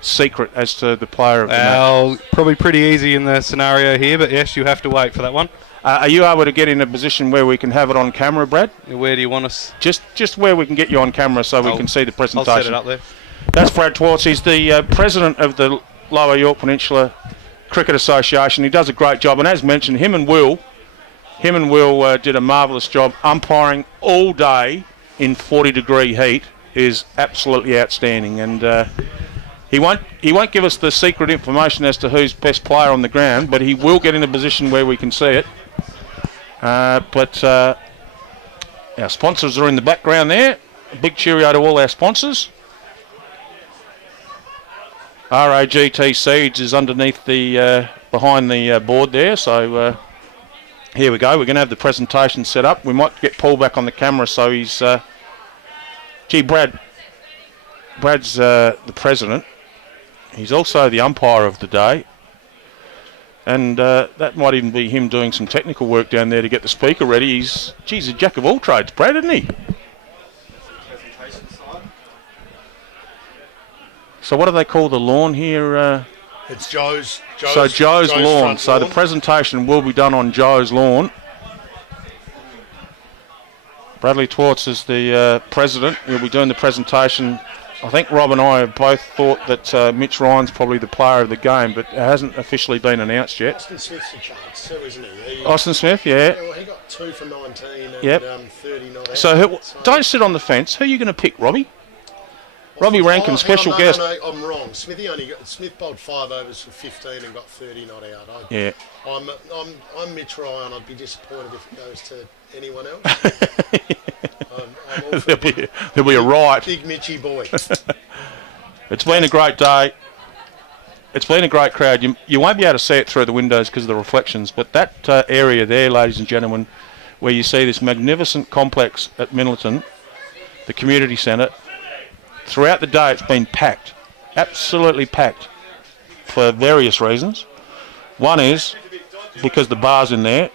secret as to the player of the match? Probably pretty easy in the scenario here, but yes, you have to wait for that one. Are you able to get in a position where we can have it on camera, Brad? Where do you want us? Just where we can get you on camera so we can see the presentation. I'll set it up there. That's Brad Twartz. He's the president of the Lower Yorke Peninsula Cricket Association. He does a great job, and as mentioned, him and Will did a marvellous job umpiring all day in 40-degree heat. Is absolutely outstanding, and he won't give us the secret information as to who's best player on the ground, but he will get in a position where we can see it. But our sponsors are in the background there. A big cheerio to all our sponsors. RAGT Seeds is underneath the behind the board there, so here we go. We're going to have the presentation set up. We might get Paul back on the camera, so he's Brad's the president. He's also the umpire of the day. And that might even be him doing some technical work down there to get the speaker ready. He's a jack of all trades, Brad, isn't he? Presentation. So what do they call the lawn here? It's Joe's lawn. front So the lawn. presentation will be done on Joe's lawn. Bradley Twartz is the president. He'll be doing the presentation. I think Rob and I have both thought that Mitch Ryan's probably the player of the game, but it hasn't officially been announced yet. Austin Smith's a chance too, isn't he? Austin Smith, yeah. Well, he got 2 for 19 and Yep. 30 not out. So don't sit on the fence. Who are you going to pick, Robbie? Robbie Rankin, special guest. No, I'm wrong. Smith bowled 5 overs for 15 and got 30 not out. Yeah. I'm Mitch Ryan. I'd be disappointed if it goes to anyone else. I'm all for There'll be a riot. big Mitchy boy. It's been a great day. It's been a great crowd. You won't be able to see it through the windows because of the reflections, but that area there, ladies and gentlemen, where you see this magnificent complex at Minlaton, the community centre, throughout the day it's been packed, absolutely packed, for various reasons. One is because the bar's in there.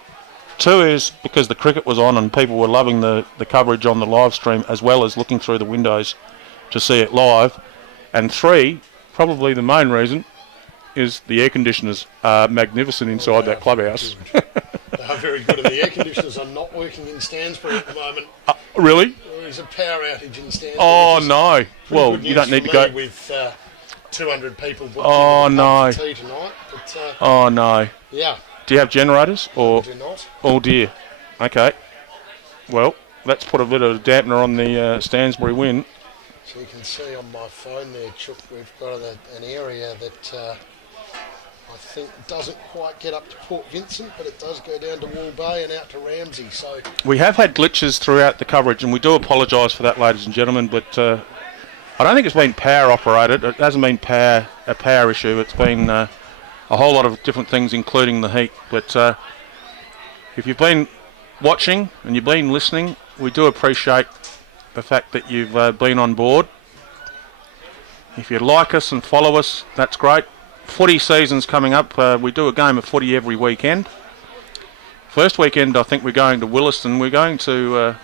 2 is because the cricket was on and people were loving the coverage on the live stream as well as looking through the windows to see it live. And 3, probably the main reason, is the air conditioners are magnificent inside that clubhouse. They are very good, and the air conditioners are not working in Stansbury at the moment. Really? There is a power outage in Stansbury. Oh, no. Well, Good you don't news need to for go... me with 200 people booked Oh, in the no. pub for tea tonight. But, Oh, no. yeah, Do you have generators? Or... do not. Oh, dear. Okay. Well, let's put a bit of a dampener on the Stansbury win. So you can see on my phone there, Chook, we've got an area that I think doesn't quite get up to Port Vincent, but it does go down to Wall Bay and out to Ramsey. So We have had glitches throughout the coverage, and we do apologise for that, ladies and gentlemen, but I don't think it's been power operated. It hasn't been a power issue. It's been a whole lot of different things, including the heat. But if you've been watching and you've been listening, we do appreciate the fact that you've been on board. If you like us and follow us, that's great. Footy season's coming up. We do a game of footy every weekend. First weekend, I think we're going to Williston. We're going to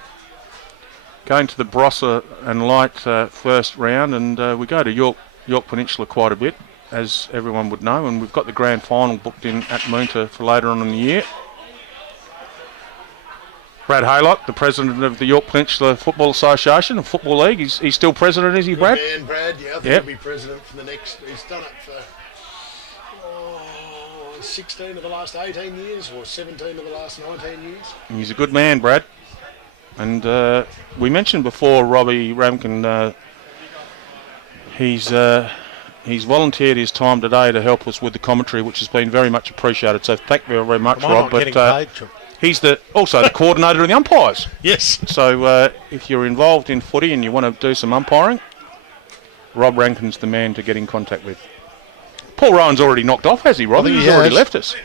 the Barossa and Light first round, and we go to Yorke Peninsula quite a bit, as everyone would know, and we've got the grand final booked in at Moonta for later on in the year. Brad Haylock, the president of the Yorke Peninsula Football Association, and Football League. He's still president, is he, Brad? Good man, Brad. Yeah, I think Yep. he'll be president for the next. He's done it for 16 of the last 18 years, or 17 of the last 19 years. He's a good man, Brad. And we mentioned before Robbie Ramkin. He's volunteered his time today to help us with the commentary, which has been very much appreciated. So thank you very much, Rob. But he's also the coordinator of the umpires. Yes. So if you're involved in footy and you want to do some umpiring, Rob Rankin's the man to get in contact with. Paul Rowan's already knocked off, has he, Rob? He's already left us.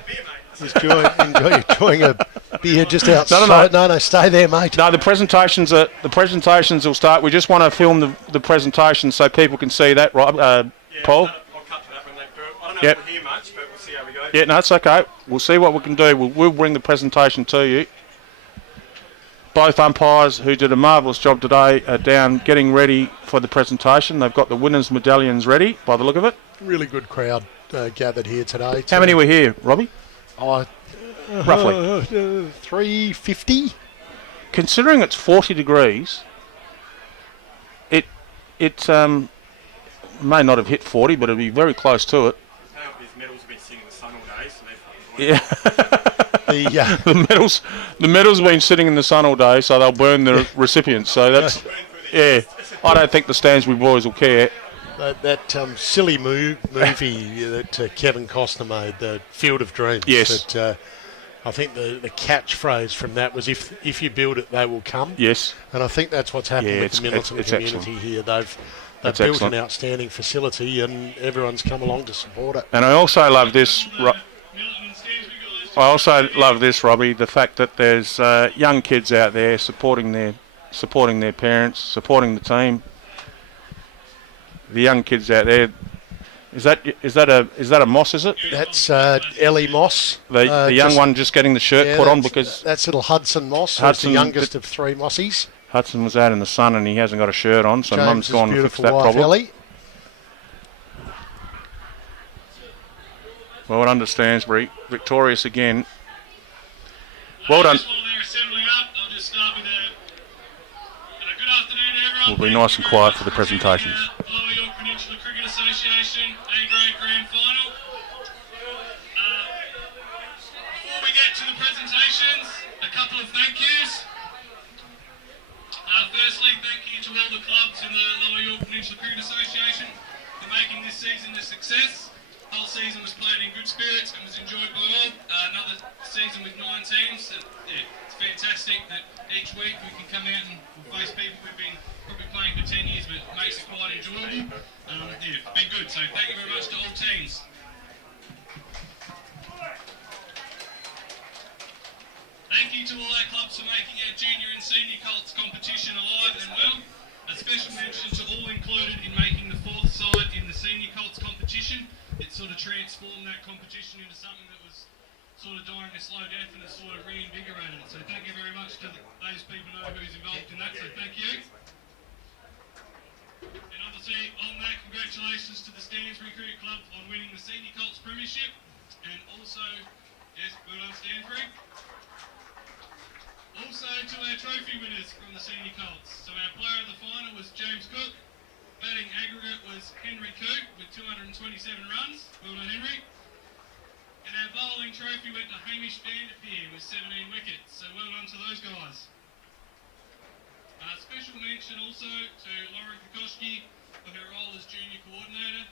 He's enjoying a beer just outside. No, stay there, mate. No, the presentations will start. We just want to film the presentation so people can see that, Rob. Paul? I'll cut to that when they do it. I don't know Yep. if we'll hear much, but we'll see how we go. Yeah, no, it's okay. We'll see what we can do. We'll bring the presentation to you. Both umpires, who did a marvellous job today, are down getting ready for the presentation. They've got the winners' medallions ready, by the look of it. Really good crowd gathered here today. How many were here, Robbie? Roughly 350. Considering it's 40 degrees, it may not have hit 40, but it'll be very close to it. I hope these medals have been sitting in the sun all day, so they're Yeah. The medals have been sitting in the sun all day, so they'll burn the recipients. So that's, yeah. I don't think the Stansbury boys will care. That silly movie that Kevin Costner made, the Field of Dreams. Yes. That, I think the catchphrase from that was, if you build it, they will come. Yes. And I think that's what's happened with the Minlaton community excellent. here. They've built excellent. an outstanding facility, and everyone's come along to support it. And I also love this. Robbie, the fact that there's young kids out there supporting their parents, supporting the team. The young kids out there. Is that a Moss? Is it? That's Ellie Moss, the young one just getting the shirt put on because that's little Hudson Moss, who's Hudson, the youngest of 3 Mossies. Hudson was out in the sun and he hasn't got a shirt on, so Mum's James's gone and fixed beautiful that wife, problem. Ellie. Well done to Stansbury. Victorious again. Well done. Just while they're assembling up, I'll just start with a good afternoon to everyone. We'll be nice and quiet for the presentations. Lower Yorke Peninsula Cricket Association A-grade Grand Final. Before we get to the presentations, a couple of thank yous. Firstly, thank you to all the clubs in the Lower Yorke Peninsula Cricket Association for making this season a success. The whole season was played in good spirits and was enjoyed by all. Another season with 9 teams. It's fantastic that each week we can come out and face people we've been probably playing for 10 years, but it makes it quite enjoyable. It's been good, so thank you very much to all teams. Thank you to all our clubs for making our junior and senior Colts competition alive and well. A special mention to all included in making the 4th side in the senior Colts competition. It sort of transformed that competition into something that was sort of dying a slow death, and it's sort of reinvigorated it. So thank you very much to those people who know who's involved in that, so thank you. And obviously on that, congratulations to the Stansbury Cricket Club on winning the Senior Colts Premiership, and also, yes, well done Stansbury. Also to our trophy winners from the Senior Colts. So our player of the final was James Cook. Batting aggregate was Henry Coop with 227 runs. Well done, Henry. And our bowling trophy went to Hamish Vanderpeer with 17 wickets. So well done to those guys. Special mention also to Lauren Kokoschke for her role as junior coordinator.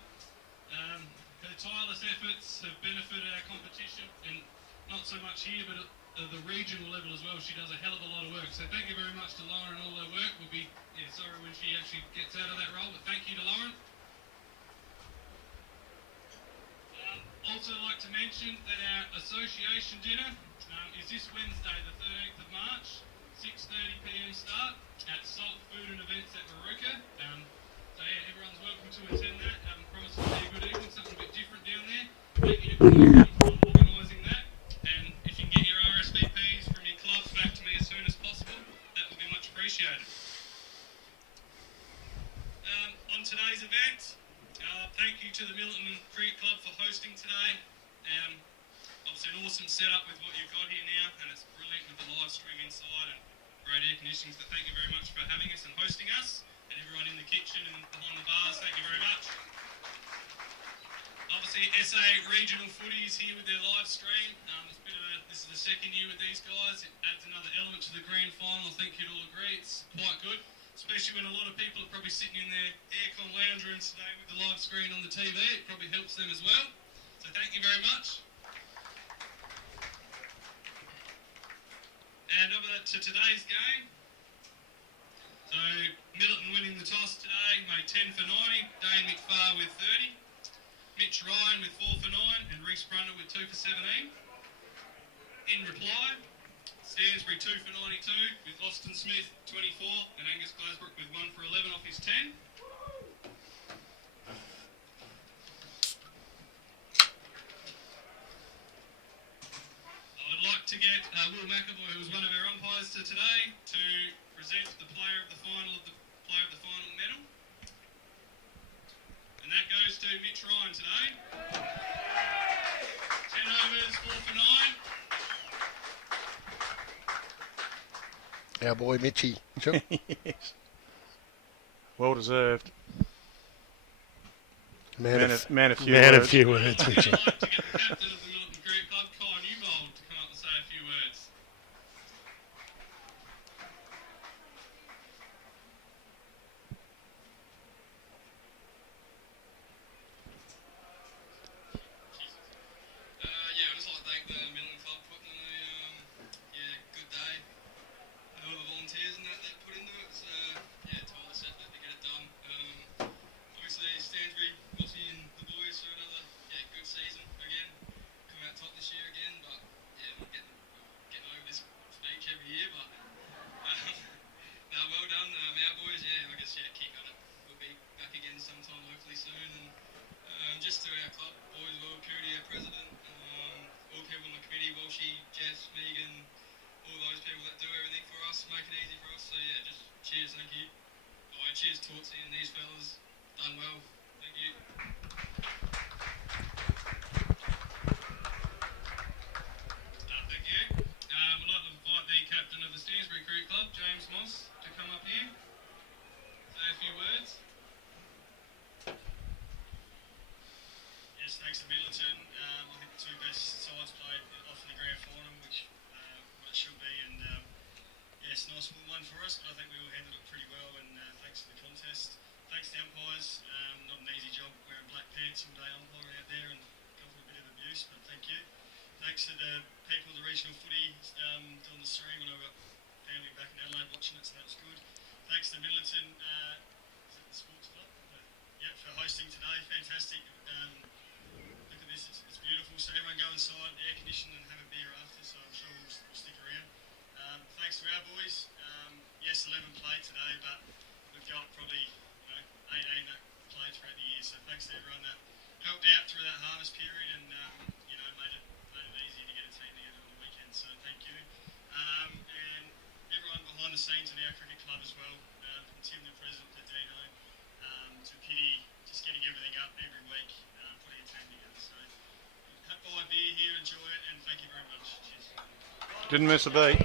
Her tireless efforts have benefited our competition, and not so much here, but at the regional level as well. She does a hell of a lot of work. So thank you very much to Lauren and all her work. We'll be sorry when she actually gets out of that role, but thank you to Lauren. Also like to mention that our association dinner is this Wednesday, the 13th of March, 6:30 p.m. start at Salt Food and Events at Maruka. So yeah, everyone's welcome to attend that. Promises to be a good evening, something a bit different down there. Thank you to Chris for organising that. And if you can get your RSVPs from your clubs back to me as soon as possible, that would be much appreciated. On today's event, thank you to the Minlaton Cricket Club for hosting today. Obviously an awesome setup with what you've got here now, and it's brilliant with the live stream inside and great air conditioning, so thank you very much for having us and hosting us, and everyone in the kitchen and behind the bars, thank you very much. Obviously SA Regional Footy is here with their live stream. This is the second year with these guys. It adds another element to the grand final. I think you'd all agree it's quite good, especially when a lot of people are probably sitting in their aircon lounge rooms today with the live screen on the TV. It probably helps them as well. So thank you very much. And over to today's game. So Minlaton winning the toss today, made 10 for 90. Dane McFar with 30. Mitch Ryan with 4 for 9. And Reece Brunner with 2 for 17. In reply, Stansbury 2 for 92 with Austin Smith 24 and Angus Glasbrook with 1 for 11 off his 10. I would like to get Will McAvoy, who was one of our umpires to today, to present the player of the final medal. And that goes to Mitch Ryan today. 10 overs, 4 for 9. Our boy Mitchie. Sure. Yes. Well deserved. Man of few words, Mitchie. I'd like to get the captain of the Minlaton Cricket Club, Kai Newbold, to come up and say a few words. I'd just like to thank the Minlaton Club for putting on a good day. All the volunteers and that put into it. It's tireless effort to get it done. Obviously Stansbury, Bossy and the boys for another good season again. Come out top this year again, but I'm getting over this speech every year. But no, well done, our boys. I guess keep at it. We'll be back again sometime hopefully soon. And just to our club boys, well, Cootie, our president, all people on the committee, Walshy, Jess, Megan, all those people that do everything for us, make it easy for us. So just cheers, thank you. Cheers, Tortsy and these fellas. Done well. Thank you. thanks to the people of the regional footy doing the stream, and I've got family back in Adelaide watching it, so that was good. Thanks to Minlaton is it the Sports Club? Yep, for hosting today. Fantastic. Look at this, it's beautiful. So everyone go inside, air conditioned, and have a beer after. So I'm sure we'll stick around. Thanks to our boys. Yes, 11 played today, but we've got probably 18 that played throughout the year. So thanks to everyone that helped out through that harvest period and made it easy to get a team together on the weekend. So thank you. And everyone behind the scenes in our cricket club as well, from Tim the president to Dino, to Kitty, just getting everything up every week, putting a team together. So buy a beer here, enjoy it, and thank you very much. Cheers. Didn't miss a beat.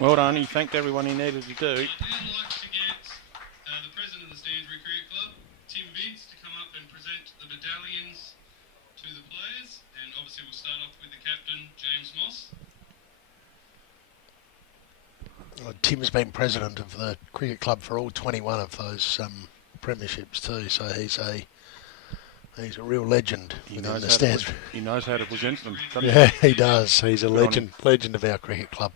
Well done. He thanked everyone he needed to do. I'd like to get the president of the Stansbury Cricket Club, Tim Vince, to come up and present the medallions to the players. And obviously we'll start off with the captain, James Moss. Tim's been president of the cricket club for all 21 of those premierships too, so he's a real legend within the Stansbury. He knows how to present them. Yeah, he does. He's a legend of our cricket club.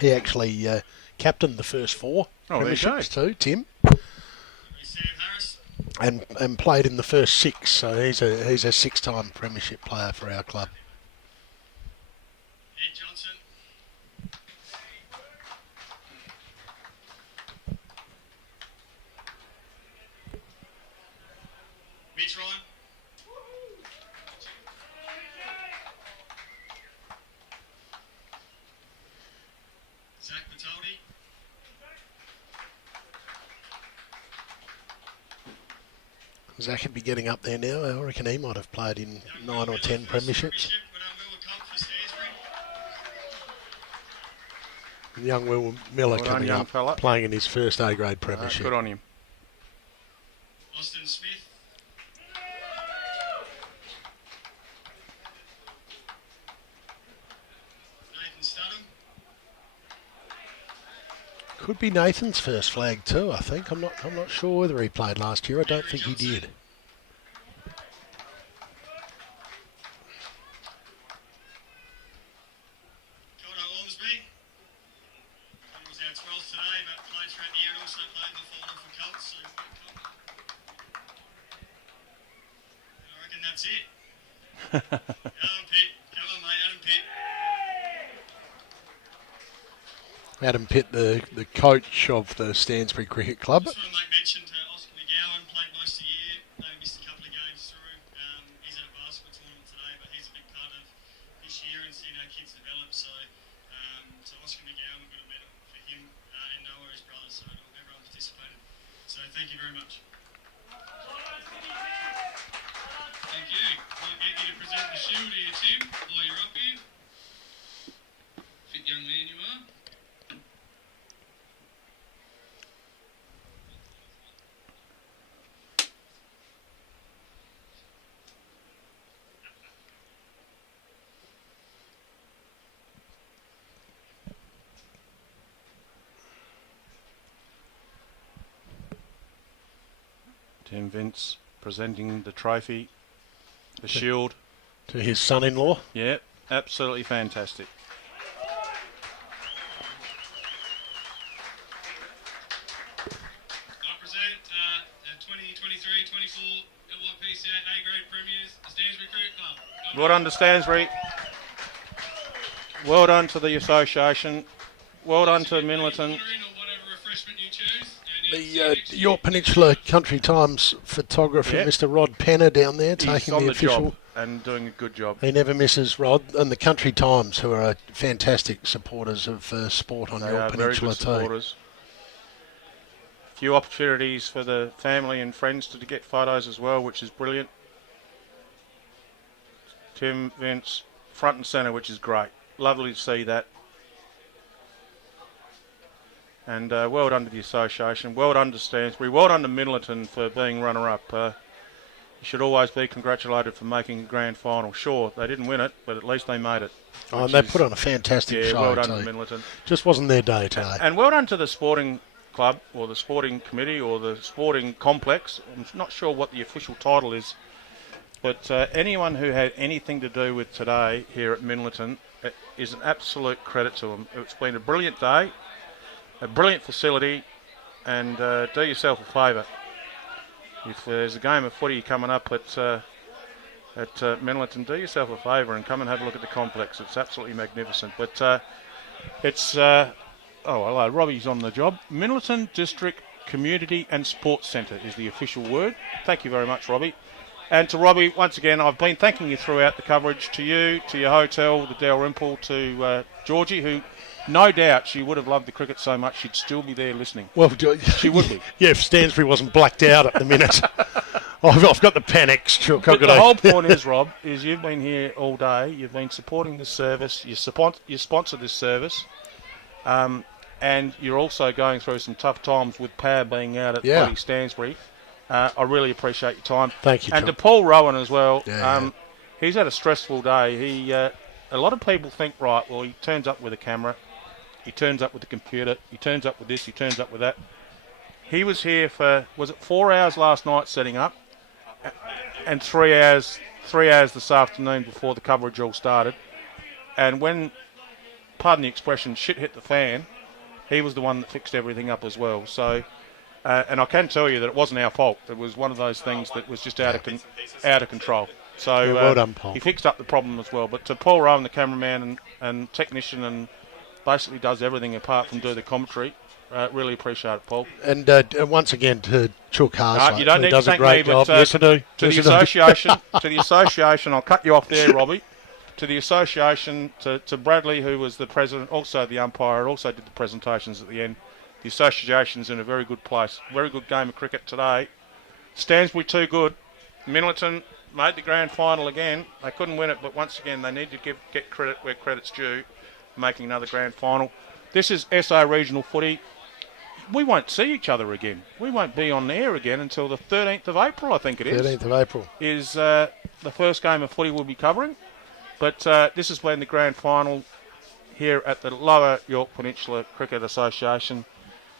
He actually captained the first 4 premierships too, Tim, Sam Harris. and played in the first 6. So he's a 6-time premiership player for our club. Ed Johnson. Mitch Ryan. Zach Bataldi. Zach would be getting up there now. I reckon he might have played in 9 or 10 premierships. And young Will Miller Well done, coming young up, fella. playing in his first A-grade premiership. Good on him. Austin Smith. Nathan Studham. Could be Nathan's first flag too, I think. I'm not sure whether he played last year. I don't think he did. Jordan Ormsby. He was our 12th today, but played throughout the year and also played in the final for Colts. So, and I reckon that's it. Adam Pitt. Come on, mate. Adam Pitt. Adam Pitt, the coach of the Stansbury Cricket Club. Just want to make mention to Oscar McGowan, played most of the year, maybe missed a couple of games through. He's at a basketball tournament today, but he's a big part of this year and seeing our kids develop. So, Oscar McGowan, we've got a medal for him and Noah, his brother, so everyone participated. So thank you very much. Thank you. We'll get you to present the shield here, Tim, while you're up here. Fit young man you are. Tim Vince presenting the trophy, the shield. To his son-in-law. Yeah, absolutely fantastic. I present the 2023-24 LYPCA A-grade premiers, the Stansbury Cricket Club. Well done to Stansbury. Well done to the association. Well done to Minlaton. Or whatever refreshment you choose. The Yorke Peninsula Country Times photographer, Yeah. Mr. Rod Penner, down there He's taking on the the official. job and doing a good job. He never misses, Rod, and the Country Times, who are fantastic supporters of sport on They Yorke are very Peninsula good too. supporters. Few opportunities for the family and friends to get photos as well, which is brilliant. Tim Vince front and centre, which is great. Lovely to see that. And well done to the association. Well done to Stansbury. Well done to Minlaton for being runner-up. You should always be congratulated for making a grand final. Sure, they didn't win it, but at least they made it. Oh, and they put on a fantastic Yeah, show well done too. to Minlaton. Just wasn't their day today. And well done to the sporting club or the sporting committee or the sporting complex, I'm not sure what the official title is, but anyone who had anything to do with today here at Minlaton, it is an absolute credit to them. It's been a brilliant day, a brilliant facility, and do yourself a favour. If there's a game of footy coming up at Minlaton, do yourself a favour and come and have a look at the complex. It's absolutely magnificent. But it's... oh, hello, Robbie's on the job. Minlaton District Community and Sports Centre is the official word. Thank you very much, Robbie. And to Robbie, once again, I've been thanking you throughout the coverage, to you, to your hotel, the Dalrymple, to Georgie, who no doubt she would have loved the cricket so much she'd still be there listening. Well, she would be. Yeah, if Stansbury wasn't blacked out at the minute. I've got the panic. But the whole point is, Rob, is you've been here all day. You've been supporting this service. You sponsor this service. And you're also going through some tough times with power being out at bloody Stansbury. I really appreciate your time. Thank you, And Tom. to Paul Rowan as well. Yeah. He's had a stressful day. A lot of people think, right, well, he turns up with a camera. He turns up with the computer. He turns up with this. He turns up with that. He was here for, was it 4 hours last night setting up? And 3 hours this afternoon before the coverage all started. And when, pardon the expression, shit hit the fan, he was the one that fixed everything up as well. So, and I can tell you that it wasn't our fault. It was one of those things that was just out of control. So well done, Paul. He fixed up the problem as well. But to Paul Rowan, the cameraman and technician, and basically does everything apart from do the commentary. Really appreciate it, Paul. And once again to Chuck Harsler, you don't who need does to a thank great me, job. but Yes, I do. to Yes, the I do. association, to the association, I'll cut you off there, Robbie. To the association, to Bradley, who was the president, also the umpire, also did the presentations at the end. The association's in a very good place. Very good game of cricket today. Stansbury too good. Minlaton made the grand final again. They couldn't win it, but once again they need to get credit where credit's due, making another grand final. This is SA Regional Footy. We won't see each other again. We won't be on air again until the 13th of April, I think it is. 13th of April. Is the first game of footy we'll be covering. But this has been the grand final here at the Lower Yorke Peninsula Cricket Association.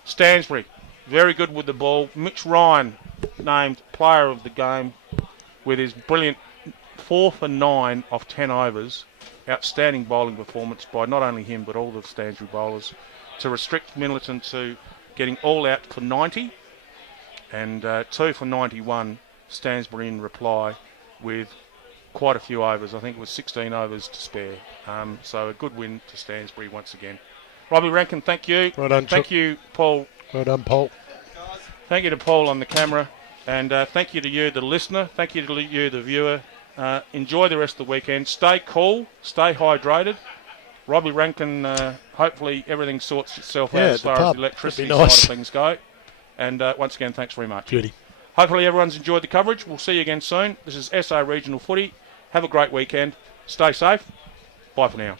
Stansbury, very good with the ball. Mitch Ryan, named player of the game with his brilliant 4 for 9 off 10 overs. Outstanding bowling performance by not only him but all the Stansbury bowlers to restrict Minlaton to getting all out for 90 and 2 for 91 Stansbury in reply with quite a few overs. I think it was 16 overs to spare. So a good win to Stansbury once again. Robbie Rankin, thank you. Well done, thank you, Paul. Well done, Paul. Thank you to Paul on the camera. And thank you to you, the listener. Thank you to you, the viewer. Enjoy the rest of the weekend. Stay cool. Stay hydrated. Robbie Rankin, hopefully everything sorts itself out as far as the electricity side of things go. And once again, thanks very much. Beauty. Hopefully everyone's enjoyed the coverage. We'll see you again soon. This is SA Regional Footy. Have a great weekend. Stay safe. Bye for now.